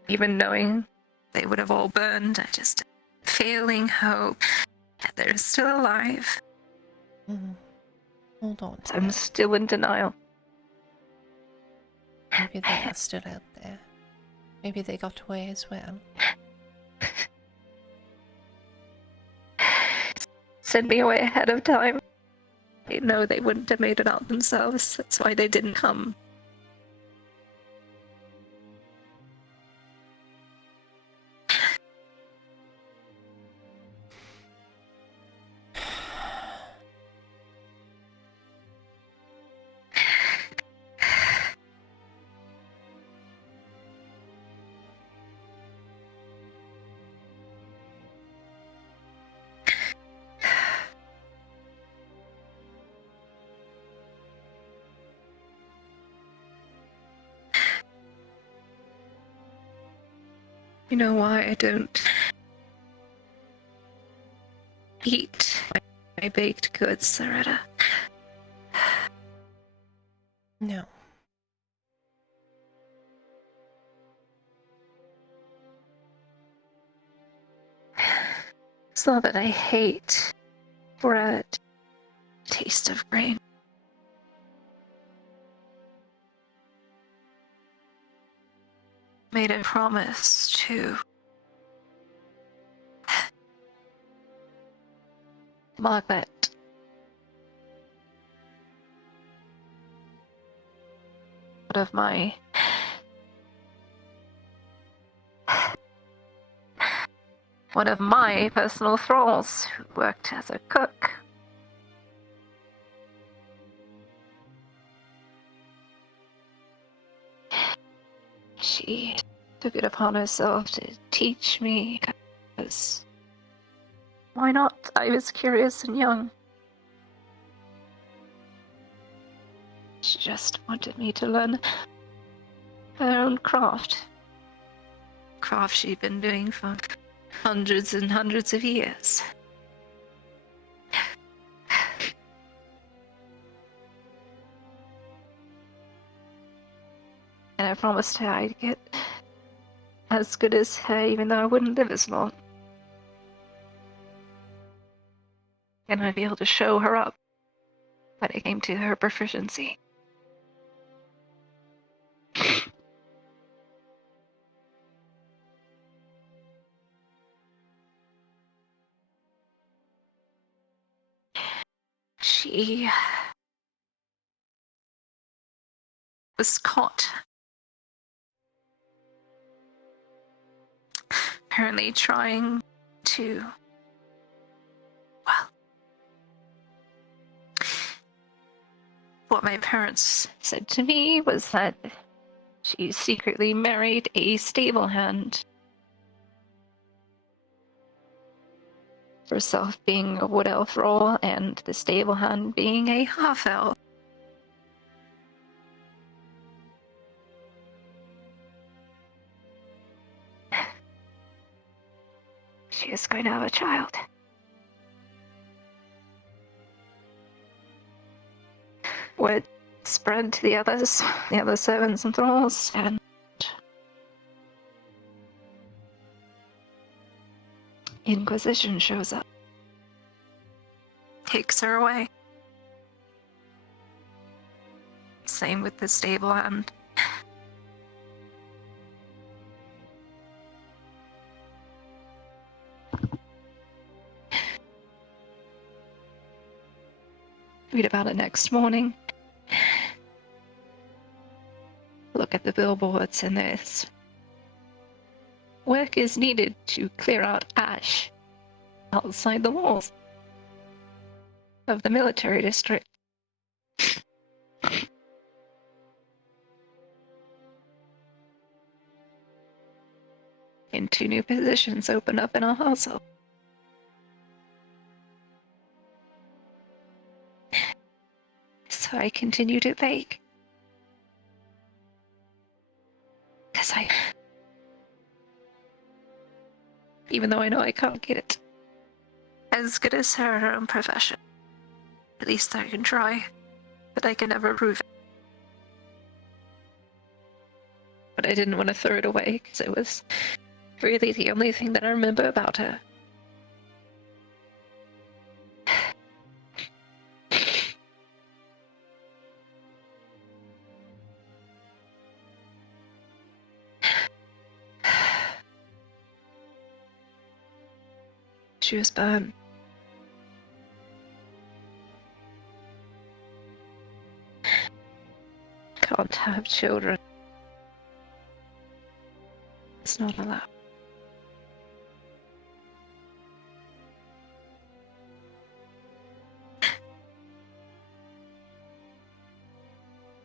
even knowing they would have all burned, I just failing hope that they're still alive. Hold on. I'm still in denial. Maybe they are still out there. Maybe they got away as well. Send me away ahead of time. They know they wouldn't have made it out themselves. That's why they didn't come. You know why I don't eat my baked goods, Saretta? No. It's not that I hate bread, taste of grain. Made a promise to Margaret. One of my personal thralls who worked as a cook. She took it upon herself to teach me, because why not? I was curious and young. She just wanted me to learn her own craft. Craft she'd been doing for hundreds and hundreds of years. And I promised her I'd get as good as her, even though I wouldn't live as long. And I'd be able to show her up when it came to her proficiency. She was caught. Apparently trying to, well, what my parents said to me was that she secretly married a stable hand. Herself being a wood elf role and the stable hand being a half elf. She is going to have a child. Word spread to the others, the other servants and thralls, and Inquisition shows up. Takes her away. Same with the stable hand. Read about it next morning. Look at the billboards, and there's work is needed to clear out ash outside the walls of the military district. And 2 new positions open up in our household. So I continue to bake. Because even though I know I can't get it as good as her own profession, at least I can try, but I can never prove it. But I didn't want to throw it away because it was really the only thing that I remember about her. She was burned. Can't have children. It's not allowed.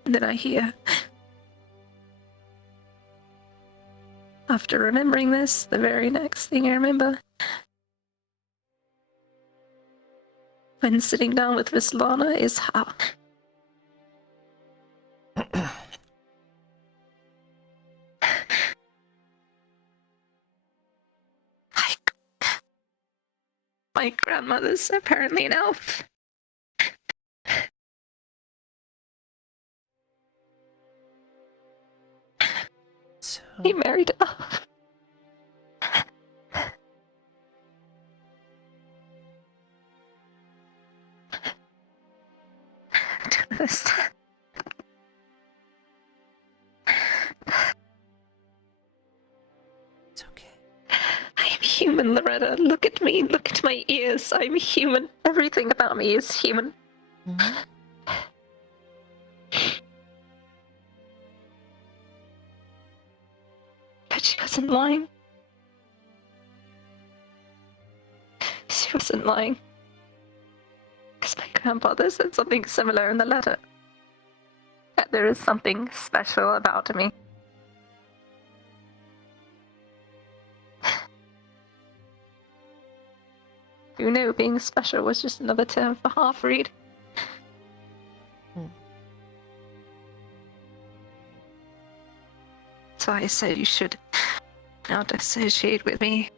And then I hear, after remembering this, the very next thing I remember, when sitting down with Miss Lana, is how my grandmother's apparently an elf. So he married an elf. I don't understand. It's okay. I am human, Loretta. Look at me. Look at my ears. I'm human. Everything about me is human. Mm-hmm. But she wasn't lying. She wasn't lying. Because my grandfather said something similar in the letter. That there is something special about me. Who knew being special was just another term for half-breed? So I said you should not associate with me.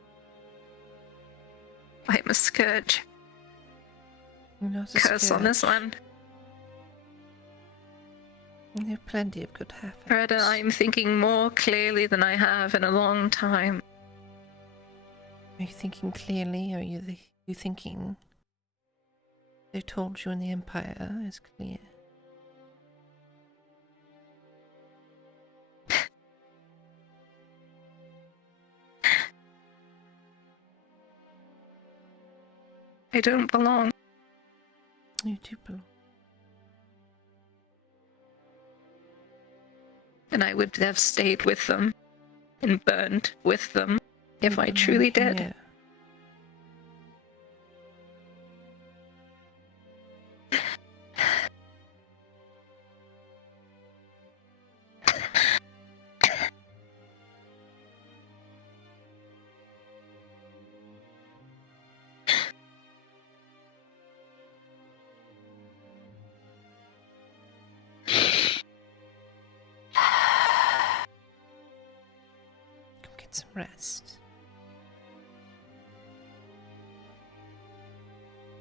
I'm a scourge. Not a Curse on this scourge. land. There are plenty of good half. Retta, I'm thinking more clearly than I have in a long time. Are you thinking clearly? Are you thinking they told you in the Empire is clear? I don't belong. You do belong. And I would have stayed with them and burned with them if I truly did. Yeah. Get some rest.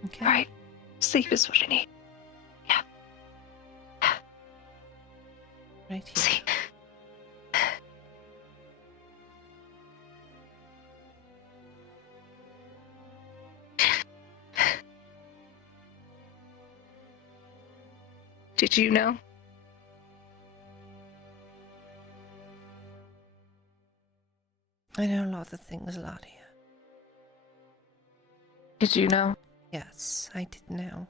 Okay. Alright. Sleep is what I need. Yeah. Right here. Sleep. Did you know I know a lot of things, Ladia. Did you know? Yes, I did know.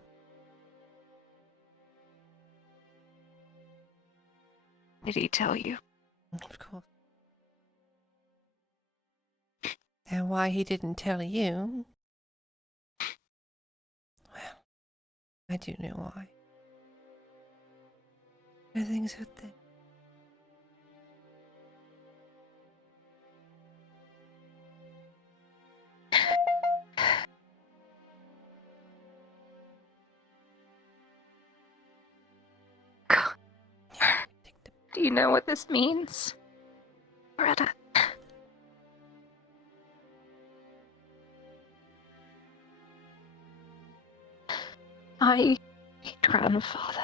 Did he tell you? Of course. And why he didn't tell you? Well, I do know why. Everything's out there. Do you know what this means? Greta. My grandfather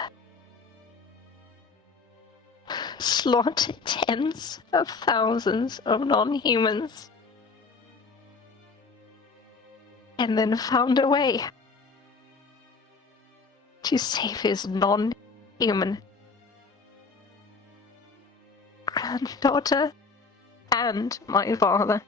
slaughtered tens of thousands of non-humans and then found a way to save his non-human granddaughter and my father.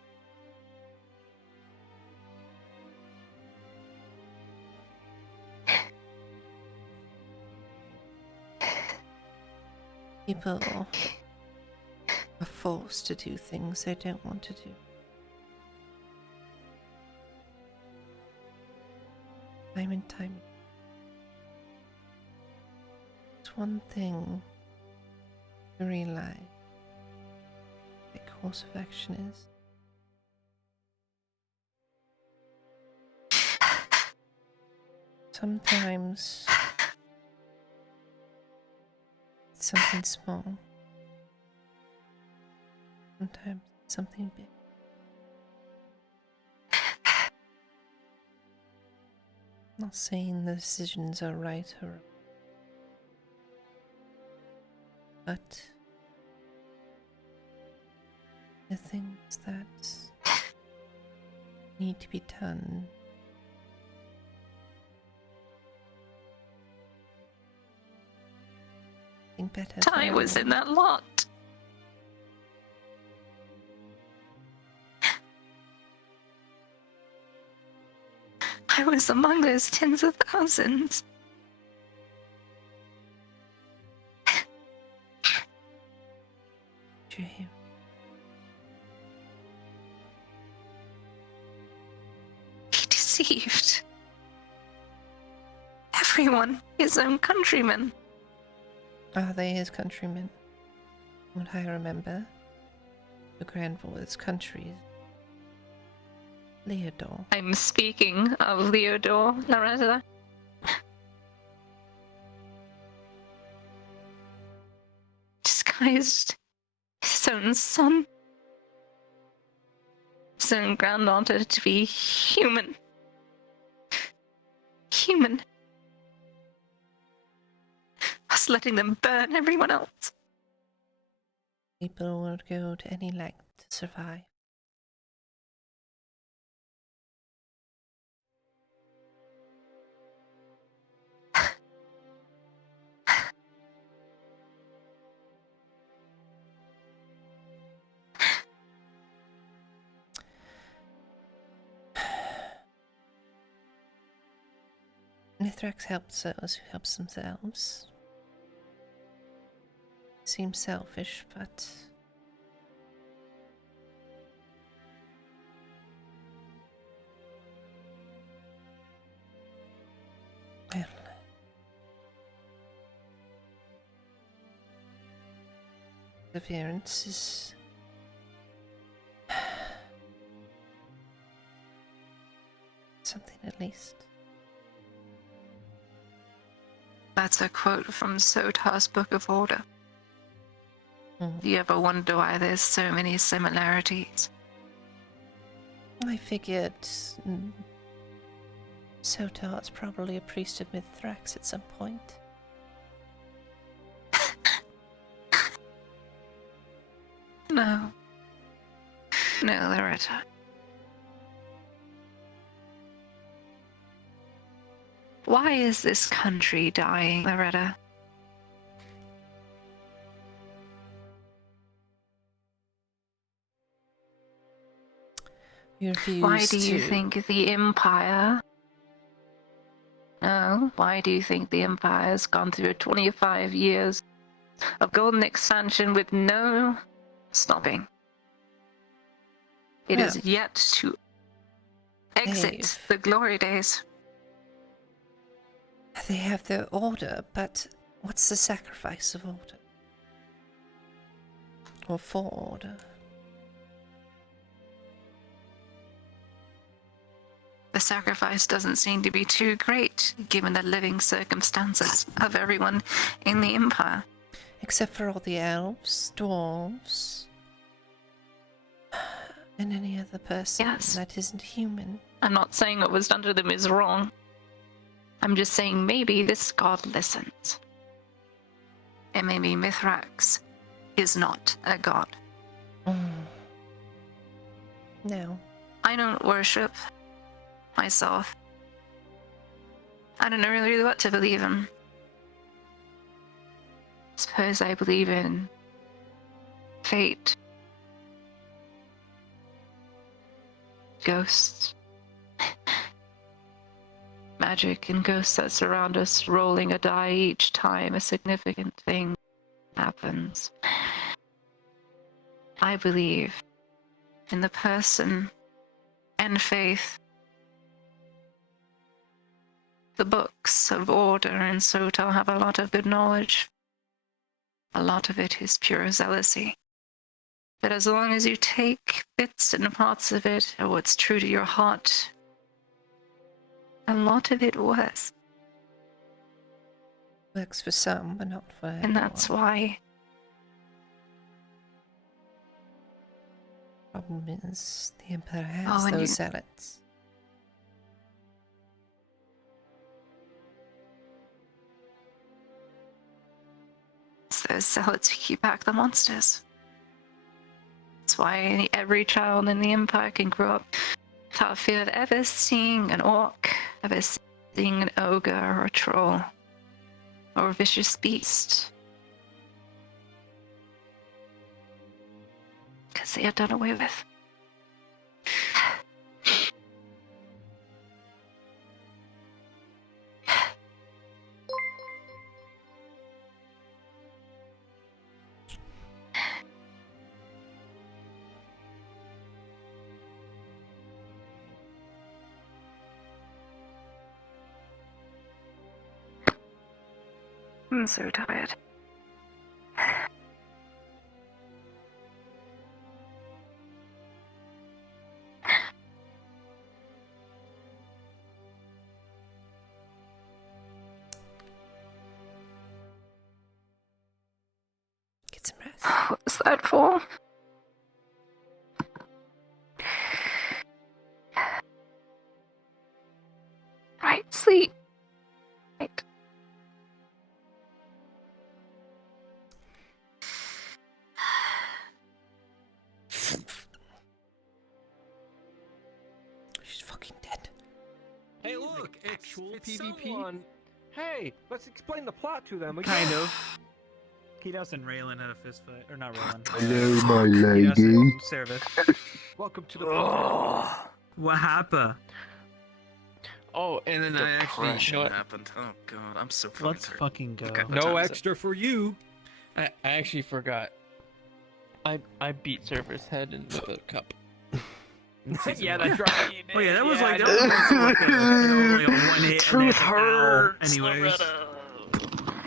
People are forced to do things they don't want to do. Time and time. It's one thing to realize the course of action is. Sometimes it's something small. Sometimes it's something big. Not saying the decisions are right or wrong, but the things that need to be done think better. I was in that lot. I was among those tens of thousands. Did you hear? He deceived everyone, his own countrymen. Are they his countrymen? What I remember, the grandfather's country is Leodor. I'm speaking of Leodor, Loretta. Disguised his own son, his own granddaughter to be human. Human. Us letting them burn everyone else. People would go to any length to survive. Mithrax helps those who help themselves. Seems selfish, but well, perseverance is something at least. That's a quote from Sotar's Book of Order. Do you ever wonder why there's so many similarities? I figured Sotar's probably a priest of Mithrax at some point. No. No, Loretta. Why is this country dying, Loretta? You refuse Why do you to- think the Empire... No, why do you think the Empire's gone through 25 years of golden expansion with no stopping? It is yet to exit the glory days. They have their order, but what's the sacrifice of order? Or for order? The sacrifice doesn't seem to be too great, given the living circumstances of everyone in the Empire. Except for all the elves, dwarves, and any other person that isn't human. I'm not saying what was done to them is wrong. I'm just saying maybe this god listens. And maybe Mithrax is not a god. No. I don't worship myself. I don't know really what to believe in. I suppose I believe in fate, ghosts, magic and ghosts that surround us, rolling a die each time a significant thing happens. I believe in the person and faith, the books of order and Sotar have a lot of good knowledge. A lot of it is pure zealousy. But as long as you take bits and parts of it, or what's true to your heart, a lot of it was. Works for some, but not for everyone. And that's why. Problem is, the Emperor has and those zealots. It's those zealots who keep back the monsters. That's why every child in the Empire can grow up without fear of ever seeing an orc, ever seeing an ogre or a troll, or a vicious beast. Because they are done away with. I'm so tired. Get some rest. What was that for? Right, sleep. Right. She's fucking dead. Hey, look, it's PvP. Hey, let's explain the plot to them. Kind of. Kidos and Raylan had a fist fight, or not Raylan. Hello, my Kidos lady. and Service. Welcome to the plot. What happened? Oh, and then I actually- depression you know what? happened. Oh god, I'm so fucking Let's tired. fucking go. Okay, what No time is it? extra for you. I actually forgot. I beat Server's head in the cup. Yeah, that's right. you Oh yeah, that was did. like Yeah, like a one hit. Truth hurts. Anyways.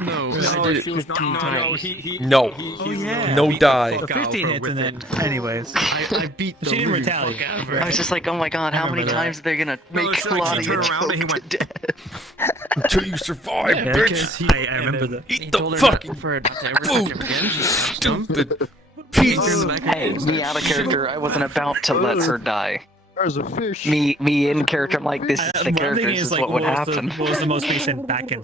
No, No, I did it she was 15 not. times. No. Oh yeah. No die. So 15 hits and then, anyways. I beat She didn't retaliate. I was just like, oh my god, how many times are they gonna make Claudia choke to death? Until you survive, Yeah, bitch. I remember that. Eat the fucking food. Stupid piece. Hey, me out of character, I wasn't about to let her die. There's a fish. Me in character, I'm like, this is the One character, thing this is is like, what would what was happen. the most recent back and